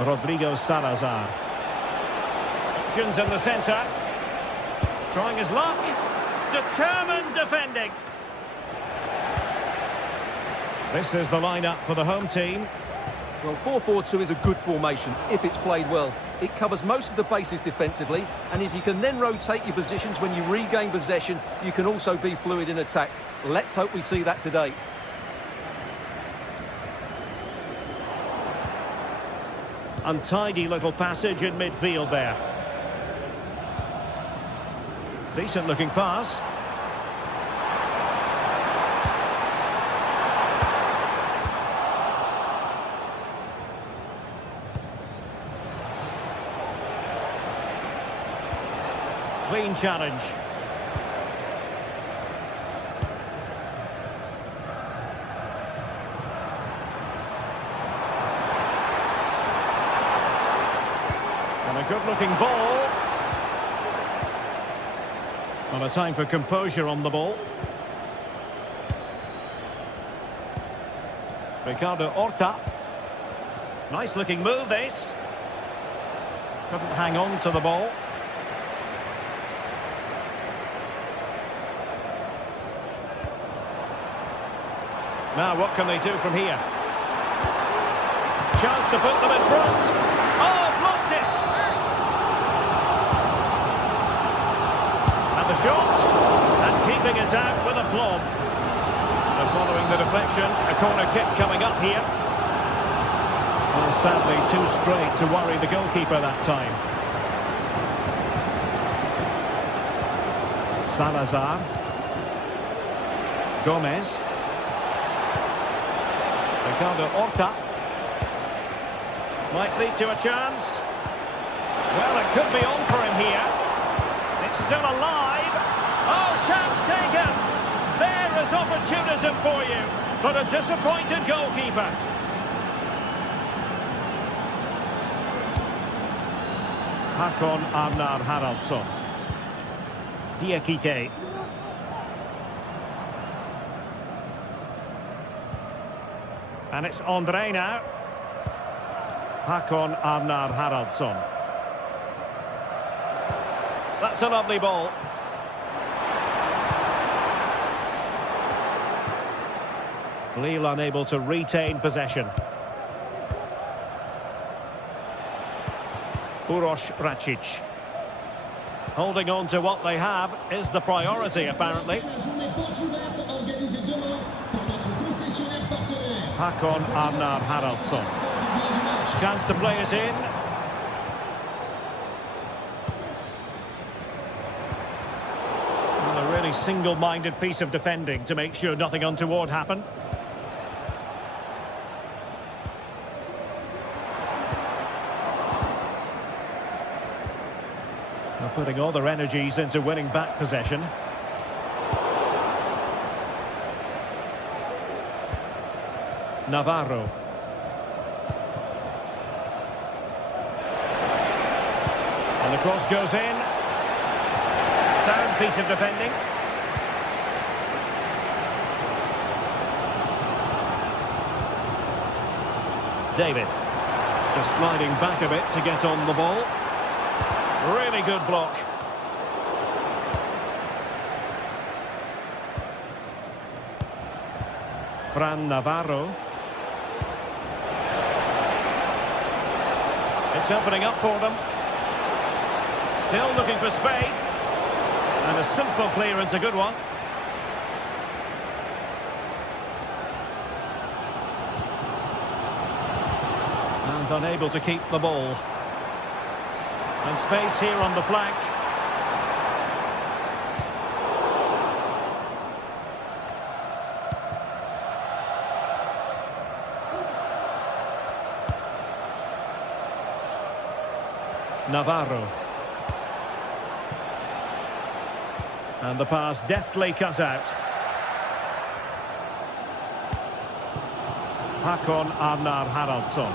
Rodrigo Salazar. Options in the centre. Trying his luck. Determined defending. This is the lineup for the home team. Well, 4-4-2 is a good formation if it's played well. It covers most of the bases defensively, and if you can then rotate your positions when you regain possession, you can also be fluid in attack. Let's hope we see that today. Untidy little passage in midfield there. Decent looking pass. Clean challenge. And a good-looking ball. And a time for composure on the ball. Ricardo Horta. Nice-looking move, this. Couldn't hang on to the ball. Now, what can they do from here? Chance to put them in front. Oh, blocked it! And the shot. And keeping it out with aplomb. And following the deflection, a corner kick coming up here. Well, sadly, too straight to worry the goalkeeper that time. Salazar. Gomez. Ricardo Horta. Might lead to a chance. Well, it could be on for him here. It's still alive. Oh, chance taken. There is opportunism for you. But a disappointed goalkeeper. Håkon Arnar Haraldsson. Diakite. And it's Andre now. Håkon Arnar Haraldsson. That's a lovely ball. Lille unable to retain possession. Uroš Račić. Holding on to what they have is the priority, apparently. Håkon Arnar Haraldsson. Chance to play it in. And a really single-minded piece of defending to make sure nothing untoward happened. They're putting all their energies into winning back possession. Navarro. And the cross goes in. Sound piece of defending. David. Just sliding back a bit to get on the ball. Really good block. Fran Navarro. It's opening up for them. Still looking for space. And a simple clearance, a good one. And unable to keep the ball. And space here on the flank. Navarro. And the pass deftly cut out. Hakon Arnar Haraldsson.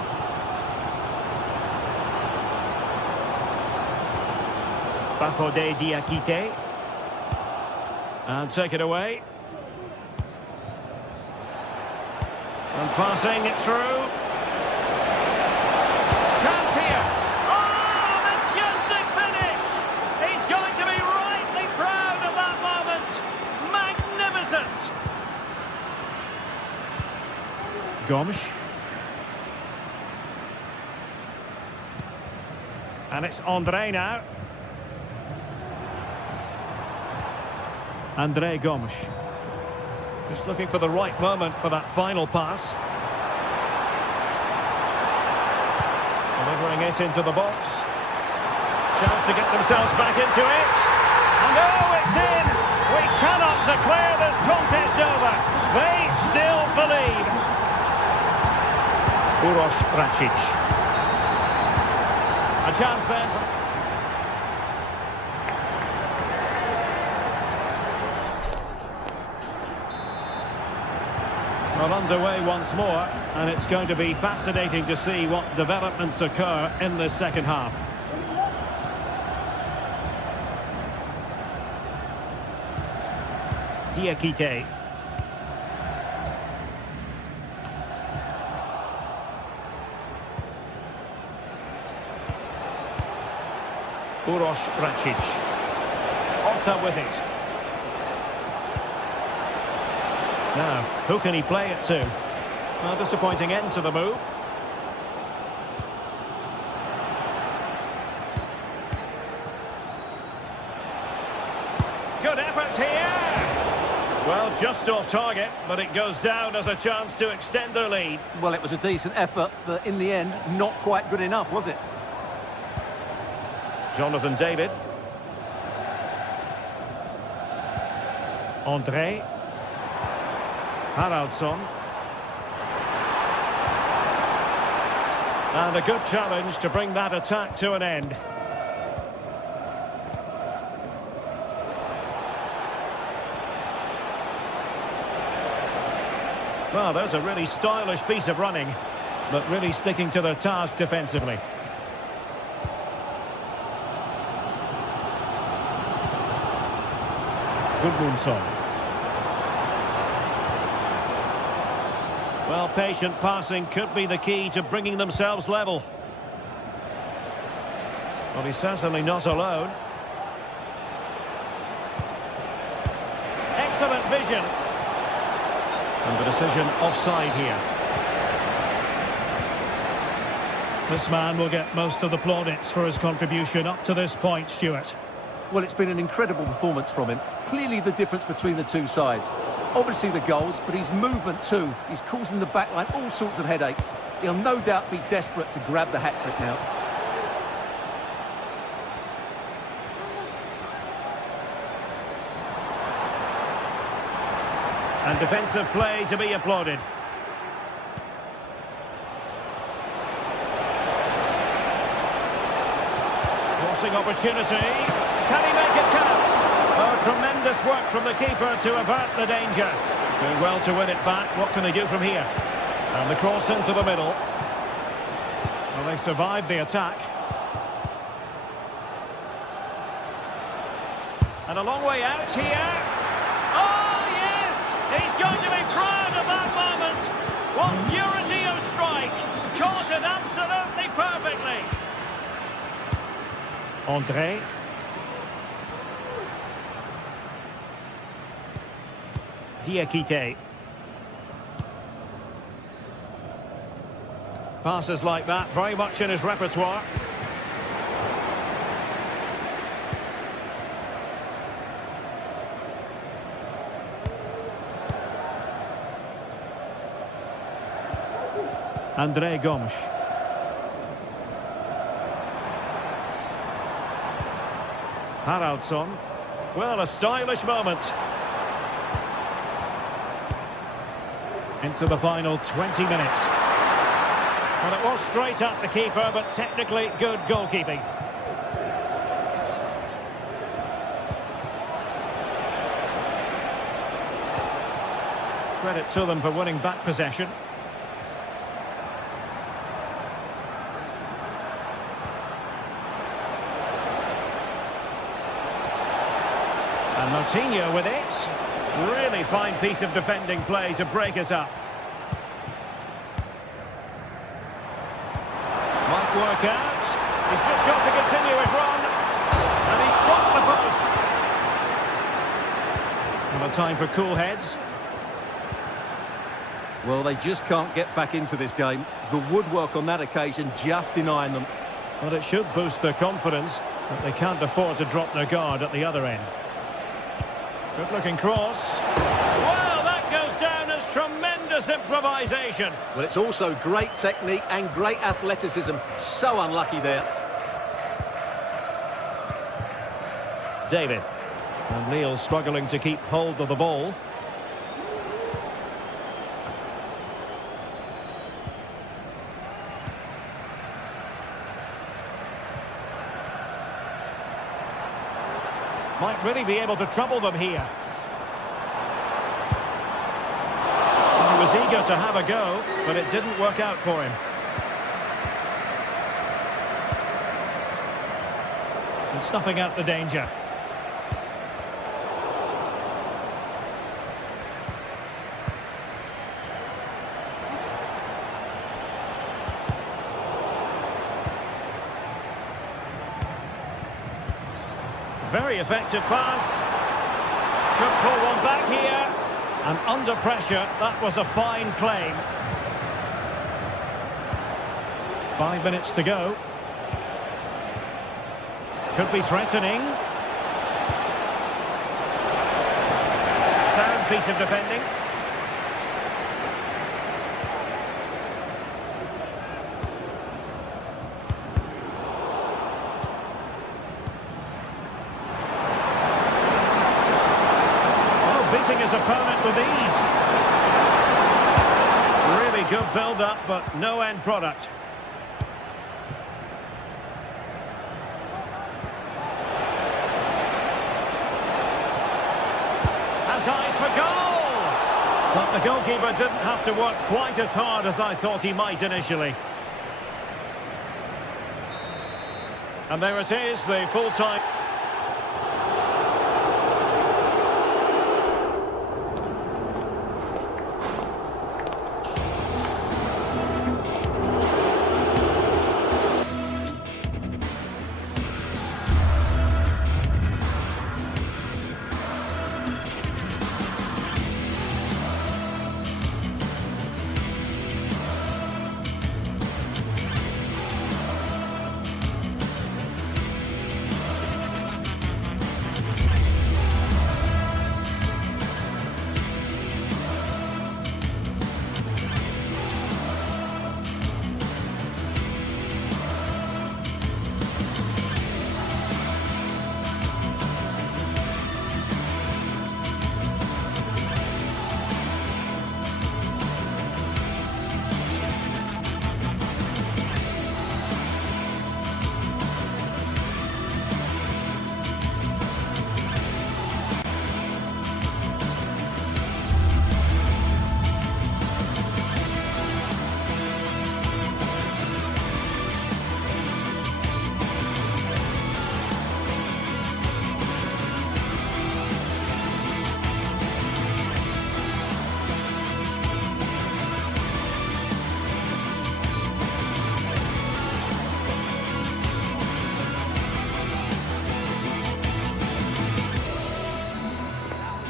Bafode Diakite. And take it away. And passing it through. Chance here. Oh, majestic finish! He's going to be rightly proud of that moment. Magnificent! Gomes. And it's Andre now. Andre Gomes. Just looking for the right moment for that final pass. Delivering it into the box. Chance to get themselves back into it. And oh, it's in! We cannot declare this contest over. They still believe. Uroš Račić. A chance then. Well, underway once more, and it's going to be fascinating to see what developments occur in this second half. Diakite. Uroš Račić. Orta with it. Now, who can he play it to? Well, disappointing end to the move. Good effort here! Well, just off target, but it goes down as a chance to extend their lead. Well, it was a decent effort, but in the end, not quite good enough, was it? Jonathan David. Andre. Haraldsson. And a good challenge to bring that attack to an end. Well, there's a really stylish piece of running, but really sticking to their task defensively. Gudmundsson. Well, patient passing could be the key to bringing themselves level. Well, he's certainly not alone. Excellent vision. And the decision offside here. This man will get most of the plaudits for his contribution up to this point, Stuart. Well, it's been an incredible performance from him. Clearly the difference between the two sides. Obviously the goals, but his movement too. He's causing the backline all sorts of headaches. He'll no doubt be desperate to grab the hat-trick now. And defensive play to be applauded. Crossing opportunity. Can he make it count? Oh, tremendous work from the keeper to avert the danger. Doing well to win it back. What can they do from here? And the cross into the middle. Well, they survived the attack. And a long way out here. Oh, yes! He's going to be proud of that moment. What purity of strike. Caught it absolutely perfectly. Andre. Diakite. Passes like that, very much in his repertoire. Andre Gomes. Haraldsson. Well, a stylish moment. Into the final 20 minutes. Well, it was straight at the keeper, but technically good goalkeeping. Credit to them for winning back possession. And Moutinho with it. Really fine piece of defending play to break us up. Might work out. He's just got to continue his run. And he struck the post. Well, a time for cool heads. Well, they just can't get back into this game. The woodwork on that occasion just denying them. But it should boost their confidence, but they can't afford to drop their guard at the other end. Good-looking cross. Well, that goes down as tremendous improvisation. Well, it's also great technique and great athleticism. So unlucky there. David. And Lille struggling to keep hold of the ball. Might really be able to trouble them here. He was eager to have a go, but it didn't work out for him. And snuffing out the danger. Very effective pass. Could pull one back here. And under pressure, that was a fine claim. 5 minutes to go. Could be threatening. Sound piece of defending. Beating his opponent with ease. Really good build-up, but no end product. Has eyes for goal! But the goalkeeper didn't have to work quite as hard as I thought he might initially. And there it is, the full-time...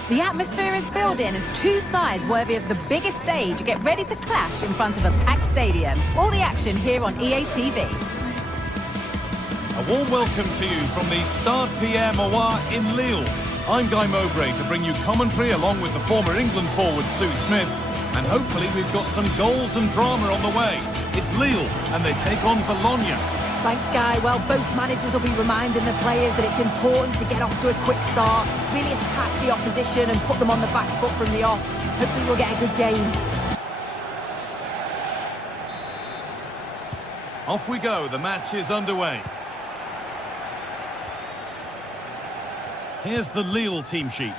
The atmosphere is building as two sides worthy of the biggest stage get ready to clash in front of a packed stadium. All the action here on EA TV. A warm welcome to you from the Stade Pierre Mauroy in Lille. I'm Guy Mowbray to bring you commentary along with the former England forward Sue Smith. And hopefully we've got some goals and drama on the way. It's Lille and they take on Bologna. Thanks, Guy. Well, both managers will be reminding the players that it's important to get off to a quick start, really attack the opposition and put them on the back foot from the off. Hopefully we'll get a good game. Off we go, the match is underway. Here's the Lille team sheet.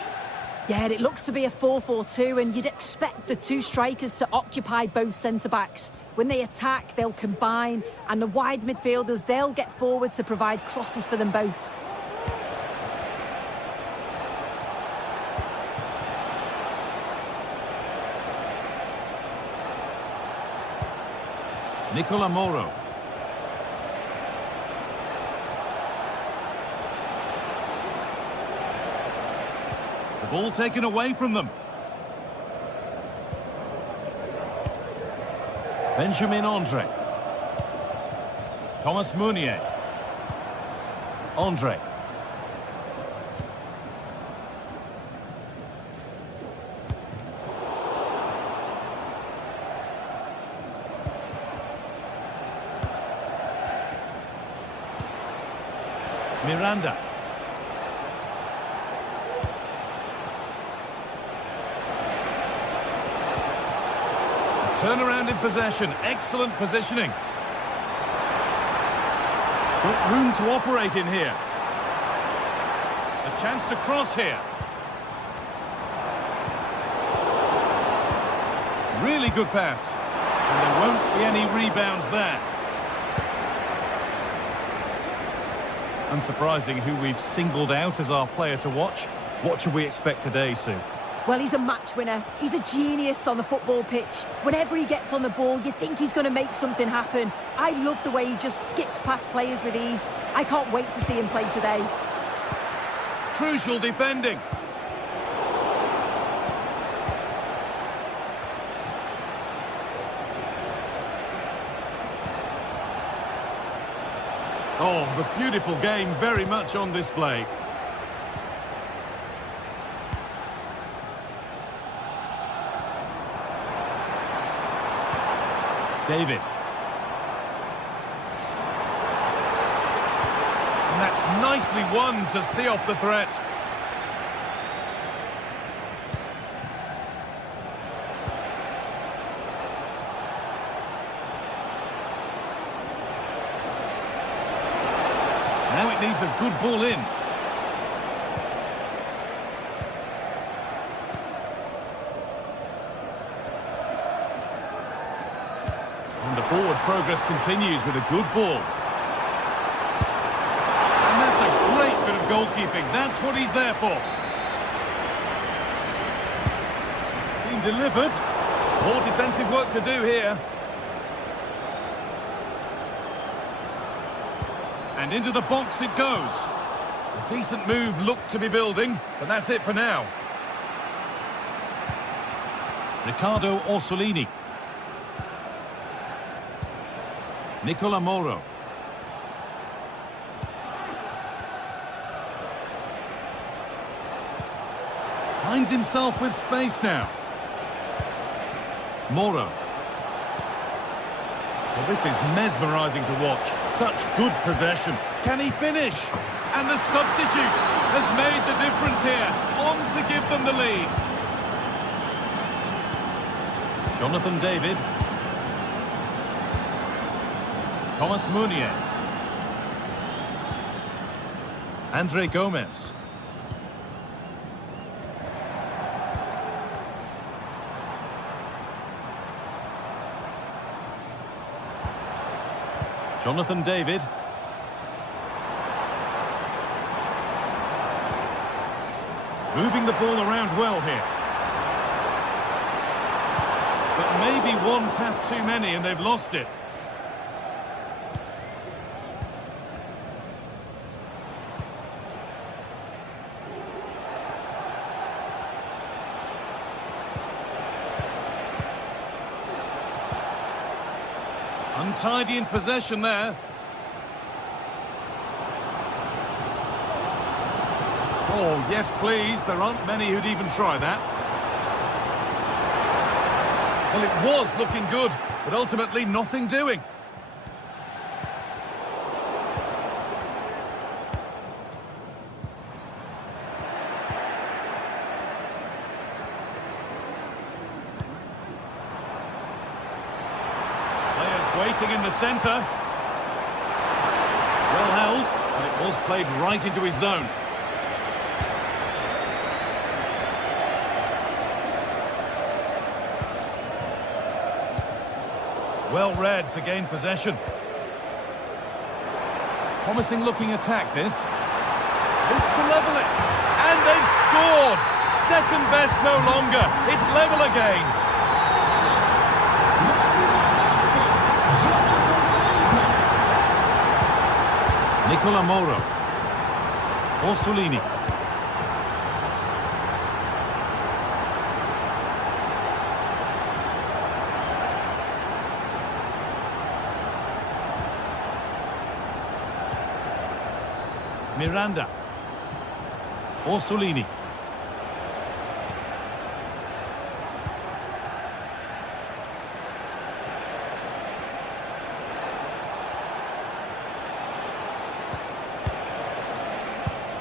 Yeah, it looks to be a 4-4-2, and you'd expect the two strikers to occupy both centre-backs. When they attack, they'll combine, and the wide midfielders, they'll get forward to provide crosses for them both. Nicola Moro. The ball taken away from them. Benjamin Andre. Thomas Meunier. Andre. Miranda. Turnaround in possession. Excellent positioning. Got room to operate in here. A chance to cross here. Really good pass. And there won't be any rebounds there. Unsurprising who we've singled out as our player to watch. What should we expect today, Sue? Well, he's a match winner. He's a genius on the football pitch. Whenever he gets on the ball, you think he's going to make something happen. I love the way he just skips past players with ease. I can't wait to see him play today. Crucial defending. Oh, the beautiful game very much on display. David. And that's nicely won to see off the threat. Now it needs a good ball in. And the forward progress continues with a good ball. And that's a great bit of goalkeeping. That's what he's there for. It's been delivered. More defensive work to do here. And into the box it goes. A decent move looked to be building, but that's it for now. Riccardo Orsolini. Nicola Moro. Finds himself with space now. Moro. Well, this is mesmerising to watch. Such good possession. Can he finish? And the substitute has made the difference here. On to give them the lead. Jonathan David. Thomas Meunier. Andre Gomez. Jonathan David. Moving the ball around well here. But maybe one pass too many and they've lost it. Untidy in possession there. Oh, yes, please. There aren't many who'd even try that. Well, it was looking good, but ultimately nothing doing. Waiting in the centre. Well held, but it was played right into his zone. Well read to gain possession. Promising looking attack this. This to level it. And they've scored! Second best no longer. It's level again. Nicola Moro. Orsolini. Miranda. Orsolini.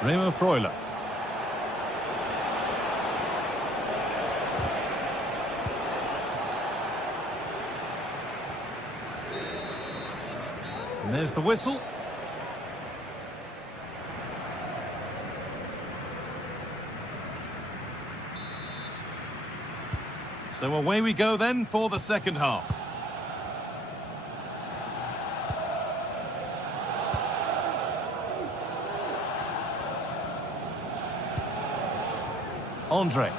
Remo Freuler. And there's the whistle. So away we go then for the second half. Andre.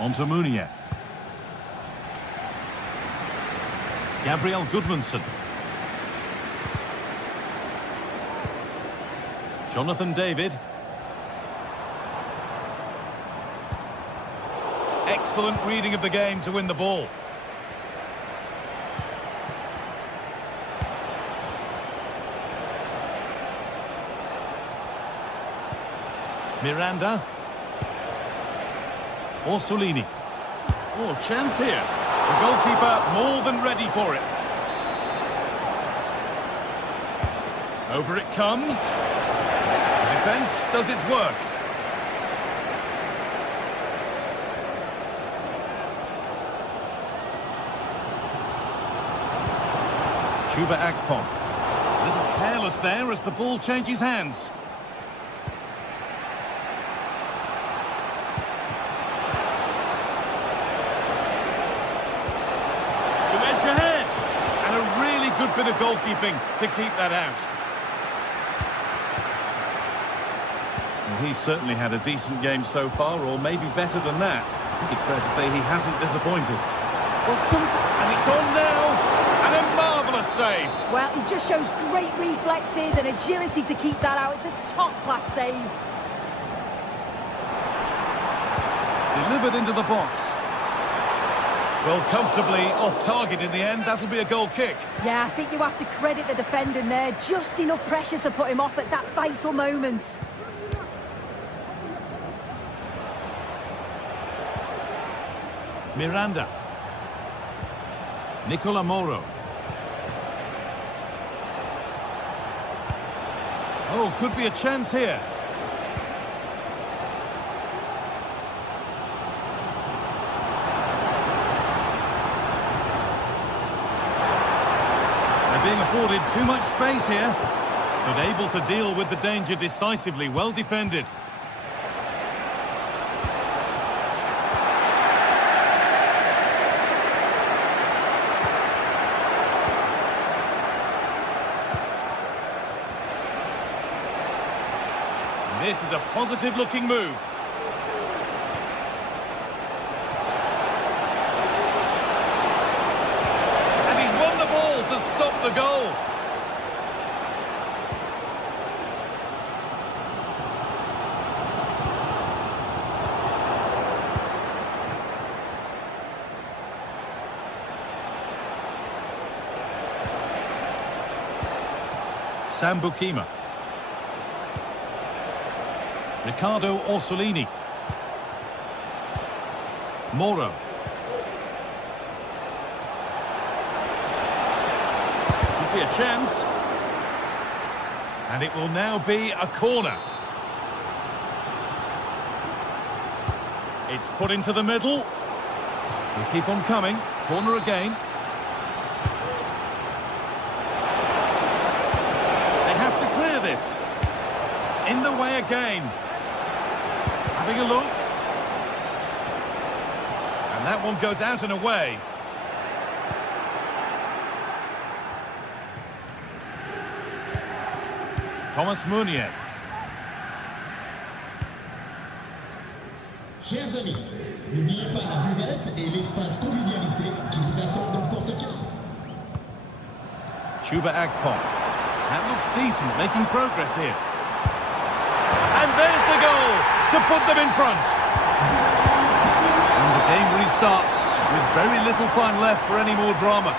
Onto Munier. Gabriel Goodmanson. Jonathan David. Excellent reading of the game to win the ball. Miranda. Orsolini. Oh, chance here. The goalkeeper more than ready for it. Over it comes. The defence does its work. Chuba Akpom. A little careless there as the ball changes hands. Good bit of goalkeeping to keep that out. Well, he's certainly had a decent game so far, or maybe better than that. I think it's fair to say he hasn't disappointed. Well, and it's on now, and a marvellous save. Well, he just shows great reflexes and agility to keep that out. It's a top-class save. Delivered into the box. Well, comfortably off target in the end. That'll be a goal kick. Yeah, I think you have to credit the defender there. Just enough pressure to put him off at that vital moment. Miranda. Nicola Moro. Oh, could be a chance here. Being afforded too much space here, but able to deal with the danger decisively. Well defended. And this is a positive looking move. To stop the goal. Sambukima. Riccardo Orsolini. Moro. Be a chance, and it will now be a corner. It's put into the middle. We'll keep on coming. Corner again. They have to clear this. In the way again. Having a look, and that one goes out and away. Thomas Meunier. Chers amis, n'oubliez pas la buvette et l'espace convivialité qui vous attendent dans le porte 15. Chuba Akpom. That looks decent, making progress here. And there's the goal to put them in front. And the game restarts with very little time left for any more drama.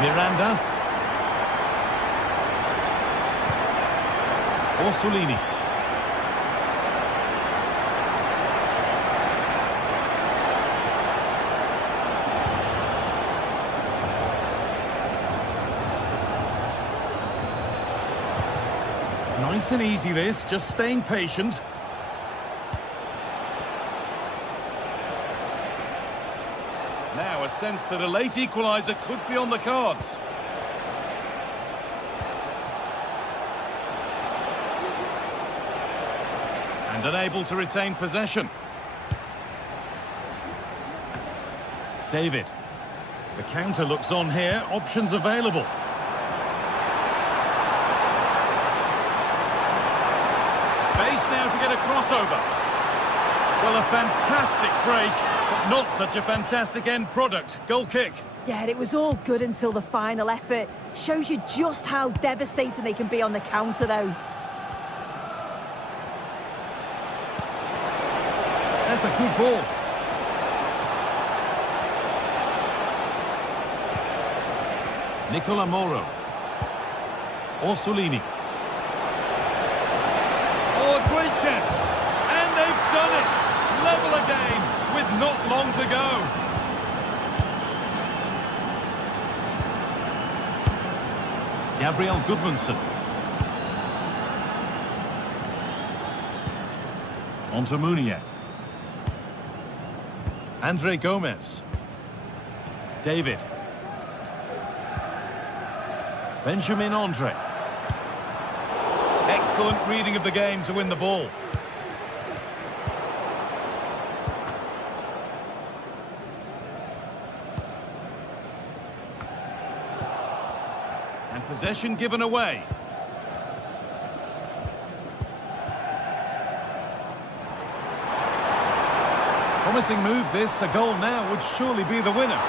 Miranda. Orsolini. Nice and easy this, just staying patient. Now a sense that a late equaliser could be on the cards. And unable to retain possession. David. The counter looks on here, options available. Space now to get a crossover. Well, a fantastic break, but not such a fantastic end product. Goal kick. Yeah, it was all good until the final effort. Shows you just how devastating they can be on the counter, though. That's a good ball. Nicola Moro. Orsolini. Oh, a great chance. And they've done it. Level again with not long to go. Gabriel Gudmundsson. Onto Meunier. Andre Gomez. David. Benjamin Andre. Excellent reading of the game to win the ball. And possession given away. Promising move this, a goal now would surely be the winner.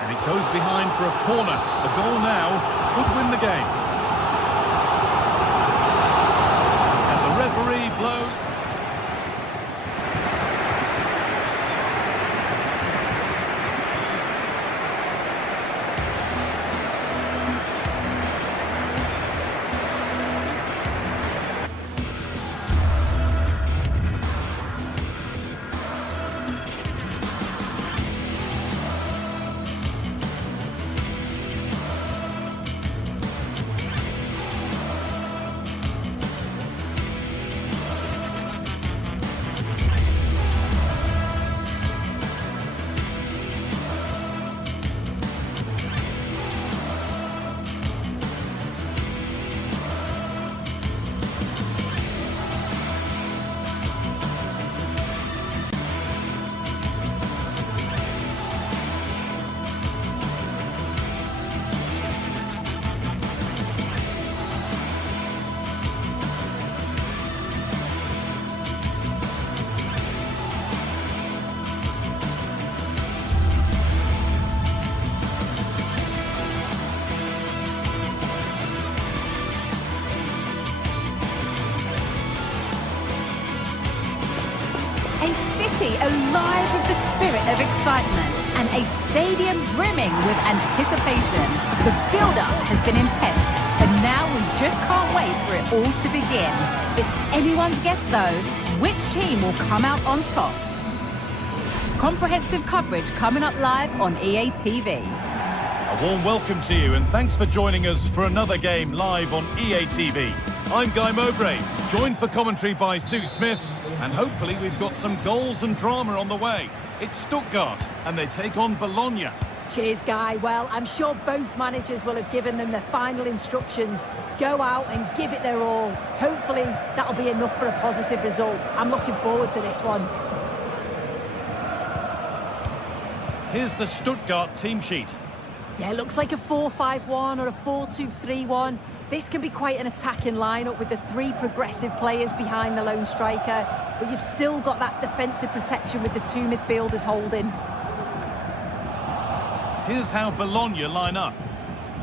And it goes behind for a corner. The goal now could win the game. And the referee blows. Alive with the spirit of excitement and a stadium brimming with anticipation. The build-up has been intense, and now we just can't wait for it all to begin. It's anyone's guess, though, which team will come out on top. Comprehensive coverage coming up live on EA TV. A warm welcome to you, and thanks for joining us for another game live on EA TV. I'm Guy Mowbray, joined for commentary by Sue Smith, and hopefully we've got some goals and drama on the way. It's Stuttgart, and they take on Bologna. Cheers, Guy. Well, I'm sure both managers will have given them their final instructions. Go out and give it their all. Hopefully, that'll be enough for a positive result. I'm looking forward to this one. Here's the Stuttgart team sheet. Yeah, it looks like a 4-5-1 or a 4-2-3-1. This can be quite an attacking lineup with the 3 progressive players behind the lone striker, but you've still got that defensive protection with the 2 midfielders holding. Here's how Bologna line up.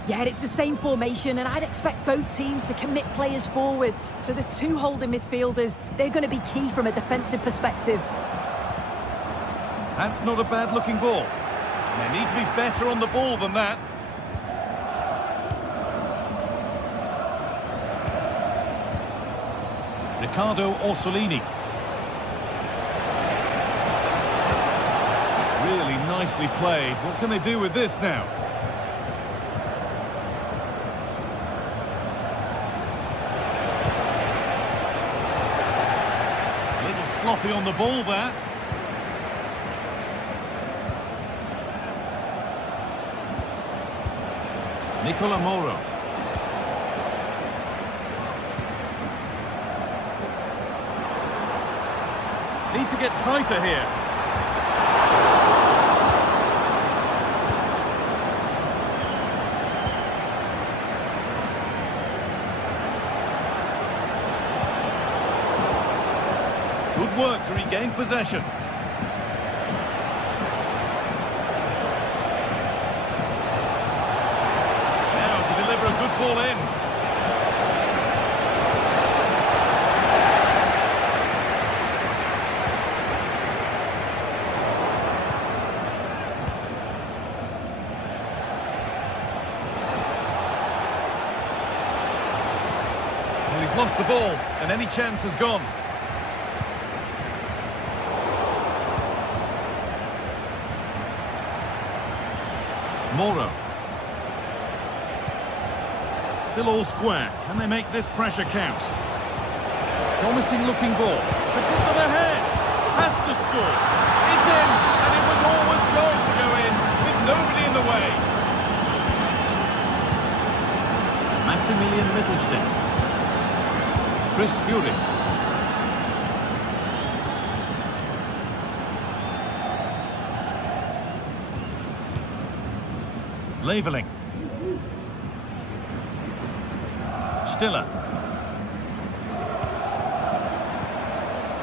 Yeah, it's the same formation, and I'd expect both teams to commit players forward. So the 2 holding midfielders, they're going to be key from a defensive perspective. That's not a bad-looking ball. They need to be better on the ball than that. Riccardo Orsolini. Really nicely played. What can they do with this now? A little sloppy on the ball there. Nicola Moro. Need to get tighter here. Good work to regain possession. Good ball in. Well, he's lost the ball, and any chance has gone. Moro. Still all square. Can they make this pressure count? Promising looking ball. To put them ahead. Has to score. It's in, and it was always going to go in with nobody in the way. Maximilian Mittelstädt. Chris Fury. Leveling. Stiller.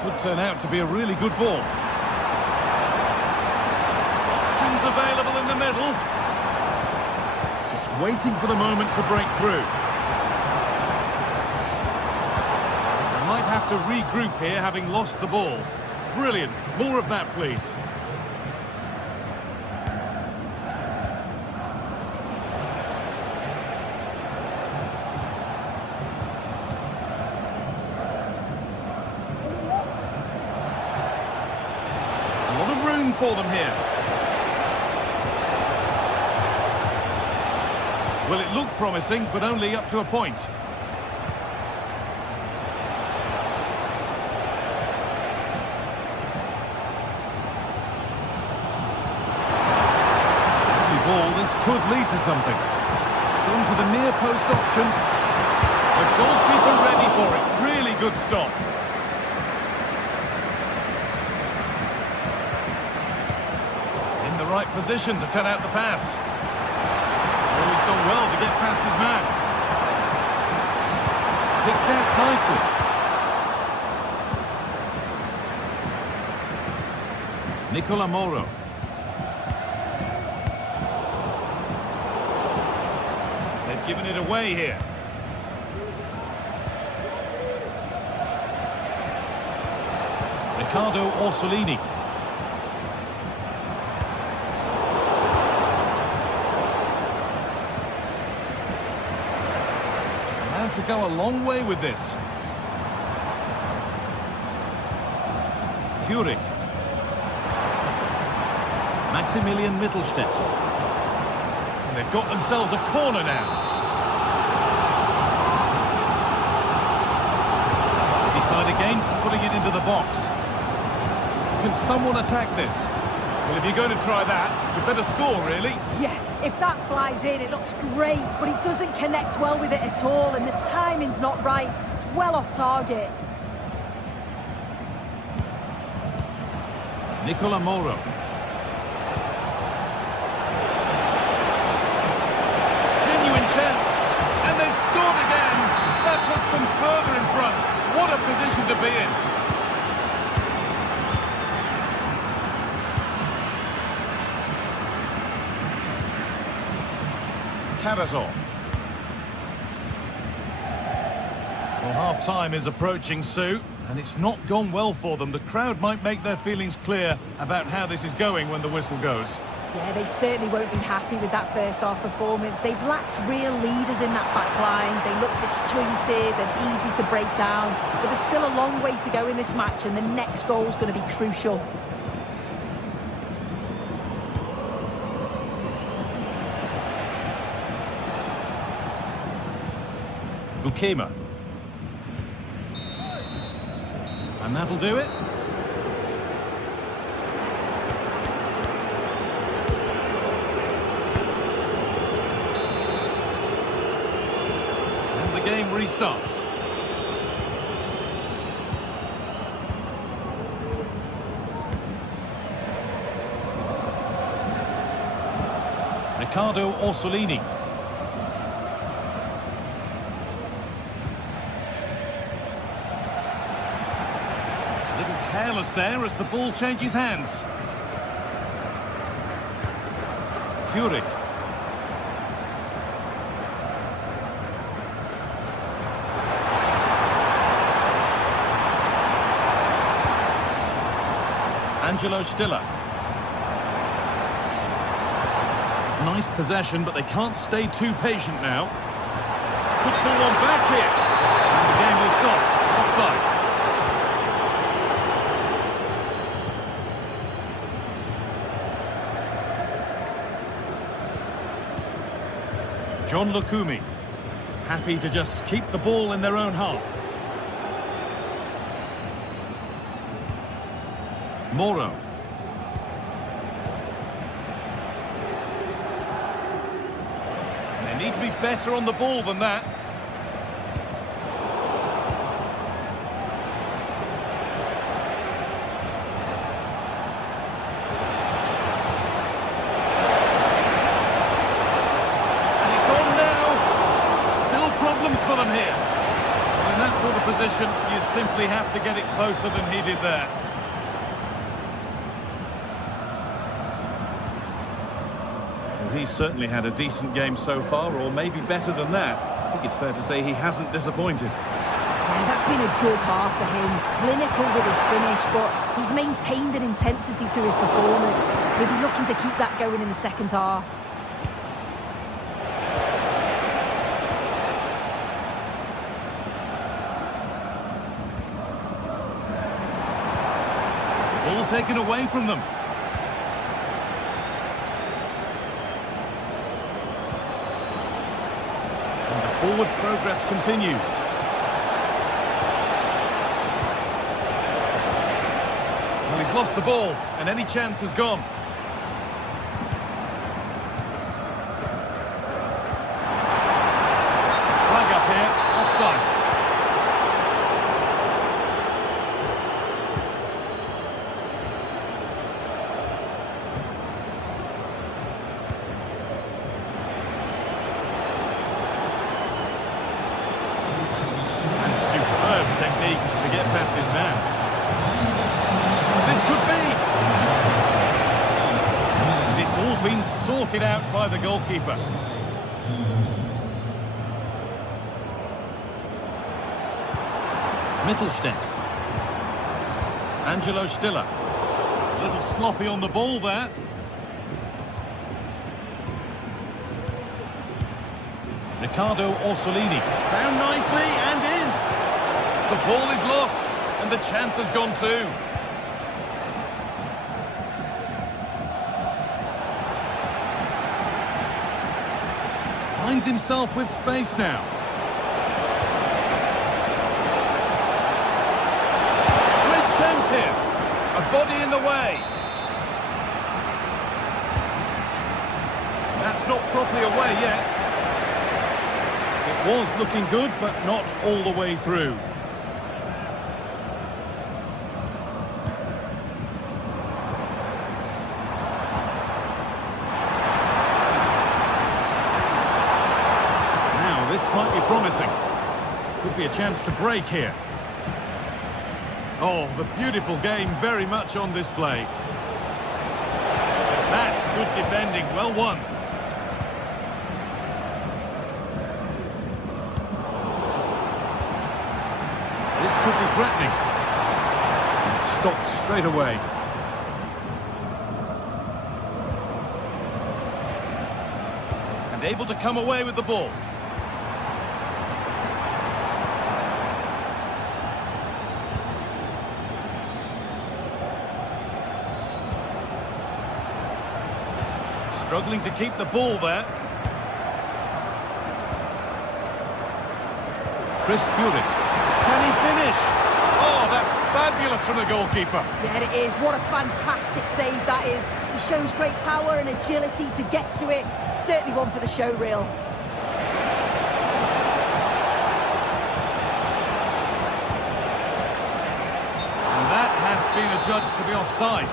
Could turn out to be a really good ball. Options available in the middle. Just waiting for the moment to break through. They might have to regroup here, having lost the ball. Brilliant. More of that, please. For them here. Well, it looked promising, but only up to a point. The ball, this could lead to something. Going for the near post option. The goalkeeper ready for it. Really good stop. Right position to cut out the pass. Oh, he's done well to get past his man. Picked out nicely. Nicola Moro. They've given it away here. Riccardo Orsolini. To go a long way with this. Fury. Maximilian Mittelstädt. And they've got themselves a corner now. Decide against putting it into the box. Can someone attack this? Well, if you're going to try that, you better score, really. Yeah, if that flies in, it looks great, but it doesn't connect well with it at all, and the timing's not right. It's well off target. Nicola Moro. Carazor. Well, half-time is approaching, Sue, and it's not gone well for them. The crowd might make their feelings clear about how this is going when the whistle goes. Yeah, they certainly won't be happy with that first-half performance. They've lacked real leaders in that back line. They look disjointed and easy to break down. But there's still a long way to go in this match, and the next goal is going to be crucial. Bukema. And that'll do it. And the game restarts. Riccardo Orsolini. Careless there as the ball changes hands. Furyk. Angelo Stiller. Nice possession, but they can't stay too patient now. Put the ball on back here. And the game will stop. Offside. John Lukumi, happy to just keep the ball in their own half. Moro. They need to be better on the ball than that. For them here. In that sort of position, you simply have to get it closer than he did there. Well, he's certainly had a decent game so far, or maybe better than that. I think it's fair to say he hasn't disappointed. Yeah, that's been a good half for him. Clinical with his finish, but he's maintained an intensity to his performance. He'll be looking to keep that going in the second half. Ball taken away from them. And the forward progress continues. Well, he's lost the ball, and any chance has gone. Flag up here, offside. Technique to get past his man. This could be. It's all been sorted out by the goalkeeper. Mittelstädt. Angelo Stiller. A little sloppy on the ball there. Riccardo Orsolini. Found nicely and in. The ball is lost, and the chance has gone too. Finds himself with space now. Great chance here. A body in the way. That's not properly away yet. It was looking good, but not all the way through. This might be promising. Could be a chance to break here. Oh, the beautiful game very much on display. That's good defending, well won. could be threatening. And it's stopped straight away. And able to come away with the ball. Struggling to keep the ball there. Chris Fury. Can he finish? Oh, that's fabulous from the goalkeeper. Yeah, it is. What a fantastic save that is. He shows great power and agility to get to it. Certainly one for the show reel. And that has been adjudged to be offside.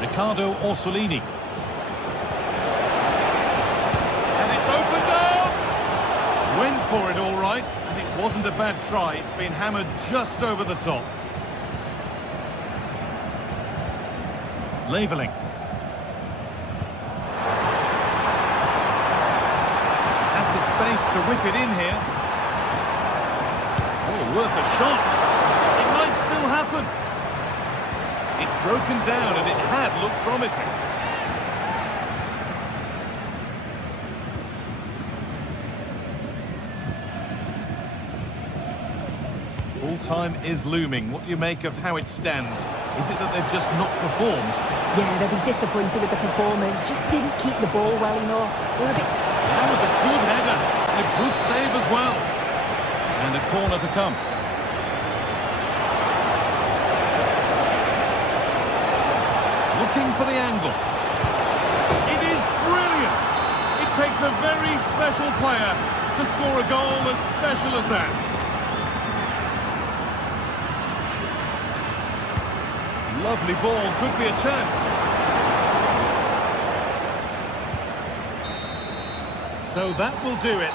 Riccardo Orsolini. And it's opened up! Went for it all right, and it wasn't a bad try. It's been hammered just over the top. Leveling. Has the space to whip it in here. Oh, worth a shot. It might still happen. It's broken down and it had looked promising. Full time is looming. What do you make of how it stands? Is it that they've just not performed? Yeah, they'll be disappointed with the performance. Just didn't keep the ball well enough. They're a bit... That was a good header. A good save as well. And a corner to come. Looking for the angle. It is brilliant. It takes a very special player to score a goal as special as that. Lovely ball, could be a chance. So that will do it.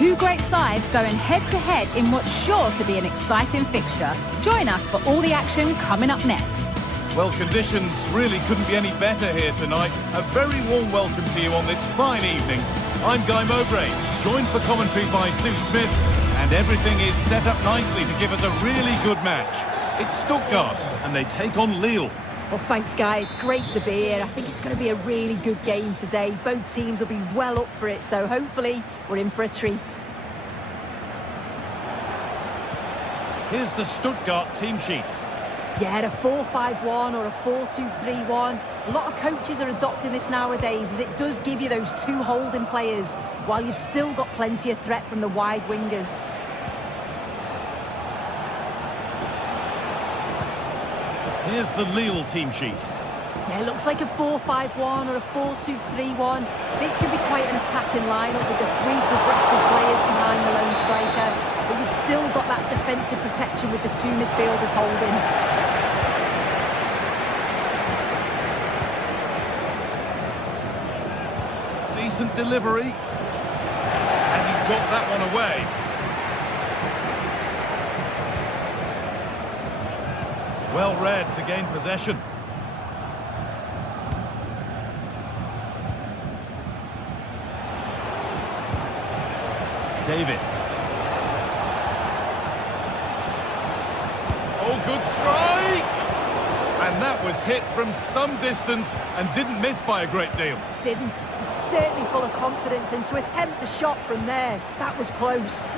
Two great sides going head-to-head in what's sure to be an exciting fixture. Join us for all the action coming up next. Well, conditions really couldn't be any better here tonight. A very warm welcome to you on this fine evening. I'm Guy Mowbray, joined for commentary by Sue Smith, and everything is set up nicely to give us a really good match. It's Stuttgart, and they take on Lille. Well, thanks, guys. Great to be here. I think it's going to be a really good game today. Both teams will be well up for it, so hopefully we're in for a treat. Here's the Stuttgart team sheet. Yeah, a 4-5-1 or a 4-2-3-1. A lot of coaches are adopting this nowadays, as it does give you those two holding players, while you've still got plenty of threat from the wide wingers. Here's the Lille team sheet. Yeah, it looks like a 4-5-1 or a 4-2-3-1. This can be quite an attacking lineup with the three progressive players behind the lone striker. But you've still got that defensive protection with the two midfielders holding. Decent delivery. And he's got that one away. Well read to gain possession. David. Oh, good strike! And that was hit from some distance and didn't miss by a great deal. Didn't. He's certainly full of confidence, and to attempt the shot from there, that was close.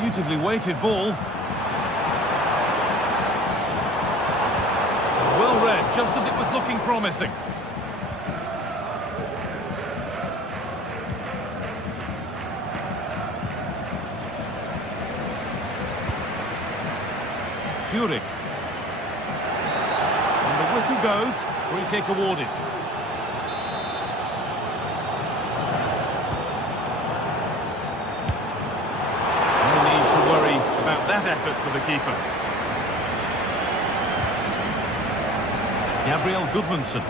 Beautifully weighted ball. Well read, just as it was looking promising. Furyk. And the whistle goes, free kick awarded. No need to worry about that effort for the keeper. Gabriel Gudmundsson.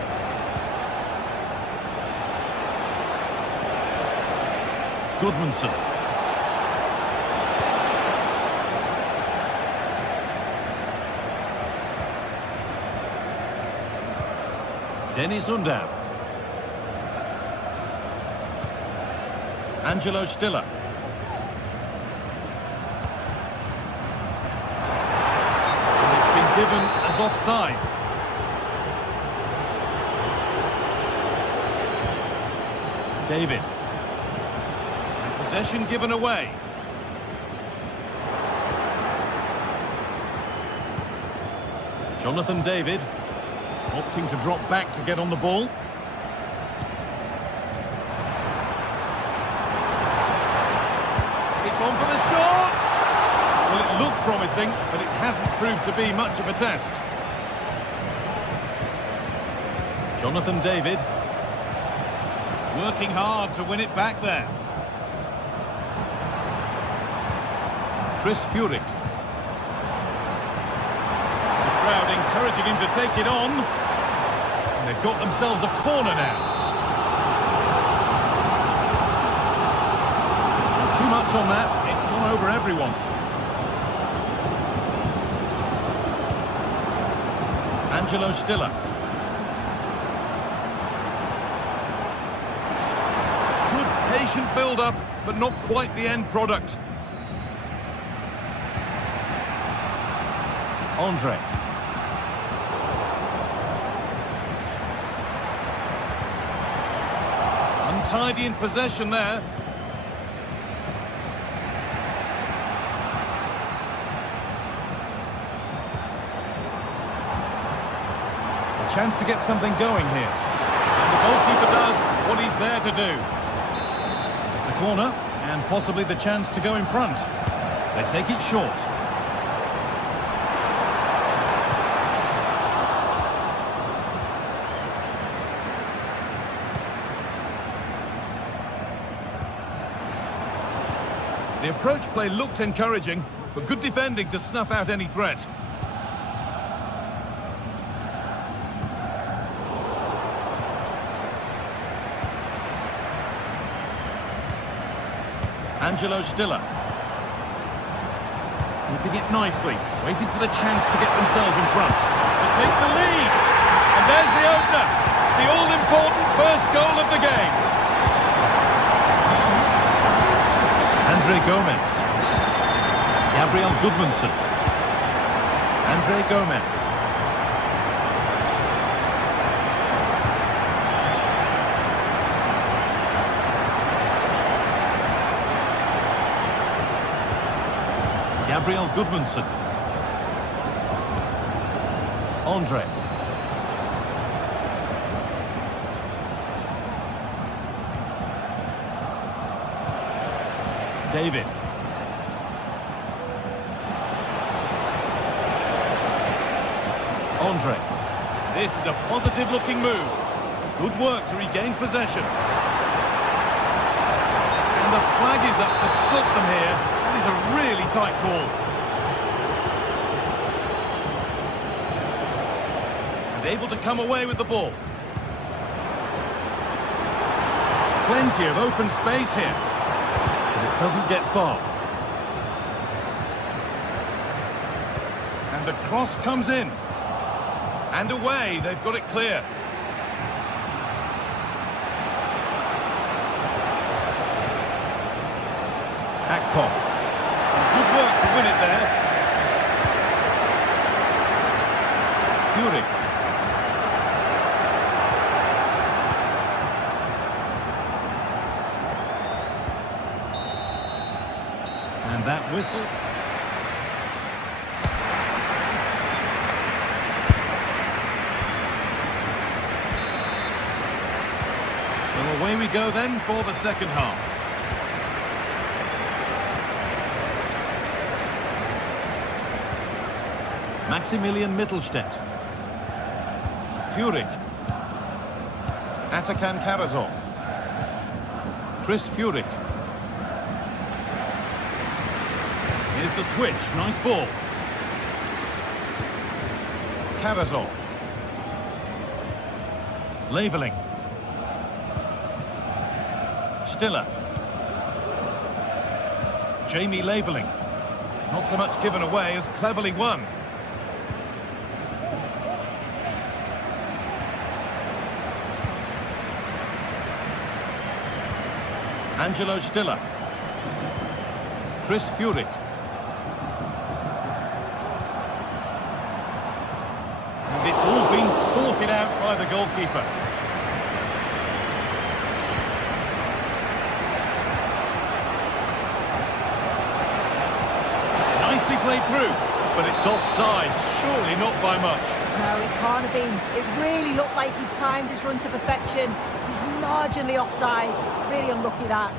Gudmundsson. Dennis Undav. Angelo Stiller. And it's been given as offside. David. And possession given away. Jonathan David. Opting to drop back to get on the ball. It's on for the shot! Well, it looked promising, but it hasn't proved to be much of a test. Jonathan David. Working hard to win it back there. Chris Furyk. The crowd encouraging him to take it on. And they've got themselves a corner now. Not too much on that. It's gone over everyone. Angelo Stiller. Good patient build-up, but not quite the end product. Andre. Untidy in possession there. A chance to get something going here. And the goalkeeper does what he's there to do. It's a corner, and possibly the chance to go in front. They take it short. The approach play looked encouraging, but good defending to snuff out any threat. Angelo Stiller. Keeping it nicely, waiting for the chance to get themselves in front. To take the lead! And there's the opener! The all-important first goal of the game! Andre Gomez. Gabriel Gudmundsson. Andre Gomez. Gabriel Gudmundsson. Andre. David. Andre. This is a positive-looking move. Good work to regain possession. And the flag is up to stop them here. That is a really tight call. And able to come away with the ball. Plenty of open space here. But it doesn't get far. And the cross comes in. And away, they've got it clear. Akpom. Good work to win it there. Fury. And that whistle. So away we go then for the second half. Maximilian Mittelstädt. Furyk. Atakan Karazor. Chris Furyk. Here's the switch. Nice ball. Karazor. Leveling. Stiller. Jamie Leveling. Not so much given away as cleverly won. Angelo Stiller. Chris Furyk. And it's all been sorted out by the goalkeeper. Nicely played through, but it's offside, surely not by much. No, it can't have been. It really looked like he timed his run to perfection. He's marginally offside. Really unlucky that.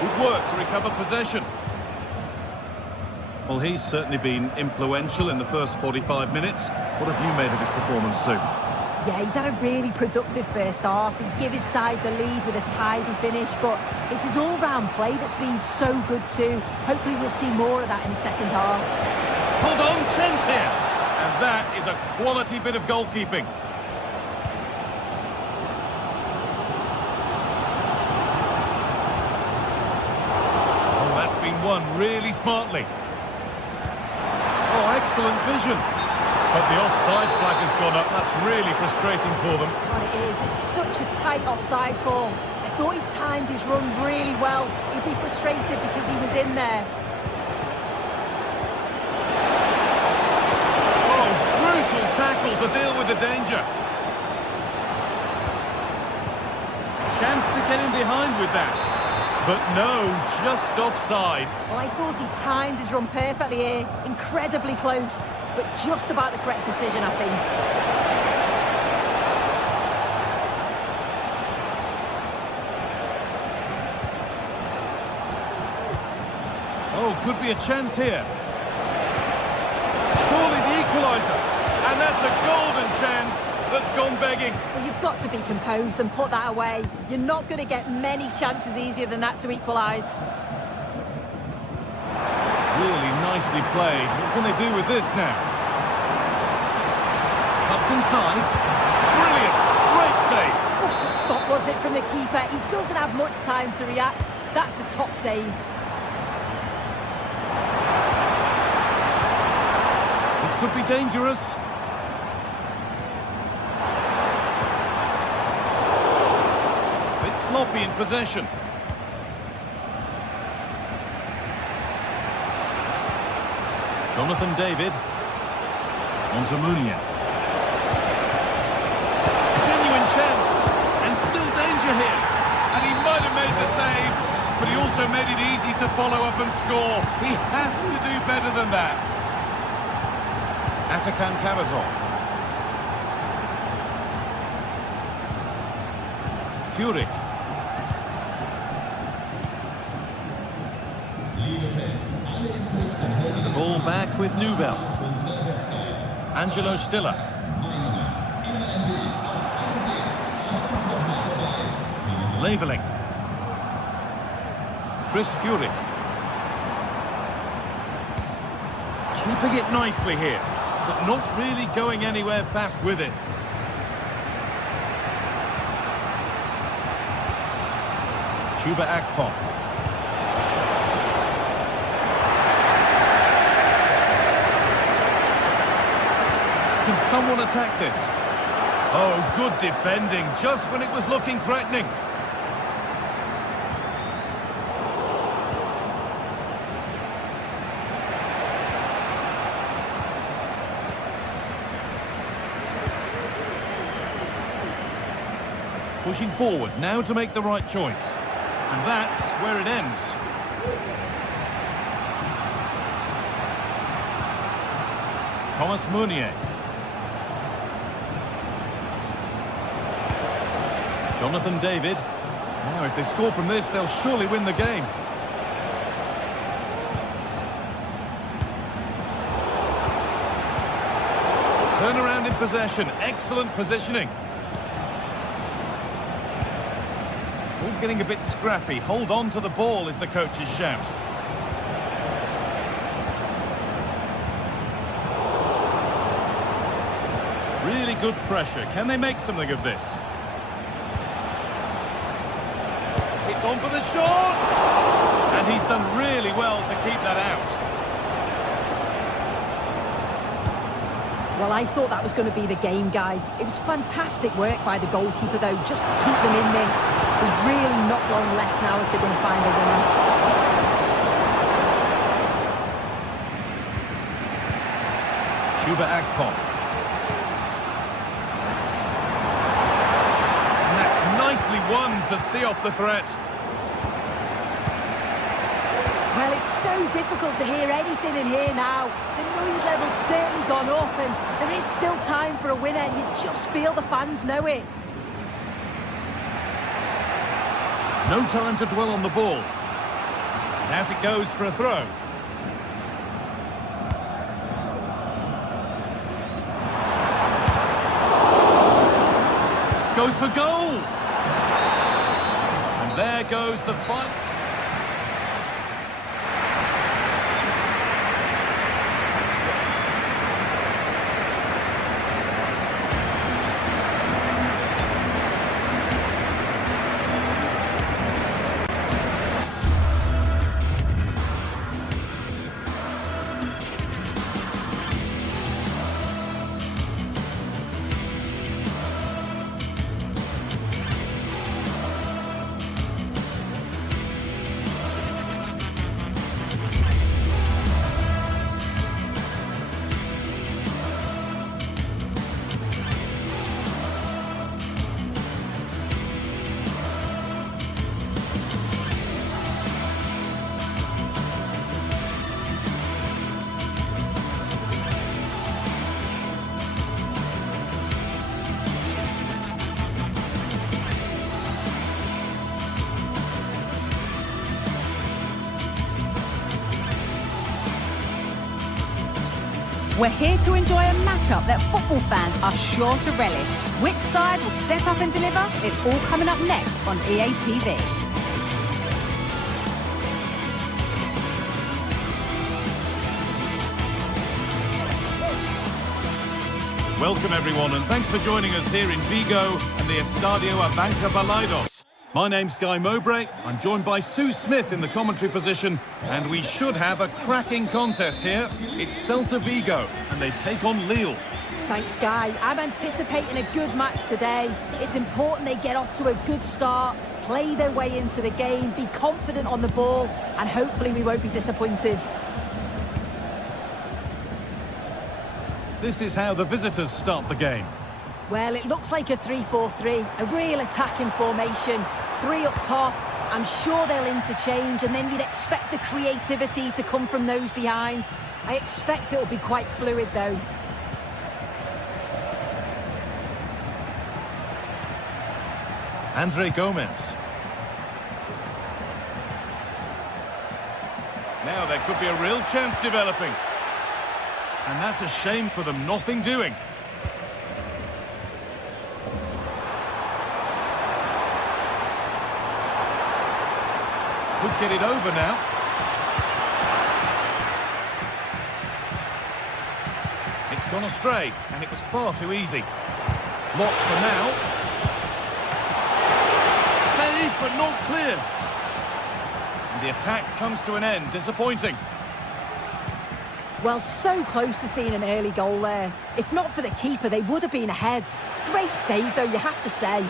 Good work to recover possession. Well, he's certainly been influential in the first 45 minutes. What have you made of his performance, Sue? Yeah, he's had a really productive first half. He gave his side the lead with a tidy finish, but it's his all-round play that's been so good too. Hopefully we'll see more of that in the second half. Hold on, chance here. And that is a quality bit of goalkeeping. Oh, that's been won really smartly. Oh, excellent vision. But the offside flag has gone up. That's really frustrating for them. What it is, it's such a tight offside call. I thought he timed his run really well. He'd be frustrated because he was in there. Oh, crucial tackle to deal with the danger. Chance to get in behind with that. But no, just offside. Well, I thought he timed his run perfectly here. Incredibly close, but just about the correct decision, I think. Oh, could be a chance here. Surely the equaliser. And that's a golden chance that's gone begging. Well, you've got to be composed and put that away. You're not going to get many chances easier than that to equalise. Really nicely played. What can they do with this now? Cuts inside. Brilliant. Great save. What a stop, wasn't it, from the keeper? He doesn't have much time to react. That's a top save. This could be dangerous. Bit sloppy in possession. Jonathan David. Onto Munier. Genuine chance. And still danger here. And he might have made the save, but he also made it easy to follow up and score. He has to do better than that. Atakan Karazor. Furyk. The ball back with Nubel. Angelo Stiller. Leveling. Chris Furyk. Keeping it nicely here, but not really going anywhere fast with it. Chuba Akpom. Can someone attack this? Oh, good defending, just when it was looking threatening. Pushing forward, now to make the right choice. And that's where it ends. Thomas Meunier. Jonathan David. Now, if they score from this, they'll surely win the game. Turn around in possession. Excellent positioning. It's all getting a bit scrappy. Hold on to the ball is the coach's shout. Really good pressure. Can they make something of this? It's on for the shot! And he's done really well to keep that out. Well, I thought that was going to be the game, Guy. It was fantastic work by the goalkeeper, though, just to keep them in this. There's really not long left now if they're going to find a winner. Chuba Akpom. And that's nicely won to see off the threat. Well, it's so difficult to hear anything in here now. The noise level's certainly gone up, and there is still time for a winner, and you just feel the fans know it. No time to dwell on the ball. Out it goes for a throw. Goes for goal! And there goes the fight. We're here to enjoy a matchup that football fans are sure to relish. Which side will step up and deliver? It's all coming up next on EA TV. Welcome everyone, and thanks for joining us here in Vigo and the Estadio Abanca Balaidos. My name's Guy Mowbray. I'm joined by Sue Smith in the commentary position, and we should have a cracking contest here. It's Celta Vigo, and they take on Lille. Thanks, Guy. I'm anticipating a good match today. It's important they get off to a good start, play their way into the game, be confident on the ball, and hopefully we won't be disappointed. This is how the visitors start the game. Well, it looks like a 3-4-3, a real attacking formation. 3 up top. I'm sure they'll interchange, and then you'd expect the creativity to come from those behind. I expect it'll be quite fluid, though. Andre Gomez. Now there could be a real chance developing. And that's a shame for them, nothing doing. Could get it over now. It's gone astray, and it was far too easy. Locked for now. Saved, but not cleared. And the attack comes to an end. Disappointing. Well, so close to seeing an early goal there. If not for the keeper, they would have been ahead. Great save, though, you have to say.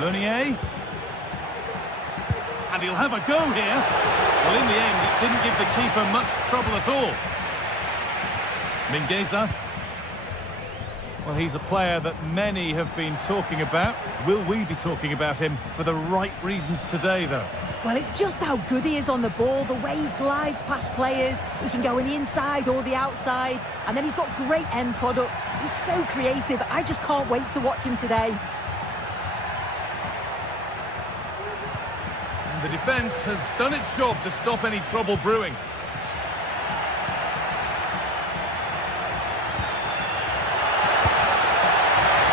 Meunier. And he'll have a go here. Well, in the end, it didn't give the keeper much trouble at all. Mingueza. Well, he's a player that many have been talking about. Will we be talking about him for the right reasons today, though? Well, it's just how good he is on the ball, the way he glides past players. He can go in the inside or the outside, and then he's got great end product. He's so creative. I just can't wait to watch him today. And the defence has done its job to stop any trouble brewing.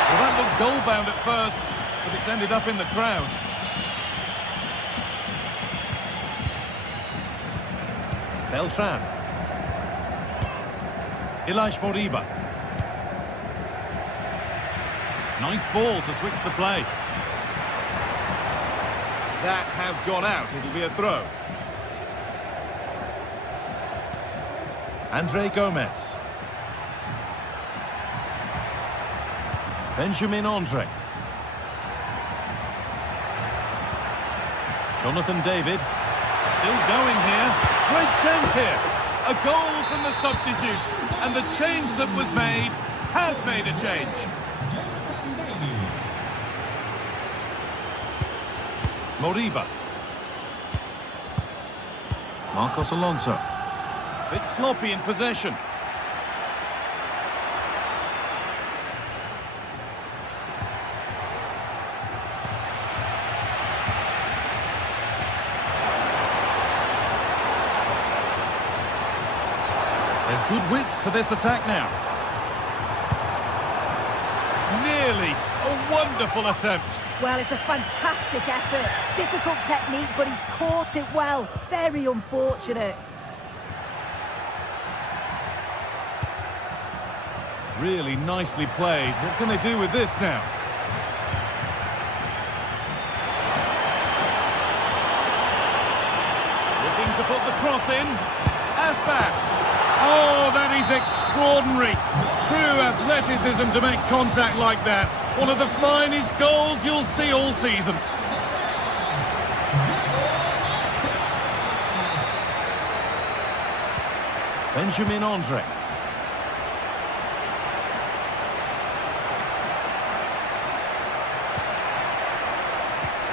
Well, that looked goal-bound at first, but it's ended up in the crowd. Beltran. Ilaix Moriba. Nice ball to switch the play. That has gone out. It'll be a throw. Andre Gomez. Benjamin Andre. Jonathan David. Still going here. Great chance here. A goal from the substitute. And the change that was made has made a change. Moriba. Marcos Alonso. Bit sloppy in possession. There's good width to this attack now. Nearly a wonderful attempt. Well, it's a fantastic effort. Difficult technique, but he's caught it well. Very unfortunate. Really nicely played. What can they do with this now? Looking to put the cross in. Aspas. Oh, that is extraordinary. True athleticism to make contact like that. One of the finest goals you'll see all season. Benjamin Andre.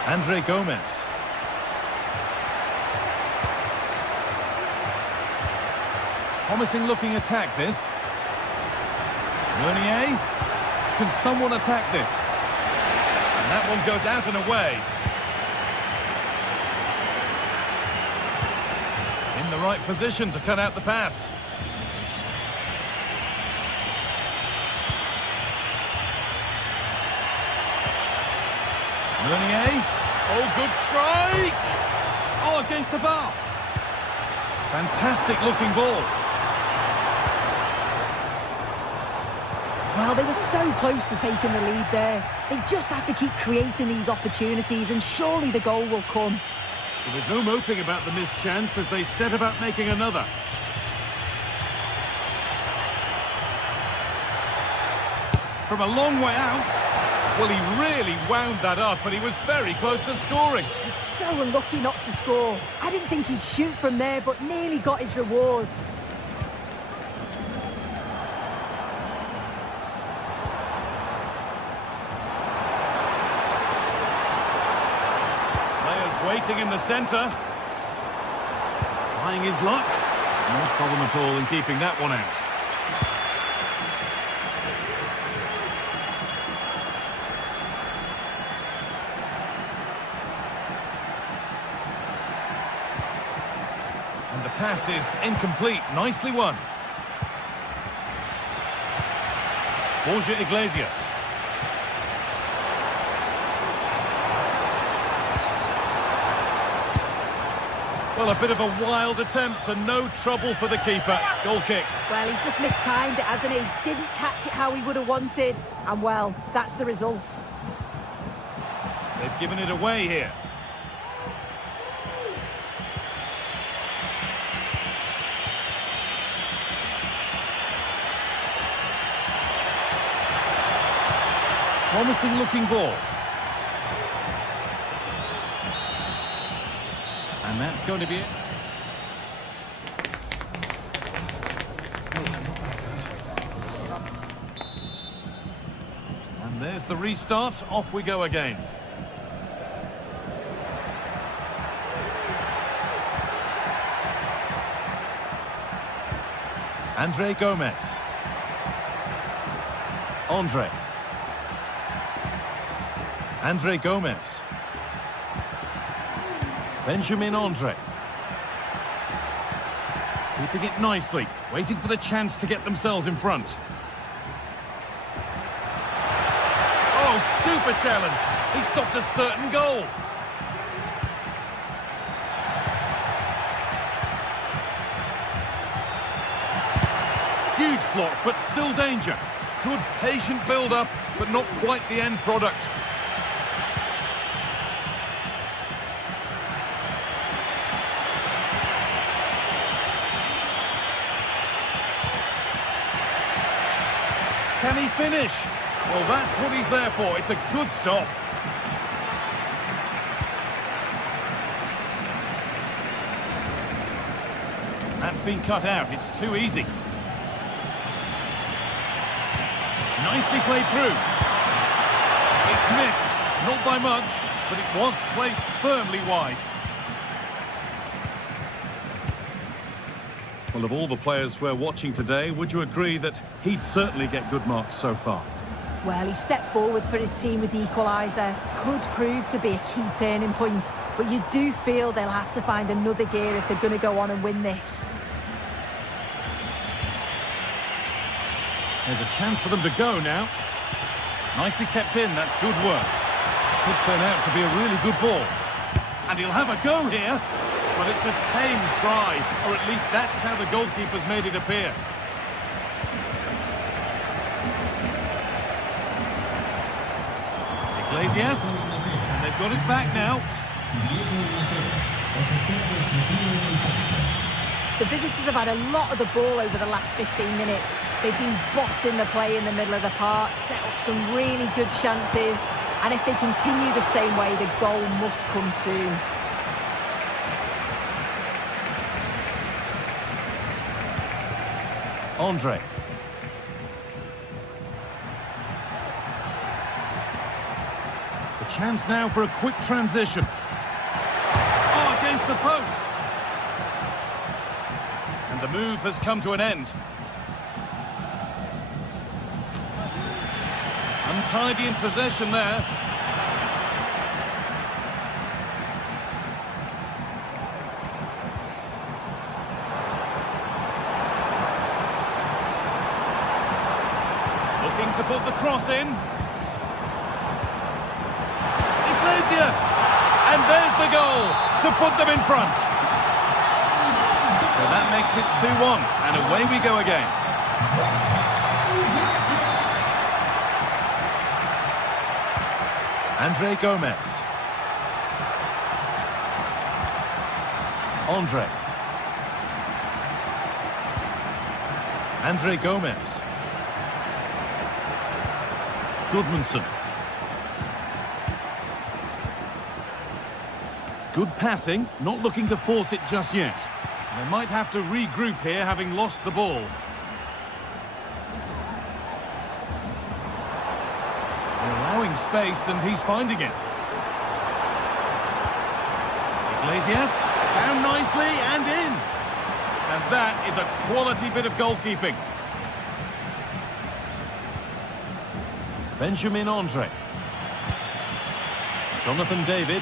Andre Gomez. Promising looking attack this. Meunier. Can someone attack this? And that one goes out and away. In the right position to cut out the pass. Meunier. Oh, good strike! Oh, against the bar. Fantastic looking ball. Well, they were so close to taking the lead there. They just have to keep creating these opportunities, and surely the goal will come. There was no moping about the missed chance as they set about making another. From a long way out. Well, he really wound that up, and he was very close to scoring. He's so unlucky not to score. I didn't think he'd shoot from there, but nearly got his rewards. Waiting in the centre. Trying his luck. No problem at all in keeping that one out. pass is incomplete. Nicely won. Borja Iglesias. Well, a bit of a wild attempt and no trouble for the keeper. Goal kick. Well, he's just mistimed it, hasn't he? Didn't catch it how he would have wanted. And, well, that's the result. They've given it away here. Promising looking ball. And that's going to be it. And there's the restart. Off we go again. Andre Gomez. Andre Gomez. Benjamin Andre. Keeping it nicely, waiting for the chance to get themselves in front. Oh, super challenge. He stopped a certain goal. Huge block, but still danger. Good patient build-up, but not quite the end product. Can he finish? Well, that's what he's there for. It's a good stop. That's been cut out. It's too easy. Nicely played through. It's missed. Not by much, but it was placed firmly wide. Well, of all the players we're watching today, would you agree that he'd certainly get good marks so far? Well, he stepped forward for his team with the equaliser. Could prove to be a key turning point, but you do feel they'll have to find another gear if they're going to go on and win this. There's a chance for them to go now. Nicely kept in, that's good work. Could turn out to be a really good ball. And he'll have a go here. But it's a tame try, or at least that's how the goalkeeper's made it appear. Iglesias, and they've got it back now. The visitors have had a lot of the ball over the last 15 minutes. They've been bossing the play in the middle of the park, set up some really good chances, and if they continue the same way, the goal must come soon. Andre. The chance now for a quick transition. Oh, against the post. And the move has come to an end. Untidy in possession there. To put the cross in. Iglesias! And there's the goal to put them in front. So that makes it 2-1, and away we go again. Andre Gomez. Andre Gomez. Goodmanson. Good passing, not looking to force it just yet. They might have to regroup here, having lost the ball. They're allowing space, and he's finding it. Iglesias, down nicely and in. And that is a quality bit of goalkeeping. Benjamin Andre. Jonathan David.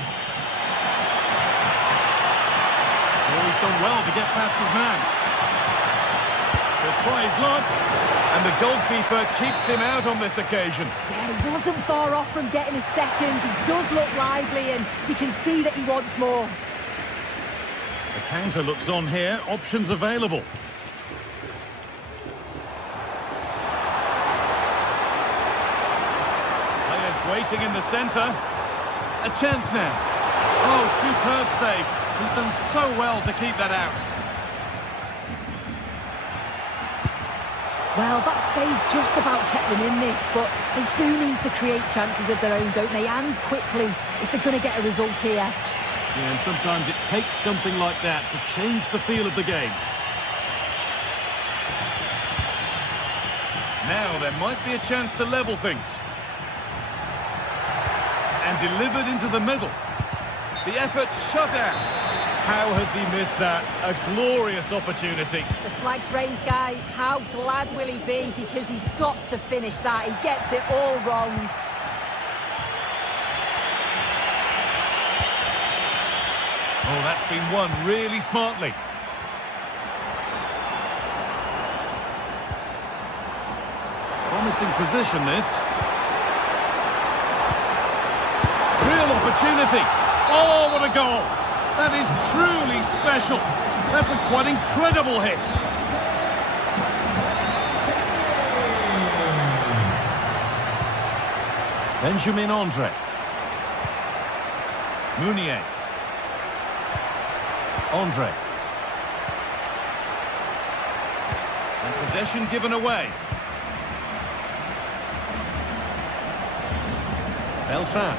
Oh, he's done well to get past his man. He'll try his luck, and the goalkeeper keeps him out on this occasion. Yeah, he wasn't far off from getting his second. He does look lively, and you can see that he wants more. The counter looks on here, options available. Players waiting in the centre. A chance now. Oh, superb save. He's done so well to keep that out. Well, that save just about kept them in this, but they do need to create chances of their own, don't they? And quickly, if they're going to get a result here. Yeah, and sometimes it takes something like that to change the feel of the game. Now there might be a chance to level things. And delivered into the middle. The effort shut out. How has he missed that? A glorious opportunity. The flag's raised, Guy. How glad will he be? Because he's got to finish that. He gets it all wrong. Oh, that's been won really smartly. Promising position, this. Real opportunity. Oh, what a goal. That is truly special. That's a quite incredible hit. Benjamin Andre. Mounier. Andre. And possession given away. Beltran.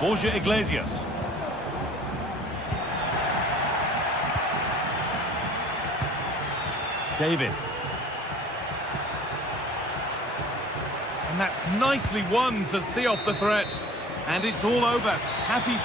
Borja Iglesias. David. And that's nicely won to see off the threat. And it's all over. Happy.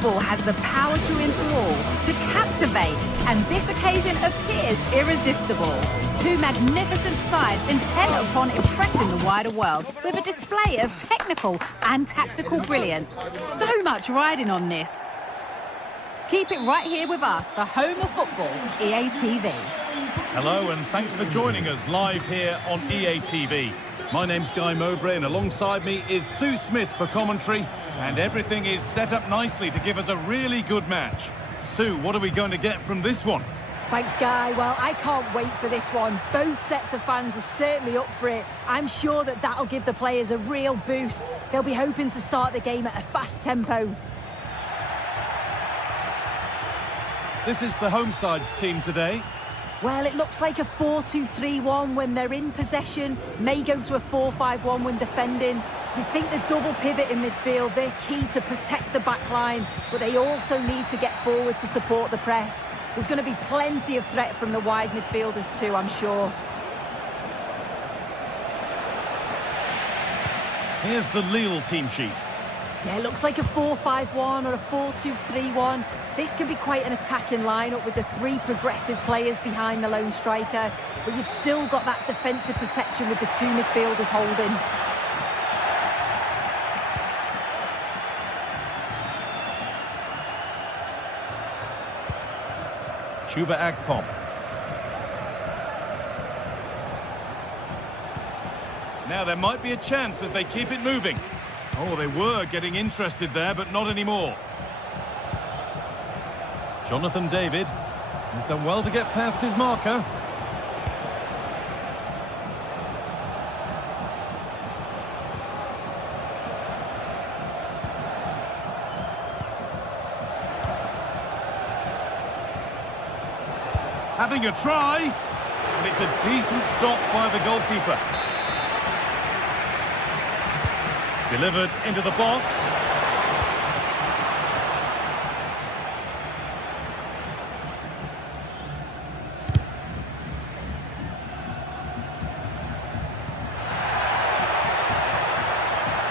Football has the power to enthrall, to captivate, and this occasion appears irresistible. Two magnificent sides intent upon impressing the wider world with a display of technical and tactical brilliance. So much riding on this. Keep it right here with us, the home of football, EA TV. Hello and thanks for joining us live here on EA TV. My name's Guy Mowbray and alongside me is Sue Smith for commentary, and everything is set up nicely to give us a really good match. Sue, what are we going to get from this one? Thanks, Guy. Well, I can't wait for this one. Both sets of fans are certainly up for it. I'm sure that that'll give the players a real boost. They'll be hoping to start the game at a fast tempo. This is the home side's team today. Well, it looks like a 4-2-3-1 when they're in possession, may go to a 4-5-1 when defending. You think the double pivot in midfield, they're key to protect the back line, but they also need to get forward to support the press. There's going to be plenty of threat from the wide midfielders too, I'm sure. Here's the Lille team sheet. Yeah, it looks like a 4-5-1 or a 4-2-3-1. This can be quite an attacking lineup with the three progressive players behind the lone striker, but you've still got that defensive protection with the two midfielders holding. Chuba Akpom. Now there might be a chance as they keep it moving. Oh, they were getting interested there, but not anymore. Jonathan David. He's done well to get past his marker. Having a try, and it's a decent stop by the goalkeeper. Delivered into the box.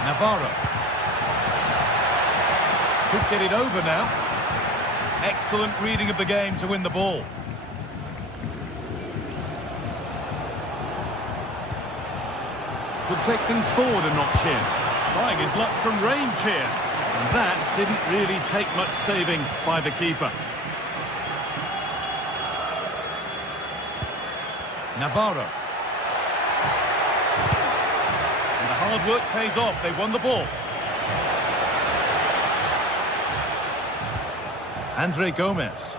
Navarro. Could get it over now. Excellent reading of the game to win the ball. Could take things forward a notch here. Trying his luck from range here. And that didn't really take much saving by the keeper. Navarro. And the hard work pays off. They won the ball. Andre Gomez.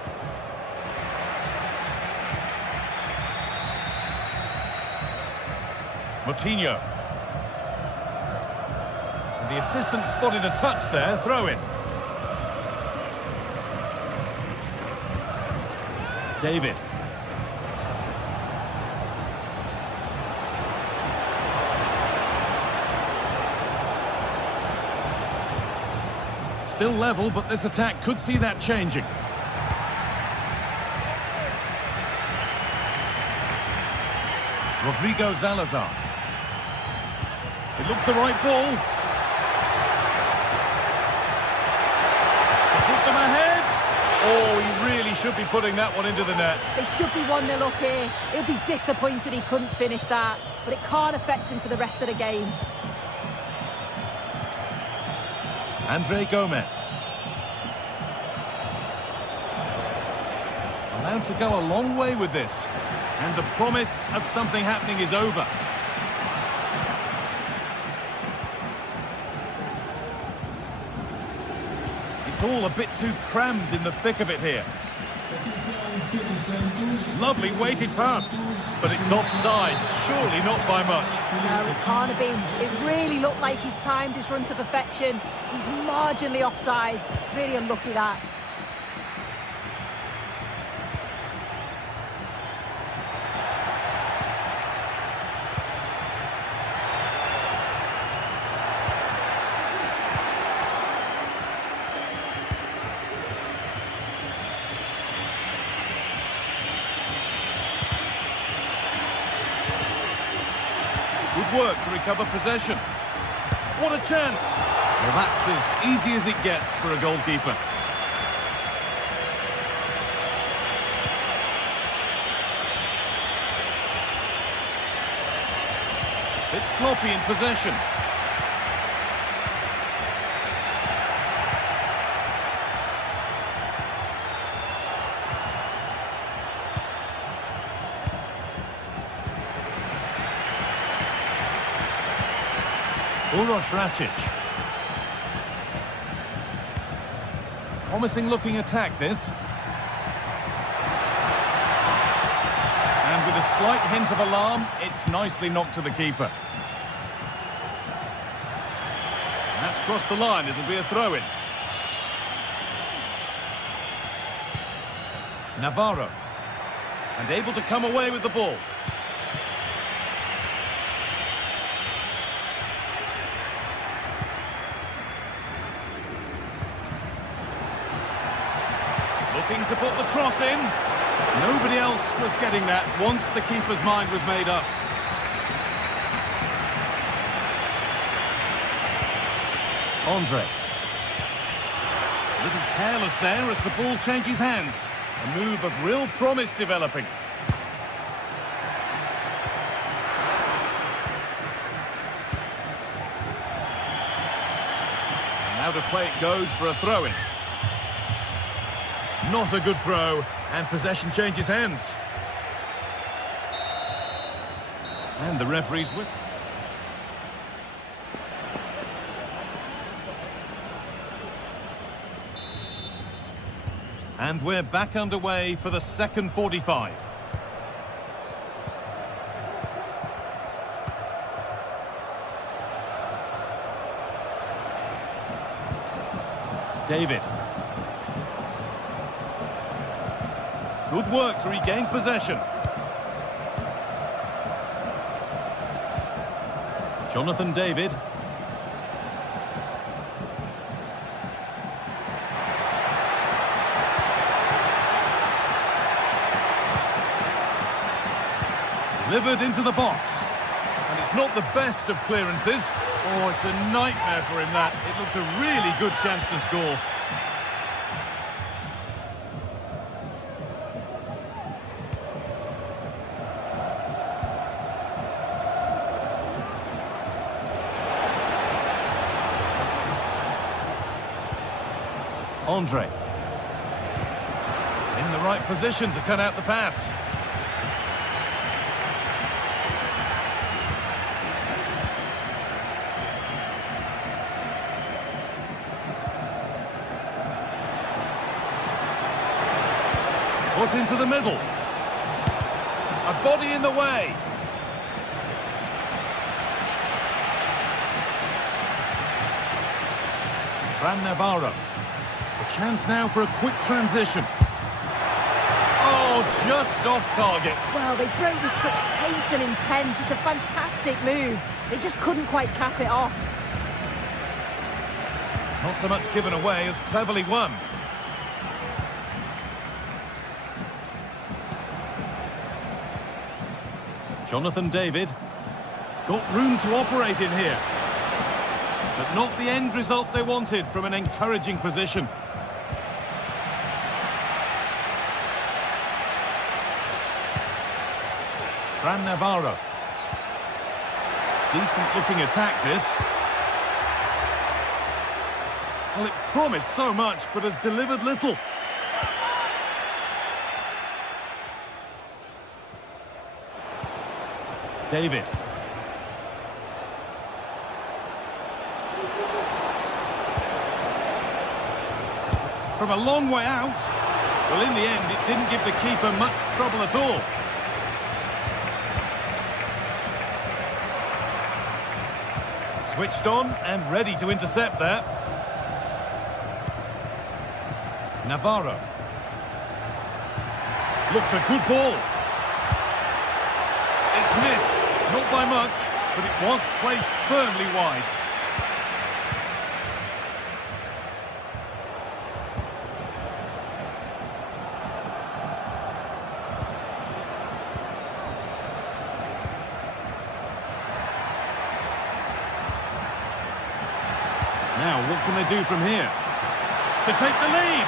Moutinho. The assistant spotted a touch there, throw in. David. Still level, but this attack could see that changing. Rodrigo Salazar. It looks the right ball. Them ahead. Oh, he really should be putting that one into the net. They should be 1-0 up here. He'll be disappointed he couldn't finish that, but it can't affect him for the rest of the game. Andre Gomez. Allowed to go a long way with this. And the promise of something happening is over. It's all a bit too crammed in the thick of it here. Lovely weighted pass, but it's offside, surely not by much. No, it can't have been. It really looked like he timed his run to perfection. He's marginally offside. Really unlucky that. Good work to recover possession. What a chance! Well, that's as easy as it gets for a goalkeeper. It's sloppy in possession. Uroš Rakic. Promising looking attack this. And with a slight hint of alarm, it's nicely knocked to the keeper. And that's crossed the line, it'll be a throw-in. Navarro. And able to come away with the ball. Looking to put the cross in. Nobody else was getting that once the keeper's mind was made up. Andre. A little careless there as the ball changes hands. A move of real promise developing. And out of play it goes for a throw-in. Not a good throw, and possession changes hands. And the referee's with. And we're back underway for the second 45. David. Good work to regain possession. Jonathan David. Delivered into the box. And it's not the best of clearances. Oh, it's a nightmare for him, that. It looked a really good chance to score. Andre. In the right position to cut out the pass. Put into the middle. A body in the way. Fran Navarro. A chance now for a quick transition. Oh, just off target. Well, they broke with such pace and intent. It's a fantastic move. They just couldn't quite cap it off. Not so much given away as cleverly won. Jonathan David. Got room to operate in here. But not the end result they wanted from an encouraging position. Fran Navarro. Decent looking attack, this. Well, it promised so much, but has delivered little. David. From a long way out. Well, in the end, it didn't give the keeper much trouble at all. Switched on and ready to intercept there. Navarro. Looks a good ball. It's missed, not by much, but it was placed firmly wide. Now, what can they do from here? To take the lead!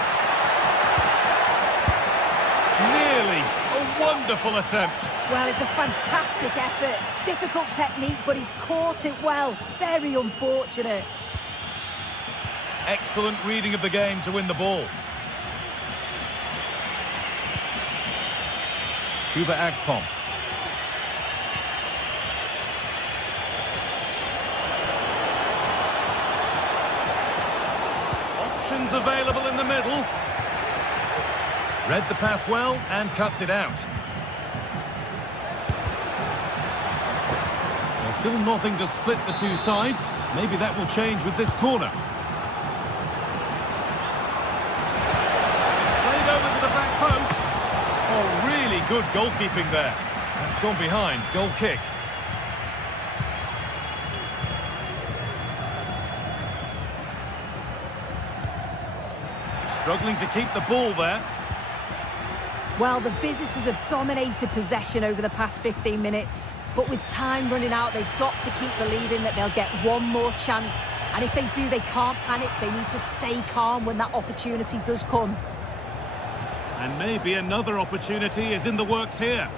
Nearly a wonderful attempt. Well, it's a fantastic effort. Difficult technique, but he's caught it well. Very unfortunate. Excellent reading of the game to win the ball. Chuba Akpom. Options available in the middle. Read the pass well and cuts it out. There's still nothing to split the two sides. Maybe that will change with this corner. It's played over to the back post. Oh, really good goalkeeping there. That's gone behind. Goal kick. Struggling to keep the ball there. Well, the visitors have dominated possession over the past 15 minutes. But with time running out, they've got to keep believing that they'll get one more chance. And if they do, they can't panic. They need to stay calm when that opportunity does come. And maybe another opportunity is in the works here.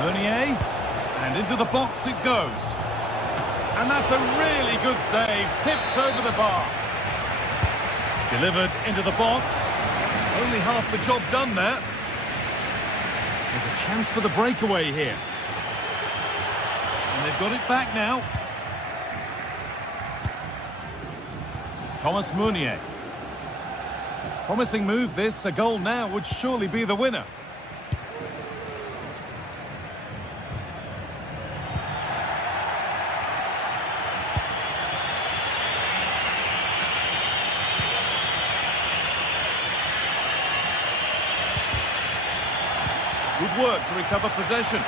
Meunier, and into the box it goes. And that's a really good save, tipped over the bar. Delivered into the box. Only half the job done there. There's a chance for the breakaway here. And they've got it back now. Thomas Meunier. Promising move this, a goal now would surely be the winner. Good work to recover possession.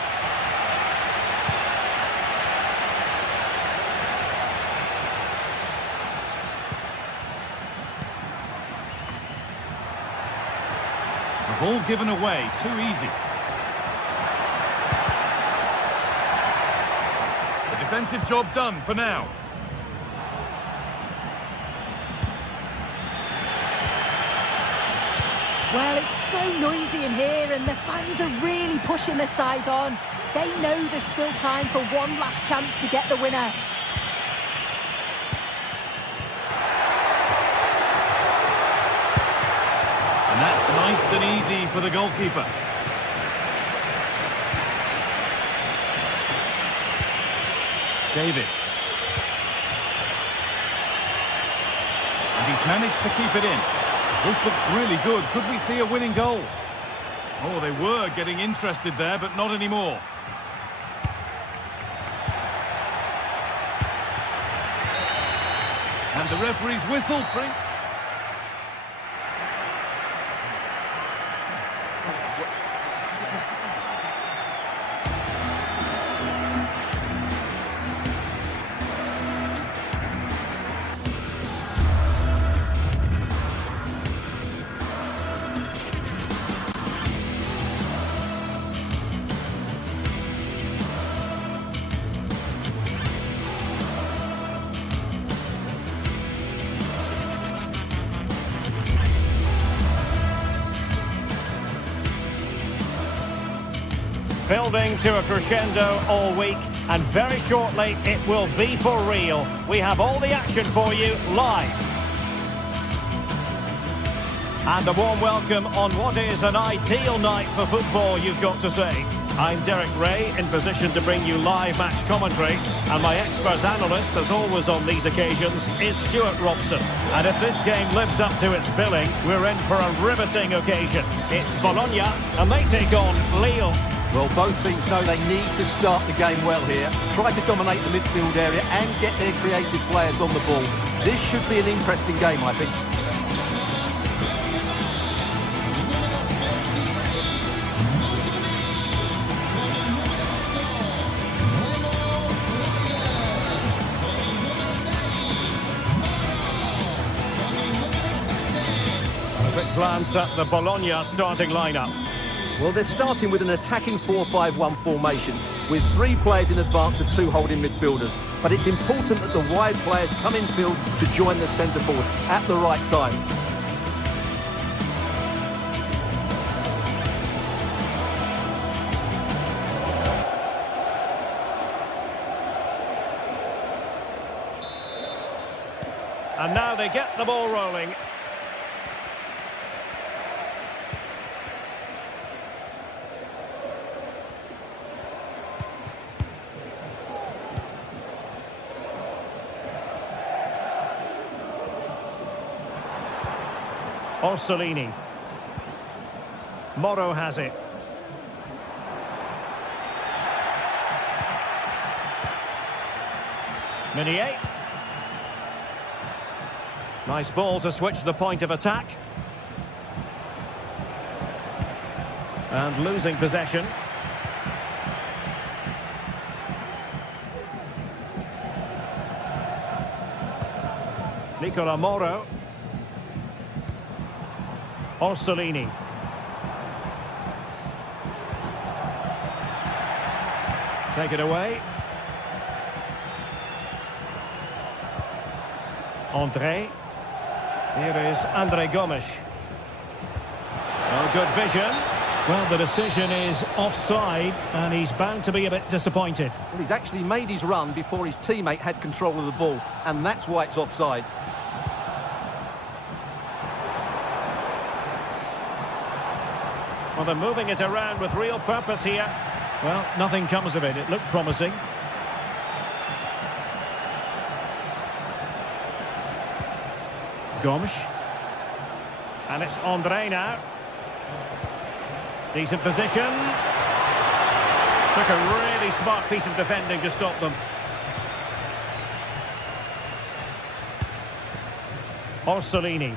The ball given away, too easy. The defensive job done for now. Well, it's so noisy in here and the fans are really pushing their side on. They know there's still time for one last chance to get the winner. And that's nice and easy for the goalkeeper. David. And he's managed to keep it in. This looks really good. Could we see a winning goal? Oh, they were getting interested there, but not anymore. And the referee's whistle brings... Building to a crescendo all week, and very shortly it will be for real. We have all the action for you live. And a warm welcome on what is an ideal night for football, you've got to say. I'm Derek Ray, in position to bring you live match commentary, and my expert analyst, as always on these occasions, is Stuart Robson. And if this game lives up to its billing, we're in for a riveting occasion. It's Bologna, and they take on Lille. Well, both teams know they need to start the game well here, try to dominate the midfield area and get their creative players on the ball. This should be an interesting game, I think. A quick glance at the Bologna starting lineup. Well, they're starting with an attacking 4-5-1 formation with 3 players in advance of 2 holding midfielders. But it's important that the wide players come in field to join the centre forward at the right time. And now they get the ball rolling. Orsolini. Moro has it. Meunier. Nice ball to switch the point of attack. And losing possession. Nicola Moro. Orsolini. Take it away. André. Here is Andre Gomes. Oh, good vision. Well, the decision is offside, and he's bound to be a bit disappointed. Well, he's actually made his run before his teammate had control of the ball, and that's why it's offside. Well, they're moving it around with real purpose here. Well, nothing comes of it. It looked promising. Gomes. And it's André now. Decent position. Took a really smart piece of defending to stop them. Orsolini.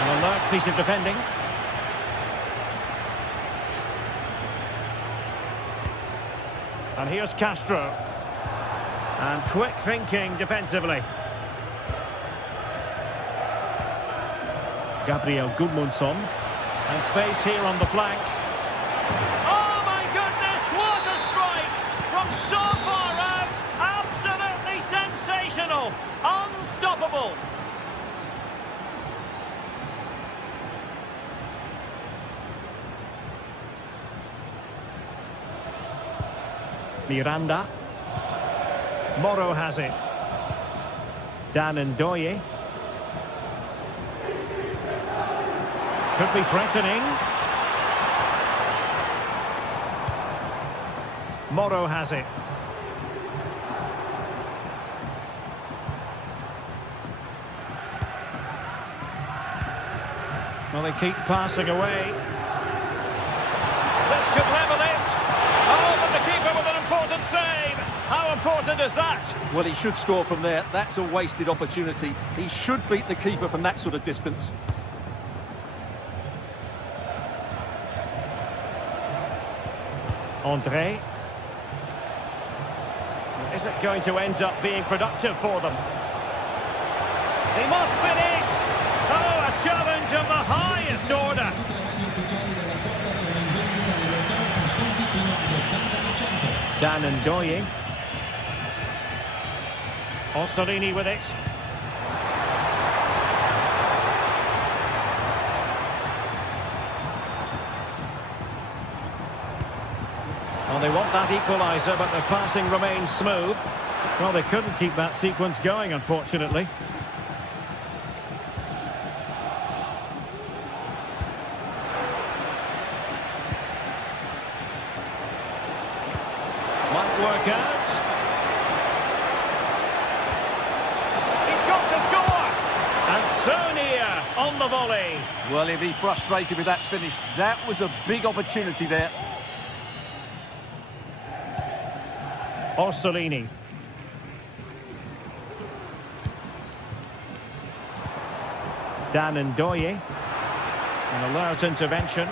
An alert piece of defending. And here's Castro. And quick thinking defensively. Gabriel Gudmundsson. And space here on the flank. Oh my goodness, what a strike! From so far out, absolutely sensational! Unstoppable! Miranda. Moro has it. Dan Ndoye. Could be threatening. Moro has it. Well, they keep passing away. This could level it. Oh, but the keeper with an important save. How important is that? Well, he should score from there. That's a wasted opportunity. He should beat the keeper from that sort of distance. André. Is it going to end up being productive for them? He must finish! Oh, a challenge of the highest order! Dan Ndoye. Orsolini with it. Well, they want that equaliser, but the passing remains smooth. Well, they couldn't keep that sequence going, unfortunately. Might work out. He's got to score! And so near on the volley. Well, he'll be frustrated with that finish. That was a big opportunity there. Orsolini. Dan Ndoye. An alert intervention.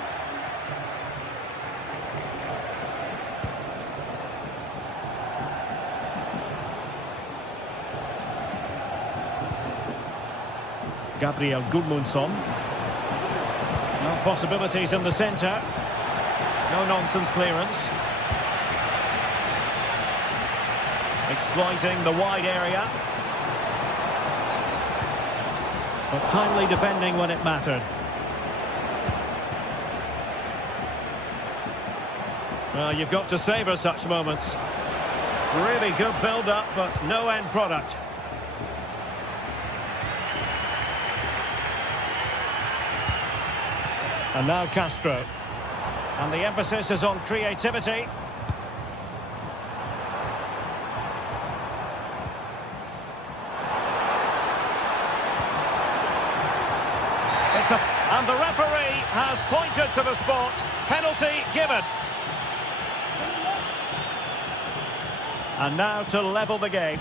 Gabriel Gudmundsson. No possibilities in the centre. No nonsense clearance. Exploiting the wide area. But timely defending when it mattered. Well, you've got to savour such moments. Really good build-up, but no end product. And now Castro. And the emphasis is on creativity. And the referee has pointed to the spot. Penalty given. And now to level the game.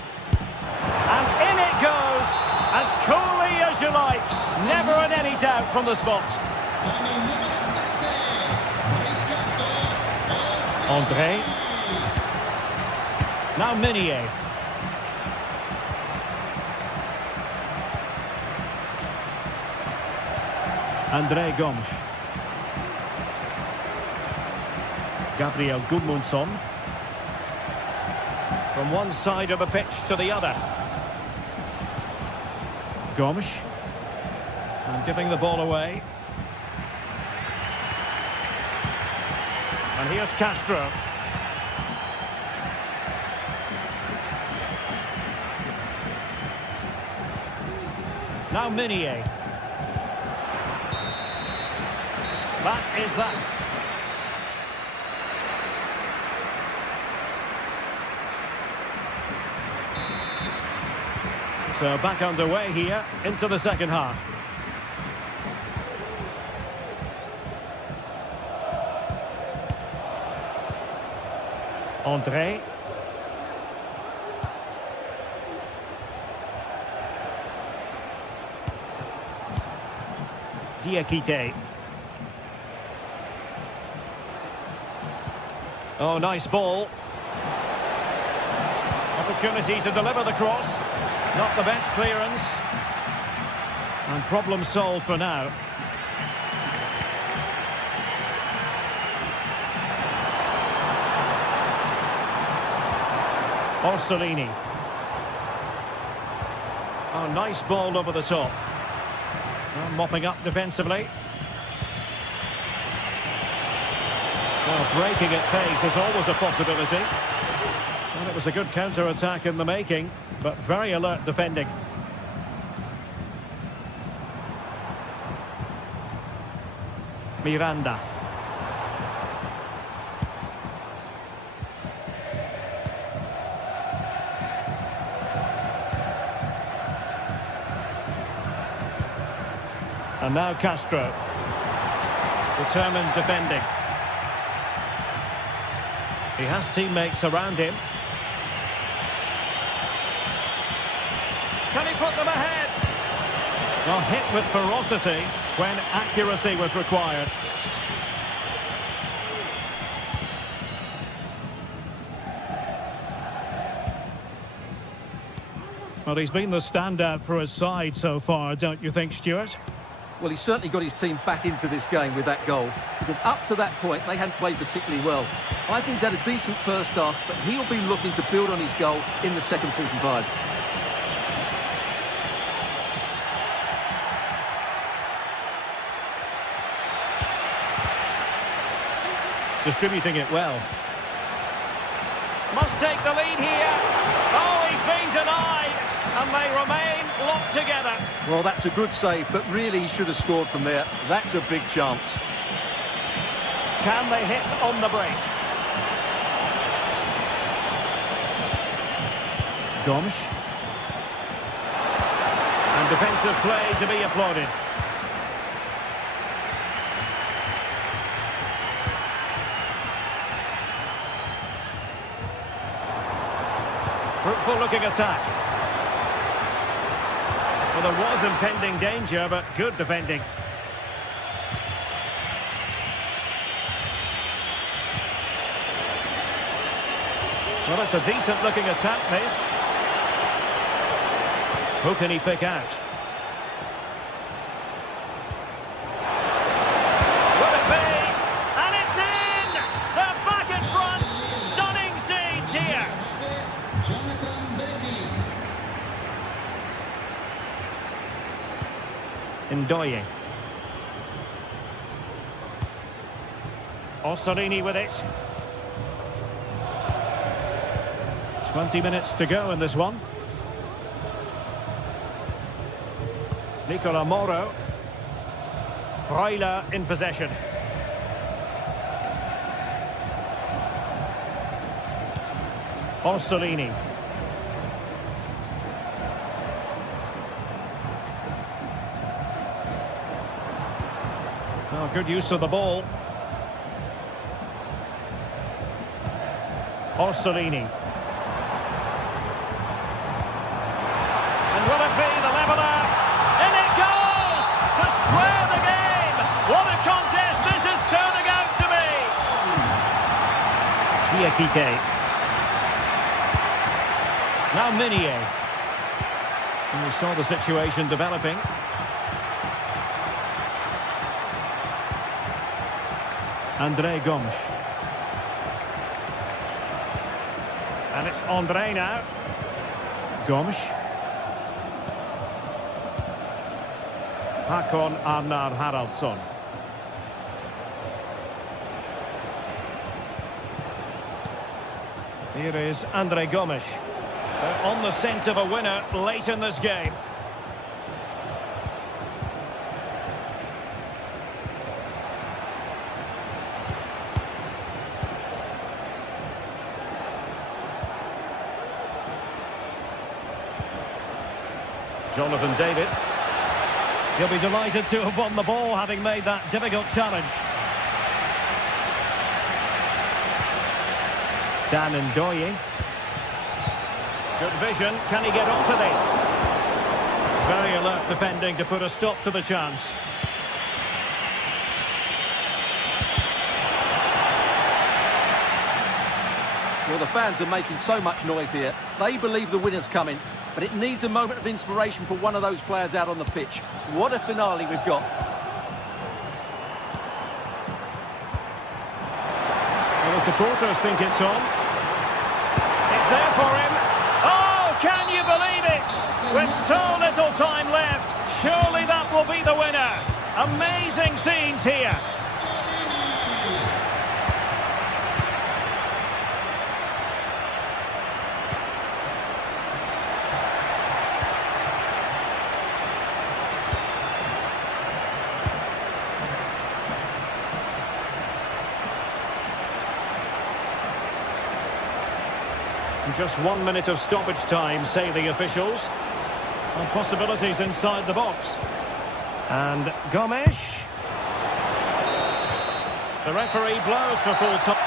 And in it goes, as coolly as you like. Never in any doubt from the spot. André. Now Meunier. André Gomes. Gabriel Gudmundsson. From one side of the pitch to the other. Gomes. And giving the ball away. And here's Castro. Now Meunier. That is that. So back underway here into the second half. André. Diakite. Oh, nice ball. Opportunity to deliver the cross. Not the best clearance. And problem solved for now. Orsolini. Oh, nice ball over the top. Oh, mopping up defensively. Well, breaking at pace is always a possibility. And it was a good counter-attack in the making, but very alert defending. Miranda. And now Castro. Determined defending. He has teammates around him. Can he put them ahead? Well, hit with ferocity when accuracy was required. Well, he's been the standout for his side so far, don't you think, Stuart? Well, he's certainly got his team back into this game with that goal, because up to that point, they hadn't played particularly well. I think he's had a decent first half, but he'll be looking to build on his goal in the second 45. Distributing it well. Must take the lead here. Oh, he's been denied, and they remain locked together. Well, that's a good save, but really he should have scored from there. That's a big chance. Can they hit on the break? Gomes. And defensive play to be applauded. Fruitful looking attack. Well, there was impending danger, but good defending. Well, that's a decent looking attack, this. Who can he pick out? Will it be? And it's in! They're back in front! Stunning scenes here! Ndoye. Orsolini with it. 20 minutes to go in this one. Nicola Moro. Freuler in possession. Orsolini. Oh, good use of the ball. Ekite. Now Minier. And we saw the situation developing. Andre Gomes. And it's Andre now. Gomes. Hakon Arnar Haraldsson. Here is Andre Gomes. They're on the scent of a winner late in this game. Jonathan David. He'll be delighted to have won the ball, having made that difficult challenge. Dan Ndoye. Good vision. Can he get onto this? Very alert defending to put a stop to the chance. Well, the fans are making so much noise here. They believe the winner's coming, but it needs a moment of inspiration for one of those players out on the pitch. What a finale we've got. Well, the supporters think it's on. It's there for him. Oh, can you believe it? With so little time left, surely that will be the winner. Amazing scenes here. Just 1 minute of stoppage time, say the officials. And possibilities inside the box. And Gomes. The referee blows for full time.